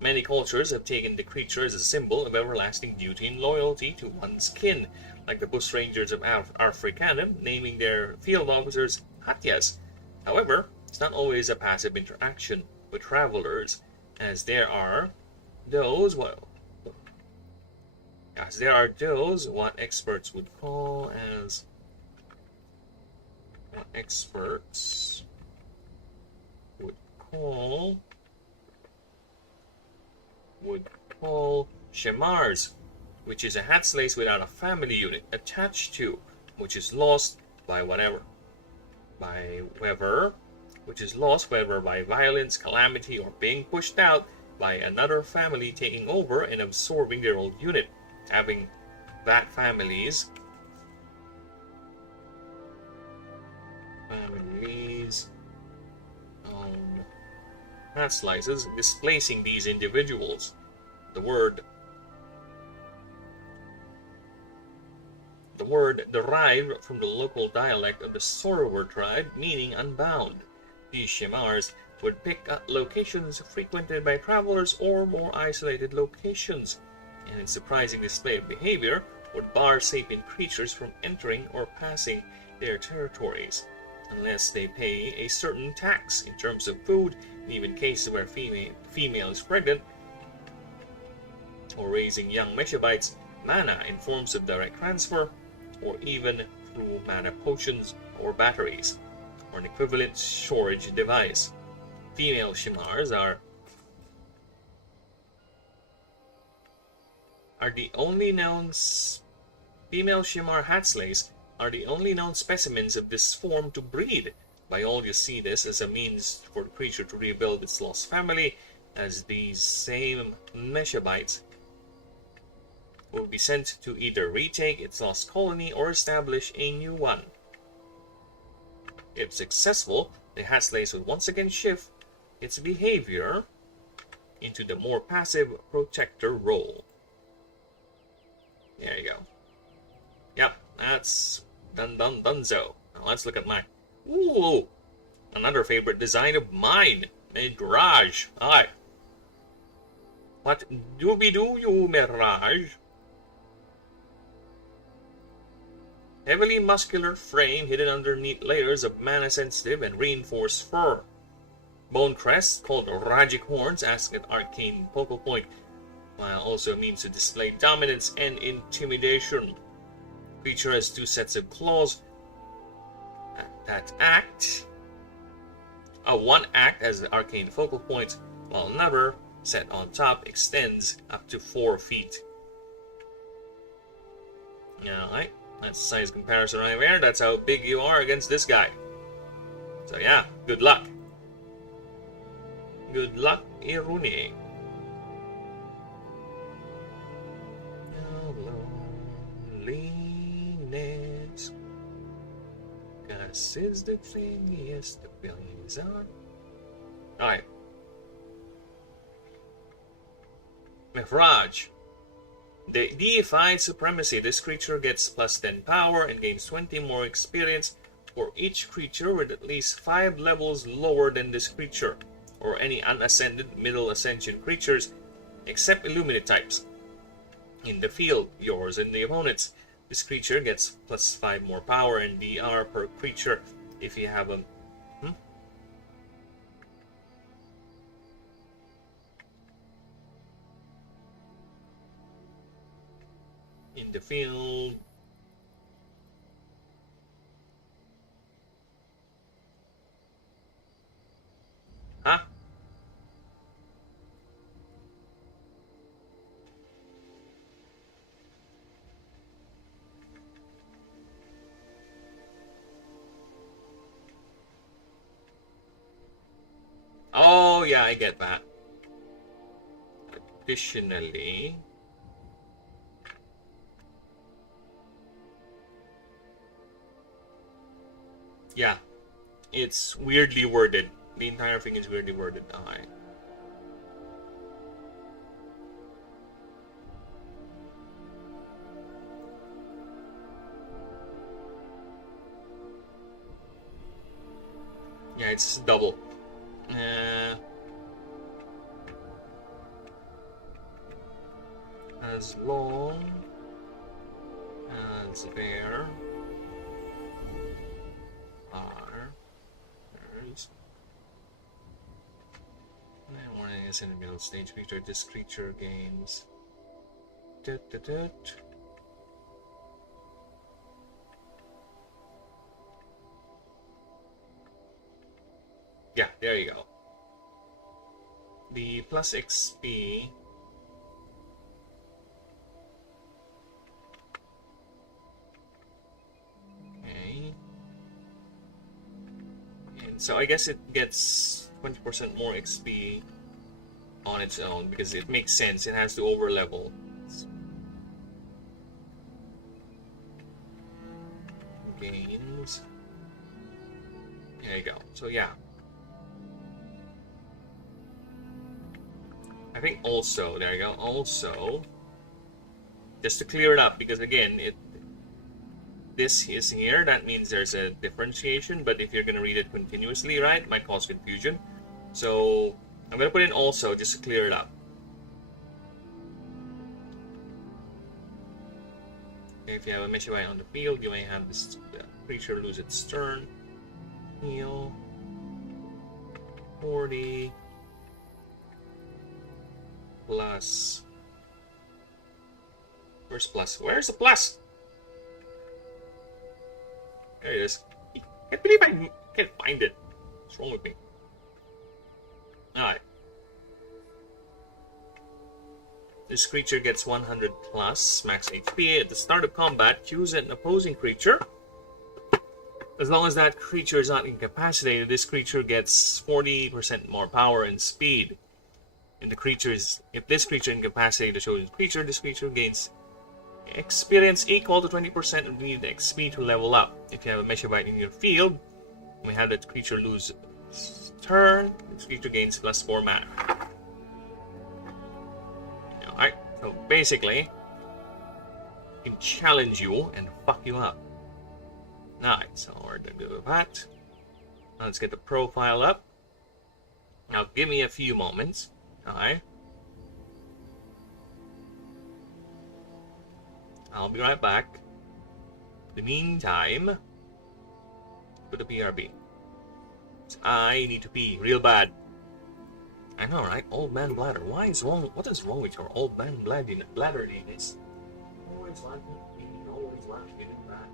Many cultures have taken the creature as a symbol of everlasting duty and loyalty to one's kin, like the Bushrangers of Africanum naming their field officers Hatyas. However, it's not always a passive interaction with travelers, as there are those what experts would call Shamars, which is a hat slice without a family unit attached to, which is lost whether by violence, calamity, or being pushed out by another family taking over and absorbing their old unit. Having that families hat slices displacing these individuals. The word derived from the local dialect of the Sorrower tribe, meaning unbound. These Shamars would pick up locations frequented by travelers or more isolated locations, and in surprising display of behavior, would bar sapient creatures from entering or passing their territories, unless they pay a certain tax in terms of food, and even cases where female is pregnant, or raising young Meshabites, mana in forms of direct transfer, or even through mana potions or batteries, or an equivalent storage device. Female Shimars are the only known female Shimar Hatslays are the only known specimens of this form to breed. Biologists see this as a means for the creature to rebuild its lost family, as these same Meshabites will be sent to either retake its lost colony or establish a new one. If successful, the Hatslays will once again shift its behavior into the more passive protector role. There you go. Yep, that's donezo. Now let's look at my... Ooh! Another favorite design of mine. Mirage. Alright. What dooby-doo you, Mirage? Heavily muscular frame hidden underneath layers of mana-sensitive and reinforced fur. Bone crest called Ragic horns acts as arcane focal point, while also means to display dominance and intimidation. Creature has two sets of claws that act. One act as the arcane focal point, while another set on top extends up to 4 feet. Alright, that's size comparison right there. That's how big you are against this guy. So yeah, good luck. Good luck, Irune. Loneliness, 'cause it's the thing, yes, the feelings are. Alright. Mihraj. The deified supremacy. This creature gets plus 10 power and gains 20 more experience for each creature with at least 5 levels lower than this creature, or any unascended middle ascension creatures, except Illuminate types. In the field, yours and the opponent's. This creature gets plus 5 more power and DR per creature if you have a... In the field... Huh? Oh, yeah, I get that. Additionally, yeah, it's weirdly worded. The entire thing is weirdly worded. Alright. Yeah, it's double. As long as there are there's and one is in the middle stage creature, this creature gains yeah, there you go. The plus XP so I guess it gets 20% more XP on its own because it makes sense. It has to over level. Gains. There you go. So yeah. I think also, there you go. Also, just to clear it up, because again, this is here, that means there's a differentiation, but if you're going to read it continuously, right, it might cause confusion. So I'm going to put in also just to clear it up. If you have a PixellByte on the field, you may have this creature lose its turn. Heal 40 plus. Where's plus? Where's the plus? There it is. I can't believe I can't find it. What's wrong with me? Alright. This creature gets 100 plus max HP. At the start of combat, choose an opposing creature. As long as that creature is not incapacitated, this creature gets 40% more power and speed. And if this creature incapacitated the chosen creature, this creature gains experience equal to 20% of the needed XP to level up. If you have a PixellByte in your field, you may have that creature lose its turn. This creature gains plus 4 mana. Alright, so basically, it can challenge you and fuck you up. Alright, so we're gonna do that. Now let's get the profile up. Now give me a few moments. Alright. I'll be right back. In the meantime, put a BRB. I need to pee real bad. I know, right? Old man bladder. What is wrong with your old man bladderiness? Always laughing at me, always laughing at that.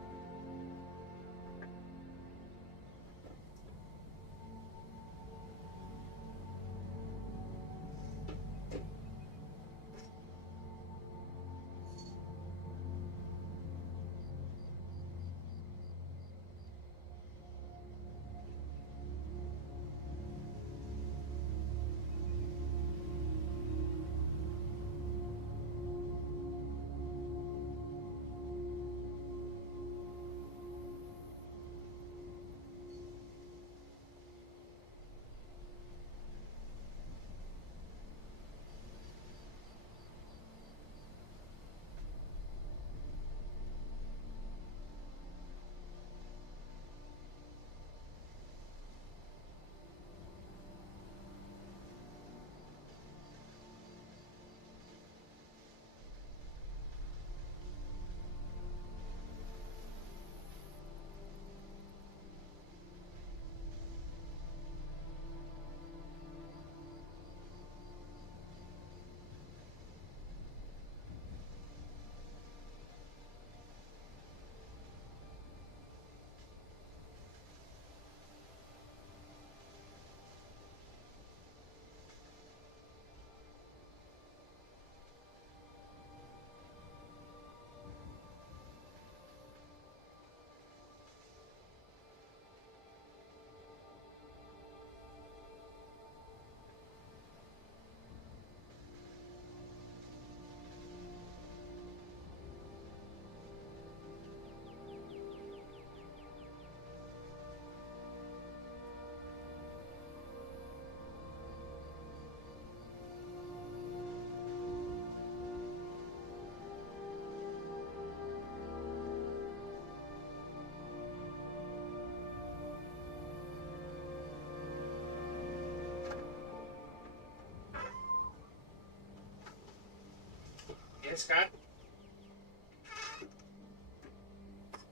Yes, cat?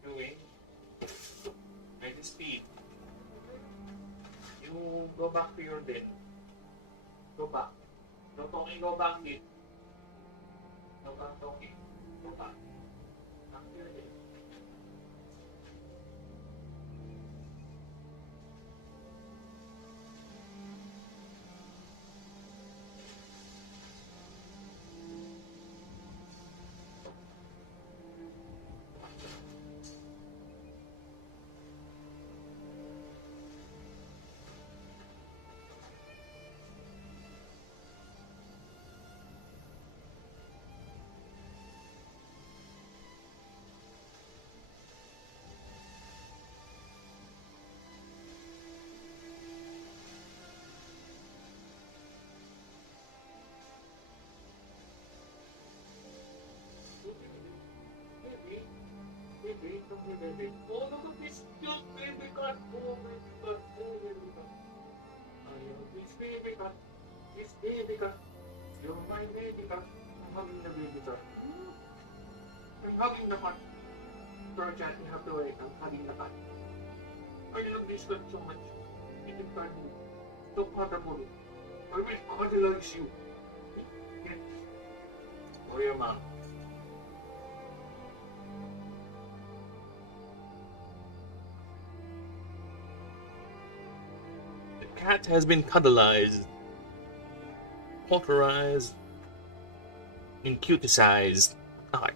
Doing? I just feed. You go back to your den. Go back. No talking, go back, kid. No back talking. Go back. Back to your den. Baby. Oh, look at this cute baby cat. Oh, baby cat. Oh, baby cat. I love this baby cat. This baby cat. You're my baby cat. I'm hugging the baby cat. I'm hugging the cat. Sorry, chat. You have to wait. I'm hugging the cat. I love this cat so much. It is cuddly. So cuddable. I will cuddleize you. Yes. Oh, your mom. Cat has been cuddleized, potterized, incuticized. Aye.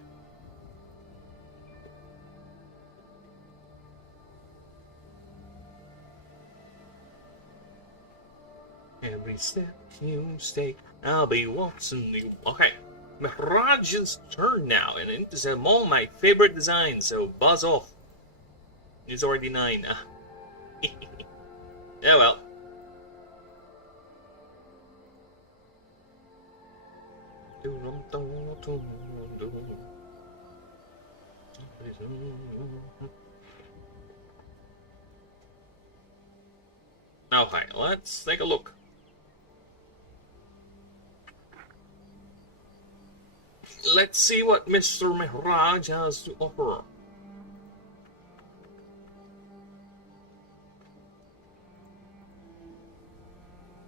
Every step you take, I'll be watching you. Okay, Mihraj's turn now, and it is all my favorite designs, so buzz off. It's already 9. Oh well. Okay, let's take a look. Let's see what Mr. Mihraj has to offer.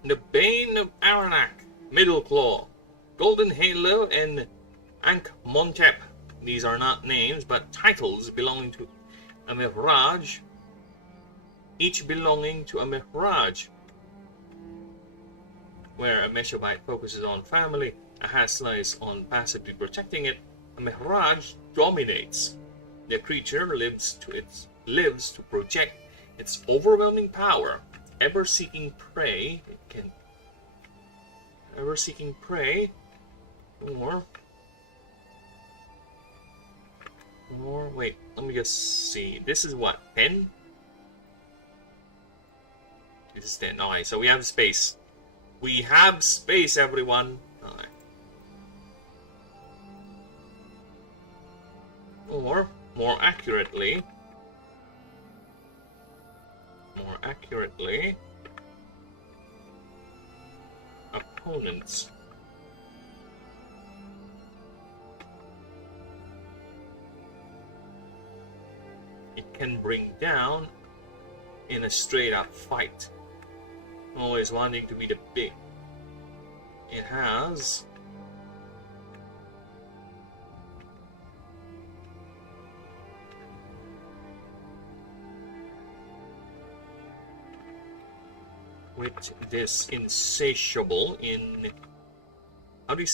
The Bane of Aranak, Middle Claw, Golden Halo, and Ankh-Montep. These are not names, but titles belonging to a Mihraj, each belonging to a Mihraj, where a Meshabite focuses on family, a Haslice on passively protecting it, a Mihraj dominates. The creature lives to project its overwhelming power, ever seeking prey. It can ever seeking prey, or wait, let me just see. This is what, 10? This is 10. Alright, so we have space. We have space, everyone. Alright. Or, more accurately, opponents. It can bring down in a straight up fight. Always wanting to be the big. It has with this insatiable in how do you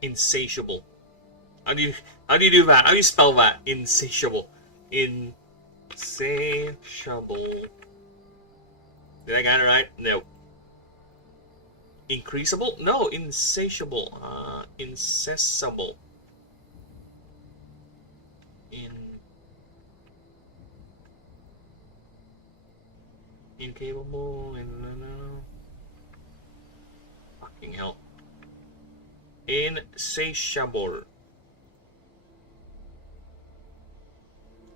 insatiable? How do you do that? How do you spell that? Insatiable. Insatiable. Did I get it right? No. Increasable? No, insatiable. Incessable. Incapable. Fucking hell. Insatiable.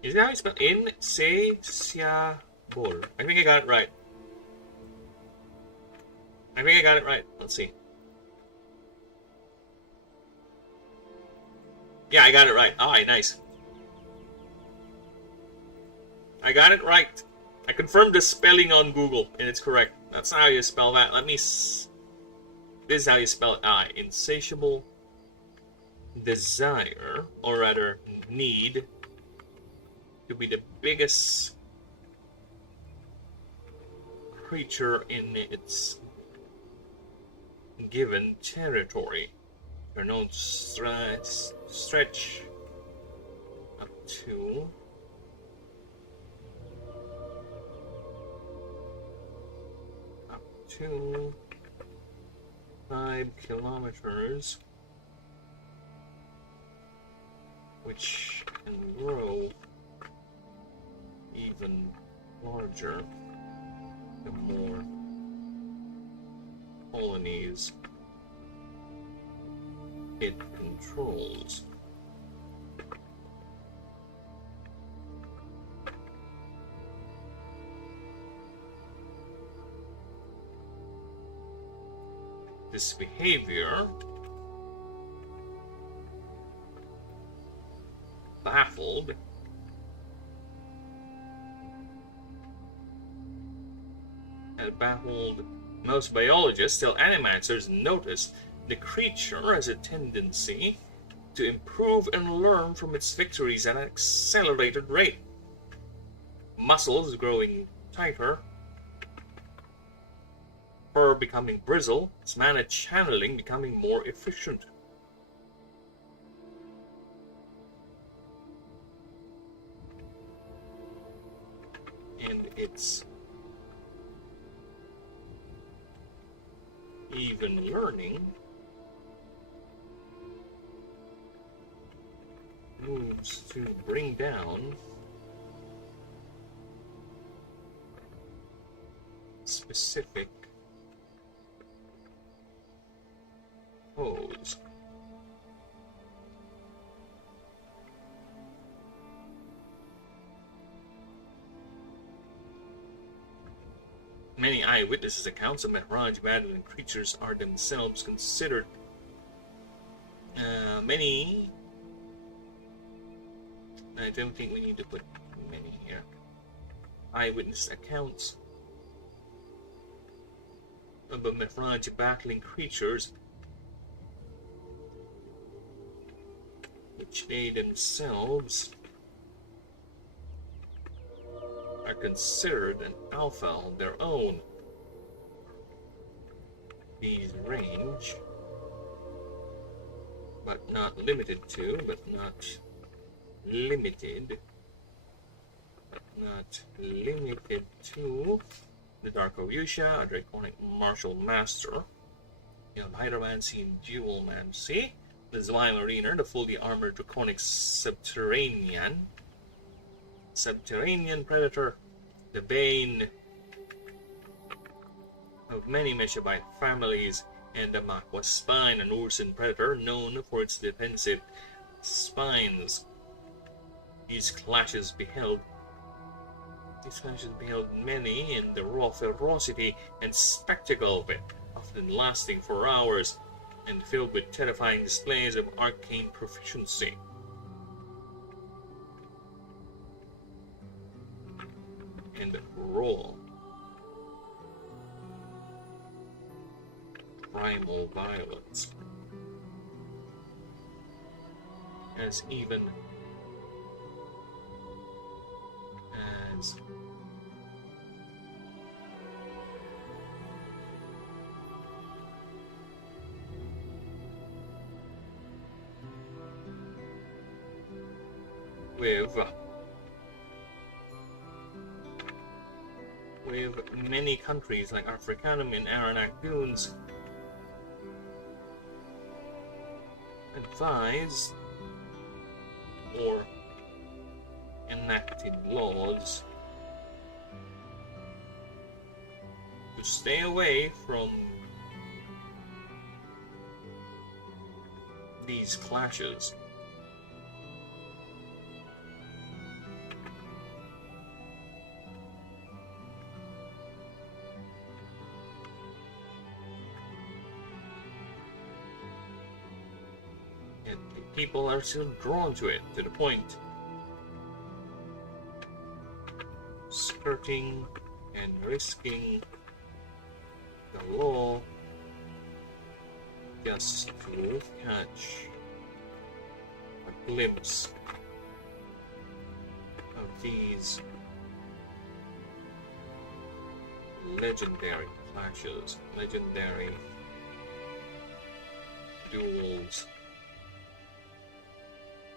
Is that how you spell insatiable? I think I got it right. Let's see. Yeah, I got it right. Alright, nice. I got it right. I confirmed the spelling on Google, and it's correct. That's how you spell that. This is how you spell it. Insatiable desire, or rather need, to be the biggest creature in its given territory. They're known to stretch up to 5 kilometers, which can grow even larger the more colonies it controls. This behavior baffled most biologists till animators notice the creature has a tendency to improve and learn from its victories at an accelerated rate. Muscles growing tighter, fur becoming bristle, its mana channeling becoming more efficient. And it's even learning moves to bring down specific foes. Many eyewitnesses' accounts of Mehraj battling creatures are themselves considered many. I don't think we need to put many here. Eyewitness accounts of the Mehraj battling creatures, which they themselves are considered an alpha on their own. These range, but not limited to, the Dark Oyusha, a Draconic Martial Master, Hydromancy and Dualmancy, the Zweimariner, the fully armored Draconic Subterranean Predator, the bane of many Meshabite families, and the Makwa Spine, an Ursan predator known for its defensive spines. These clashes beheld many in the raw ferocity and spectacle of it, often lasting for hours and filled with terrifying displays of arcane proficiency. And raw primal violence, as even as with many countries like Africanum and Aranac Dunes advised or enacted laws to stay away from these clashes. And the people are still drawn to it, to the point. Skirting and risking the law just to catch a glimpse of these legendary clashes, legendary duels.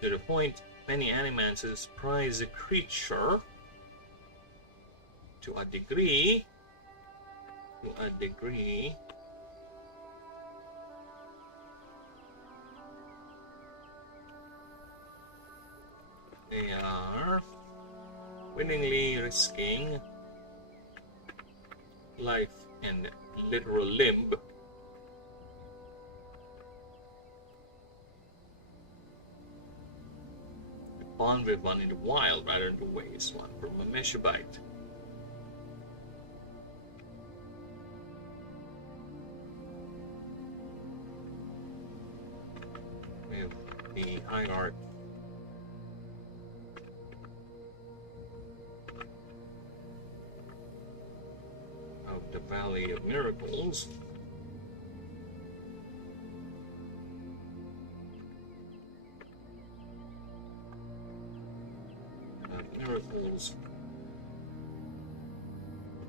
To the point, many animancers prize the creature to a degree. They are willingly risking life and literal limb to bond with one in the wild rather than to waste one from a PixellByte. With the high art of the Valley of Miracles. Miracles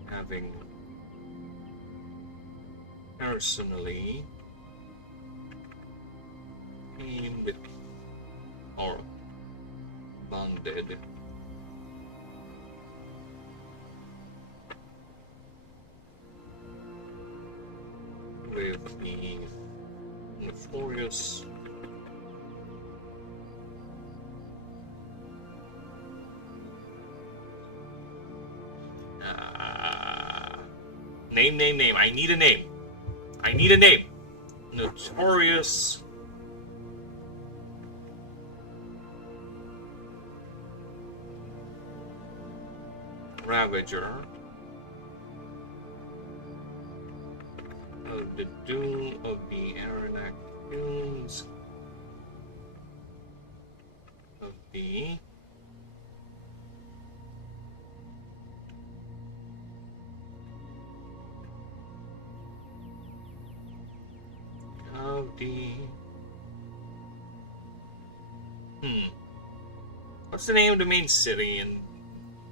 having personally aimed or bonded with the notorious name. I need a name. Notorious Ravager of the Doom of the Aranac Dunes of the what's the name of the main city in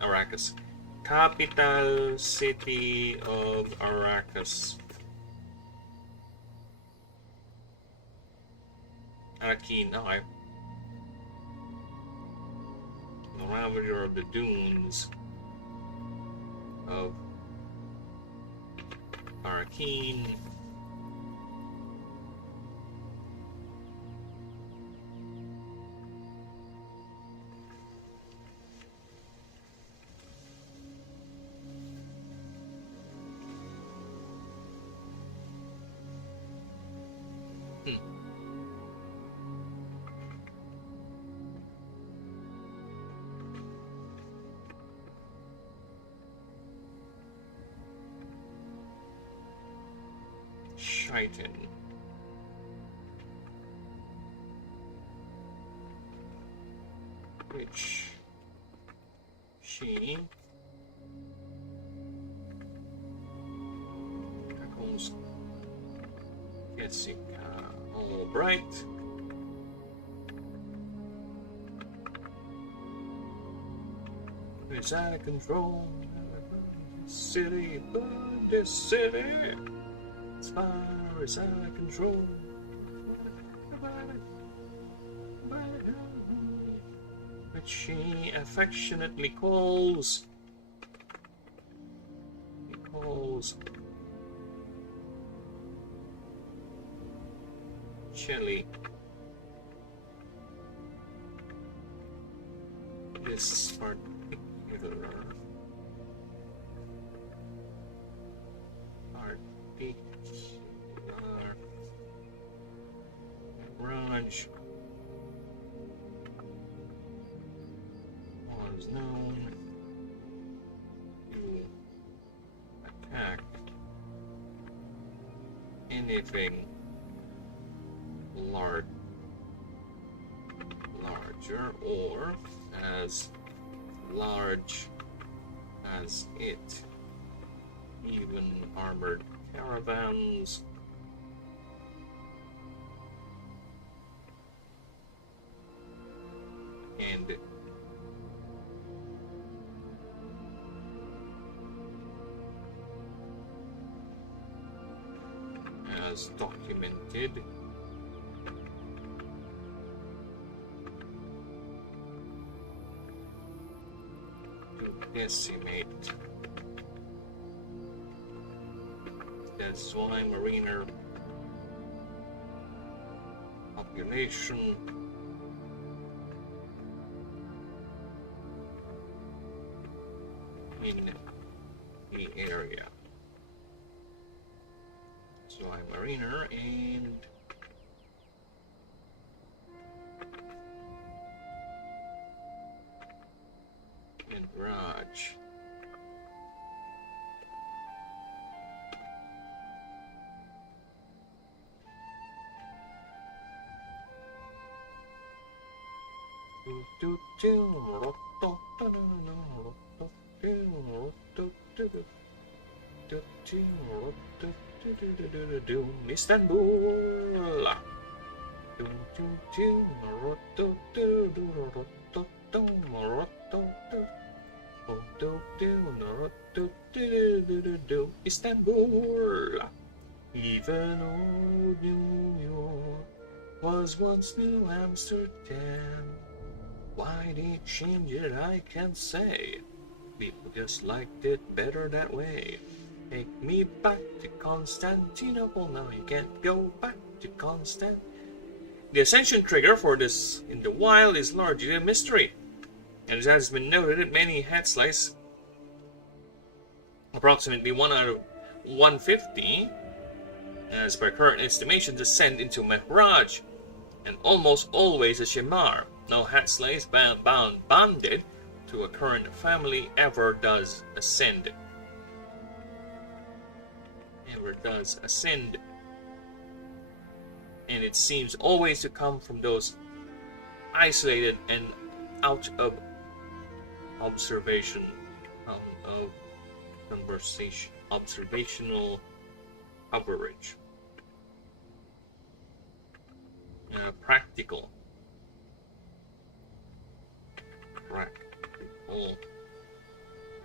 Arrakis? Capital city of Arrakis. Arrakeen, okay. The Ravager of the Dunes of Arrakeen. Titan. Which she tackles Jessica Albright. It's out of control. City, burn this city. It's fire is out of control. Which she affectionately calls. Shelly. This particular branch was known to attack anything large creature or as large as it. Even armored caravans. And as documented to decimate the swine mariner population in the area. Swine mariner and Raj. Istanbul. Istanbul. Even old New York was once New Amsterdam. Why they change it, I can't say. People just liked it better that way. Take me back to Constantinople, now you can't go back to Constant. The ascension trigger for this in the wild is largely a mystery, and as has been noted, many head slice, approximately 1 out of 150, as per current estimations, ascend into Mihraj, and almost always a Shemar. No head slice bonded to a current family ever does ascend. And it seems always to come from those isolated and out of observation, of conversation, observational coverage. Practical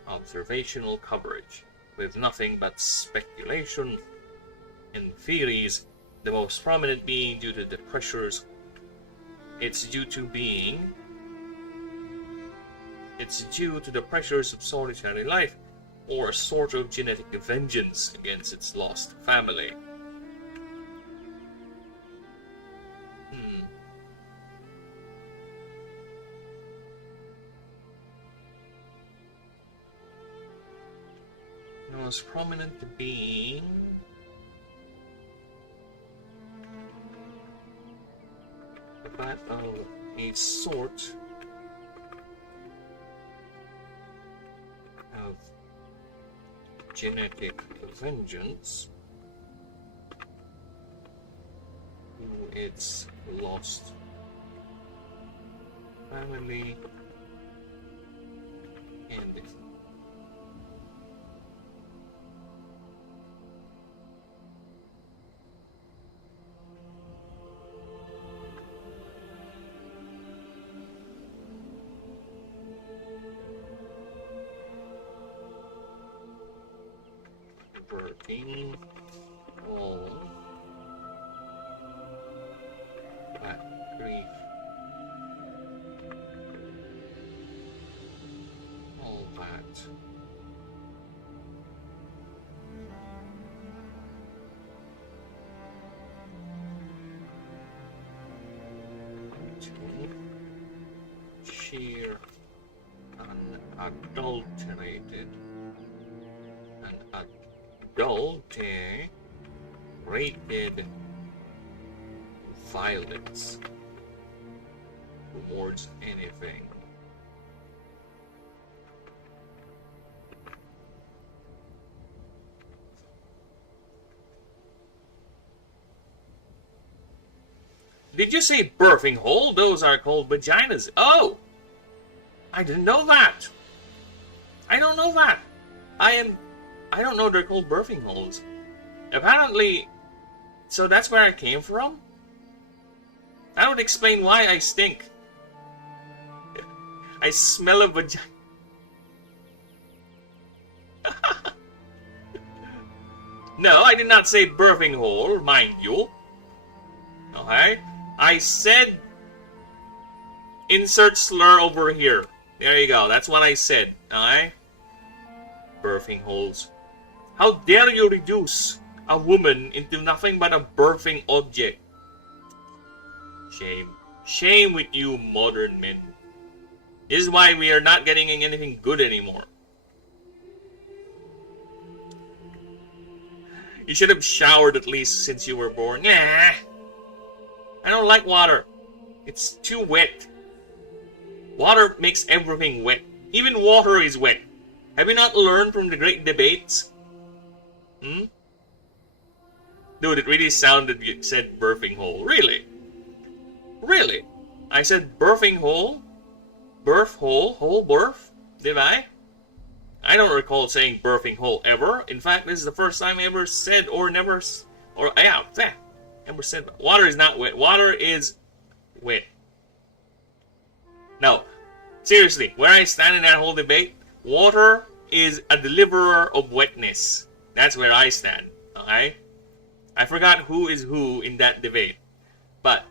observational coverage with nothing but speculation and theories, the most prominent being due to the pressures it's due to the pressures of solitary life, or a sort of genetic vengeance against its lost family. The most prominent being that of a sort of genetic vengeance to its lost family and averting all that grief, all that sheer unadulterated and adulterated violence towards anything. Did you say birthing hole? Those are called vaginas. Oh! I didn't know that. I don't know that. I don't know they're called birthing holes. Apparently, so that's where I came from? That would explain why I stink. I smell a vagina. No, I did not say birthing hole, mind you. Okay? I said insert slur over here. There you go. That's what I said. Alright? Birthing holes. How dare you reduce a woman into nothing but a birthing object? Shame. Shame with you modern men. This is why we are not getting anything good anymore. You should have showered at least since you were born. Nah. I don't like water. It's too wet. Water makes everything wet. Even water is wet. Have you not learned from the great debates? Hmm? Dude, it really sounded you said birthing hole. Really? Really? I said birthing hole? Birth hole? Hole birth? Did I? I don't recall saying birthing hole ever. In fact, this is the first time I ever said or never... Or, yeah, never said... Water is not wet. Water is wet. No. Seriously, where I stand in that whole debate, water is a deliverer of wetness. That's where I stand. Okay? I forgot who is who in that debate. But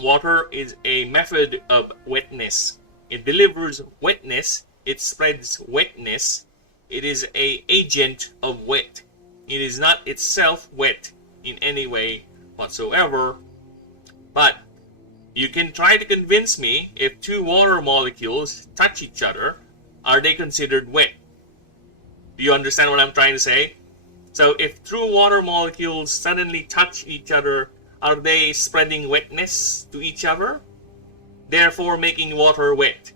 water is a method of wetness. It delivers wetness. It spreads wetness. It is an agent of wet. It is not itself wet in any way whatsoever. But you can try to convince me if two water molecules touch each other, are they considered wet? Do you understand what I'm trying to say? So if two water molecules suddenly touch each other, are they spreading wetness to each other? Therefore making water wet.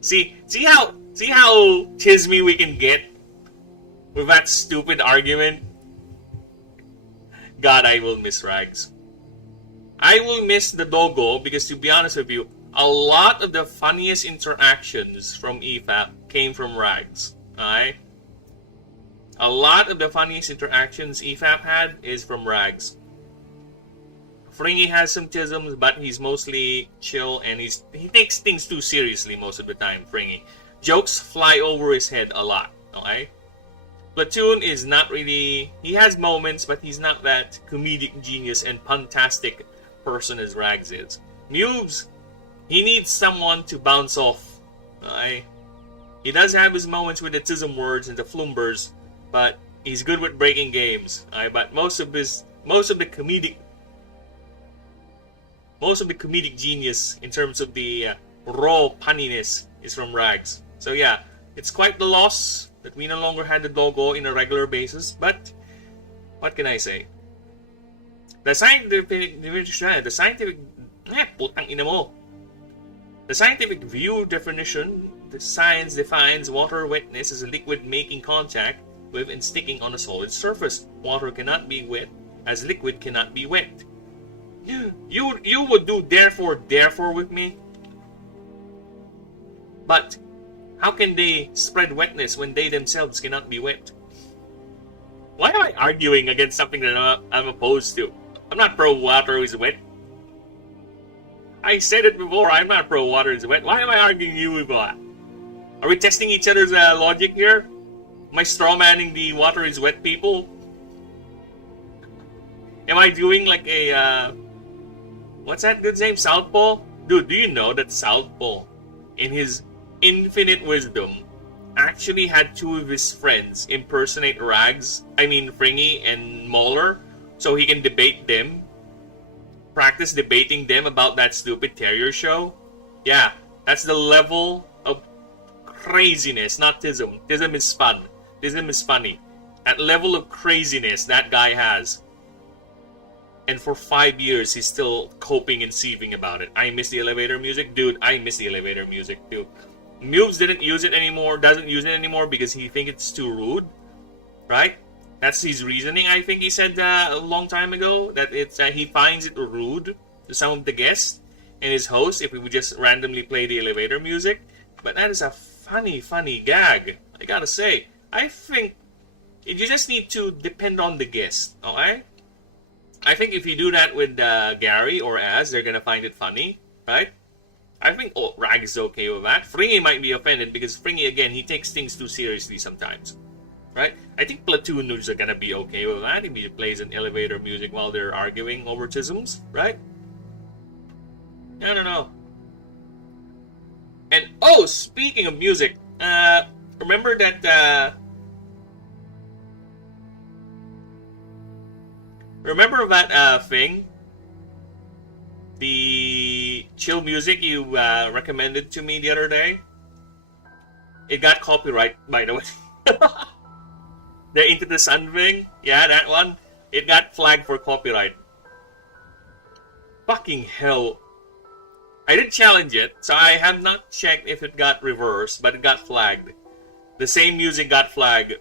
See how chismy we can get with that stupid argument? God, I will miss Rags. I will miss the doggo because, to be honest with you, a lot of the funniest interactions from EFAP came from Rags. Alright? A lot of the funniest interactions EFAP had is from Rags. Fringy has some tisms, but he's mostly chill and he takes things too seriously most of the time, Fringy. Jokes fly over his head a lot, okay? Platoon is not really... He has moments, but he's not that comedic genius and puntastic person as Rags is. Mubes, he needs someone to bounce off, okay? He does have his moments with the tism words and the flumbers, but he's good with breaking games, okay? But most of the comedic genius in terms of the raw punniness is from Rags. So yeah, it's quite the loss that we no longer had the doggo in a regular basis, but what can I say? The scientific view definition, the science defines water wetness as a liquid making contact with and sticking on a solid surface. Water cannot be wet as liquid cannot be wet. You would do therefore with me? But how can they spread wetness when they themselves cannot be wet? Why am I arguing against something that I'm opposed to? I'm not pro water is wet. I said it before, I'm not pro water is wet. Why am I arguing you with that? Are we testing each other's logic here? Am I strawmanning the water is wet people? Am I doing like a... what's that good name? Southpaw? Dude, do you know that Southpaw, in his infinite wisdom, actually had two of his friends impersonate Fringy and Mauler, so he can debate them? Practice debating them about that stupid Terrier show? Yeah, that's the level of craziness, not tism. Tism is fun. Tism is funny. That level of craziness that guy has. And for 5 years, he's still coping and seething about it. I miss the elevator music. Dude, I miss the elevator music too. Mubes doesn't use it anymore because he thinks it's too rude. Right? That's his reasoning. I think he said a long time ago that it's he finds it rude to some of the guests and his host if we would just randomly play the elevator music. But that is a funny gag. I gotta say, I think you just need to depend on the guest. Okay? I think if you do that with Gary or Az, they're gonna find it funny, right? I think Rag is okay with that. Fringy might be offended because Fringy, again, he takes things too seriously sometimes, right? I think Platooners are gonna be okay with that if he plays an elevator music while they're arguing over tisms, right? I don't know. And oh, speaking of music, remember that remember that thing? The chill music you recommended to me the other day? It got copyright, by the way. The Into the Sun thing? Yeah, that one. It got flagged for copyright. Fucking hell. I did challenge it, so I have not checked if it got reversed, but it got flagged. The same music got flagged.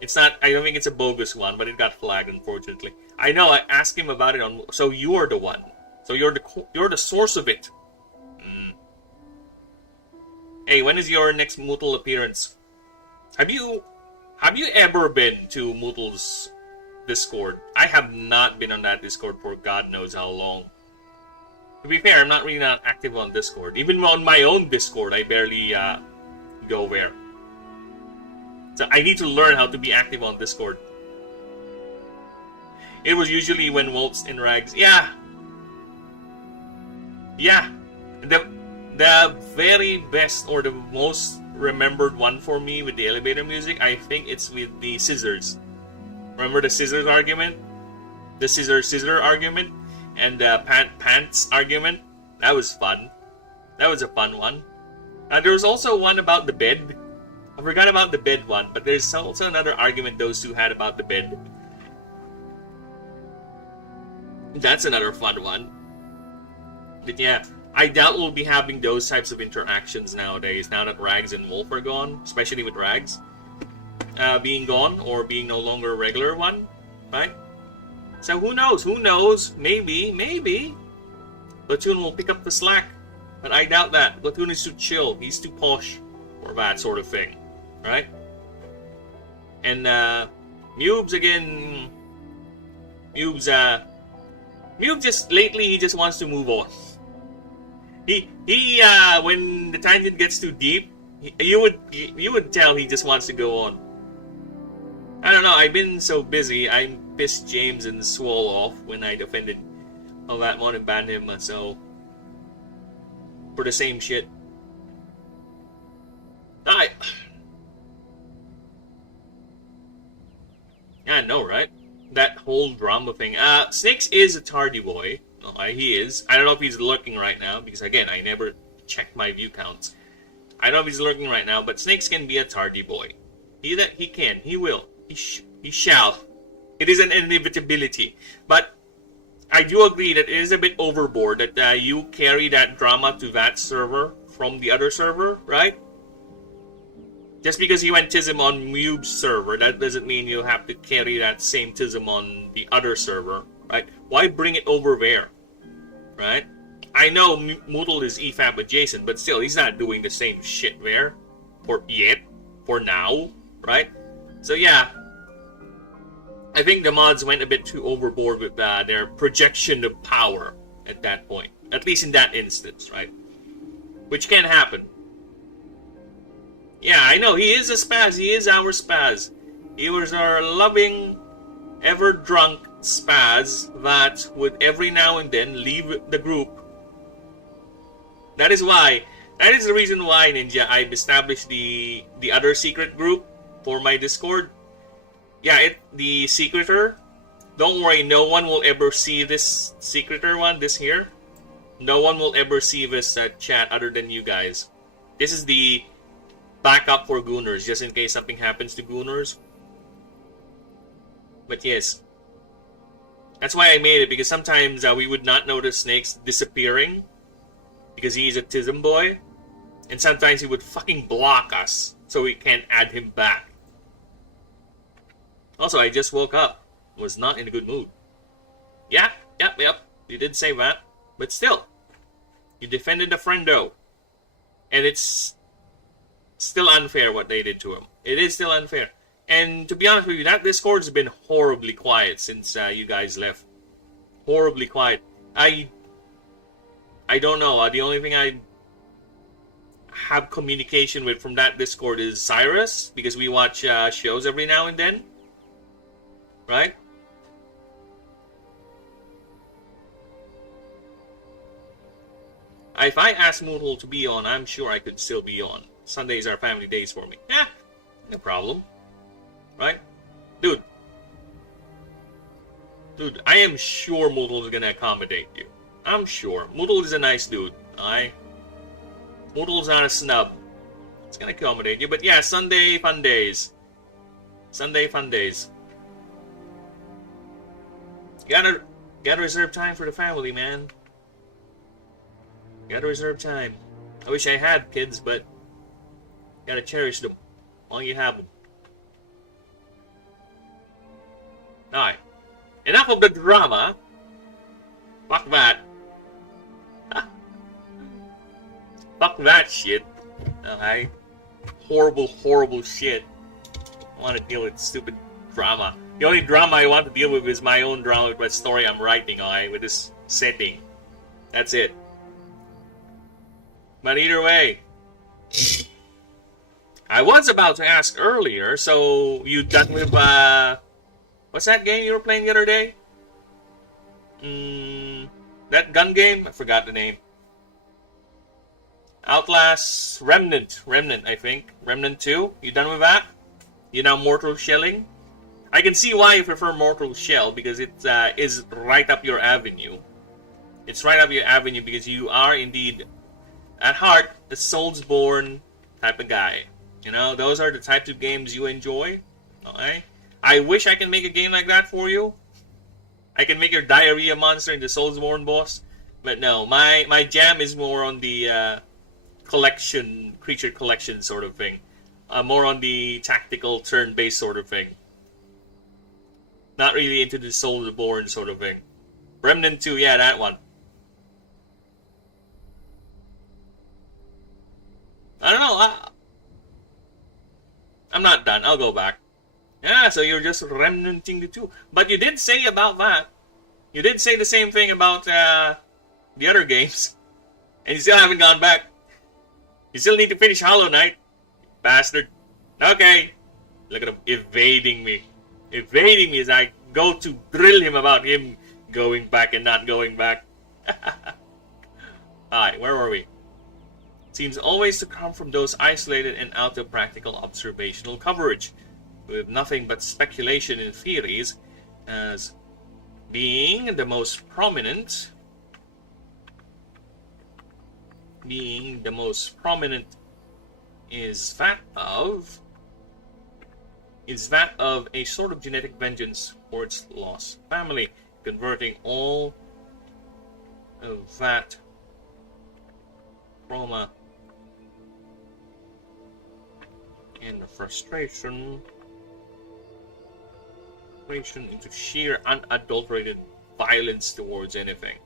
It's not, I don't think it's a bogus one, but it got flagged, unfortunately. I know, I asked him about it on, so you are the one. So you're the source of it. Hey, when is your next Mootle appearance? Have you ever been to Mootle's Discord? I have not been on that Discord for God knows how long. To be fair, I'm not really not active on Discord. Even on my own Discord, I barely go there. So I need to learn how to be active on Discord. It was usually when Wolf's in Rags. Yeah. The very best or the most remembered one for me with the elevator music, I think it's with the scissors. Remember the scissors argument? The scissor argument? And the pants argument? That was fun. That was a fun one. There was also one about the bed. I forgot about the bed one, but there's also another argument those two had about the bed. That's another fun one. But yeah, I doubt we'll be having those types of interactions nowadays, now that Rags and Wolf are gone, especially with Rags being gone or being no longer a regular one, right? So who knows? Who knows? Maybe Platoon will pick up the slack, but I doubt that. Platoon is too chill. He's too posh for that sort of thing, right? And Mubes again. Mubes just lately he just wants to move on. He when the tangent gets too deep, you would tell he just wants to go on. I don't know, I've been so busy, I pissed James and Swole off when I defended Latmon and banned him, so for the same shit. I know, right? That whole drama thing. Snakes is a tardy boy. He is. I don't know if he's lurking right now, because again, I never checked my view counts. I don't know if he's lurking right now, but Snakes can be a tardy boy. He can. He will. He shall. It is an inevitability. But I do agree that it is a bit overboard that you carry that drama to that server from the other server, right? Just because he went Tism on Mube's server, that doesn't mean you have to carry that same Tism on the other server, right? Why bring it over there, right? I know Mootle is EFAP adjacent, but still, he's not doing the same shit there for now, right? So yeah, I think the mods went a bit too overboard with their projection of power at that point, at least in that instance, right? Which can happen. Yeah, I know, he is a spaz. He is our spaz. He was our loving, ever-drunk spaz that would every now and then leave the group. That is the reason why, Ninja, I've established the other secret group for my Discord. Yeah, the secreter. Don't worry, no one will ever see this secreter one, this here. No one will ever see this chat other than you guys. This is the backup for Gooners, just in case something happens to Gooners. But yes, that's why I made it, because sometimes we would not notice Snakes disappearing because he's a Tism boy, and sometimes he would fucking block us so we can't add him back. Also, I just woke up. Was not in a good mood. Yeah, yep. You did say that. But still, you defended a friendo. And it's still unfair what they did to him. It is still unfair. And to be honest with you, that Discord's been horribly quiet since you guys left. Horribly quiet. I don't know. The only thing I have communication with from that Discord is Cyrus, because we watch shows every now and then. Right? If I asked Moodle to be on, I'm sure I could still be on. Sundays are family days for me. Yeah, no problem. Right? Dude, I am sure Moodle is gonna accommodate you. I'm sure. Moodle is a nice dude, alright? Moodle's not a snub. It's gonna accommodate you. But yeah, Sunday fun days. Sunday fun days. Gotta reserve time for the family, man. Gotta reserve time. I wish I had kids, but gotta cherish them while you have them. Alright. Enough of the drama. Fuck that. Fuck that shit. Alright. Horrible shit. I want to deal with stupid drama. The only drama I want to deal with is my own drama with my story I'm writing, alright? With this setting. That's it. But either way, I was about to ask earlier, so you done with, what's that game you were playing the other day? That gun game? I forgot the name. Outlast Remnant, I think. Remnant 2? You done with that? You now Mortal Shelling? I can see why you prefer Mortal Shell, because it is right up your avenue. It's right up your avenue because you are indeed, at heart, a Soulsborne type of guy. You know, those are the types of games you enjoy. Okay? I wish I can make a game like that for you. I can make your diarrhea monster into Soulsborne boss. But no, my jam is more on the creature collection sort of thing. More on the tactical turn-based sort of thing. Not really into the Soulsborne sort of thing. Remnant 2, yeah, that one. I don't know. I'm not done. I'll go back. Yeah, so you're just remnanting the 2. But you did say about that. You did say the same thing about the other games. And you still haven't gone back. You still need to finish Hollow Knight. Bastard. Okay. Look at him evading me. Evading me as I go to drill him about him going back and not going back. Alright, where were we? Seems always to come from those isolated and out of practical observational coverage, with nothing but speculation and theories as being the most prominent. Is that of a sort of genetic vengeance for its lost family, converting all of that trauma and the frustration into sheer unadulterated violence towards anything.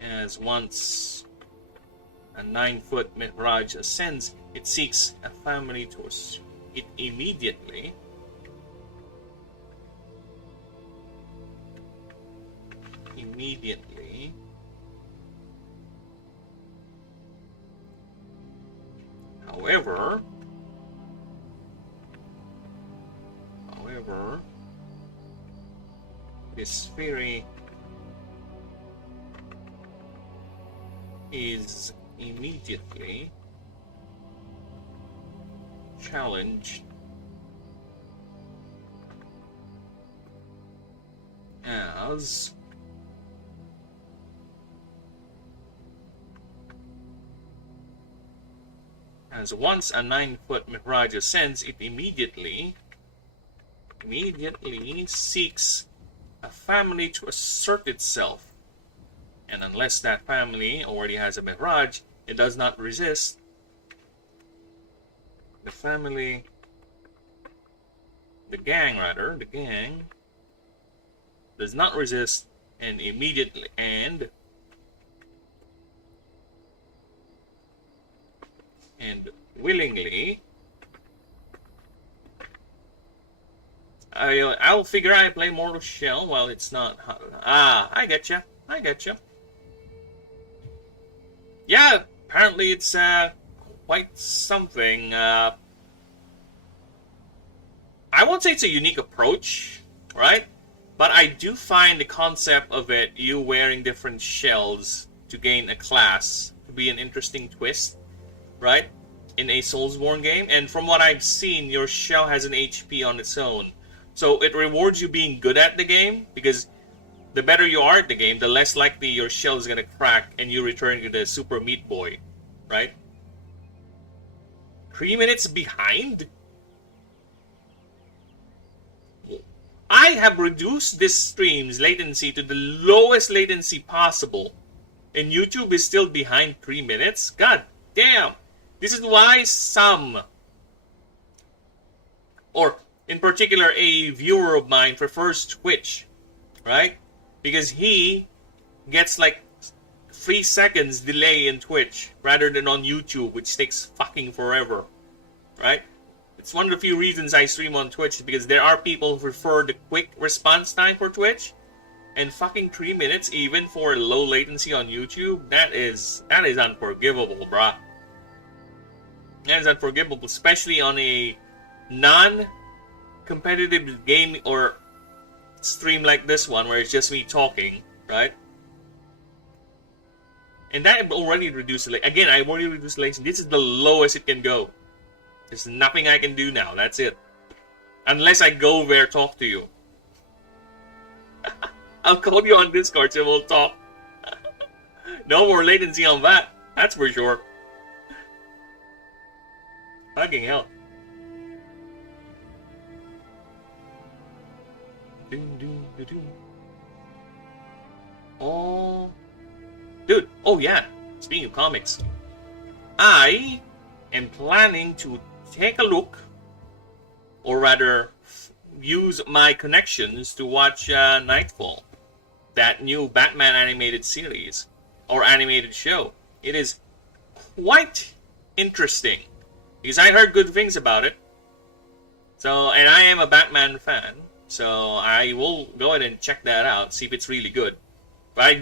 As once a 9-foot mirage ascends, it seeks a family to it immediately. However, this theory is immediately challenged as once a 9-foot mirage ascends, it immediately seeks a family to assert itself And unless that family already has a beverage, it does not resist. The family, the gang does not resist and immediately and willingly. I'll figure I play Mortal Shell while it's not. I getcha. Yeah, apparently it's quite something. I won't say it's a unique approach, right? But I do find the concept of it, you wearing different shells to gain a class, to be an interesting twist, right? In a Soulsborne game. And from what I've seen, your shell has an HP on its own. So it rewards you being good at the game, because the better you are at the game, the less likely your shell is going to crack and you return to the Super Meat Boy, right? 3 minutes behind? I have reduced this stream's latency to the lowest latency possible, and YouTube is still behind 3 minutes? God damn! This is why some, or in particular a viewer of mine, prefers Twitch, right? Because he gets like 3 seconds delay in Twitch rather than on YouTube, which takes fucking forever, right? It's one of the few reasons I stream on Twitch, because there are people who prefer the quick response time for Twitch, and fucking 3 minutes even for low latency on YouTube, that is unforgivable, bruh. That is unforgivable, especially on a non-competitive game or stream like this one, where it's just me talking, right? And that I've already reduced it. Again, I've already reduced latency. This is the lowest it can go. There's nothing I can do now. That's it. Unless I go there, talk to you. I'll call you on Discord so we'll talk. No more latency on that. That's for sure. Fucking hell. Oh, dude. Oh yeah. Speaking of comics, I am planning to take a look, or rather use my connections to watch Nightfall, that new Batman animated series or animated show. It is quite interesting because I heard good things about it. So, and I am a Batman fan, so I will go ahead and check that out, see if it's really good. But I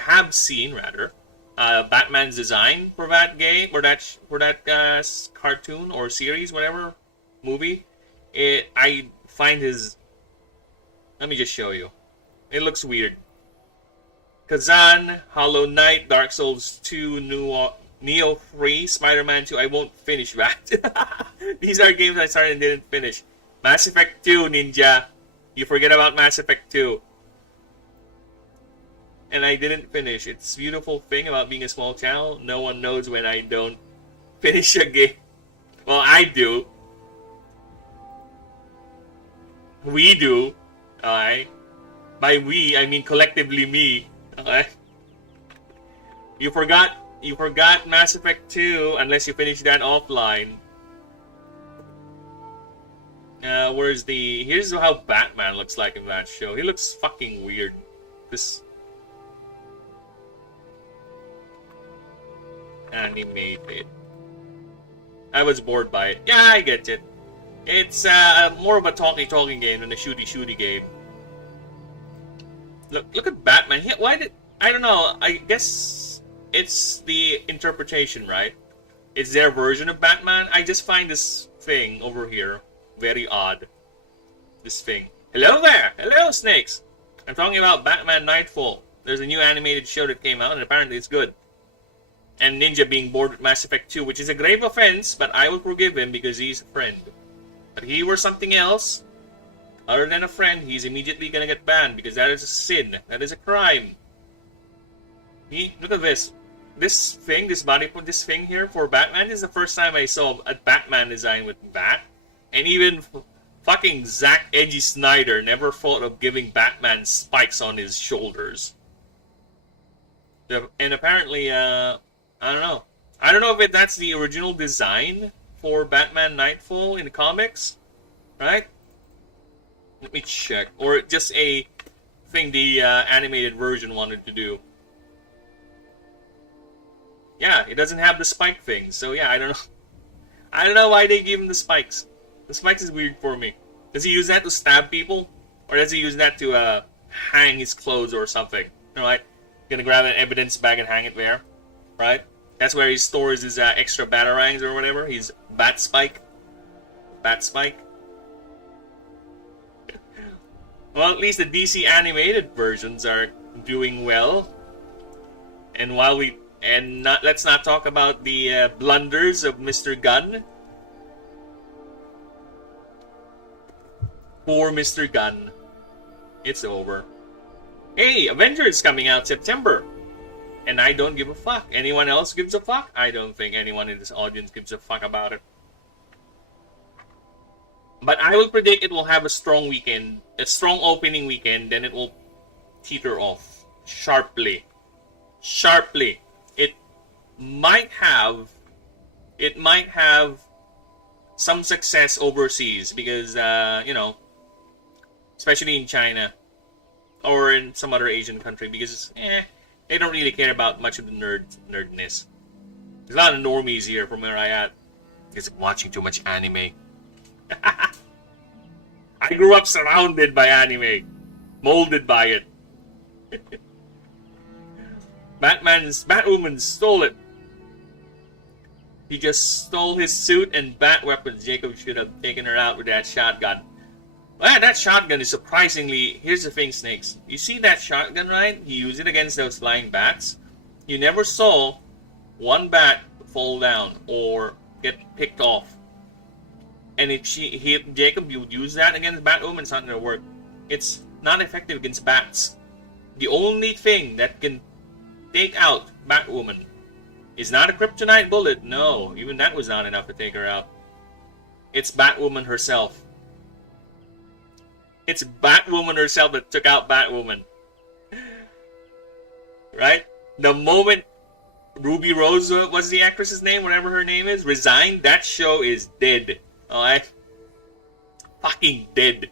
have seen rather, Batman's design for that game, or that cartoon or series, whatever movie. I find his. Let me just show you. It looks weird. Kazan, Hollow Knight, Dark Souls 2, Neo 3, Spider-Man 2. I won't finish that. These are games I started and didn't finish. Mass Effect 2, Ninja. You forget about Mass Effect 2. And I didn't finish. It's a beautiful thing about being a small channel. No one knows when I don't finish a game. Well, I do. We do. Alright. By we, I mean collectively me. Alright. You forgot Mass Effect 2 unless you finish that offline. Here's how Batman looks like in that show. He looks fucking weird. This animated. I was bored by it. Yeah, I get it. It's more of a talking game than a shooty game. Look at Batman. I don't know. I guess it's the interpretation, right? It's their version of Batman. I just find this thing over here very odd. This thing. Hello there. Hello, snakes. I'm talking about Batman Nightfall. There's a new animated show that came out, and apparently it's good. And Ninja being bored with Mass Effect 2, which is a grave offense, but I will forgive him because he's a friend. But if he were something else, other than a friend, he's immediately gonna get banned because that is a sin. That is a crime. Look at this. This thing here for Batman is the first time I saw a Batman design with bat. And even fucking Zack Edgy Snyder never thought of giving Batman spikes on his shoulders. And apparently, I don't know. I don't know if that's the original design for Batman Nightfall in the comics, right? Let me check. Or just a thing the animated version wanted to do. Yeah, it doesn't have the spike thing, so yeah, I don't know. I don't know why they give him the spikes. The spikes is weird for me. Does he use that to stab people? Or does he use that to hang his clothes or something? Right? Gonna grab an evidence bag and hang it there. Right? That's where he stores his extra batarangs or whatever. His bat spike. Bat spike. Well, at least the DC animated versions are doing well. And while we... And let's not talk about the blunders of Mr. Gunn. Poor Mr. Gunn. It's over. Hey, Avengers coming out September. And I don't give a fuck. Anyone else gives a fuck? I don't think anyone in this audience gives a fuck about it. But I will predict it will have a strong weekend. A strong opening weekend. Then it will teeter off. Sharply. Sharply. It might have some success overseas because you know, especially in China or in some other Asian country, because they don't really care about much of the nerdness. There's a lot of normies here from where I at because I'm watching too much anime. I grew up surrounded by anime, molded by it. Batwoman stole it. He just stole his suit and bat weapons. Jacob should have taken her out with that shotgun. Well, that shotgun is surprisingly... Here's the thing, Snakes. You see that shotgun, right? He used it against those flying bats. You never saw one bat fall down or get picked off. And if Jacob, you use that against Batwoman, it's not going to work. It's not effective against bats. The only thing that can take out Batwoman is not a kryptonite bullet. No, even that was not enough to take her out. It's Batwoman herself. It's Batwoman herself that took out Batwoman. Right? The moment Ruby Rose, what's the actress's name? Whatever her name is, resigned, that show is dead. Alright? Fucking dead.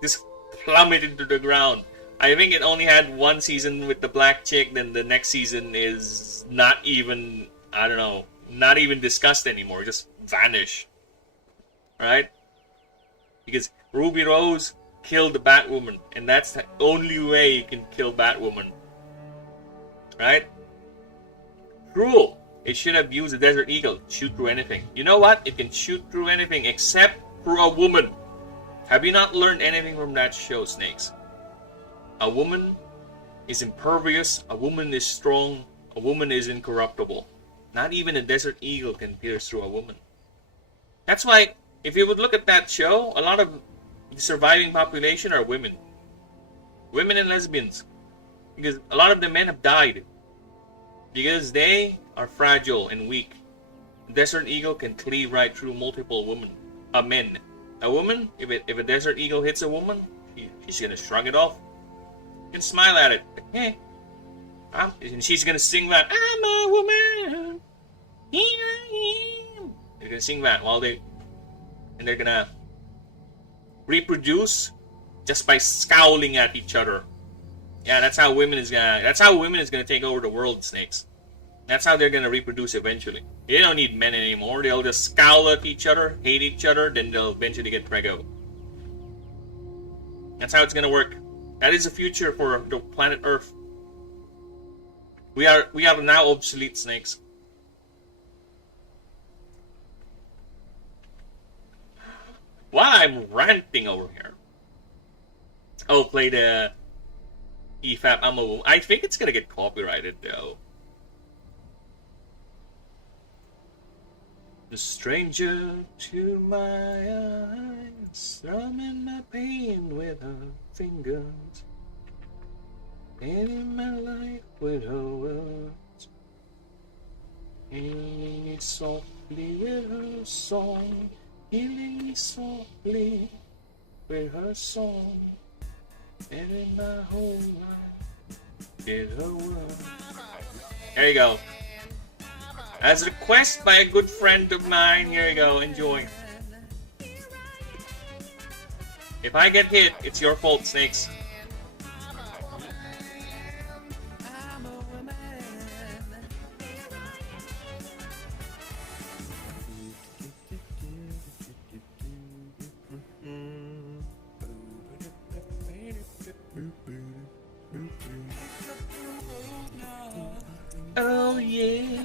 Just plummeted to the ground. I think it only had one season with the black chick, then the next season is not even, I don't know, not even discussed anymore, just vanish. Right? Because Ruby Rose killed the Batwoman, and that's the only way you can kill Batwoman. Right? Cruel. It should have used the Desert Eagle to shoot through anything. You know what? It can shoot through anything except through a woman. Have you not learned anything from that show, Snakes? A woman is impervious, a woman is strong, a woman is incorruptible. Not even a Desert Eagle can pierce through a woman. That's why, if you would look at that show, a lot of the surviving population are women. Women and lesbians. Because a lot of the men have died. Because they are fragile and weak. A Desert Eagle can cleave right through multiple men. A woman, if a Desert Eagle hits a woman, she's gonna shrug it off. You can smile at it. Hey. And she's gonna sing that, I'm a woman. Here I am. They're gonna sing that and they're gonna reproduce just by scowling at each other. Yeah, that's how women is gonna take over the world, Snakes. That's how they're gonna reproduce eventually. They don't need men anymore. They'll just scowl at each other, hate each other, then they'll eventually get preggo. That's how it's gonna work. That is the future for the planet Earth. We are now obsolete, Snakes. While I'm ranting over here, I'll play the EFAP Ammo. I think it's gonna get copyrighted though. The stranger to my eyes, strumming my pain with her fingers, painting my life with her words, healing me softly with her song, healing me softly with her song, and in my whole life There you go. As requested by a good friend of mine, here you go, enjoy. If I get hit, it's your fault, Snakes. Oh yeah.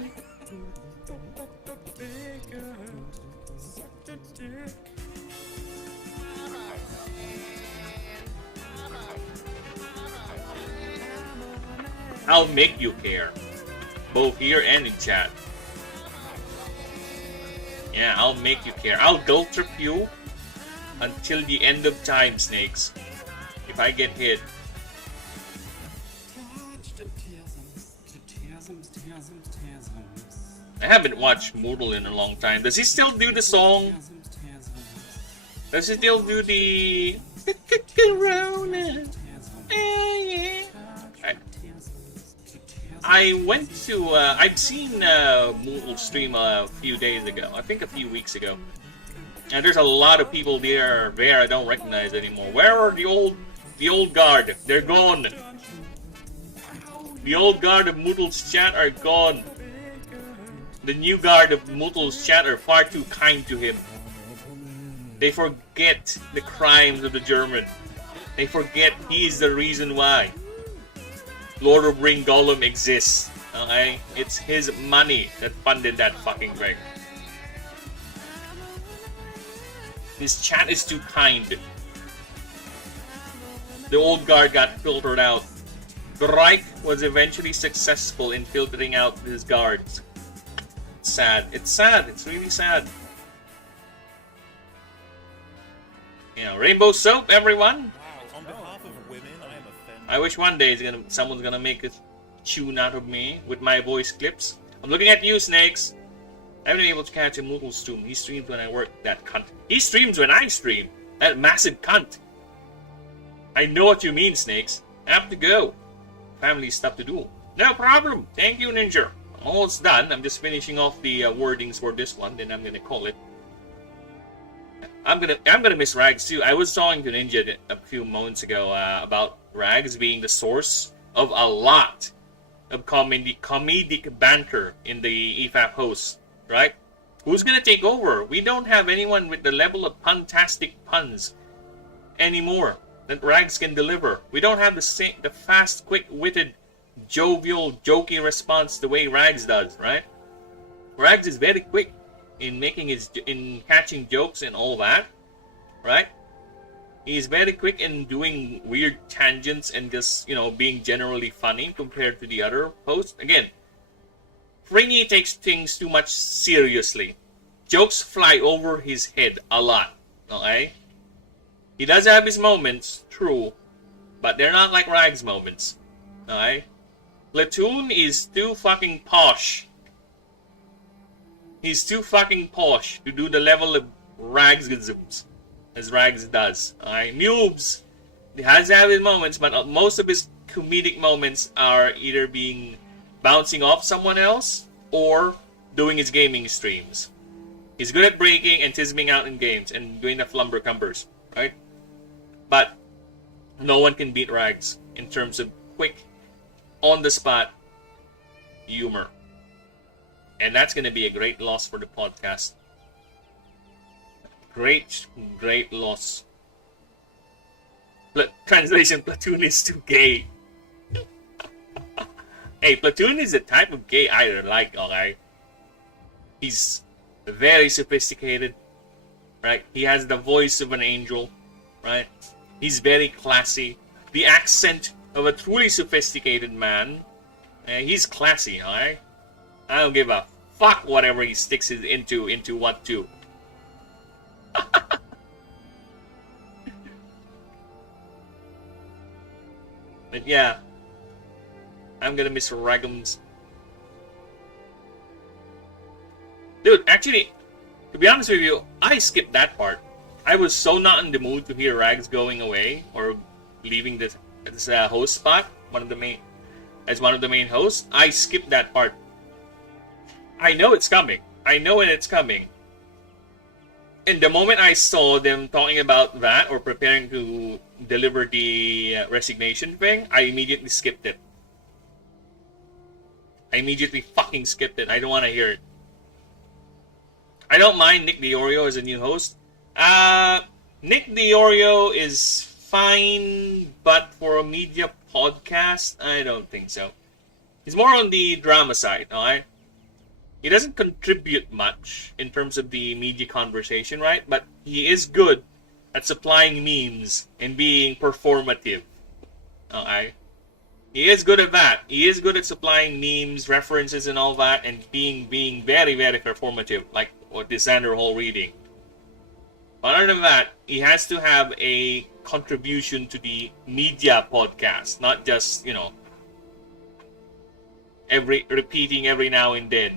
I'll make you care, both here and in chat. Yeah, I'll make you care. I'll guilt trip you until the end of time, Snakes. If I get hit. I haven't watched Moodle in a long time. Does he still do the song? Does he still do the Corona? I went to I've seen Moodle stream a few days ago. I think a few weeks ago. And there's a lot of people there I don't recognize anymore. Where are the old guard? They're gone. The old guard of Moodle's chat are gone. The new guard of Moodle's chat are far too kind to him. They forget the crimes of the German. They forget he is the reason why Lord of Ring Gollum exists. Okay? It's his money that funded that fucking thing. His chat is too kind. The old guard got filtered out. The Reich was eventually successful in filtering out his guards. It's sad. It's sad. It's really sad. You know, rainbow soap, everyone. On behalf of women, I am offended. I wish one day someone's gonna make a tune out of me with my voice clips. I'm looking at you, Snakes. I haven't been able to catch a Moodle stream. He streams when I work. That cunt. He streams when I stream. That massive cunt. I know what you mean, Snakes. I have to go. Family stuff to do. No problem. Thank you, Ninja. I'm almost done. I'm just finishing off the wordings for this one. Then I'm gonna call it. I'm gonna miss Rags too. I was talking to Ninja a few moments ago about Rags being the source of a lot of comedic banter in the EFAP hosts, right? Who's gonna take over? We don't have anyone with the level of puntastic puns anymore that Rags can deliver. We don't have the fast, quick-witted, jovial, jokey response the way Rags does, right? Rags is very quick in catching jokes and all that, right? He's very quick in doing weird tangents and just, being generally funny compared to the other hosts. Again, Fringy takes things too much seriously. Jokes fly over his head a lot, okay? He does have his moments, true, but they're not like Rags moments, okay? Platoon is too fucking posh. He's too fucking posh to do the level of Ragsisms as Rags does. Alright, Noobs, he has to have his moments, but most of his comedic moments are either bouncing off someone else or doing his gaming streams. He's good at breaking and tisming out in games and doing the flumber cumbers, right? But no one can beat Rags in terms of quick, on the spot humor. And that's going to be a great loss for the podcast. Great loss. Translation, Platoon is too gay. Hey, Platoon is the type of gay I like, alright? He's very sophisticated, right? He has the voice of an angel, right? He's very classy. The accent of a truly sophisticated man. He's classy, alright? I don't give a fuck whatever he sticks it into what to. But yeah, I'm gonna miss Ragums. Dude, actually, to be honest with you, I skipped that part. I was so not in the mood to hear Rags going away or leaving this host spot, one of the as one of the main hosts, I skipped that part. I know it's coming. I know when it's coming. And the moment I saw them talking about that or preparing to deliver the resignation thing, I immediately skipped it. I immediately fucking skipped it. I don't want to hear it. I don't mind Nick DiOrio as a new host. Nick DiOrio is fine, but for a media podcast, I don't think so. He's more on the drama side, alright? He doesn't contribute much in terms of the media conversation, right? But he is good at supplying memes and being performative. Okay? He is good at that. He is good at supplying memes, references, and all that, and being very, very performative, like what the Xander Hall reading. But other than that, he has to have a contribution to the media podcast, not just, repeating every now and then.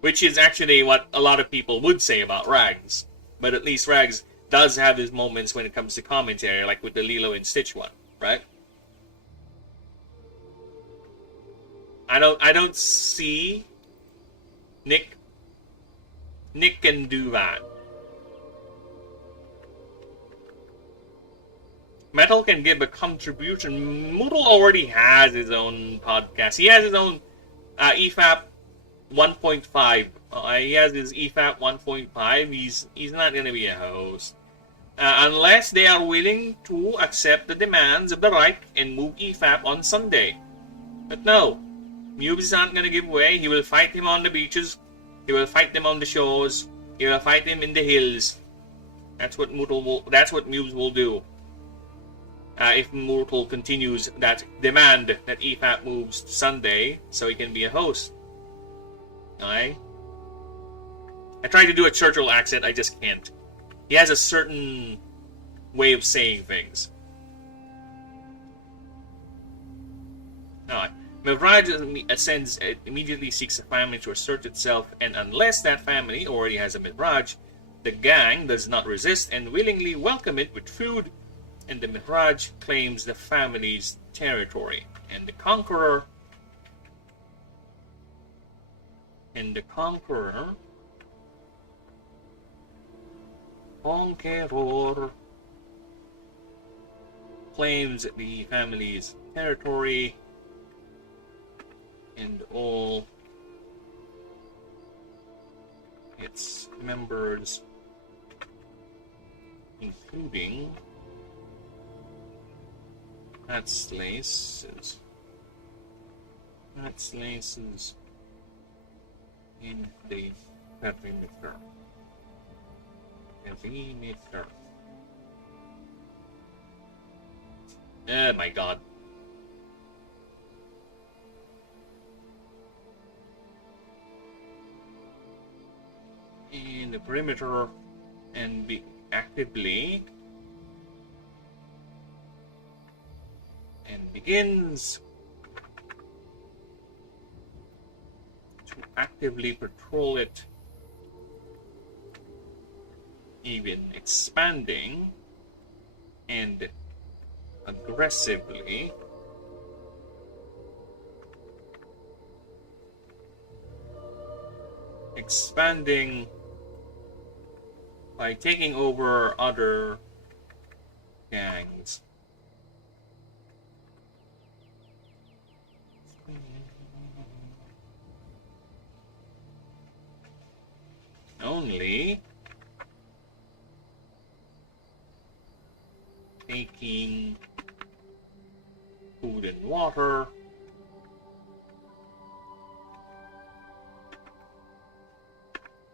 Which is actually what a lot of people would say about Rags. But at least Rags does have his moments when it comes to commentary, like with the Lilo and Stitch one, right? I don't see Nick can do that. Metal can give a contribution. Moodle already has his own podcast. He has his own EFAP 1.5. He has his EFAP 1.5. He's not going to be a host. Unless they are willing to accept the demands of the Reich and move EFAP on Sunday. But no. Mubes is not going to give way. He will fight him on the beaches. He will fight them on the shores. He will fight him in the hills. That's what Mubes will do. If Moodle continues that demand that EFAP moves to Sunday so he can be a host. I tried to do a Churchill accent, I just can't. He has a certain way of saying things. Mivraj ascends, immediately seeks a family to assert itself, and unless that family already has a Mivraj, the gang does not resist and willingly welcome it with food, and the Mivraj claims the family's territory. And the Conqueror claims the family's territory and all its members, including Atslaces in the perimeter. Oh my god. In the perimeter and be actively and begins to actively patrol it, even expanding and aggressively expanding by taking over other gangs. Only taking food and water,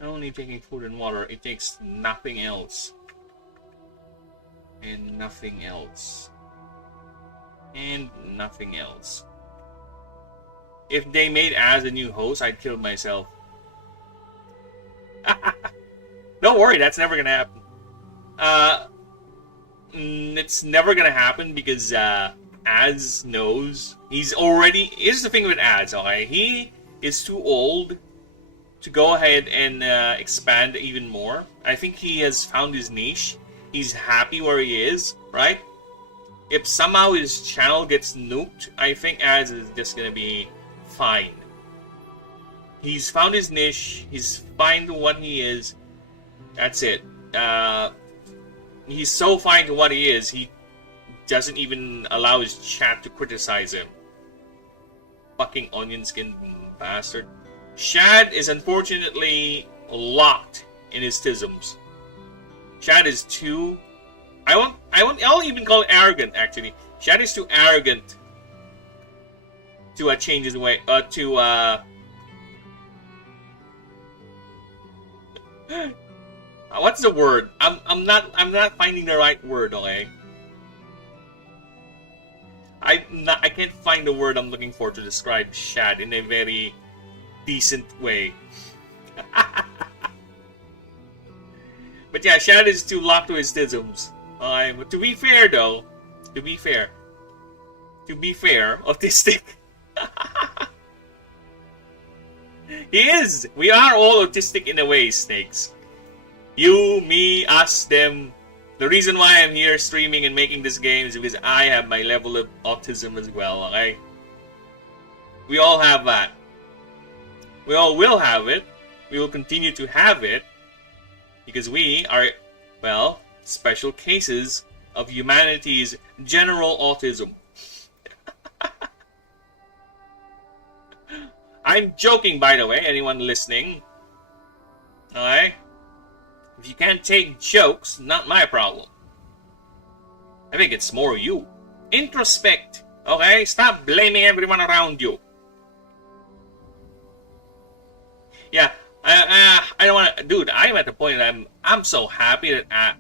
only taking food and water. It takes nothing else, and nothing else, and nothing else. If they made Az a new host, I'd kill myself. Don't worry, that's never gonna happen. It's never gonna happen because Az knows he's already. Here's the thing with Az, okay? He is too old to go ahead and expand even more. I think he has found his niche. He's happy where he is, right? if somehow his channel gets nuked, I think Az is just gonna be fine. He's found his niche. He's fine to what he is. That's it. He's so fine to what he is, he doesn't even allow his chat to criticize him. Fucking onion skin bastard. Shad is unfortunately locked in his tisms. Shad is too... I'll even call it arrogant, actually. Shad is too arrogant to change his way, what's the word? I'm not finding the right word, okay? I can't find the word I'm looking for to describe Shad in a very decent way. But yeah, Shad is too locked to his tisms. But to be fair, though, to be fair, autistic. He is. We are all autistic in a way, Snakes. You, me, us, them. The reason why I'm here streaming and making this game is because I have my level of autism as well, okay? We all have that. We all will have it. We will continue to have it. Because we are, well, special cases of humanity's general autism. I'm joking, by the way, anyone listening. Alright? If you can't take jokes, not my problem. I think it's more you. Introspect, okay? Stop blaming everyone around you. Yeah, I don't want to... Dude, I'm at the point that I'm so happy that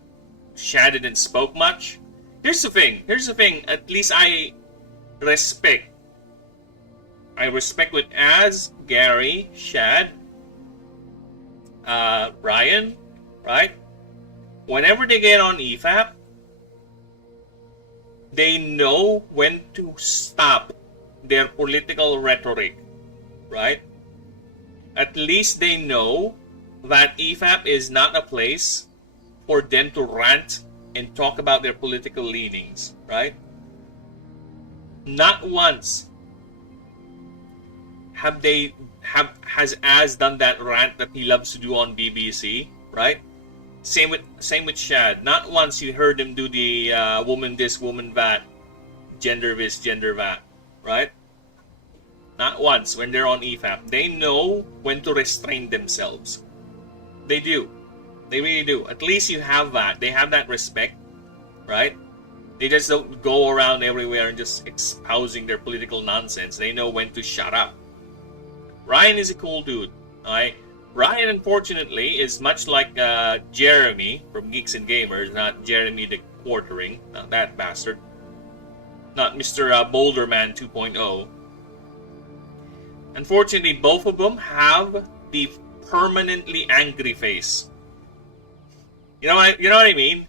Shad didn't spoke much. Here's the thing. At least I respect. I respect with Az, Gary, Shad, Ryan, right? Whenever they get on EFAP, they know when to stop their political rhetoric, right? At least they know that EFAP is not a place for them to rant and talk about their political leanings, right? Not once has Az done that rant that he loves to do on BBC, right? Same with Shad. Not once you heard him do the woman this, woman that, gender this, gender that, right? Not once when they're on EFAP. They know when to restrain themselves. They do. They really do. At least you have that. They have that respect, right? They just don't go around everywhere and just espousing their political nonsense. They know when to shut up. Ryan is a cool dude, alright? Ryan, unfortunately, is much like Jeremy from Geeks and Gamers, not Jeremy the Quartering, not that bastard. Not Mr. Boulderman 2.0. Unfortunately, both of them have the permanently angry face. You know what I mean?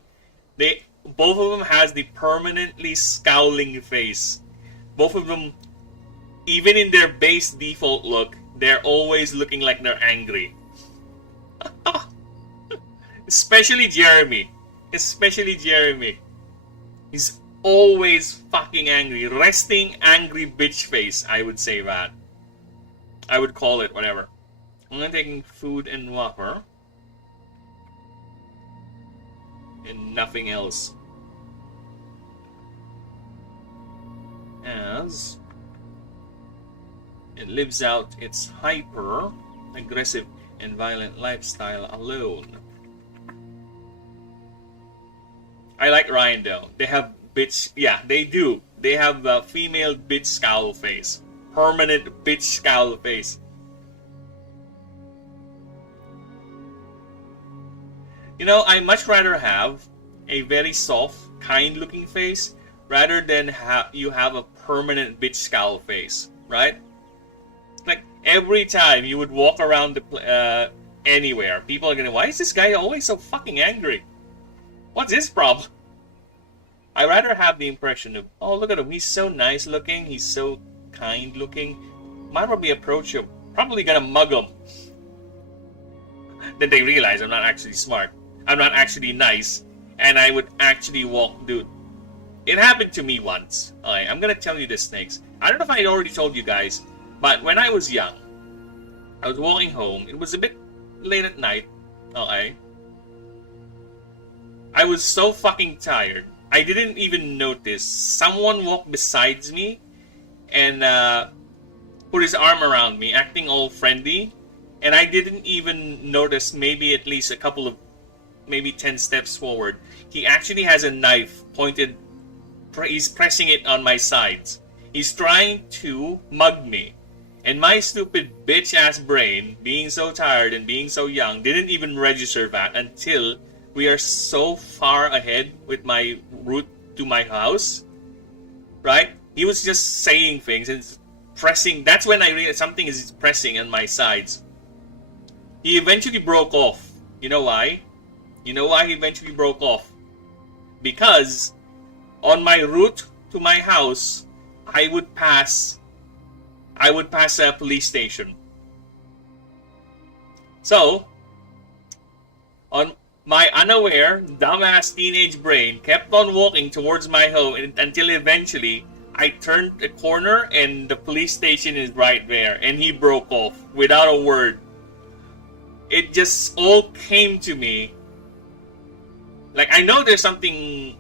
Both of them has the permanently scowling face. Both of them, even in their base default look, they're always looking like they're angry. Especially Jeremy. He's always fucking angry. Resting angry bitch face, I would say that. I would call it, whatever. I'm gonna take food and water. And nothing else. As it lives out its hyper aggressive and violent lifestyle alone. I like Ryan though. They have bitch, yeah, they do. They have a female bitch scowl face. Permanent bitch scowl face. You know, I much rather have a very soft, kind-looking face rather than you have a permanent bitch scowl face, right? Like every time you would walk around the anywhere, people are gonna, why is this guy always so fucking angry? What's his problem? I rather have the impression of, oh, look at him, he's so nice looking, he's so kind looking. Might probably approach him, probably gonna mug him. Then they realize I'm not actually smart, I'm not actually nice, and I would actually walk, dude. it happened to me once. Okay, I'm gonna tell you this, Snakes. I don't know if I already told you guys, but when I was young, I was walking home. It was a bit late at night. Okay. I was so fucking tired. I didn't even notice. Someone walked besides me and put his arm around me, acting all friendly. And I didn't even notice maybe at least a couple of, maybe 10 steps forward. He actually has a knife pointed. He's pressing it on my sides. He's trying to mug me. And my stupid bitch-ass brain, being so tired and being so young, didn't even register that until we are so far ahead with my route to my house. Right? He was just saying things and pressing. That's when I realized something is pressing on my sides. He eventually broke off. You know why? You know why he eventually broke off? Because on my route to my house, I would pass a police station. So, on my unaware, dumbass teenage brain kept on walking towards my home until eventually I turned a corner and the police station is right there, and he broke off without a word. It just all came to me. Like, I know there's something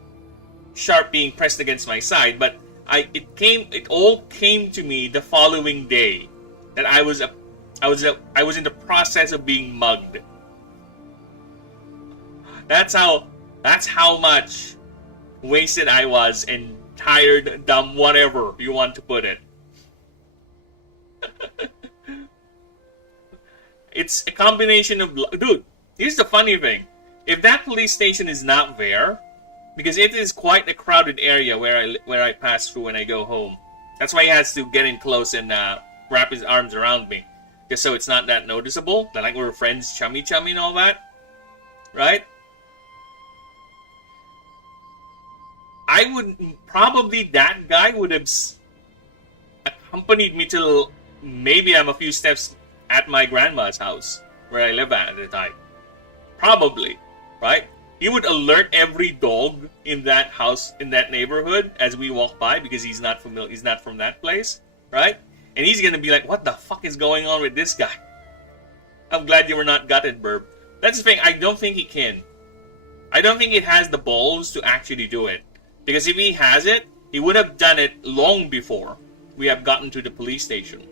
sharp being pressed against my side, but it all came to me the following day that I was in the process of being mugged. That's how much wasted I was and tired, dumb, whatever you want to put it. It's a combination of... Dude, here's the funny thing. If that police station is not there, because it is quite a crowded area where I pass through when I go home. That's why he has to get in close and wrap his arms around me. Just so it's not that noticeable. That like we're friends, chummy and all that. Right? That guy would have accompanied me till maybe I'm a few steps at my grandma's house, where I live at the time. Probably, right? He would alert every dog in that house, in that neighborhood, as we walk by, because he's not familiar, he's not from that place, right? And he's gonna be like, what the fuck is going on with this guy? I'm glad you were not gutted, Burb. That's the thing, I don't think he can. I don't think it has the balls to actually do it. Because if he has it, he would have done it long before we have gotten to the police station.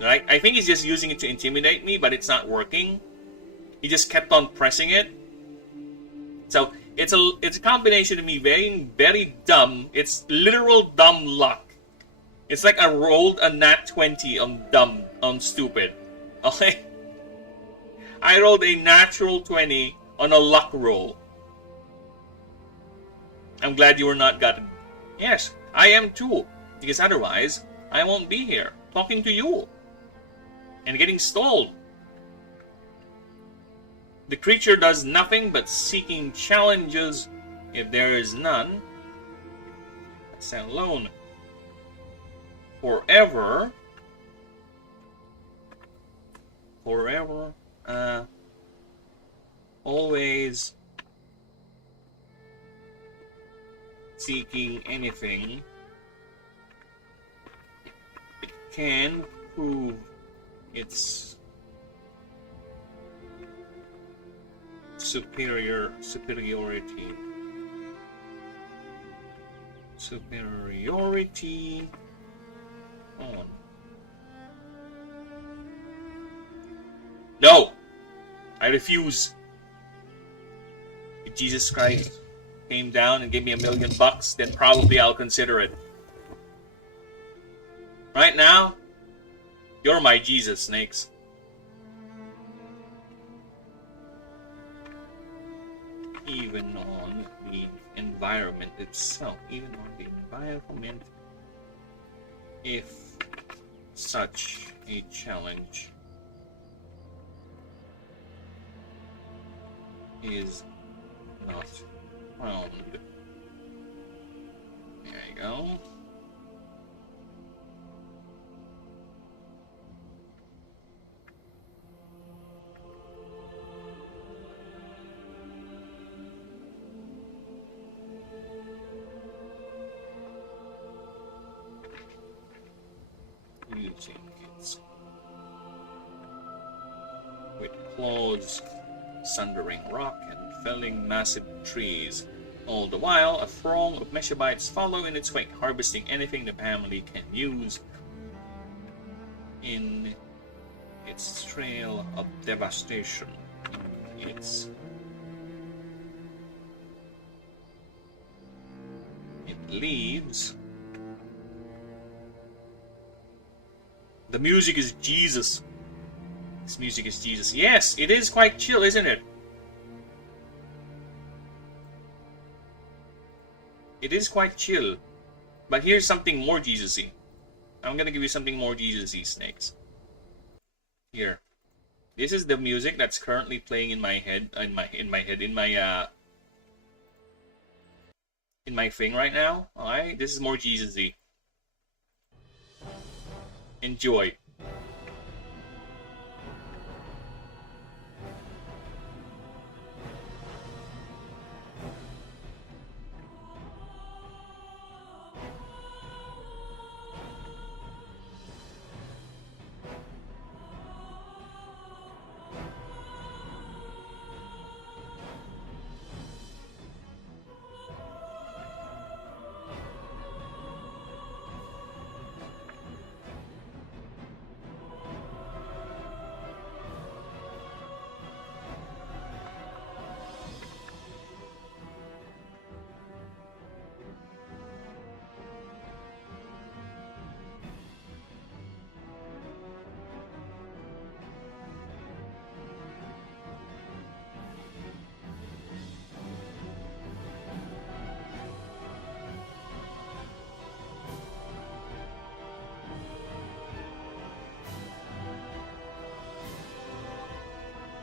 Right? I think he's just using it to intimidate me, but it's not working. He just kept on pressing it. So it's a combination of me being very dumb. It's literal dumb luck. It's like I rolled a nat 20 on stupid. Okay? I rolled a natural 20 on a luck roll. I'm glad you were not gutted. Yes, I am too. Because otherwise, I won't be here talking to you. And getting stalled. The creature does nothing but seeking challenges. If there is none, stand alone. Forever, always seeking anything it can prove its superiority on. No! I refuse. If Jesus Christ came down and gave me $1 million, then probably I'll consider it. Right now, you're my Jesus, Snakes. Even on the environment itself. If such a challenge is not found. There you go. with claws, sundering rock and felling massive trees. All the while, a throng of PixellBytes follow in its wake, harvesting anything the family can use in its trail of devastation. It leaves. The music is Jesus. This music is Jesus. Yes, it is quite chill, isn't it? It is quite chill. But here's something more Jesus-y. I'm gonna give you something more Jesus-y, Snakes. Here. This is the music that's currently playing in my head, in my thing right now. Alright, this is more Jesus-y. Enjoy.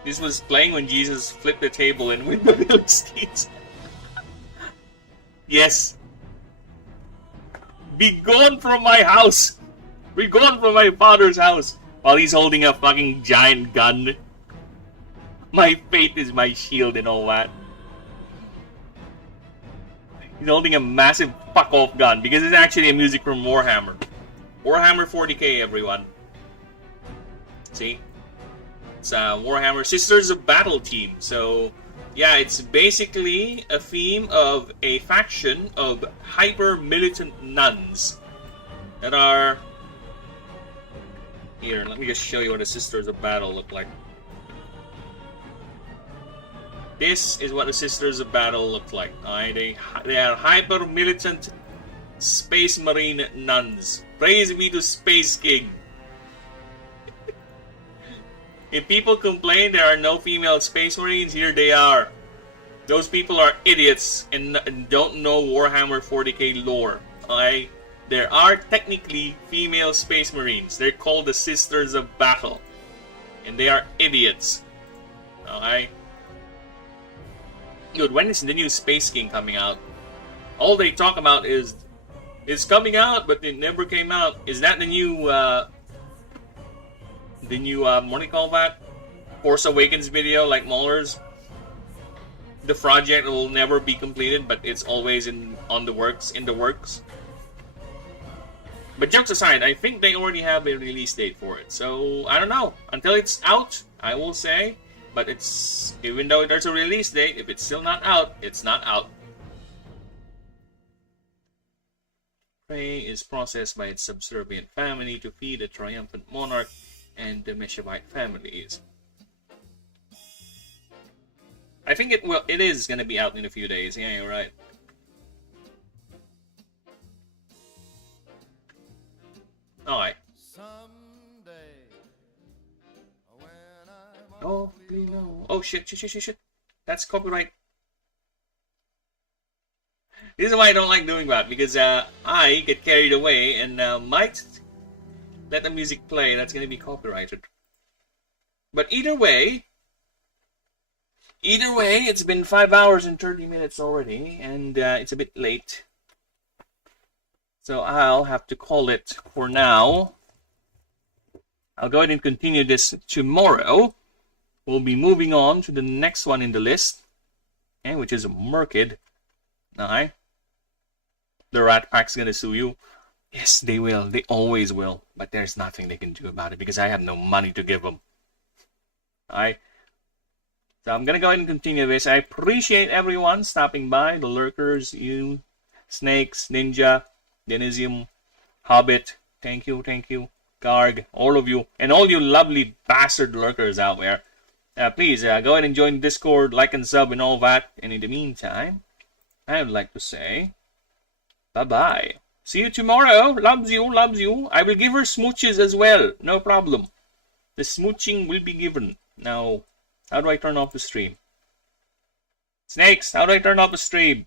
This was playing when Jesus flipped the table and win the Philistines. Yes. Be gone from my house. Be gone from my father's house. While he's holding a fucking giant gun. My faith is my shield and all that. He's holding a massive fuck-off gun because it's actually a music from Warhammer. Warhammer 40k, everyone. See? It's Warhammer Sisters of Battle team. So, yeah, it's basically a theme of a faction of hyper-militant nuns that are... Here, let me just show you what the Sisters of Battle look like. This is what the Sisters of Battle look like. They are hyper-militant Space Marine nuns. Praise be to Space King. If people complain there are no female Space Marines, here they are. Those people are idiots and don't know Warhammer 40k lore. Okay? There are technically female Space Marines. They're called the Sisters of Battle. And they are idiots. Okay? Dude, when is the new Space King coming out? All they talk about is it's coming out, but it never came out. Is that the new what do you call that? Force Awakens video like Mahler's? The project will never be completed, but it's always in the works. But jokes aside, I think they already have a release date for it. So I don't know. Until it's out, I will say. But it's, even though there's a release date, if it's still not out, it's not out. Prey is processed by its subservient family to feed a triumphant monarch and the PixellByte families. I think it is going to be out in a few days. Yeah, you're right. Alright. Oh, no. Oh, shit. That's copyright. This is why I don't like doing that, because I get carried away and might let the music play. That's going to be copyrighted. But either way, it's been 5 hours and 30 minutes already, and it's a bit late. So I'll have to call it for now. I'll go ahead and continue this tomorrow. We'll be moving on to the next one in the list, okay, which is Merkid. Now, the Rat Pack's gonna sue you. Yes, they will. They always will. But there's nothing they can do about it because I have no money to give them. Alright. So I'm gonna go ahead and continue this. I appreciate everyone stopping by. The lurkers, you, Snakes, Ninja, Denisium, Hobbit. Thank you. Garg, all of you, and all you lovely bastard lurkers out there. Please go ahead and join Discord, like and sub and all that. And in the meantime, I would like to say bye-bye. See you tomorrow. Loves you. I will give her smooches as well. No problem. The smooching will be given. Now, how do I turn off the stream? Snakes, how do I turn off the stream?